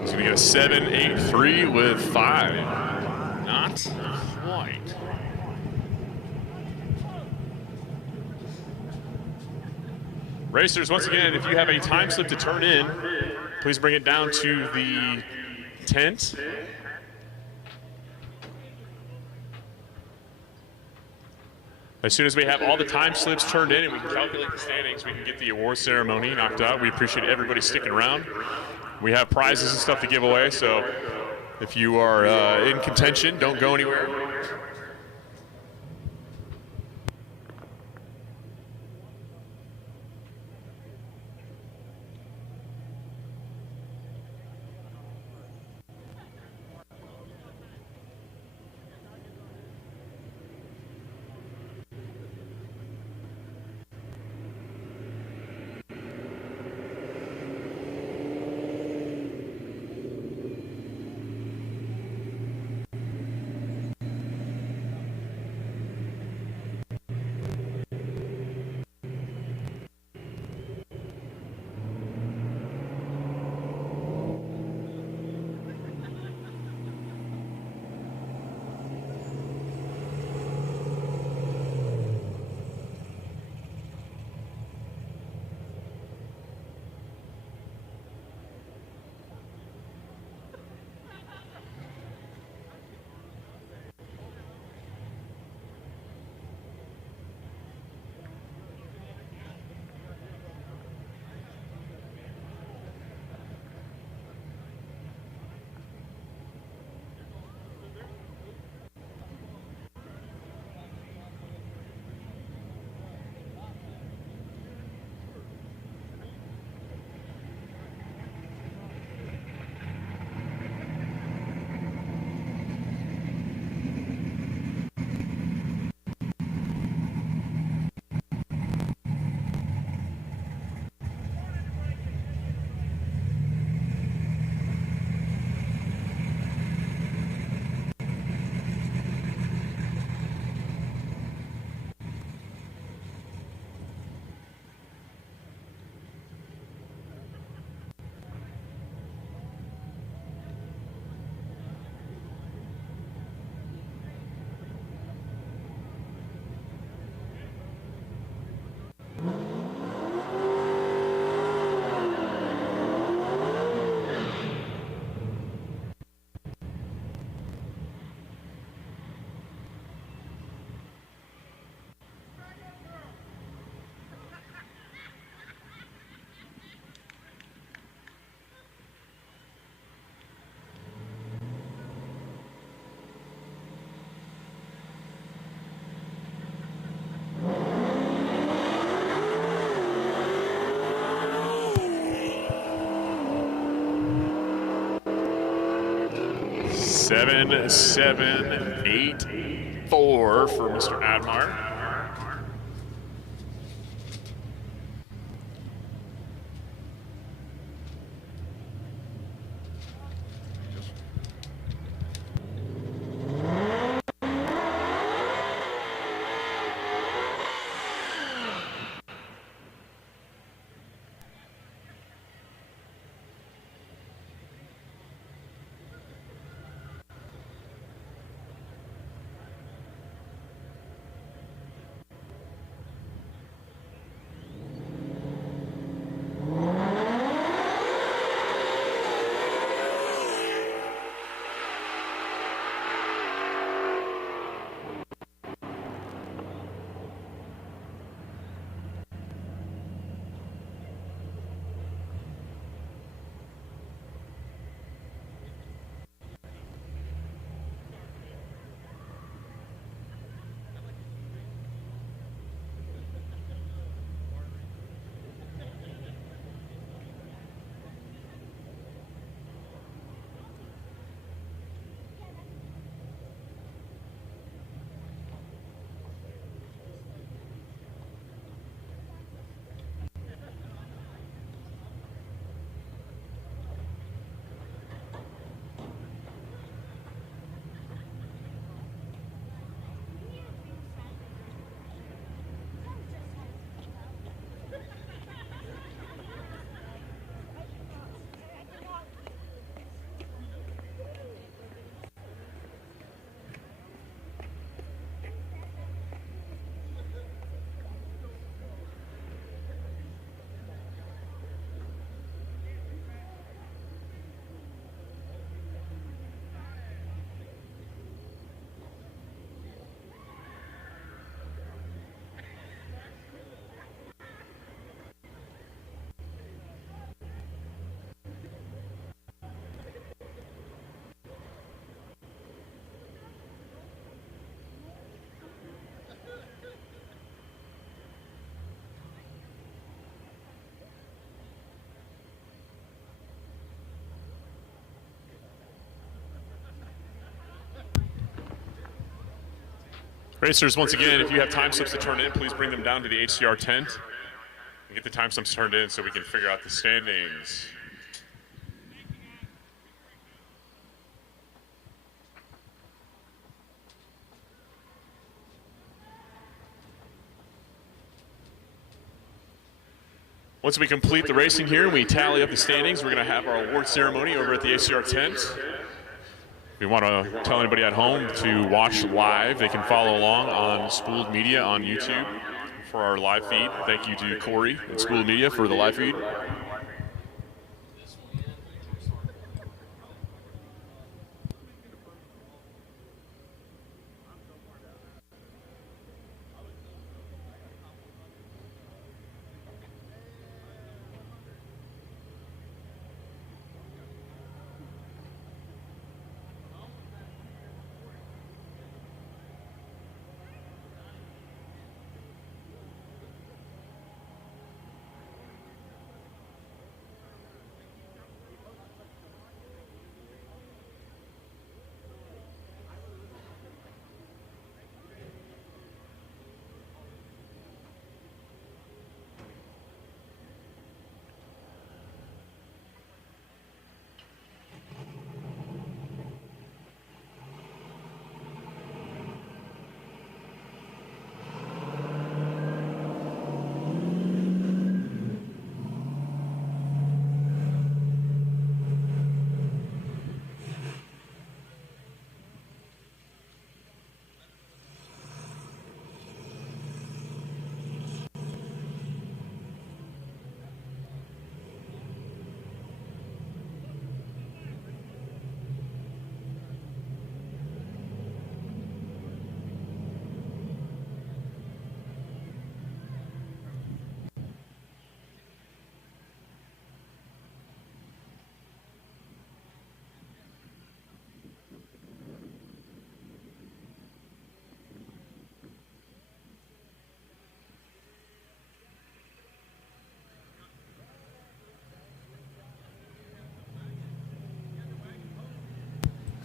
He's going to get a 7.83 with 5. Not quite. Racers, once again, if you have a time slip to turn in, please bring it down to the tent. As soon as we have all the time slips turned in and we can calculate the standings, we can get the award ceremony knocked out. We appreciate everybody sticking around. We have prizes and stuff to give away, so if you are in contention, don't go anywhere. Seven, 8, 4 for Mr. Admire. Racers, once again, if you have time slips to turn in, please bring them down to the HCR tent and get the time slips turned in so we can figure out the standings. Once we complete the racing here and we tally up the standings, we're going to have our award ceremony over at the HCR tent. If you want to tell anybody at home to watch live, they can follow along on Spoold Media on YouTube for our live feed. Thank you to Corey and Spoold Media for the live feed.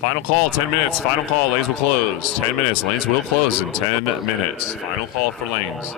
Final call, 10 minutes. Final call, lanes will close. 10 minutes, lanes will close in 10 minutes. Final call for lanes.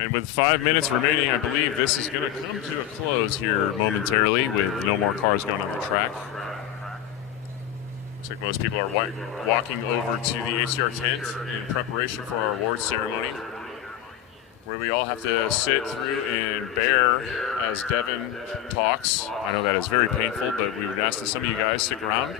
And with 5 minutes remaining, I believe this is going to come to a close here momentarily with no more cars going on the track. Looks like most people are walking over to the ACR tent in preparation for our awards ceremony, where we all have to sit through and bear as Devin talks. I know that is very painful, but we would ask that some of you guys stick around.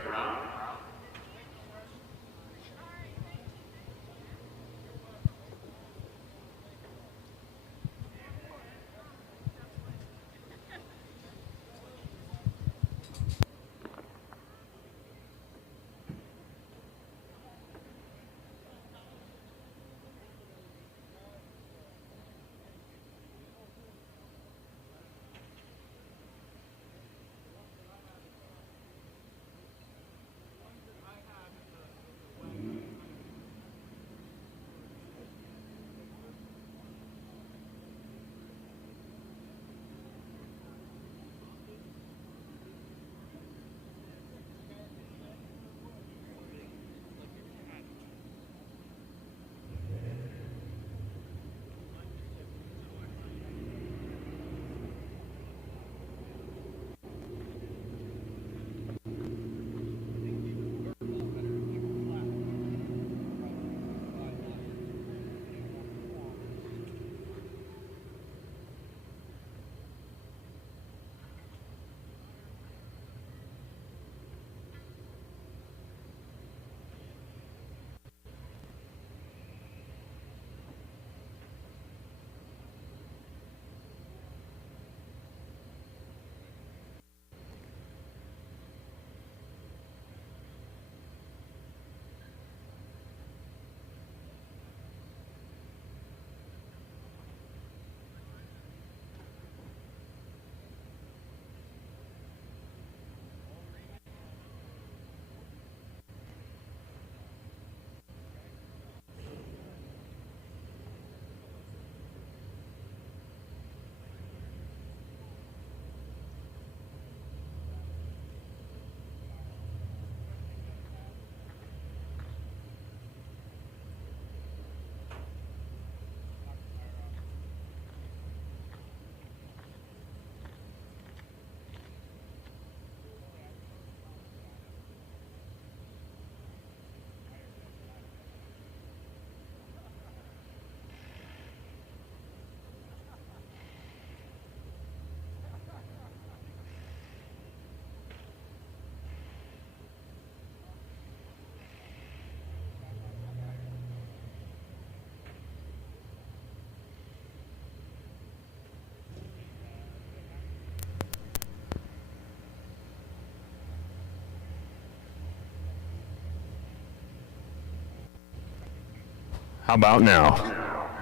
How about now?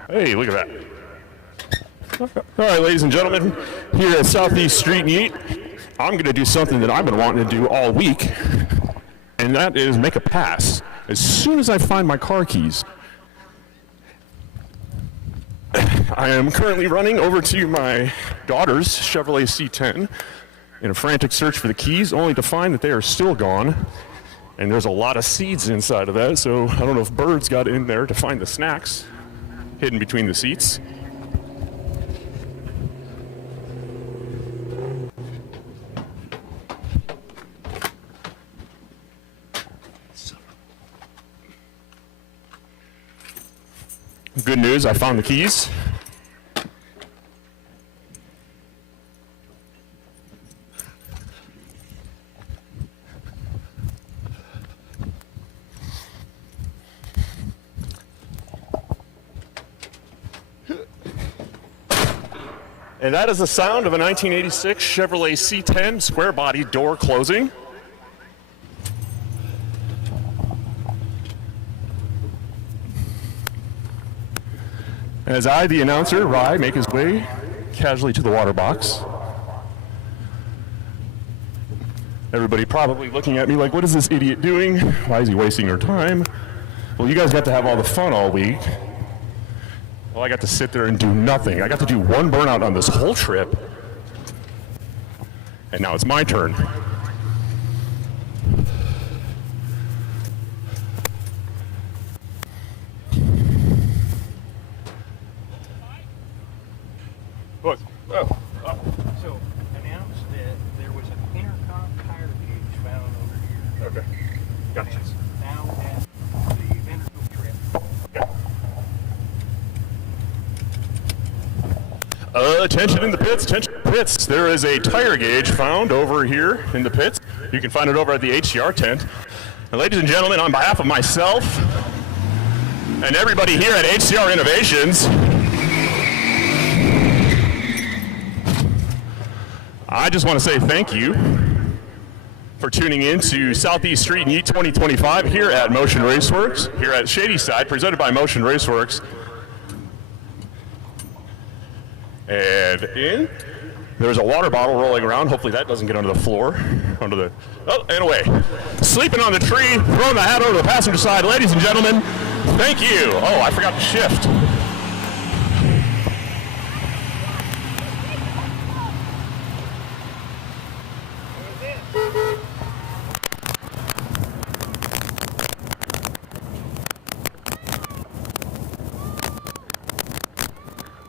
Hey, look at that. All right, ladies and gentlemen, here at Southeast Street and Yeet, I'm going to do something that I've been wanting to do all week, and that is make a pass as soon as I find my car keys. I am currently running over to my daughter's Chevrolet C10 in a frantic search for the keys, only to find that they are still gone. And there's a lot of seeds inside of that, so I don't know if birds got in there to find the snacks hidden between the seats. Good news, I found the keys. And that is the sound of a 1986 Chevrolet C10 square body door closing. As I, the announcer, Rye, make his way casually to the water box. Everybody probably looking at me like, what is this idiot doing? Why is he wasting our time? Well, you guys got to have all the fun all week. Well, I got to sit there and do nothing. I got to do one burnout on this whole trip. And now it's my turn. Attention in the pits, attention in the pits. There is a tire gauge found over here in the pits. You can find it over at the HCR tent. And ladies and gentlemen, on behalf of myself and everybody here at HCR Innovations, I just want to say thank you for tuning in to Southeast Street and Yeet 2025 here at Motion Raceworks, here at Shadyside, presented by Motion Raceworks. And in, there's a water bottle rolling around. Hopefully that doesn't get under the floor, oh, and away. Sleeping on the tree, throwing the hat over to the passenger side. Ladies and gentlemen, thank you. Oh, I forgot to shift.